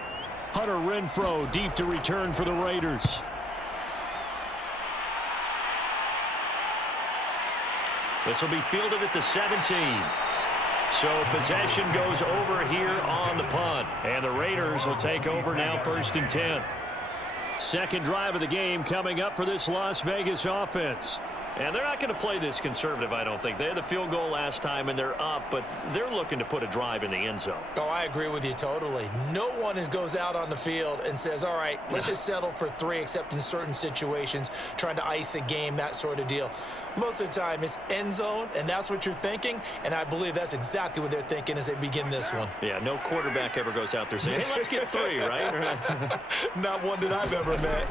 Hunter Renfrow deep to return for the Raiders. This will be fielded at the 17. So possession goes over here on the punt. And the Raiders will take over now, 1st and 10. Second drive of the game coming up for this Las Vegas offense. And they're not going to play this conservative, I don't think. They had the field goal last time, and they're up, but they're looking to put a drive in the end zone. Oh, I agree with you totally. No one goes out on the field and says, all right, let's just settle for 3, except in certain situations, trying to ice a game, that sort of deal. Most of the time, it's end zone, and that's what you're thinking, and I believe that's exactly what they're thinking as they begin this one. Yeah, no quarterback ever goes out there saying, hey, let's get 3, right? Not one that I've ever met.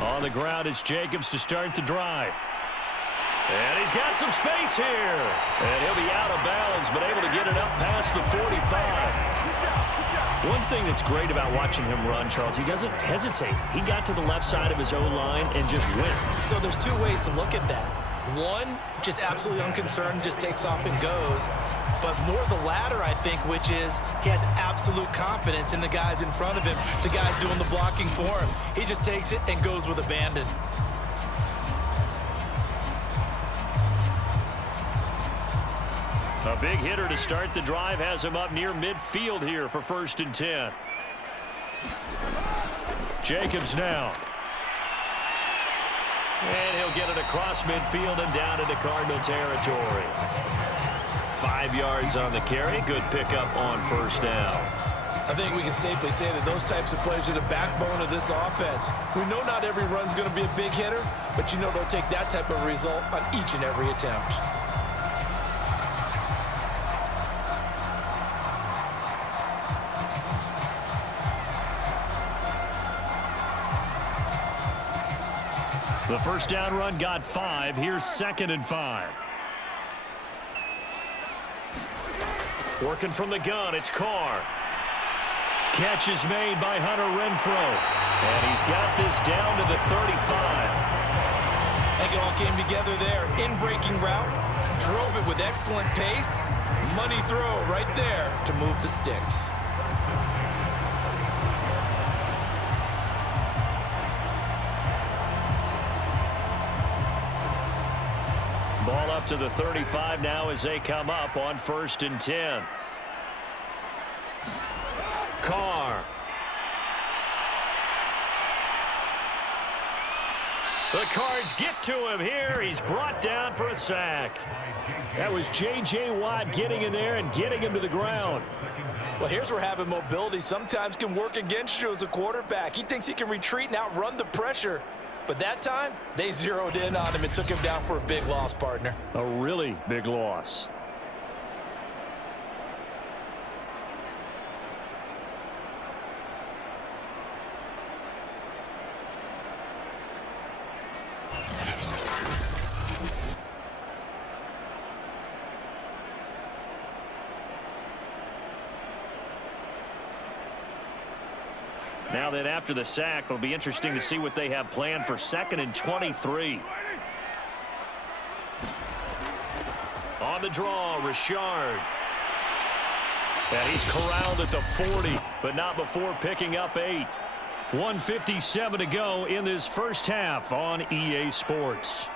On the ground, it's Jacobs to start the drive. And he's got some space here. And he'll be out of bounds, but able to get it up past the 45. One thing that's great about watching him run, Charles, he doesn't hesitate. He got to the left side of his O-line and just went. So there's 2 ways to look at that. One, just absolutely unconcerned, just takes off and goes. But more the latter, I think, which is he has absolute confidence in the guys in front of him, the guys doing the blocking for him. He just takes it and goes with abandon. A big hitter to start the drive has him up near midfield here for 1st and 10. Jacobs now. And he'll get it across midfield and down into Cardinal territory. 5 yards on the carry. Good pickup on 1st down. I think we can safely say that those types of players are the backbone of this offense. We know not every run's going to be a big hitter, but you know they'll take that type of result on each and every attempt. The 1st down run got 5. Here's 2nd and 5. Working from the gun, it's Carr. Catch is made by Hunter Renfrow. And he's got this down to the 35. I think it all came together there. In-breaking route, drove it with excellent pace. Money throw right there to move the sticks. Ball up to the 35 now as they come up on 1st and 10. Carr. The Cards get to him here. He's brought down for a sack. That was J.J. Watt getting in there and getting him to the ground. Well, here's where having mobility sometimes can work against you as a quarterback. He thinks he can retreat and outrun the pressure. But that time, they zeroed in on him and took him down for a big loss, partner. A really big loss. Now that after the sack, it'll be interesting to see what they have planned for 2nd and 23. On the draw, Richard. And he's corralled at the 40, but not before picking up 8. 1:57 to go in this 1st half on EA Sports.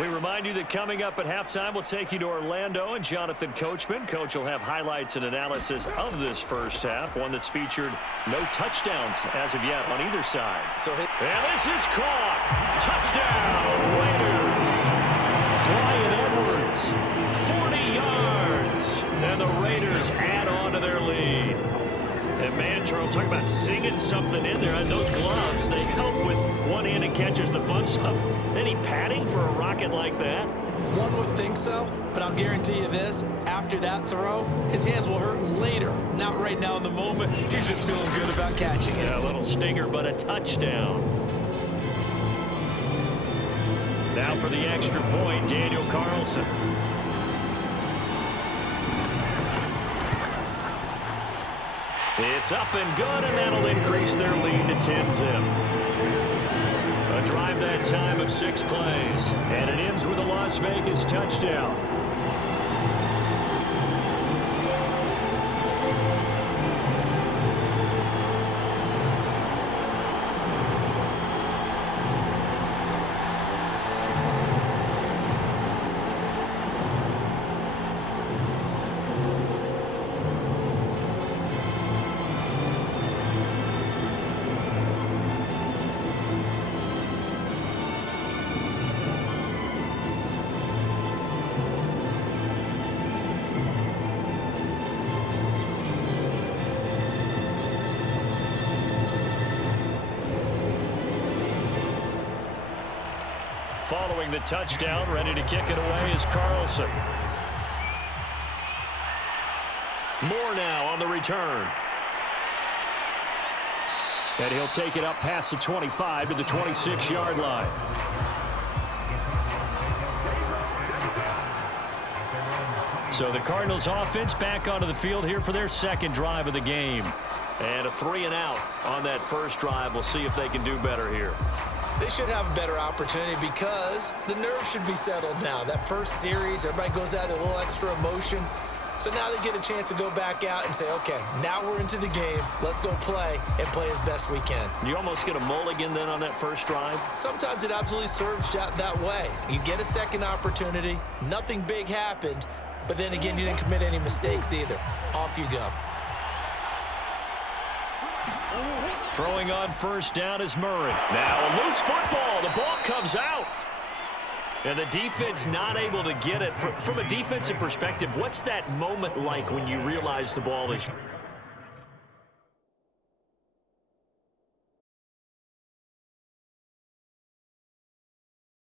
We remind you that coming up at halftime, we'll take you to Orlando and Jonathan Coachman. Coach will have highlights and analysis of this first half, one that's featured no touchdowns as of yet on either side. And this is caught. Touchdown, Raiders. Brian Edwards, 40 yards. And the Raiders add on to their lead. And man, Charles, talk about singing something in there. And those gloves, they help with one-handed catches, the fun stuff. Any padding for a rocket like that? One would think so, but I'll guarantee you this. After that throw, his hands will hurt later. Not right now in the moment. He's just feeling good about catching it. Yeah, a little stinger, but a touchdown. Now for the extra point, Daniel Carlson. It's up and good, and that'll increase their lead to 10-zip. A drive that time of 6 plays, and it ends with a Las Vegas touchdown. Following the touchdown, ready to kick it away is Carlson. Moore now on the return. And he'll take it up past the 25 to the 26-yard line. So the Cardinals offense back onto the field here for their second drive of the game. And a 3-and-out on that first drive. We'll see if they can do better here. They should have a better opportunity because the nerves should be settled now. That first series, everybody goes out with a little extra emotion. So now they get a chance to go back out and say, okay, now we're into the game. Let's go play and play as best we can. You almost get a mulligan then on that first drive? Sometimes it absolutely serves that way. You get a second opportunity. Nothing big happened. But then again, you didn't commit any mistakes either. Off you go. Throwing on first down is Murray. Now a loose football. The ball comes out. And the defense not able to get it. From a defensive perspective, what's that moment like when you realize the ball is